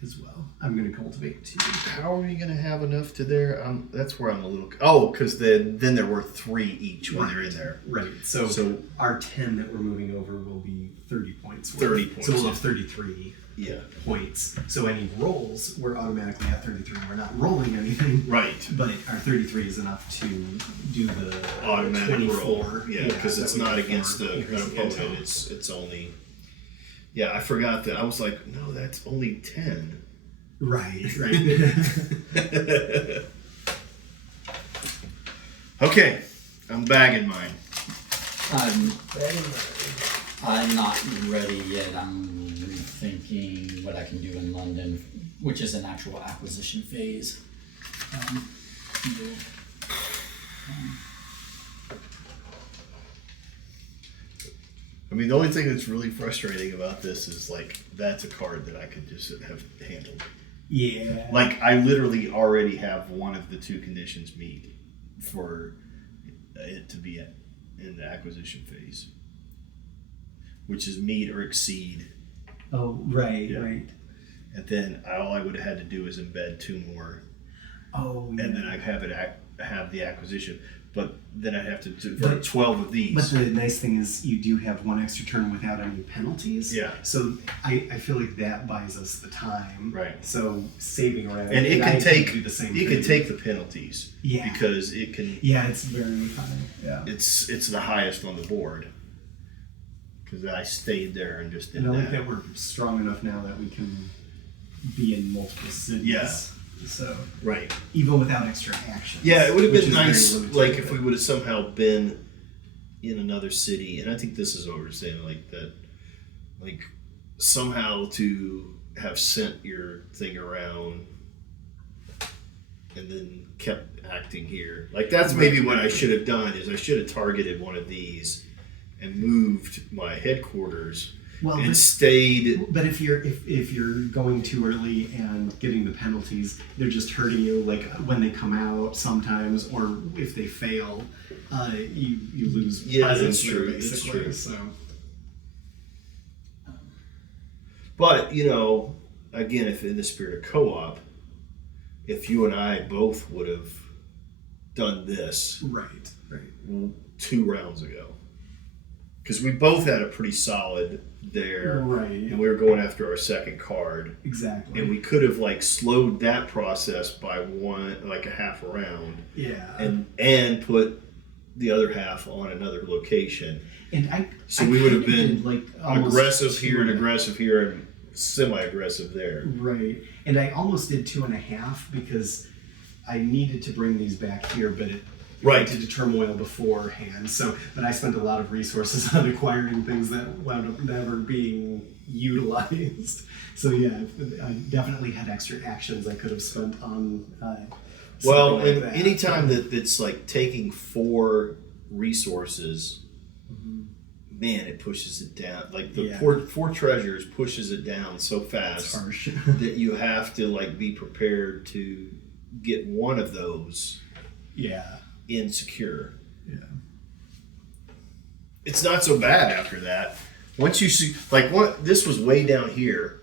as well. I'm gonna cultivate 2. How are we gonna have enough to there? That's where I'm a little. Oh, because then they're worth 3 each when they're in there. Right. So So- our 10 that we're moving over will be 30 points. 30 points, So we'll yeah. have 33 Yeah. points. So any rolls, we're automatically at 33. We're not rolling anything. Right. But our 33 is enough to do the Automatic 24. roll. Yeah, because it's not against an increase the opponent. intel. It's only. Yeah, I forgot that. I was like, no, that's only 10. Right. Okay, I'm bagging mine. I'm not ready yet. I'm thinking what I can do in London, which is an actual acquisition phase. I mean, the only thing that's really frustrating about this is like that's a card that I could just have handled. Yeah. Like, I literally already have one of the two conditions meet for it to be in the acquisition phase, which is meet or exceed. Oh, right, Yeah. right. And then all I would have had to do is embed two more, Oh, and then I'd have have the acquisition. But then I'd have to do for But- 12 of these. But the nice thing is you do have one extra turn without any penalties. Yeah. So I feel like that buys us the time. Right. So saving around. And it I can take do the same it thing. can take the penalties. Yeah. Because it can. Yeah, it's very high. Yeah. It's the highest on the board. Because I stayed there and just did And I like that. that we're strong enough now that we can be in multiple cities. Yeah. So Right. even without extra action. Yeah, it would have which been is very nice, limited, like if but- we would have somehow been in another city, and I think this is what we're saying, like that, like somehow to have sent your thing around and then kept acting here. Like that's maybe what I should have done is I should have targeted one of these and moved my headquarters Well, and but- stayed. But if you're going too early and getting the penalties, they're just hurting you. Like when they come out sometimes, or if they fail, you lose. Yeah, presence that's there, true, that's basically. true. So But you know, again, if in the spirit of co-op, if you and I both would have done this right. 2 rounds ago, because we both had a pretty solid there, Right. and we were going after our second card, Exactly. and we could have like slowed that process by like a half a round, yeah. and put the other half on another location. And So I we would have kinda been did, like almost aggressive here and 2.5. aggressive here and semi-aggressive there. Right. And I almost did 2.5 because I needed to bring these back here, but it Right. went into turmoil beforehand. So, but I spent a lot of resources on acquiring things that wound up never being utilized. So yeah, I definitely had extra actions I could have spent on. Well, something and like that. anytime that's like taking 4 resources, man, it pushes it down. Like the Yeah. four treasures pushes it down so It's fast harsh. that you have to like be prepared to get one of those Yeah. insecure. Yeah. It's not so bad after that. Once you see, like, this was way down here,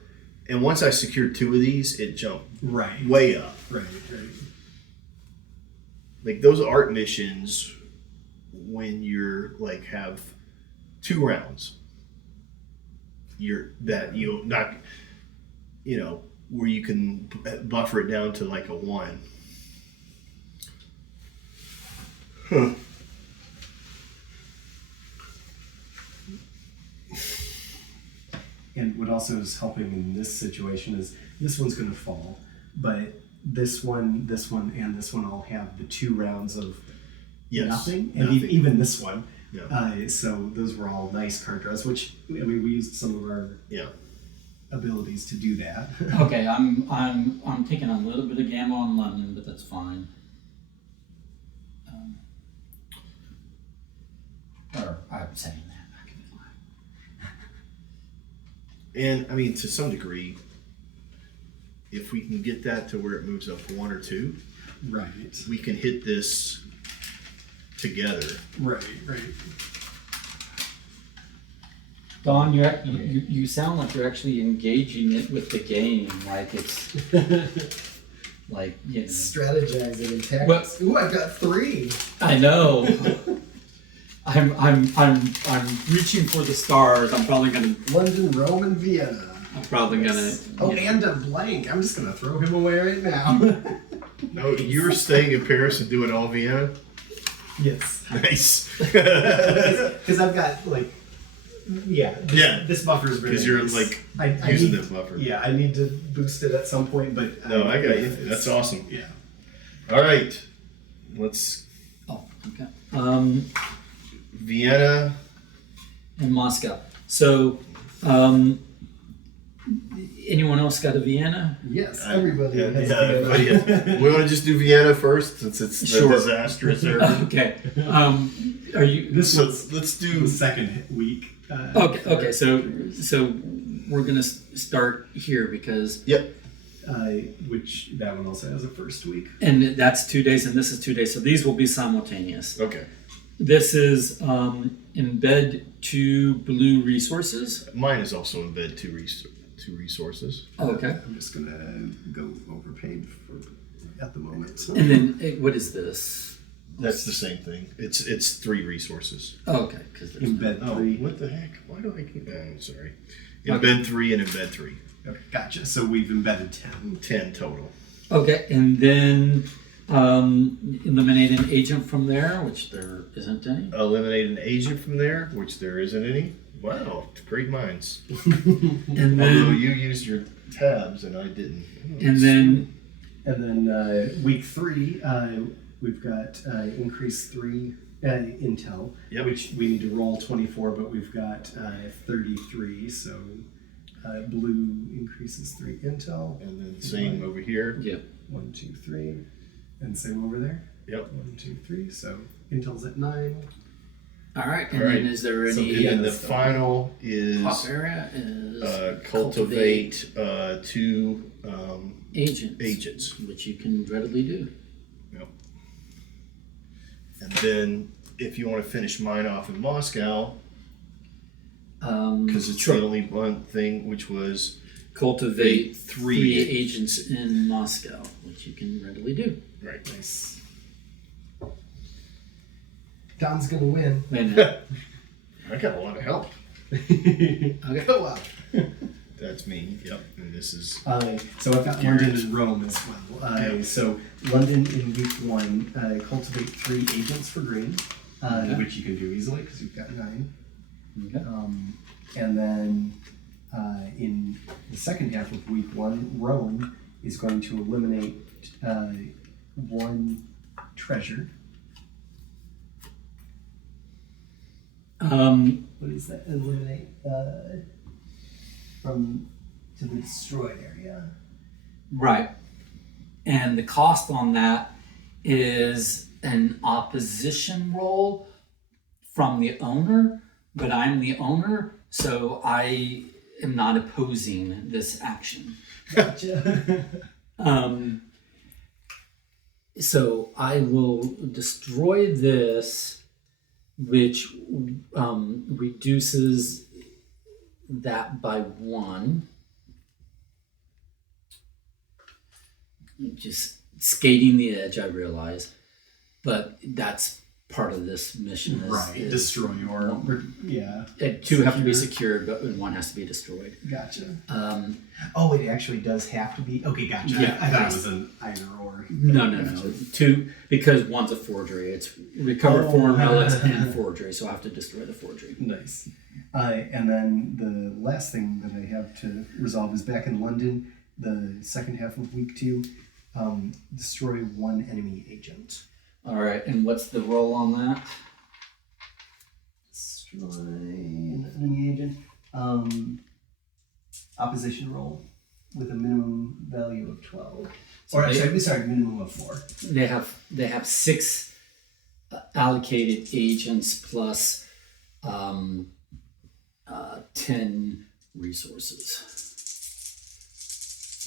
and once I secured 2 of these, it jumped Right. way up. Right. Like those art missions, when you're like have 2 rounds, where you can buffer it down to like a 1. Huh. And what also is helping in this situation is this one's going to fall, but this one, and this one all have the 2 rounds of Yes. nothing, and Nothing. even this one. Yeah. So those were all nice card draws, which I mean we used some of our Yeah. abilities to do that. Okay, I'm taking a little bit of gamma on London, but that's fine. Or I'm saying that. I can lie. And I mean, to some degree, if we can get that to where it moves up 1 or 2, Right. we can hit this together. Right. Don, you sound like you're actually engaging it with the game, like it's like Strategizing and tactics. Well- Ooh, I got 3. I know. I'm reaching for the stars. I'm probably gonna. London, Rome, and Vienna. I'm probably gonna. Oh, and a blank. I'm just gonna throw him away right now. No, you were staying in Paris and doing all Vienna? Yes. Nice. Because I've got like, Yeah. This buffer is very. Because you're nice. like I using need, this buffer. Yeah, I need to boost it at some point, but No, I got you. it's- That's awesome. Yeah. All right. Let's Oh, okay. Vienna. In Moscow. So, anyone else got a Vienna? Yes, everybody has everybody has. We want to just do Vienna first since it's the Sure. disastrous area. Okay. Are you? This So was let's the do. second week. Okay. So we're gonna start here because Yep. which that one also has a first week. And that's 2 days, and this is 2 days. So these will be simultaneous. Okay. This is embed 2 blue resources. Mine is also embed two resources. Okay. I'm just gonna go overpaid for at the moment. So. And then what is this? That's the same thing. It's 3 resources. Okay, because Embed Oh, 3. what the heck? Why do I keep? I'm sorry. Okay. Embed 3 and embed 3. Okay, gotcha. So we've embedded 10. 10 total. okay, and then eliminate an agent from there, which there isn't any. Eliminate an agent from there, which there isn't any. Wow, great minds. And Although then you used your tabs and I didn't. and then And then week 3, we've got increase 3 intel, Yep. which we need to roll 24, but we've got 33. So blue increases 3 intel. And then same over here. yeah. 1, 2, 3, and same over there. Yep. 1, 2, 3. So intel's at 9. All right, and All right. then is there So, any And then the so- final top is area is cultivate 2 agents, agents. which you can readily do. Yep. And then if you want to finish mine off in Moscow, because it's sure. the only one thing which was Cultivate 3 3 agents in Moscow, which you can readily do. right. Nice. Don's gonna win. Wait a minute. I got a lot of help. Okay. Oh wow. That's me. Yep. And this is So I've got London and Rome as well. Yeah. So London in week 1, cultivate 3 agents for green, Okay. which you can do easily because you've got 9. Okay. And then in the second half of week 1, Rome is going to eliminate 1 treasure. What is that? Eliminate from to the destroyed area. Right. And the cost on that is an opposition roll from the owner, but I'm the owner, so I am not opposing this action. Gotcha. So I will destroy this, which reduces that by 1. Just skating the edge, I realize, but that's part of this mission. Is Destroy or yeah. 2 have to be secured, but 1 has to be destroyed. Gotcha. Um, Oh, it actually does have to be. Okay, gotcha. Yeah, I thought it was an either or. no. 2 because 1's a forgery. It's recover foreign relics and forgery, so I have to destroy the forgery. Nice. And then the last thing that I have to resolve is back in London, the second half of week 2, destroy 1 enemy agent. All right, and what's the roll on that? Destroy an enemy agent. Opposition roll with a minimum value of 12. Or actually, sorry, minimum of 4. They have 6 allocated agents plus 10 resources.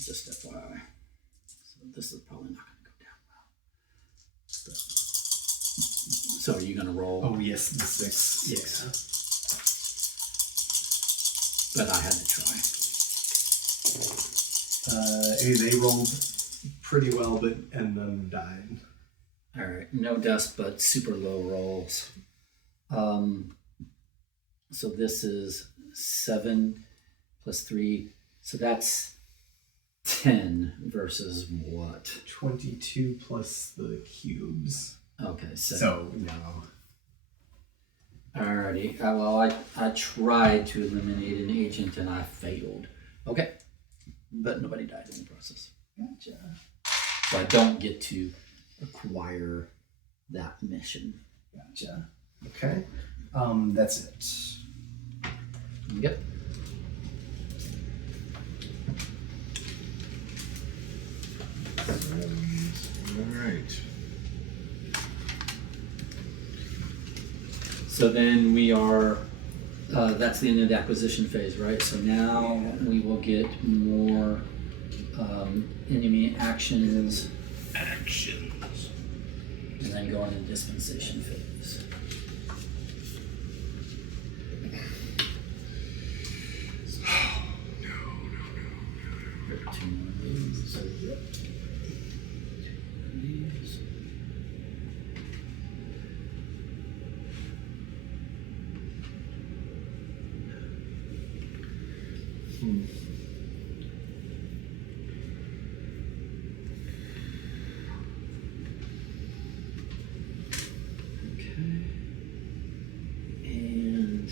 Just FYI. So this is probably not going to go down well. So are you going to roll? Oh yes, the 6. Yeah. But I had to try. They rolled pretty well, but and then died. All right, no deaths, but super low rolls. So this is 7 plus 3, so that's 10 versus what? 22 plus the cubes. Okay, So no. Alrighty. Well, I tried to eliminate an agent and I failed. Okay, but nobody died in the process. Gotcha. So I don't get to acquire that mission. Gotcha. Okay. That's it. Yep. All right. So then we are, that's the end of the acquisition phase, right? So now we will get more enemy actions, Actions. and then go into dispensation phase. Two more of these. These. And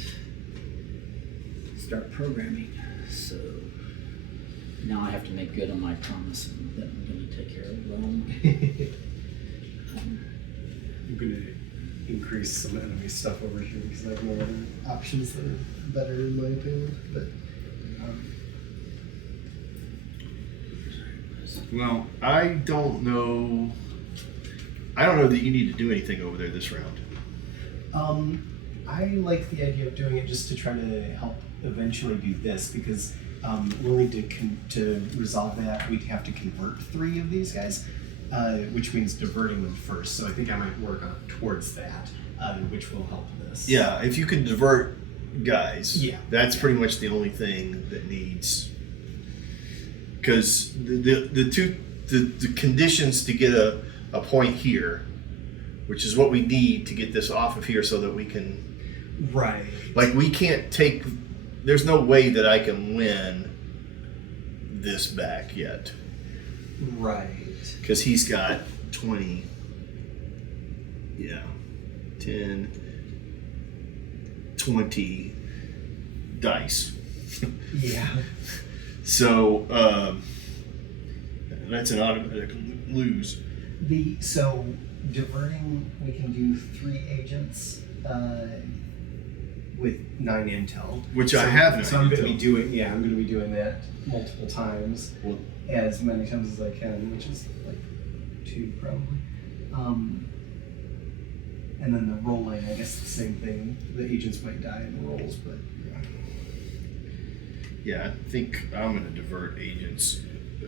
start programming. So now I have to make good on my promise that I'm going to take care of Rome. I'm gonna increase some enemy stuff over here because I have no other options that are better in my opinion. But Well, I don't know. I don't know that you need to do anything over there this round. I like the idea of doing it just to try to help eventually do this because we'll need to resolve that. We'd have to convert 3 of these guys, which means diverting them first. So I think I might work on towards that, which will help this. Yeah, if you can divert guys, Yeah. that's pretty much the only thing that needs. Because the conditions to get a point here, which is what we need to get this off of here so that we can. Right. Like, we can't take. There's no way that I can win this back yet. Right. Because he's got 20. Yeah. 10. 20 dice. Yeah. So, that's an automatic lose. So diverting, we can do 3 agents with 9 intel, Which I have 9 So I'm going to intel. be doing. Yeah, I'm going to be doing that multiple times, Well, as many times as I can, which is like 2 probably. And then the roll line, I guess the same thing. The agents might die in the rolls, but yeah, I think I'm going to divert agents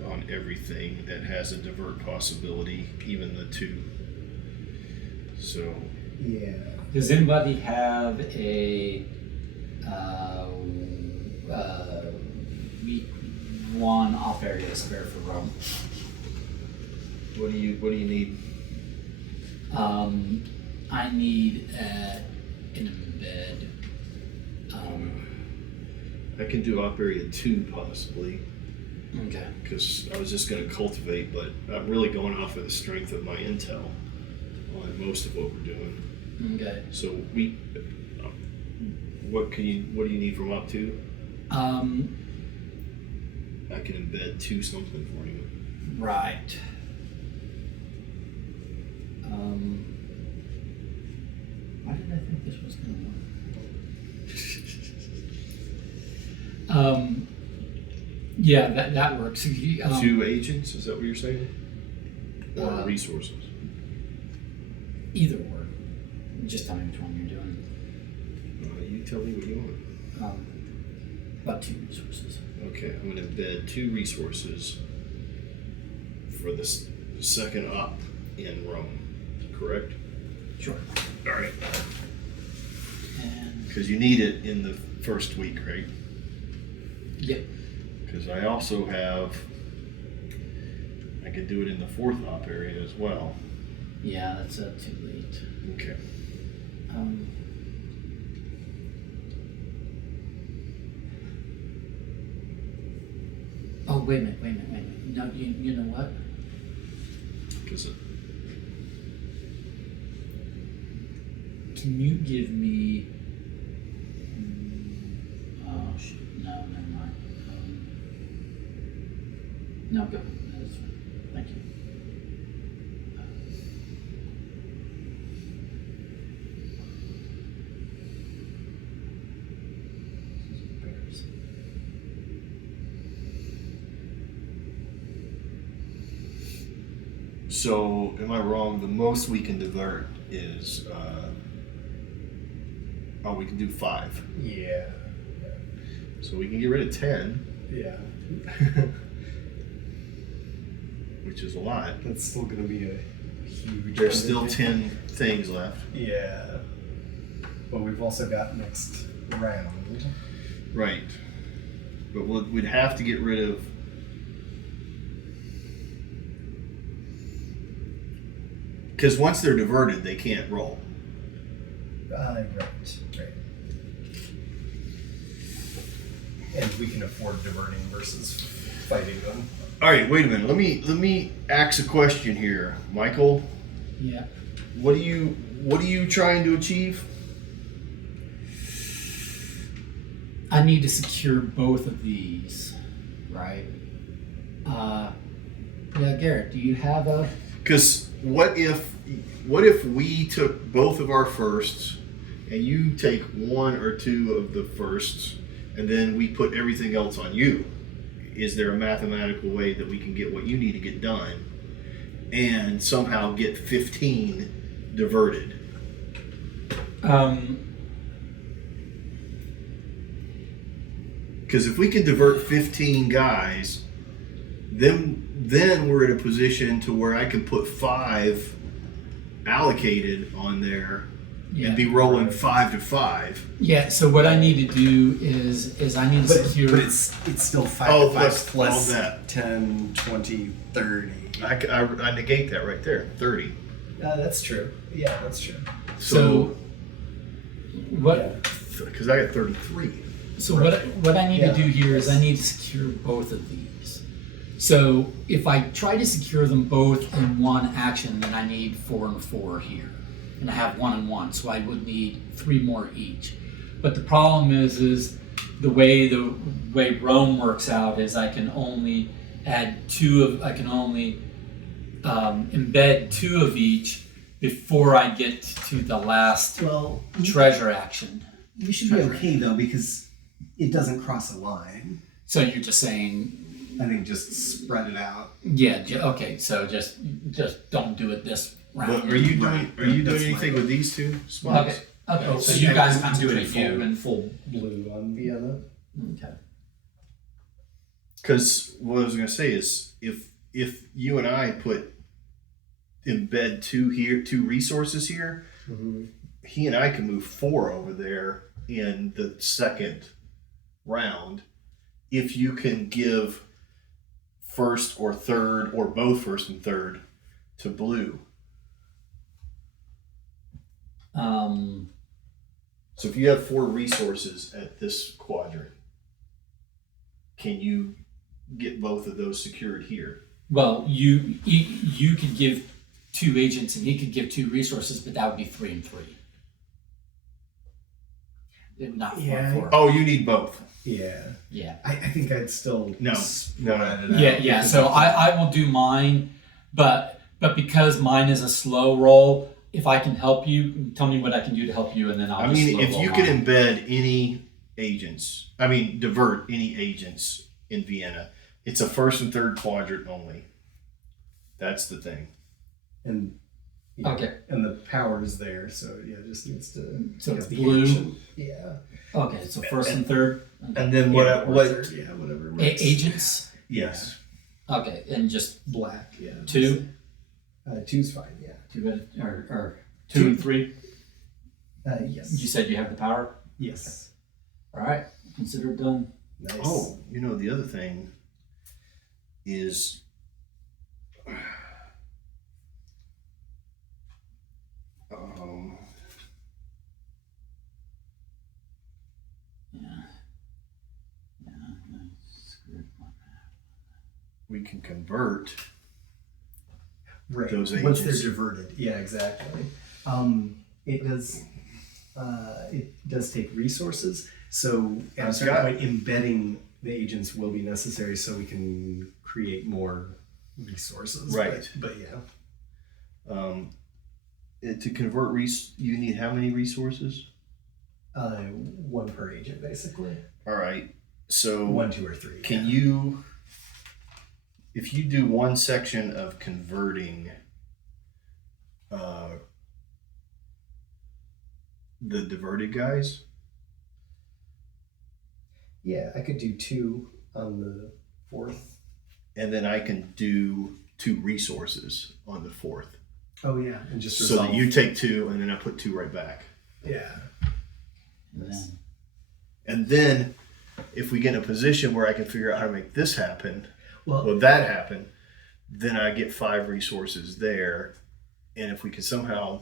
on everything that has a divert possibility, even the 2. So, yeah. Does anybody have a week 1 off area spare for Rome? what do you need? I need an embed. I can do op area 2 possibly, Okay. because I was just going to cultivate, but I'm really going off of the strength of my intel on most of what we're doing. Okay. So what do you need from op 2? I can embed 2 something for you. Right. Why did I think this was going to work? Yeah, that works. 2 agents, is that what you're saying? Or Uh, resources? Either or. Just tell me which one you're doing. You tell me what you want. About 2 resources. Okay, I'm going to embed 2 resources for the second op in Rome, correct? Sure. All right. And Because you need it in the first week, right? yep. Because I also have, I could do it in the 4th op area as well. Yeah, that's too late. Okay. Oh, wait a minute. No, you know what? Because Can you give me? Oh shit! No, never mind. No, go. That's fine. Thank you. So, am I wrong? The most we can divert is, we can do 5. Yeah. So we can get rid of 10. Yeah. which is a lot. That's still going to be a huge. There's still undertaking. 10 things left. Yeah. But we've also got next round. Right. But we'd have to get rid of. Because once they're diverted, they can't roll. Right. And we can afford diverting versus fighting them. All right, wait a minute. Let me ask a question here, Michael. Yeah. What are you trying to achieve? I need to secure both of these, right? Yeah, Garrett, do you have a? Because what if we took both of our firsts, and you take one or two of the firsts, and then we put everything else on you? Is there a mathematical way that we can get what you need to get done, and somehow get 15 diverted? Because if we can divert 15 guys, then we're in a position to where I can put 5 allocated on there and be rolling 5 to 5. Yeah. So what I need to do is I need to secure. But it's still 5 Oh, to 5 plus plus all that. 10, 20, 30. I negate that right there, 30. That's true. Yeah, that's true. So what? Yeah. Because I got 33. So what I need to do here is I need to secure both of these. So if I try to secure them both in one action, then I need 4 and 4 here, and I have 1 and 1, so I would need 3 more each. But the problem is the way Rome works out is I can only add 2 of. I can only embed 2 of each before I get to the last treasure action. You should be okay though because it doesn't cross a line. So you're just saying. I think just spread it out. Yeah. Okay. So just don't do it this round. But are you doing That's anything my with these 2 spots? Okay. Okay. So you guys can do it a a few and full blue on Vienna. okay. Because what I was going to say is, if you and I embed 2 resources here, he and I can move 4 over there in the second round. If you can give first or third, or both first and third, to blue. So if you have 4 resources at this quadrant, can you get both of those secured here? Well, you could give 2 agents and he could give 2 resources, but that would be 3 and 3. Not 4 and 4. Oh, you need both. Yeah. Yeah. I think I'd still No. spread it out. Yeah. So I will do mine, but because mine is a slow roll, if I can help you, tell me what I can do to help you, and then I'll. I just mean, slow if roll you mine. could embed any agents, divert any agents in Vienna, it's a first and third quadrant only. That's the thing. And Okay. And the power is there, so it just needs to. So it's the blue. action. Yeah. Okay, so first and third. And then Or what? third, whatever. works. Agents. Yes. Okay, and just Black. Yeah. 2. 2's fine. Yeah. 2 or 2 and 3. Yes. You said you have the power. Yes. All right, consider it done. Nice. Oh, the other thing is. We can convert Right. those Once agents. they're diverted. Yeah, exactly. It does. It does take resources. So at a certain point, embedding the agents will be necessary, so we can create more resources. Right. But yeah. To convert you need how many resources? 1 per agent, basically. All right. So 1, 2, or 3. Can you, if you do one section of converting the diverted guys? Yeah, I could do 2 on the 4th. And then I can do 2 resources on the 4th. Oh yeah, and just So that you take 2 and then I put 2 right back. yeah. And then, And then if we get in a position where I can figure out how to make this happen, Well, that happen, then I get 5 resources there. And if we can somehow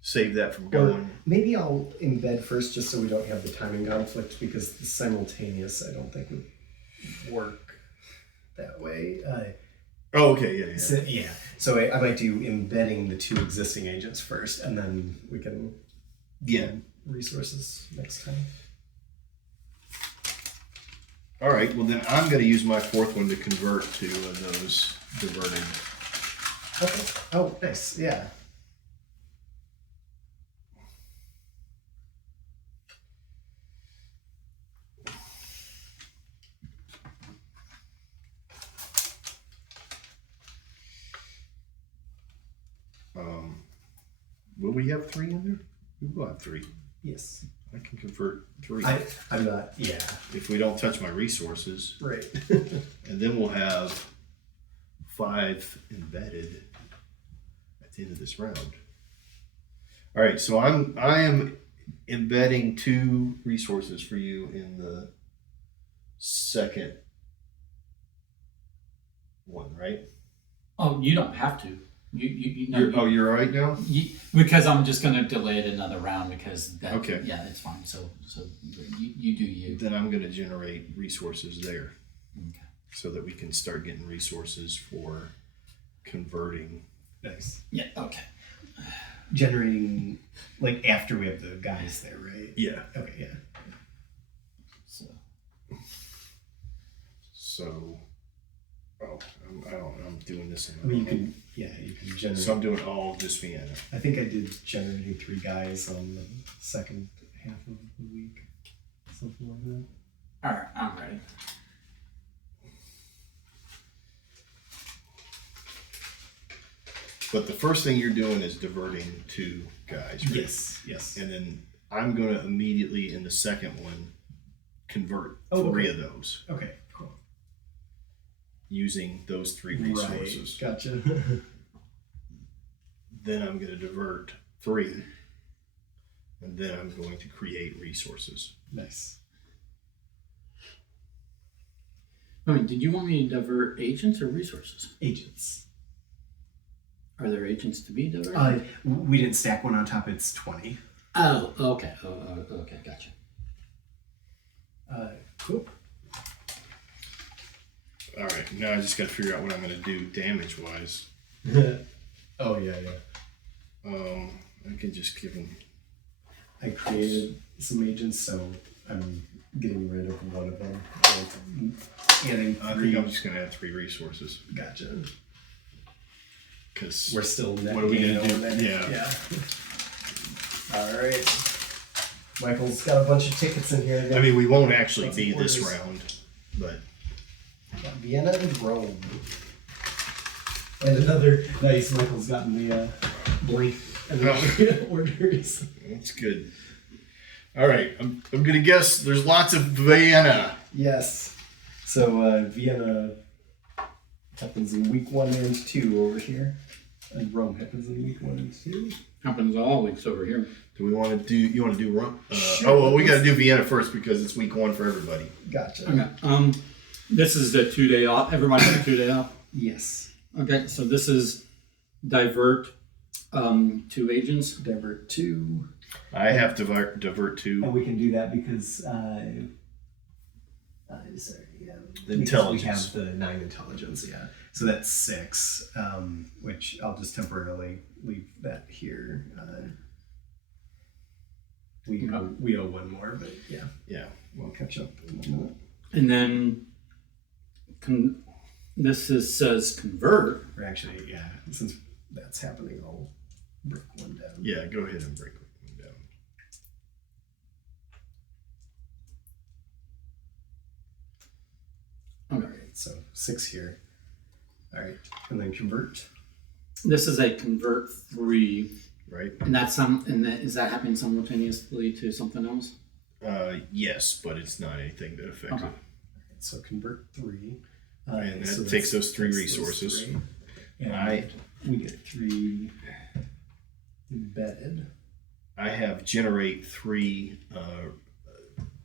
save that from or going, maybe I'll embed first just so we don't have the timing conflict, because the simultaneous I don't think would work that way. oh, okay, yeah. So I might do embedding the 2 existing agents first, and then we can add resources next time. All right, well then I'm going to use my 4th one to convert to those diverted. Okay. Oh, nice. Yeah. Will we have 3 in there? We will have 3. Yes. I can convert 3 I'm not. Yeah. if we don't touch my resources, Right. and then we'll have 5 embedded at the end of this round. All right, so I am embedding 2 resources for you in the second one, right? oh, you don't have to. You're right now. Because I'm just going to delay it another round because that, Okay. yeah, it's fine. So you do you. Then I'm going to generate resources there, Okay. so that we can start getting resources for converting. Nice. Yeah. Okay. Generating like after we have the guys there, right? Yeah. Okay. Yeah. So, I'm doing this. I mean, you can. Yeah, you can generate. So I'm doing all just Vienna. I think I did generating 3 guys on the second half of the week, something like that. All right. I'm ready. But the first thing you're doing is diverting 2 guys, right? Yes. Yes. And then I'm going to immediately in the second one convert 3 of those Okay. Cool. using those 3 resources. Right. Gotcha. Then I'm going to divert 3, and then I'm going to create resources. Nice. I mean, did you want me to divert agents or resources? Agents. Are there agents to be diverted? We didn't stack one on top. It's 20. Oh, okay. Okay, gotcha. Cool. All right, now I just got to figure out what I'm going to do damage-wise. Oh yeah. I can just give them. I created some agents, so I'm getting rid of one of them. Adding I think I'm just going to add 3 resources. Gotcha. Because We're still net what are we gain going to on do? that. Yeah. All right. Michael's got a bunch of tickets in here. I mean, we won't actually Lots be of this orders. round, but Vienna and Rome. And another nice. Michael's gotten the blank orders. that's good. All right, I'm going to guess there's lots of Vienna. Yes. So Vienna happens in week 1 and 2 over here, and Rome happens in week 1 and 2. Happens all weeks over here. Do we want to do? You want to do Rome? Sure. Oh well, we got to do Vienna first because it's week 1 for everybody. Gotcha. Okay. This is the 2-day off. Everybody has a 2-day off. Yes. Okay, so this is divert 2 agents. Divert 2. I have to divert 2. And we can do that because Intelligence. Because we have the 9 intelligence, yeah. So that's 6, which I'll just temporarily leave that here. We owe 1 more, but yeah, Yeah. we'll catch up in a minute. And then says convert. Or actually, yeah, since that's happening, I'll break 1 down. Yeah. Go ahead and break one down. All right, so 6 here. All right, and then convert. This is a convert 3, Right. and is that happening simultaneously to something else? Yes, but it's not anything that affects Okay. it. So convert 3. And that so takes that's- those 3 that's those resources. 3. And we get 3 embedded. I have generate 3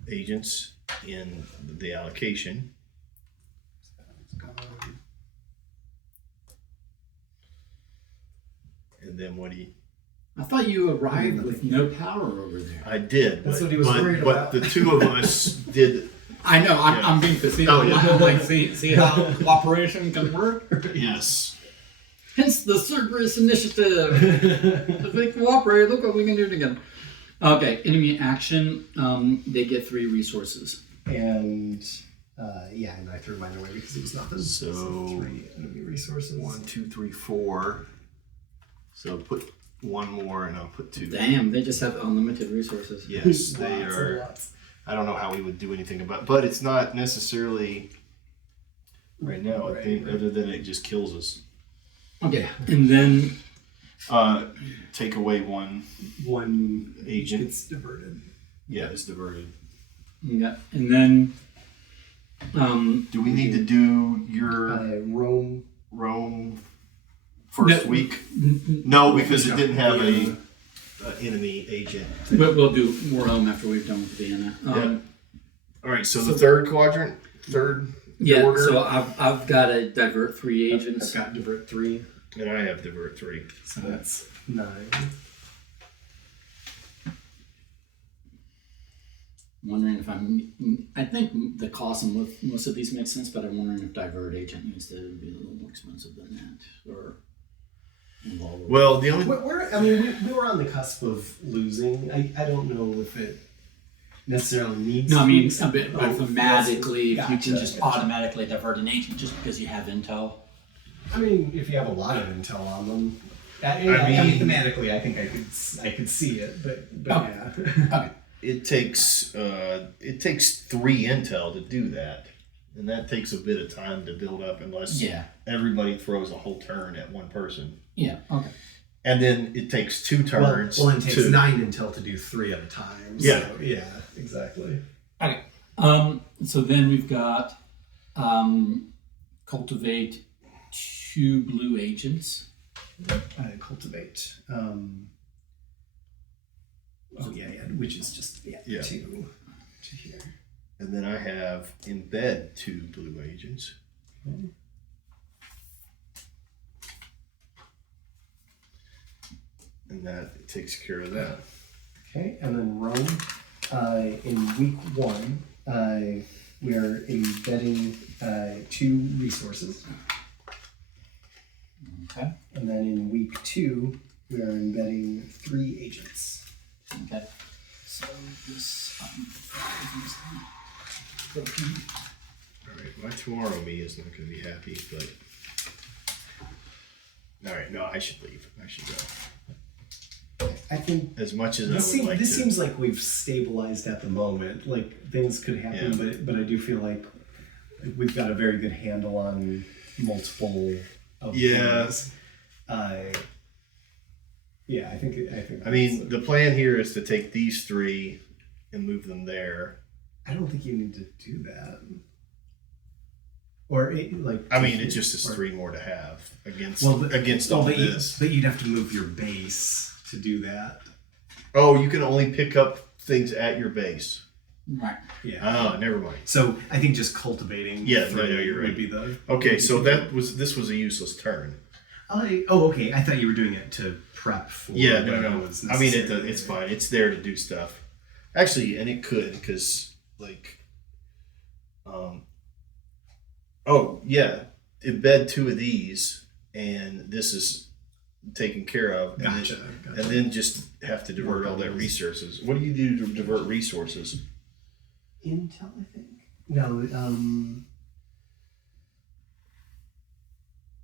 agents in the allocation. And then what do you? I thought you arrived with no power over there. I did. That's what he was worried about. But the 2 of us did. I know. Yeah. I'm being facetious. Oh, yeah. Like, see how cooperation can work. Yes. Hence the Cerberus Initiative. If they cooperate, look what we can do together. Okay, enemy action. They get 3 resources. And and I threw mine away because it was nothing. So 3 enemy resources. 1, 2, 3, 4. So put 1 more, and I'll put 2. Damn, they just have unlimited resources. Yes, they Lots and are. lots. I don't know how we would do anything about, but it's not necessarily right now. I think other than it just kills us. Okay, and then Take away 1 agent. It's diverted. Yeah, it's diverted. yeah, and then Do we need to do your Rome. first No. week? No, because it didn't have a enemy agent. we'll do Rome after we've done with Vienna. All right, so the third quadrant, third Yeah, order, so I've got to divert 3 agents. I've got divert 3, and I have divert 3. so that's 9. Wondering if I think the cost on most of these makes sense, but I'm wondering if divert agent needs to be a little more expensive than that, or involve. Well, the only We were on the cusp of losing. I don't know if it necessarily needs. No, I mean to a bit, but Oh, thematically, yes. if you can Gotcha, just gotcha. automatically divert an agent just because you have intel. I mean, if you have a lot of intel on them, I mean- thematically, I think I could see it, but Okay. yeah. Okay. it takes 3 intel to do that, and that takes a bit of time to build up unless Yeah. everybody throws a whole turn at one person, Yeah. Okay. and then it takes 2 turns. Well, it takes to 9 intel to do 3 at a time. So, Yeah. yeah, exactly. Okay. So then we've got cultivate 2 blue agents. Cultivate. Which is just Yeah. 2 to here. And then I have embed 2 blue agents. Okay. And that takes care of that. Okay, and then Rome. In week 1, we are embedding 2 resources, Okay. and then in week 2, we are embedding 3 agents. Okay. So this. All right, my tomorrow me is not going to be happy, but all right, no, I should leave. I should go. I think As much as this, I would like to. seems like we've stabilized at the moment. Like things could happen, but I do feel like we've got a very good handle on multiple of Yeah. things. I think. I mean, the plan here is to take these 3 and move them there. I don't think you need to do that. Or I mean, it just is 3 more to have against against well, all but this. but you'd have to move your base to do that. Oh, you can only pick up things at your base. Right. Yeah. Oh, never mind. So I think just cultivating. Yeah, no, three you're right. Would be the. Okay, so this was a useless turn. Okay. I thought you were doing it to prep for. Yeah, whatever no. was I mean, necessary. it's fine. It's there to do stuff. Actually, and it could because embed 2 of these, and this is taken care of. And Gotcha. And then just have to divert all that resources. What do you do to divert resources? Intel, I think. No.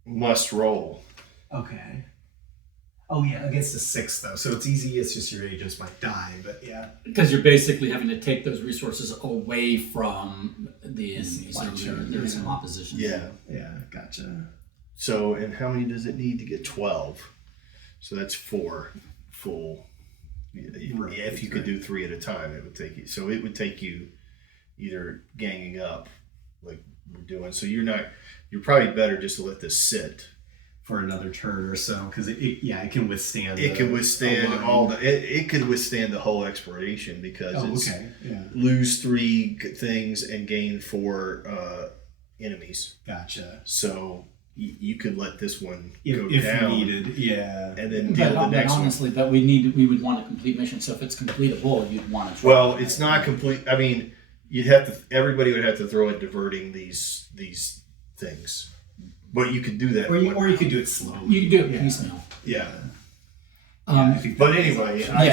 Must roll. Okay. Oh yeah, against a 6 though, so it's easy. It's just your agents might die, but yeah. Because you're basically having to take those resources away from the enemy, so there's some opposition. Yeah. Yeah, gotcha. So, and how many does it need to get 12? So that's 4 full. Right, If you could do 3 at a time, it would take you. So it would take you either ganging up, like we're doing. So you're probably better just to let this sit for another turn or so, because it can withstand. It can withstand line. all the. It could withstand the whole exploration because Oh, it's okay. Yeah. lose 3 things and gain 4 enemies. Gotcha. So you could let this one go If down, needed, yeah. and then deal with the next one. honestly, but we would want a complete mission. So if it's completable, you'd want to. Well, it's not complete. I mean, you'd have to. Everybody would have to throw in diverting these things, but you could do that. Or you could do it slowly. You can do it Yeah. piecemeal. Yeah. I think But that is anyway, option. I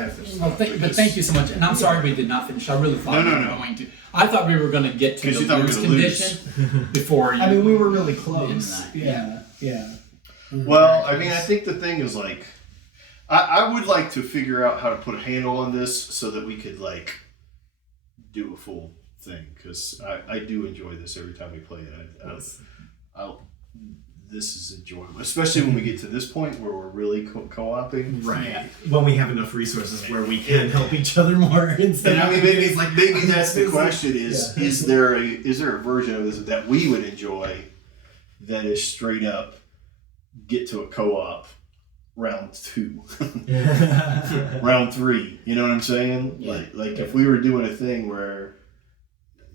have to. Well, but thank you so much, and I'm sorry we did not finish. I really thought we were going to. I thought we were going to get to 'Cause the you thought we were lose gonna condition before. You, I mean, we were really close. Yeah. Yeah. Well, I mean, I think the thing is like, I would like to figure out how to put a handle on this so that we could like do a full thing, because I do enjoy this every time we play it. This is enjoyable, especially when we get to this point where we're really co-oping. Right. Yeah. When we have enough resources where we can help each other more instead. And I mean, of maybe it's like maybe that's the question: is Yeah. is there a version of this that we would enjoy that is straight up get to a co-op round 2, round 3? You know what I'm saying? Yeah. Like if we were doing a thing where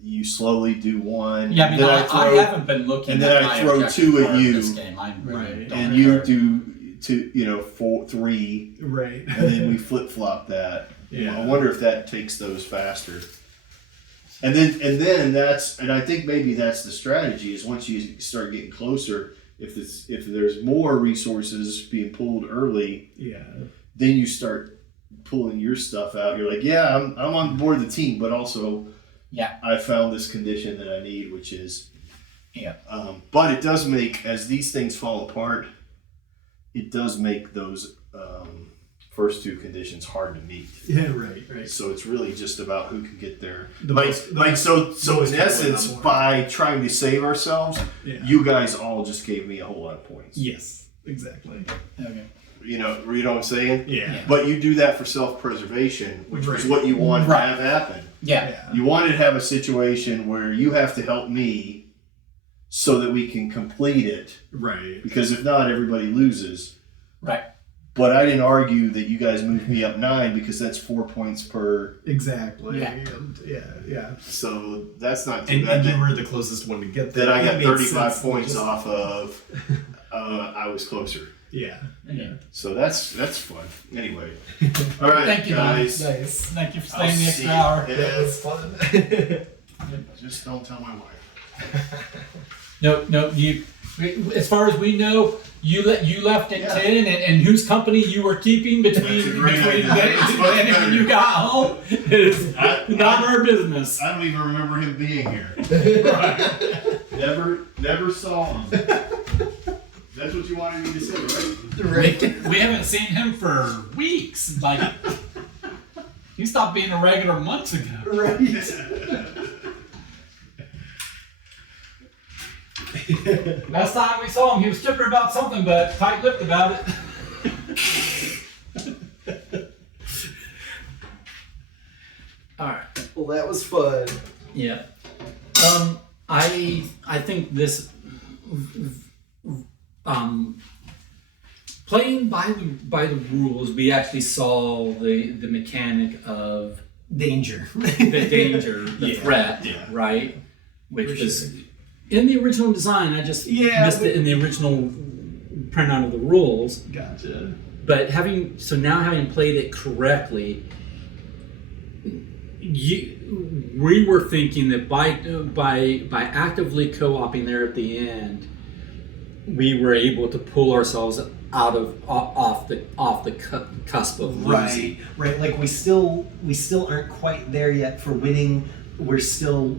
you slowly do one, yeah, I mean, then I haven't been looking. and at then I my throw objective 2 at part of you, this game. I really Right. don't and you care. do 2, 4, 3, Right. and then we flip flop that. Yeah. I wonder if that takes those faster. And then that's, and I think maybe that's the strategy, is once you start getting closer, if there's more resources being pulled early, Yeah. then you start pulling your stuff out. You're like, yeah, I'm on board the team, but also, Yeah. I found this condition that I need, which is, Yeah. but it does make, as these things fall apart, it does make those first 2 conditions hard to meet. Yeah. Right. So it's really just about who can get there. The Like, most- the like most- so most in people essence, on board. by trying to save ourselves, Yeah. you guys all just gave me a whole lot of points. Yes. Exactly. Okay. You know what I'm saying? Yeah. But you do that for self-preservation, which was Right. what you wanted Right. to have happen. Yeah. Yeah. You wanted to have a situation where you have to help me so that we can complete it, Right. because if not, everybody loses. Right. But I didn't argue that you guys moved me up 9, because that's 4 points per. Exactly. Yeah. And yeah. So that's not too And bad. you were the closest one to get there. That I It got made 35 sense. points Just- off of. I was closer, Yeah. Yeah. so that's fun. Anyway, all right, Thank you, guys. Nice. Thank you for I'll staying the see extra you. hour. Yeah, That was fun. just don't tell my wife. No, you. As far as we know, you left at Yeah. 10, and whose company you were keeping between That's a great idea. then It's much and when better. you got home is not our business. I don't even remember him being here. Never saw him. That's what you wanted me to say, right? We haven't seen him for weeks. Like he stopped being a regular months ago. Right. Last time we saw him, he was chipper about something, but tight-lipped about it. All right. Well, that was fun. Yeah. I think this playing by the rules, we actually saw the mechanic of Danger. the danger, the Yeah, threat, yeah. right? Which For was sure. in the original design. I just missed it in the original printout of the rules. Gotcha. But having played it correctly, we were thinking that by actively co-oping there at the end, we were able to pull ourselves out of off the cusp of losing. Right. Like we still aren't quite there yet for winning. We're still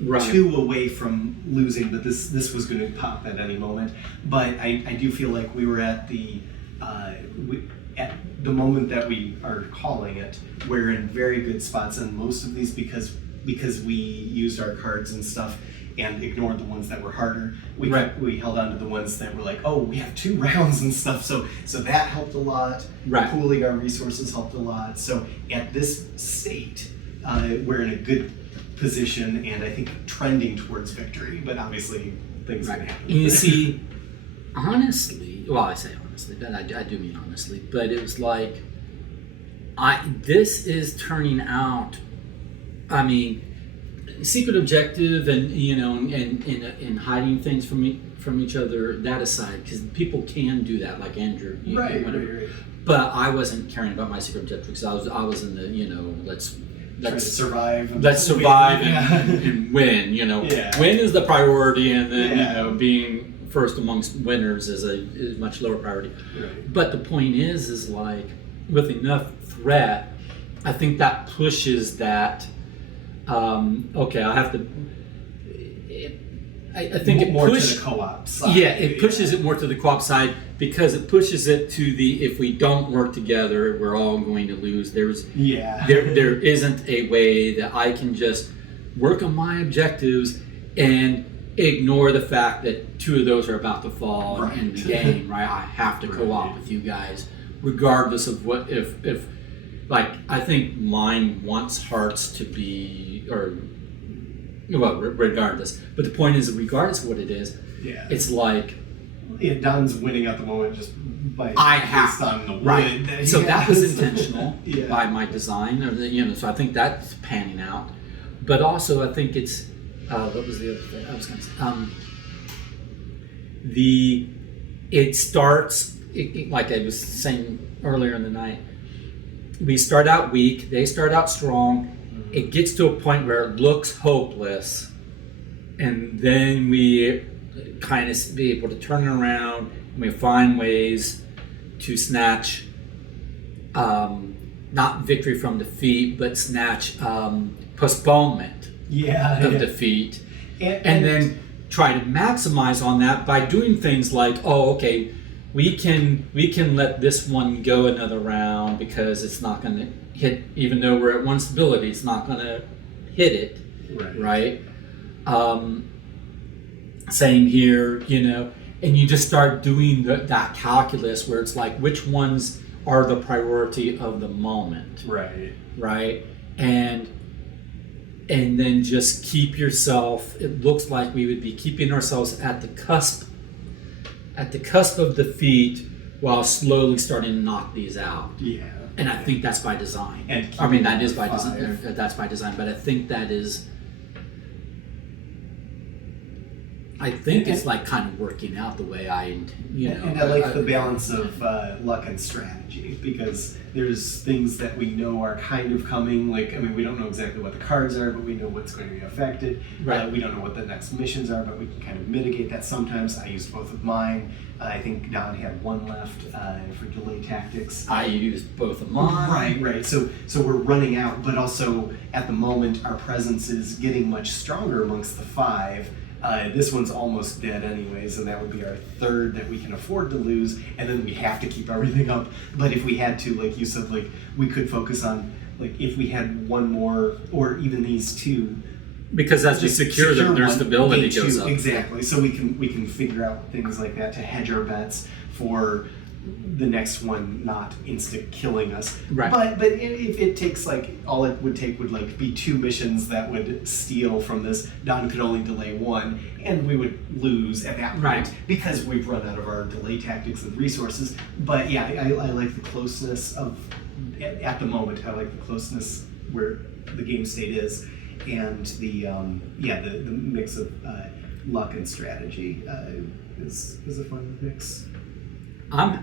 Right. 2 away from losing, but this was going to pop at any moment. But I do feel like we were at the at the moment that we are calling it. We're in very good spots on most of these because we used our cards and stuff and ignored the ones that were harder. We held on to the ones that were like, oh, we have 2 rounds and stuff. So that helped a lot. Right. Pooling our resources helped a lot. So at this state, we're in a good position and I think trending towards victory. But obviously, things Right. can happen. And you see, honestly, well, I say honestly, but I do mean honestly, but it was like, this is turning out, I mean, secret objective and, and hiding things from each other, that aside, because people can do that, like Andrew, Right. But I wasn't caring about my secret objective because I was in the, Try to survive. let's survive Yeah. and win. Yeah. Win is the priority, and then Yeah. being first amongst winners is a much lower priority. Right. But the point is like with enough threat, I think that pushes that. Okay, I have to. I think it more pushes. to the co-op side. Yeah, it pushes it more to the co-op side because it pushes it to the if we don't work together, we're all going to lose. There isn't a way that I can just work on my objectives and ignore the fact that two of those are about to fall Right. in the game, right? I have to co-op with you guys, regardless of what if like I think mine wants hearts to be regardless. But the point is, regardless of what it is, Yeah. it's like Don's winning at the moment just by based on the wood. right. That he So that was has. intentional Yeah. by my design, So I think that's panning out. But also, I think it's what was the other thing I was going to say? It starts like I was saying earlier in the night. We start out weak. They start out strong. It gets to a point where it looks hopeless, and then we kind of be able to turn it around, and we find ways to snatch not victory from defeat, but snatch postponement of defeat, and then try to maximize on that by doing things like, we can let this one go another round because it's not going to hit, even though we're at one stability, it's not going to hit it, right? Same here, and you just start doing that calculus where it's like, which ones are the priority of the moment, right? And then just keep yourself, it looks like we would be keeping ourselves at the cusp of defeat while slowly starting to knock these out. Yeah. And I think that's by design. And I mean, that is by design. That's by design, but I think that is. I think it's like kind of working out the way And I like the balance of luck and strategy, because there's things that we know are kind of coming. Like, I mean, we don't know exactly what the cards are, but we know what's going to be affected. Right. We don't know what the next missions are, but we can kind of mitigate that sometimes. I used both of mine. I think Don had one left for delay tactics. I used both of mine. Right. So we're running out, but also at the moment our presence is getting much stronger amongst the five. This one's almost dead anyways, and that would be our third that we can afford to lose, and then we have to keep everything up. But if we had to, like you said, like we could focus on, like if we had one more, or even these two, because as you secure them, their one, stability they too, goes up. Exactly. So we can figure out things like that to hedge our bets for the next one not insta killing us. Right. But if it takes, like, all it would take would like be two missions that would steal from this, Don could only delay one, and we would lose at that point, Right. because we've run out of our delay tactics and resources. But yeah, I like the closeness of at the moment. I like the closeness where the game state is, and the mix of luck and strategy is a fun mix. I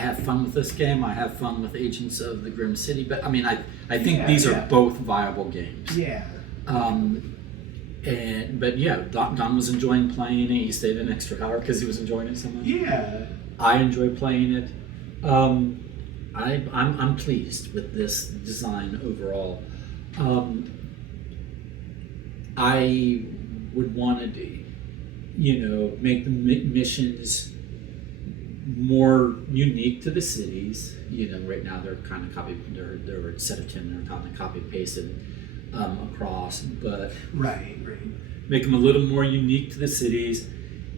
have fun with this game. I have fun with Agents of the Grim City, but I mean, I think these are both viable games. Yeah. But yeah, Don was enjoying playing it. He stayed an extra hour because he was enjoying it so much. Yeah. I enjoy playing it. I'm pleased with this design overall. I would want to, make the missions more unique to the cities. Right now they're kind of they're a set of 10. They're kind of copy pasted across, but Right. make them a little more unique to the cities,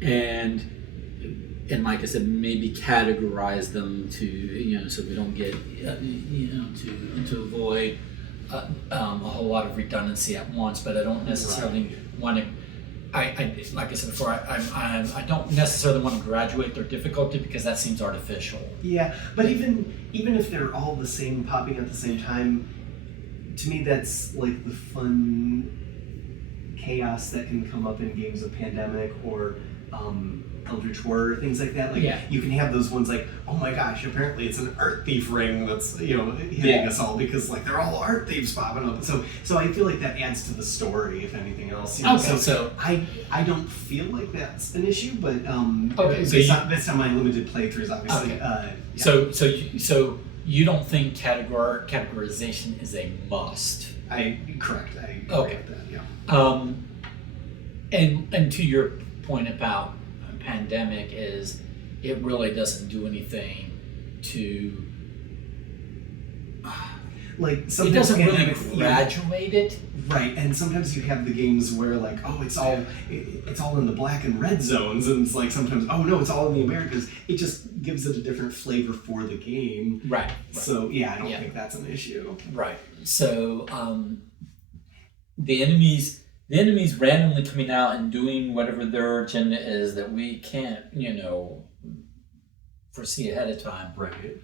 and like I said, maybe categorize them to so we don't get to avoid a whole lot of redundancy at once. But I don't necessarily want to like I said before, I don't necessarily want to graduate their difficulty because that seems artificial. Yeah, but even if they're all the same, popping at the same time, to me that's like the fun chaos that can come up in games of Pandemic or Eldritch Horror, things like that. Like you can have those ones like, oh my gosh, apparently it's an art thief ring that's hitting us all because like they're all art thieves popping up. So I feel like that adds to the story, if anything else. So I don't feel like that's an issue, but that's not my limited playthroughs, obviously. Okay. So you don't think categorization is a must? Correct. I agree with that. Yeah. And to your point about Pandemic is it really doesn't do anything to like it doesn't really graduate it, right? And sometimes you have the games where like, oh, it's all in the black and red zones, and it's like sometimes, oh no, it's all in the Americas. It just gives it a different flavor for the game, right. So I don't think that's an issue, right? So the enemies randomly coming out and doing whatever their agenda is that we can't, foresee ahead of time. Right.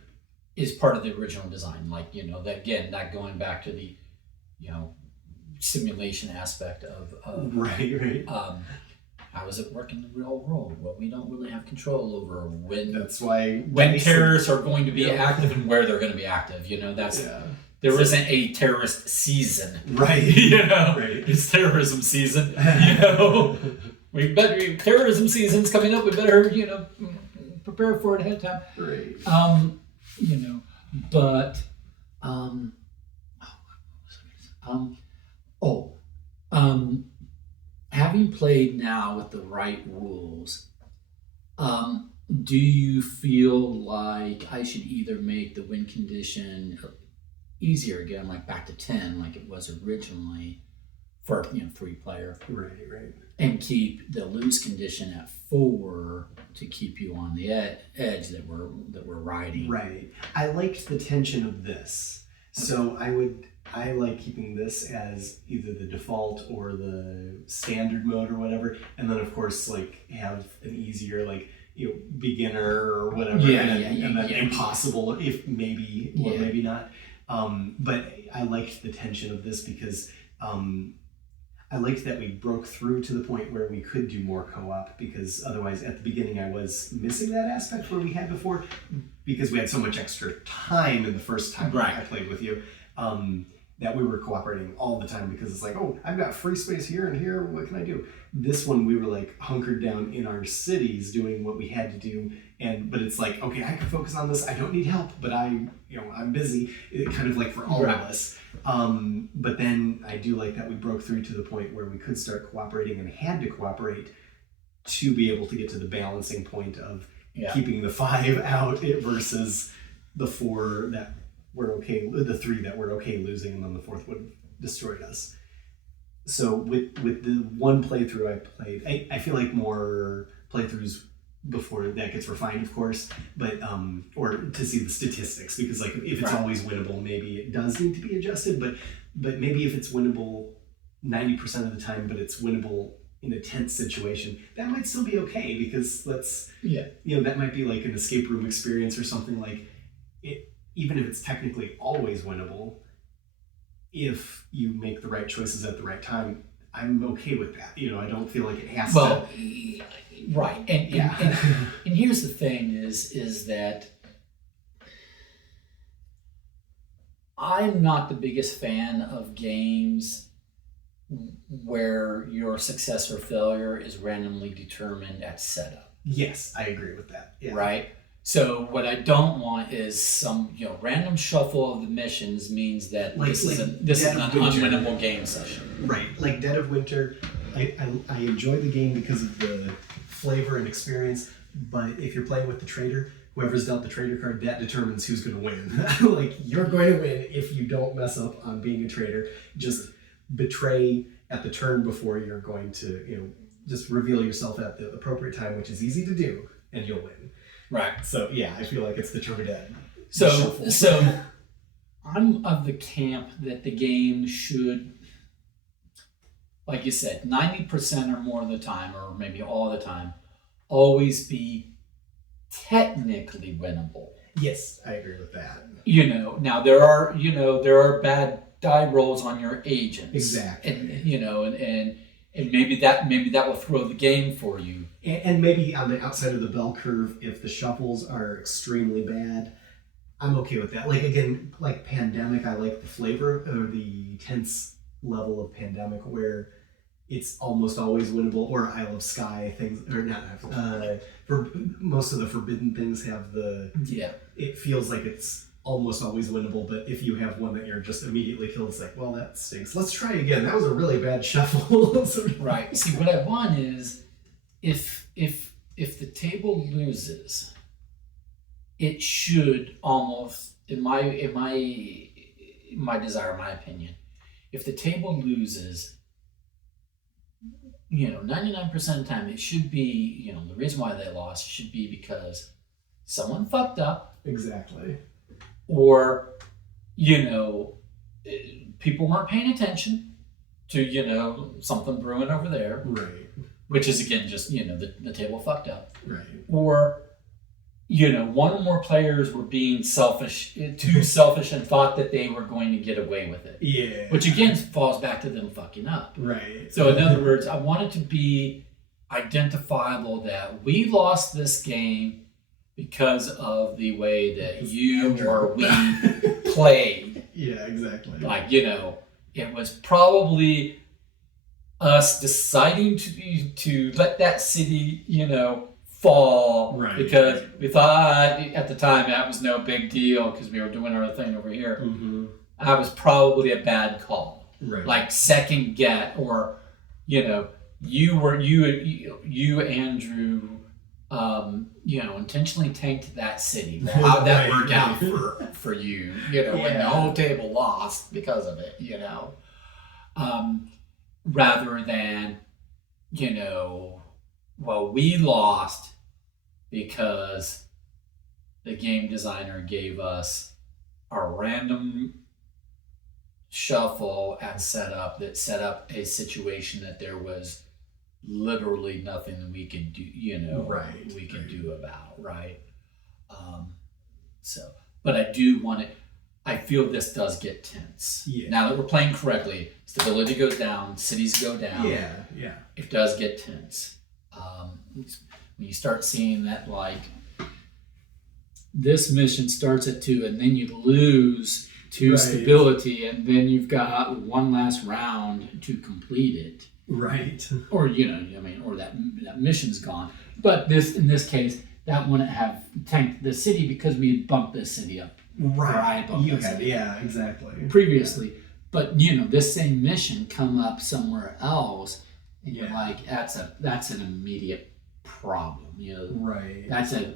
Is part of the original design. Like, that going back to the, simulation aspect of right. How does it work in the real world? Well, we don't really have control over when terrorists are going to be active and where they're going to be active. There isn't a terrorist season. Right. Right. It's terrorism season. Terrorism season's coming up. We better, prepare for it ahead of time. Right. But having played now with the right rules, do you feel like I should either make the win condition easier again, like back to 10, like it was originally for 3-player, right, and keep the lose condition at 4 to keep you on the edge that we're riding? Right. I liked the tension of this, so I like keeping this as either the default or the standard mode or whatever, and then of course like have an easier beginner or whatever, and then impossible if maybe or maybe not. But I liked the tension of this because I liked that we broke through to the point where we could do more co-op, because otherwise at the beginning I was missing that aspect where we had before, because we had so much extra time in the first time I played with you, that we were cooperating all the time, because it's like, oh, I've got free space here and here, what can I do? This one we were like hunkered down in our cities doing what we had to do, but it's like, okay, I can focus on this, I don't need help, but I'm busy, kind of like for all of us. But then I do like that we broke through to the point where we could start cooperating and had to cooperate to be able to get to the balancing point of keeping the 5 out versus the 4 that we're okay, the 3 that we're okay losing, and then the 4th would have destroyed us. So with the one playthrough I played, I feel like more playthroughs before that gets refined, of course, but or to see the statistics, because like if it's always winnable, maybe it does need to be adjusted, but maybe if it's winnable 90% of the time, but it's winnable in a tense situation, that might still be okay, because that might be like an escape room experience or something. Like it, even if it's technically always winnable, if you make the right choices at the right time, I'm okay with that. I don't feel like it has to. Right, and here's the thing is that I'm not the biggest fan of games where your success or failure is randomly determined at setup. Yes, I agree with that. Yeah. Right? So what I don't want is some random shuffle of the missions means that this is an unwinnable game session. Right, like Dead of Winter, I enjoy the game because of the flavor and experience, but if you're playing with the trader, whoever's dealt the trader card, that determines who's going to win. Like, you're going to win if you don't mess up on being a trader. Just betray at the turn before you're going to, just reveal yourself at the appropriate time, which is easy to do, and you'll win. Right. So yeah, I feel like it's the turn dead. So I'm of the camp that the game should. like you said, 90% or more of the time, or maybe all the time, always be technically winnable. Yes, I agree with that. Now there are bad die rolls on your agents. Exactly. And maybe that will throw the game for you. And maybe on the outside of the bell curve, if the shuffles are extremely bad, I'm okay with that. Like, again, like Pandemic, I like the flavor or the tense level of Pandemic where it's almost always winnable, or Isle of Sky things, or not, for most of the forbidden things have it feels like it's almost always winnable, but if you have one that you're just immediately killed, it's like, well, that stinks. Let's try again. That was a really bad shuffle. Right. See, what I want is if the table loses, it should almost, in my desire, my opinion, if the table loses, 99% of the time, it should be, the reason why they lost should be because someone fucked up. Exactly. Or, people weren't paying attention to, something brewing over there. Right. Which is, again, just, the table fucked up. Right. Or, one or more players were being too selfish and thought that they were going to get away with it. Yeah. Which, again, falls back to them fucking up. Right. So, in other words, I want it to be identifiable that we lost this game because of the way that you or we played. Yeah, exactly. Like, it was probably us deciding to let that city, fall, right, because we thought at the time that was no big deal because we were doing our thing over here. Mm-hmm. That was probably a bad call. Right. Like second get, or you Andrew, intentionally tanked that city. Well, how'd that work out for you? When the whole table lost because of it. Rather than, we lost because the game designer gave us a random shuffle and set up a situation that there was literally nothing we could do, do about, right? But I do want it. I feel this does get tense. Yeah. Now that we're playing correctly, stability goes down, cities go down. Yeah. It does get tense. When you start seeing that, like, this mission starts at 2 and then you lose 2 stability and then you've got one last round to complete it. Right. Or, or that mission's gone. But in this case, that wouldn't have tanked the city because we had bumped this city up. Right. Yeah, exactly. Previously. Yeah. But, this same mission come up somewhere else and you're like, that's an immediate problem. Right. That's a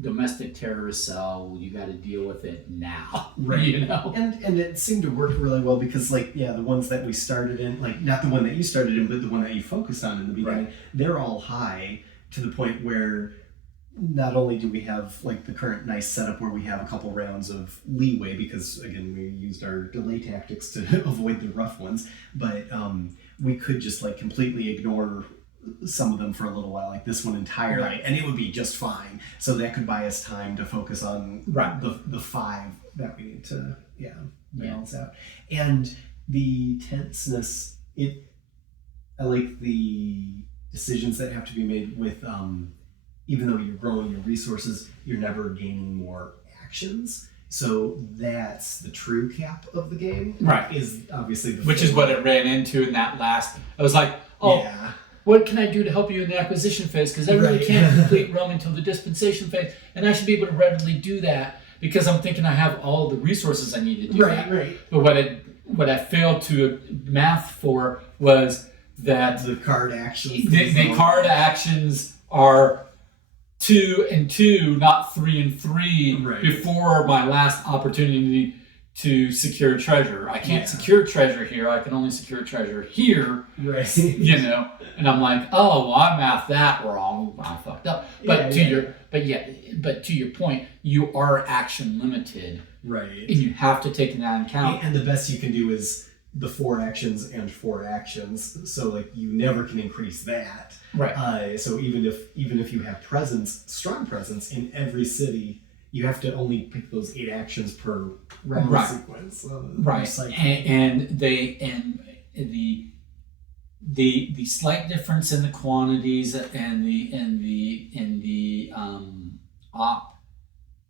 domestic terrorist cell. You got to deal with it now. Right. And it seemed to work really well because, the ones that we started in, not the one that you started in, but the one that you focused on in the beginning, they're all high to the point where not only do we have the current nice setup where we have a couple rounds of leeway because, again, we used our delay tactics to avoid the rough ones, but we could just completely ignore some of them for a little while, like this one entirely, and it would be just fine. So that could buy us time to focus on the 5 that we need to balance out. And the tenseness, I like the decisions that have to be made with even though you're growing your resources, you're never gaining more actions. So that's the true cap of the game. Right. Is obviously which is what it ran into in that last. I was like, what can I do to help you in the acquisition phase? Because I really can't complete Rome until the dispensation phase. And I should be able to readily do that because I'm thinking I have all the resources I need to do that. Right. But what I failed to math for was that the card actions. The card actions are 2 and 2, not 3 and 3 before my last opportunity to secure treasure. I can't secure treasure here. I can only secure treasure here. Right. And I'm like, oh, well, I mathed that wrong. I fucked up. But to your point, you are action limited. Right. And you have to take that into account. And the best you can do is the 4 actions and 4 actions, so like you never can increase that. Right. So even if you have strong presence in every city, you have to only pick those 8 actions per round Right. sequence. Right. Cycle. And the slight difference in the quantities and the op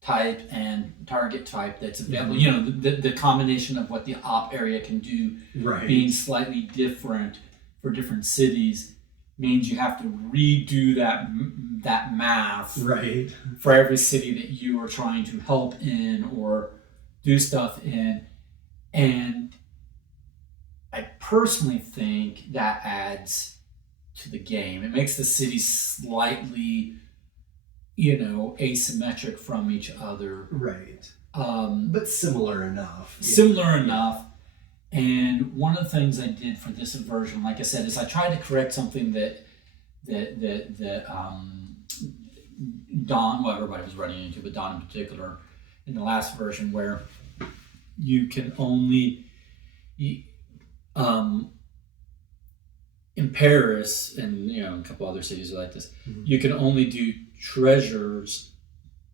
type and target type that's available. You know, the combination of what the op area can do Right. being slightly different for different cities means you have to redo that math Right. for every city that you are trying to help in or do stuff in. And I personally think that adds to the game. It makes the cities slightly, asymmetric from each other. Right. Um, But similar enough. similar enough. And one of the things I did for this version, like I said, is I tried to correct something that Don, well, everybody was running into, but Don in particular, in the last version, where you can only, in Paris and a couple other cities like this, you can only do treasures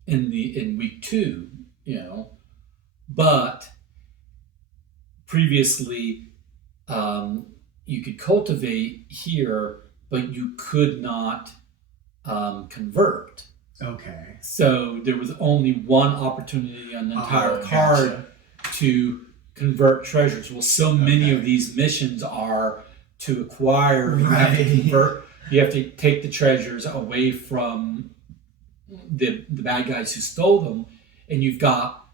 in week 2, but previously you could cultivate here, but you could not convert. Okay. So there was only one opportunity on the entire card Gotcha. to convert treasures. Well, so many of these missions are to acquire. You have to Right. convert. You have to take the treasures away from the bad guys who stole them, and you've got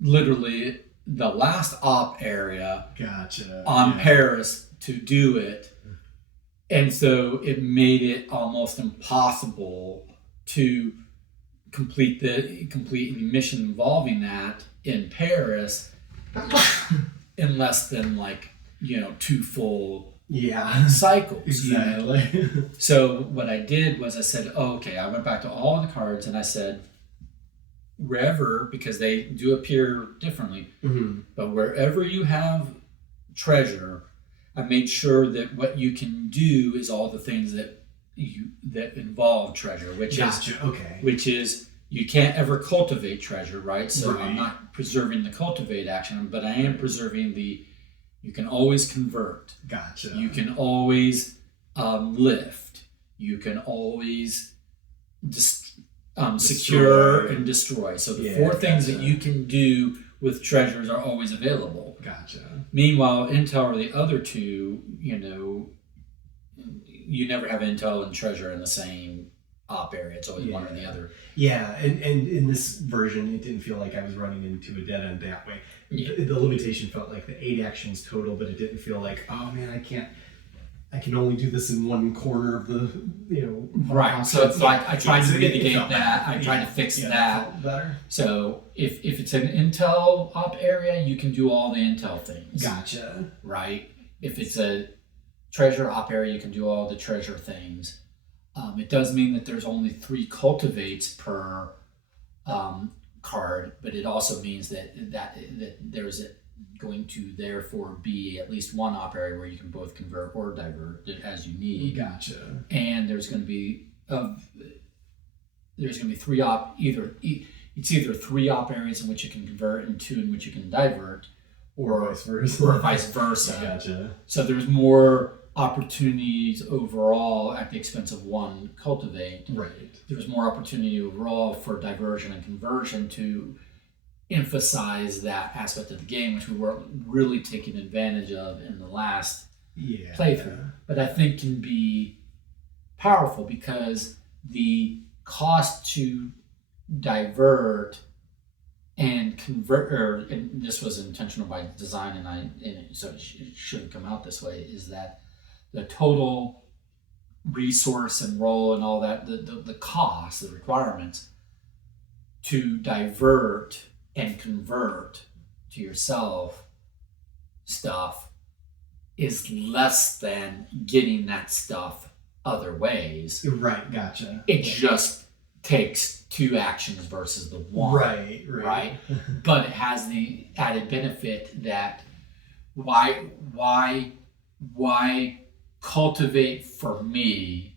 literally the last op area Gotcha. on Paris to do it. And so it made it almost impossible to complete any mission involving that in Paris in less than 2 full Yeah. cycles. Exactly. So what I did was I said, I went back to all the cards and I said, wherever, because they do appear differently, but wherever you have treasure, I made sure that what you can do is all the things that involve treasure, which is you can't ever cultivate treasure, right? So Right. I'm not preserving the cultivate action, but I am preserving you can always convert. Gotcha. You can always lift. You can always secure and destroy. So the 4 things that you can do with treasures are always available. Gotcha. Meanwhile, intel or the other 2, you never have intel and treasure in the same op area. It's always one or the other. Yeah, and in this version, it didn't feel like I was running into a dead end that way. Yeah. The limitation felt like the 8 actions total, but it didn't feel like, oh man, I can only do this in one corner of the, Right. So it's like I tried to mitigate that. I tried to fix that. that. Felt better. So if it's an intel op area, you can do all the intel things. Gotcha. Right. If it's a treasure op area, you can do all the treasure things. It does mean that there's only 3 cultivates per card, but it also means that there's going to therefore be at least one op area where you can both convert or divert as you need. Gotcha. And there's going to be 3 op it's either 3 op areas in which you can convert and 2 in which you can divert, or vice versa. Gotcha. So there's more opportunities overall at the expense of 1 cultivate. Right. There's more opportunity overall for diversion and conversion to emphasize that aspect of the game, which we weren't really taking advantage of in the last playthrough. But I think can be powerful because the cost to divert and convert, and this was intentional by design, so it shouldn't come out this way, is that the total resource and role and all that, the cost, the requirements to divert and convert to yourself stuff is less than getting that stuff other ways. Right, gotcha. It just takes 2 actions versus the 1. Right. But it has the added benefit that why cultivate for me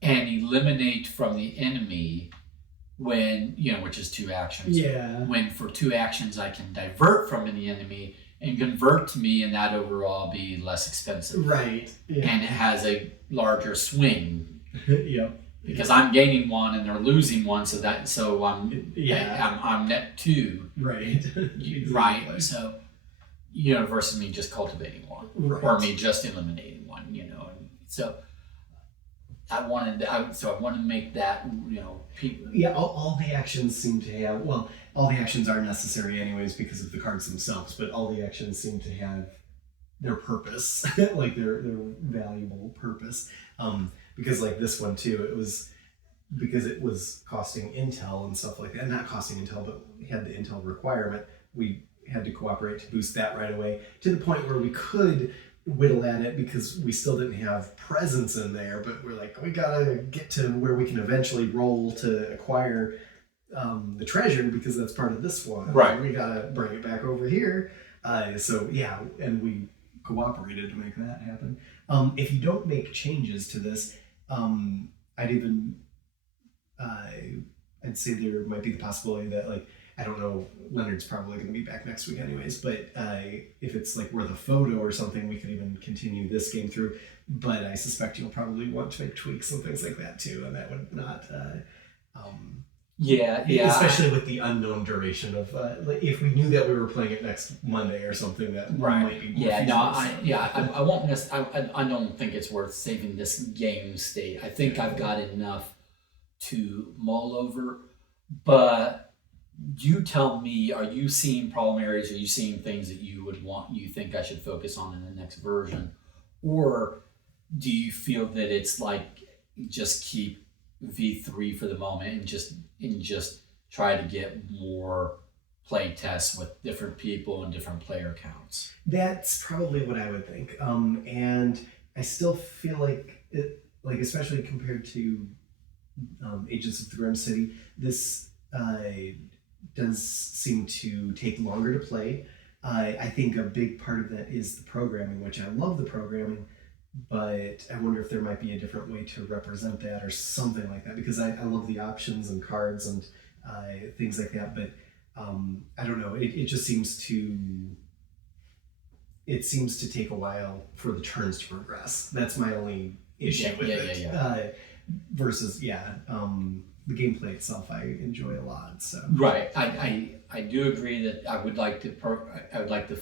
and eliminate from the enemy when, which is 2 actions. Yeah. When for 2 actions I can divert from the enemy and convert to me, and that overall be less expensive. Right. Yeah. And it has a larger swing. Yep. Because I'm gaining 1 and they're losing 1, so I'm net 2. Right. Right. So, versus me just cultivating 1, right. or me just eliminating 1. And so I wanted to make that people. Yeah. All the actions seem to have. Well, all the actions are necessary anyways because of the cards themselves, but all the actions seem to have their purpose, like their valuable purpose. Because like this one too, it was because it was costing intel and stuff like that. Not costing intel, but we had the intel requirement. We had to cooperate to boost that right away to the point where we could whittle at it because we still didn't have presence in there. But we're like, we gotta get to where we can eventually roll to acquire the treasure because that's part of this one. Right. We gotta bring it back over here. So yeah, and we cooperated to make that happen. If you don't make changes to this, I'd say there might be the possibility that, like, I don't know, Leonard's probably going to be back next week anyways, but if it's like worth a photo or something, we could even continue this game through. But I suspect you'll probably want to make tweaks and things like that too, and that would not... Yeah. Especially with the unknown duration of like if we knew that we were playing it next Monday or something, that might be more feasible. I won't I don't think it's worth saving this game state. I think I've got enough to mull over, but you tell me, are you seeing problem areas? Are you seeing things that you think I should focus on in the next version? Or do you feel that it's like just keep V3 for the moment and just try to get more play tests with different people and different player counts? That's probably what I would think. And I still feel like it, like especially compared to Agents of the Grim City, this does seem to take longer to play. I think a big part of that is the programming, which I love the programming, but I wonder if there might be a different way to represent that or something like that, because I love the options and cards and things like that, but I don't know, it just seems to take a while for the turns to progress. That's my only issue with it. Versus the gameplay itself I enjoy a lot. So right, I do agree that I would like the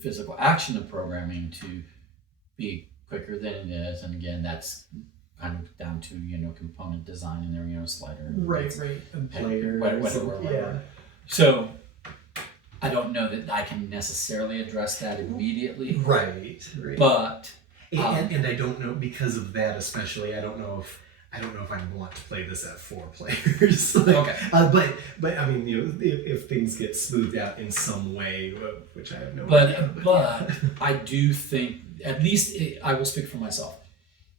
physical action of programming to be quicker than it is, and again that's kind of down to component design in there, slider, right, and player, whatever. So I don't know that I can necessarily address that immediately, right. But and I don't know, because of that especially, I don't know if I want to play this at 4 players. Okay. But I mean, if things get smoothed out in some way, which I have no idea. But I do think, at least I will speak for myself,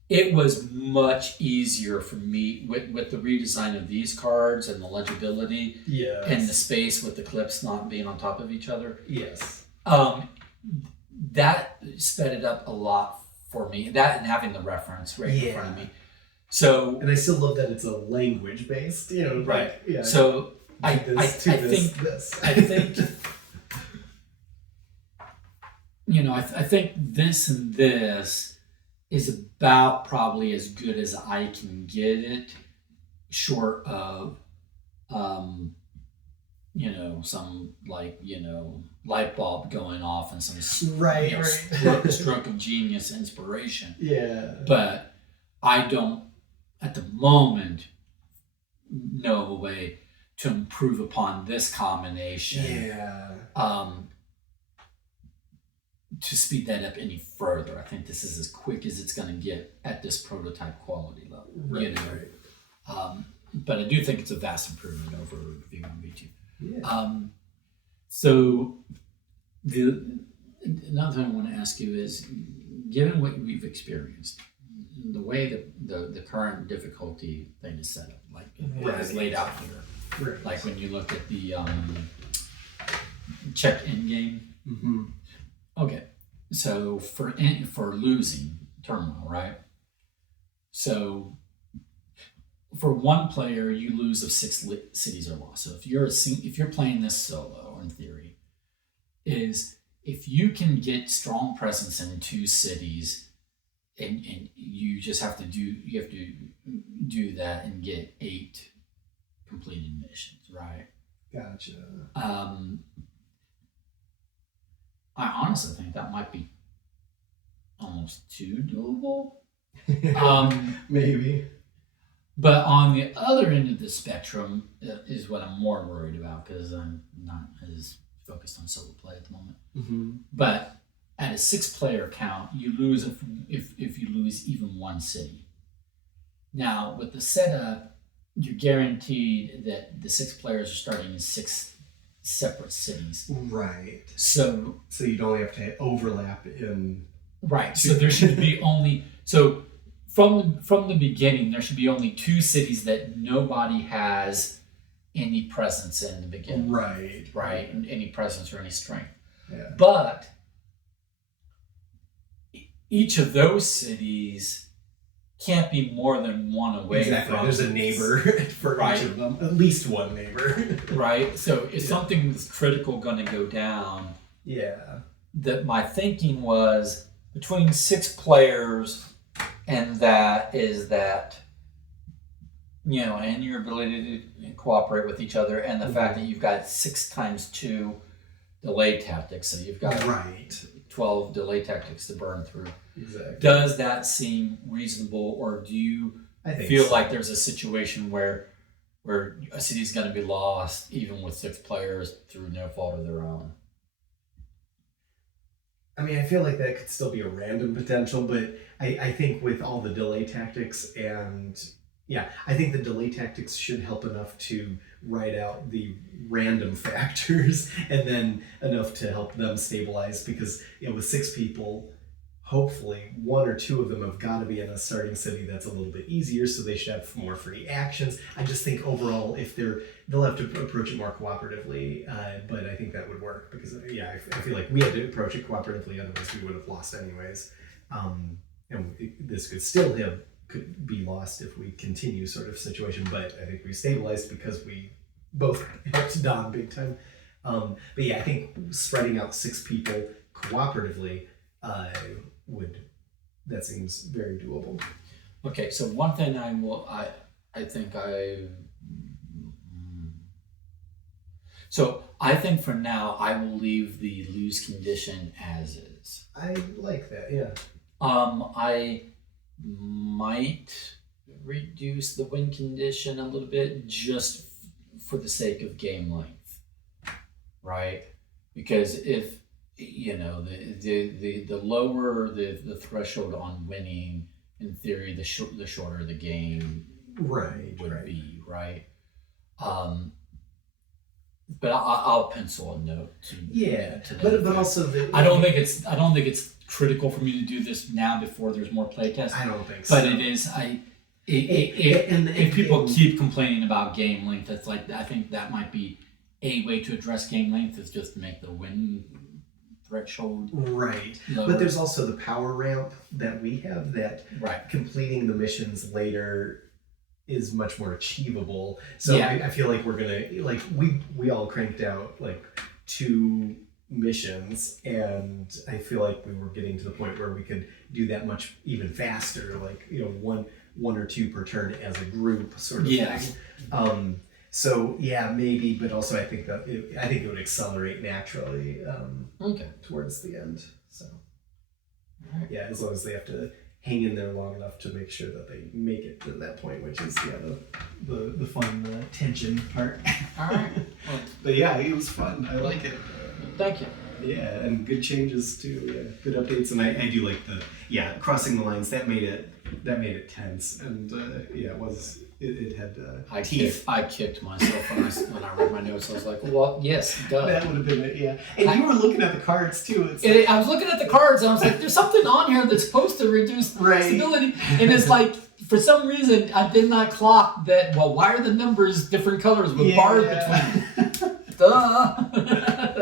it was much easier for me with the redesign of these cards and the legibility, and the space with the clips not being on top of each other. Yes. That sped it up a lot for me. That and having the reference right in front of me. So, and I still love that it's a language based, right? Yeah. So I think I think this and this is about probably as good as I can get it, short of some light bulb going off and some stroke of genius inspiration. Yeah. But I don't at the moment know of a way to improve upon this combination. Yeah. To speed that up any further. I think this is as quick as it's going to get at this prototype quality level. Right. But I do think it's a vast improvement over V1 V2. Yeah. So another thing I want to ask you is, given what we've experienced, the way that the current difficulty thing is set up, like it is laid out here, right. Like when you look at the check in game. Mm-hmm. Okay, So for losing terminal, right? So for one player, you lose if 6 cities are lost. So if you're playing this solo, in theory, is if you can get strong presence in 2 cities, and you just have to do that and get 8 completed missions, right? Gotcha. I honestly think that might be almost too doable. Maybe. But on the other end of the spectrum is what I'm more worried about, because I'm not as focused on solo play at the moment. Mm-hmm. But at a 6-player count, you lose if you lose even 1 city. Now, with the setup, you're guaranteed that the 6 players are starting in 6 separate cities. Right. So you'd only have to overlap in. Right. So there should be only from the beginning there should be only 2 cities that nobody has any presence in the beginning. Right. Right. Any presence or any strength. Yeah. But each of those cities can't be more than 1 away Exactly. from. There's a neighbor for each of them. At least one neighbor. Right. So if something's critical going to go down, Yeah. that my thinking was between 6 players, and that is that, and your ability to cooperate with each other, and the fact that you've got 6 times 2 delay tactics, so you've got Right. 12 delay tactics to burn through. Exactly. Does that seem reasonable, or do you I think feel so. like there's a situation where a city's going to be lost even with 6 players through no fault of their own? I mean, I feel like that could still be a random potential, but I think with all the delay tactics I think the delay tactics should help enough to write out the random factors and then enough to help them stabilize, because with 6 people, hopefully 1 or 2 of them have got to be in a starting city that's a little bit easier, so they should have more free actions. I just think overall, if they'll have to approach it more cooperatively, but I think that would work, because I feel like we had to approach it cooperatively, otherwise we would have lost anyways. This could be lost if we continue sort of situation, but I think we stabilized because we both helped Don big time. But yeah, I think spreading out 6 people cooperatively that seems very doable. Okay, so one thing I think for now I will leave the lose condition as is. I like that, yeah. I might reduce the win condition a little bit just for the sake of game length, right? Because if the lower the threshold on winning, in theory, the shorter the game would be, right? But I'll pencil a note to but also I don't think it's critical for me to do this now before there's more playtest. I don't think so. But it is. If people keep complaining about game length, it's like, I think that might be a way to address game length, is just to make the win threshold right lower. But there's also the power ramp that we have, that Right. completing the missions later is much more achievable. So Yeah. I feel like we're gonna we all cranked out 2 missions, and I feel like we were getting to the point where we could do that much even faster, one or 2 per turn as a group sort of thing. So yeah, maybe, but also I think it would accelerate naturally towards the end. So yeah, as long as they have to hang in there long enough to make sure that they make it to that point, which is the fun tension part. All right. Well, But yeah, it was fun. I like it. thank you. Yeah, and good changes too. Yeah, good updates, and I do like crossing the lines. That made it tense, and it had teeth. I kicked myself when I read my notes. I was like, well, yes, duh. That would have been it. Yeah, and you were looking at the cards too. I was looking at the cards and I was like, there's something on here that's supposed to reduce stability. And it's like, for some reason, I did not clock that, well, why are the numbers different colors with bars between? Duh.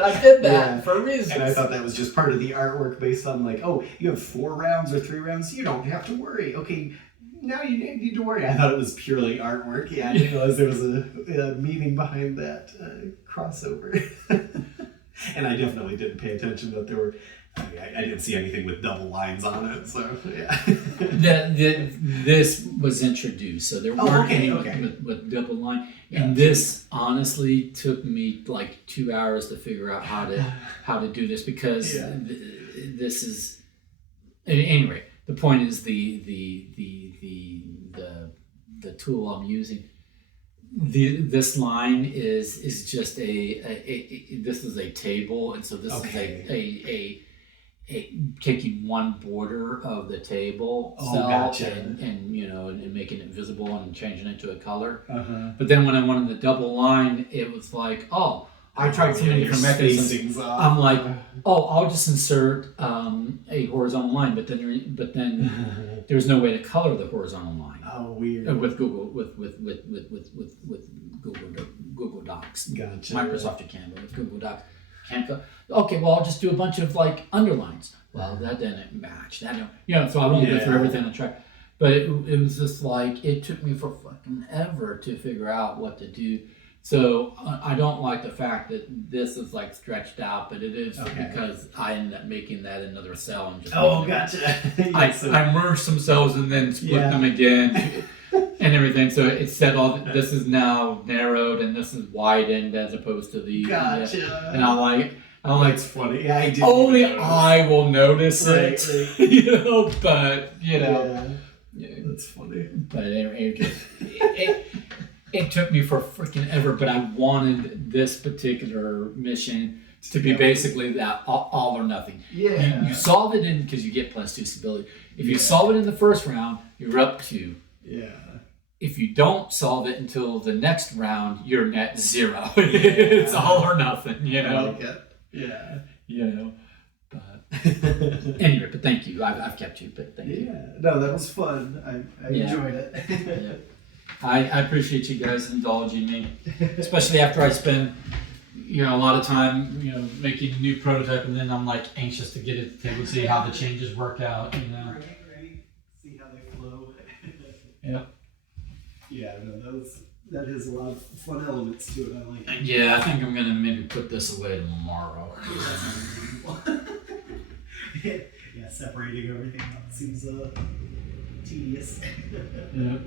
I did that Yeah. for a reason. And I thought that was just part of the artwork based on like, oh, you have 4 rounds or 3 rounds, you don't have to worry. Okay, now you need to worry. I thought it was purely artwork. Yeah, I didn't realize there was a meaning behind that crossover. And I definitely didn't pay attention that there were. I didn't see anything with double lines on it, so yeah. This was introduced, so there weren't any with double line. And this honestly took me like 2 hours to figure out how to do this because this is anyway. The point is the tool I'm using. This line is just this is a table, and so this is a taking one border of the table cell and you know and making it visible and changing it to a color. But then when I wanted the double line, it was like, oh, I tried so many different mechanisms. I'm like, oh, I'll just insert a horizontal line, but then there's no way to color the horizontal line. Oh, weird. With Google with Google Docs. Gotcha. Microsoft you can, but with Google Docs can't go. Okay, well I'll just do a bunch of like underlines. Well, that didn't match. That so I won't go through everything on track. But it was just like it took me for fucking ever to figure out what to do. So I don't like the fact that this is like stretched out, but it is because I ended up making that another cell and just gotcha. I merged some cells and then split them again and everything. So it said this is now narrowed and this is widened as opposed to the and I'm like it's funny. Yeah, I do. Only I will notice it, right. But that's funny. But it took me for freaking ever, but I wanted this particular mission to be basically that all or nothing. Yeah. You solve it because you get +2 stability. If you solve it in the first round, you're up 2. Yeah. If you don't solve it until the next round, you're net 0. It's all or nothing, I like it. Yeah. But anyway, but thank you. I've kept you, but thank you. Yeah. No, that was fun. I enjoyed it. Yeah. I appreciate you guys indulging me, especially after I spend a lot of time making a new prototype, and then I'm like anxious to get it to the table, see how the changes work out. Right. See how they flow. Yep. Yeah, no, that has a lot of fun elements to it. I like it. Yeah, I think I'm gonna maybe put this away tomorrow. Yeah, separating everything out seems tedious. Yep.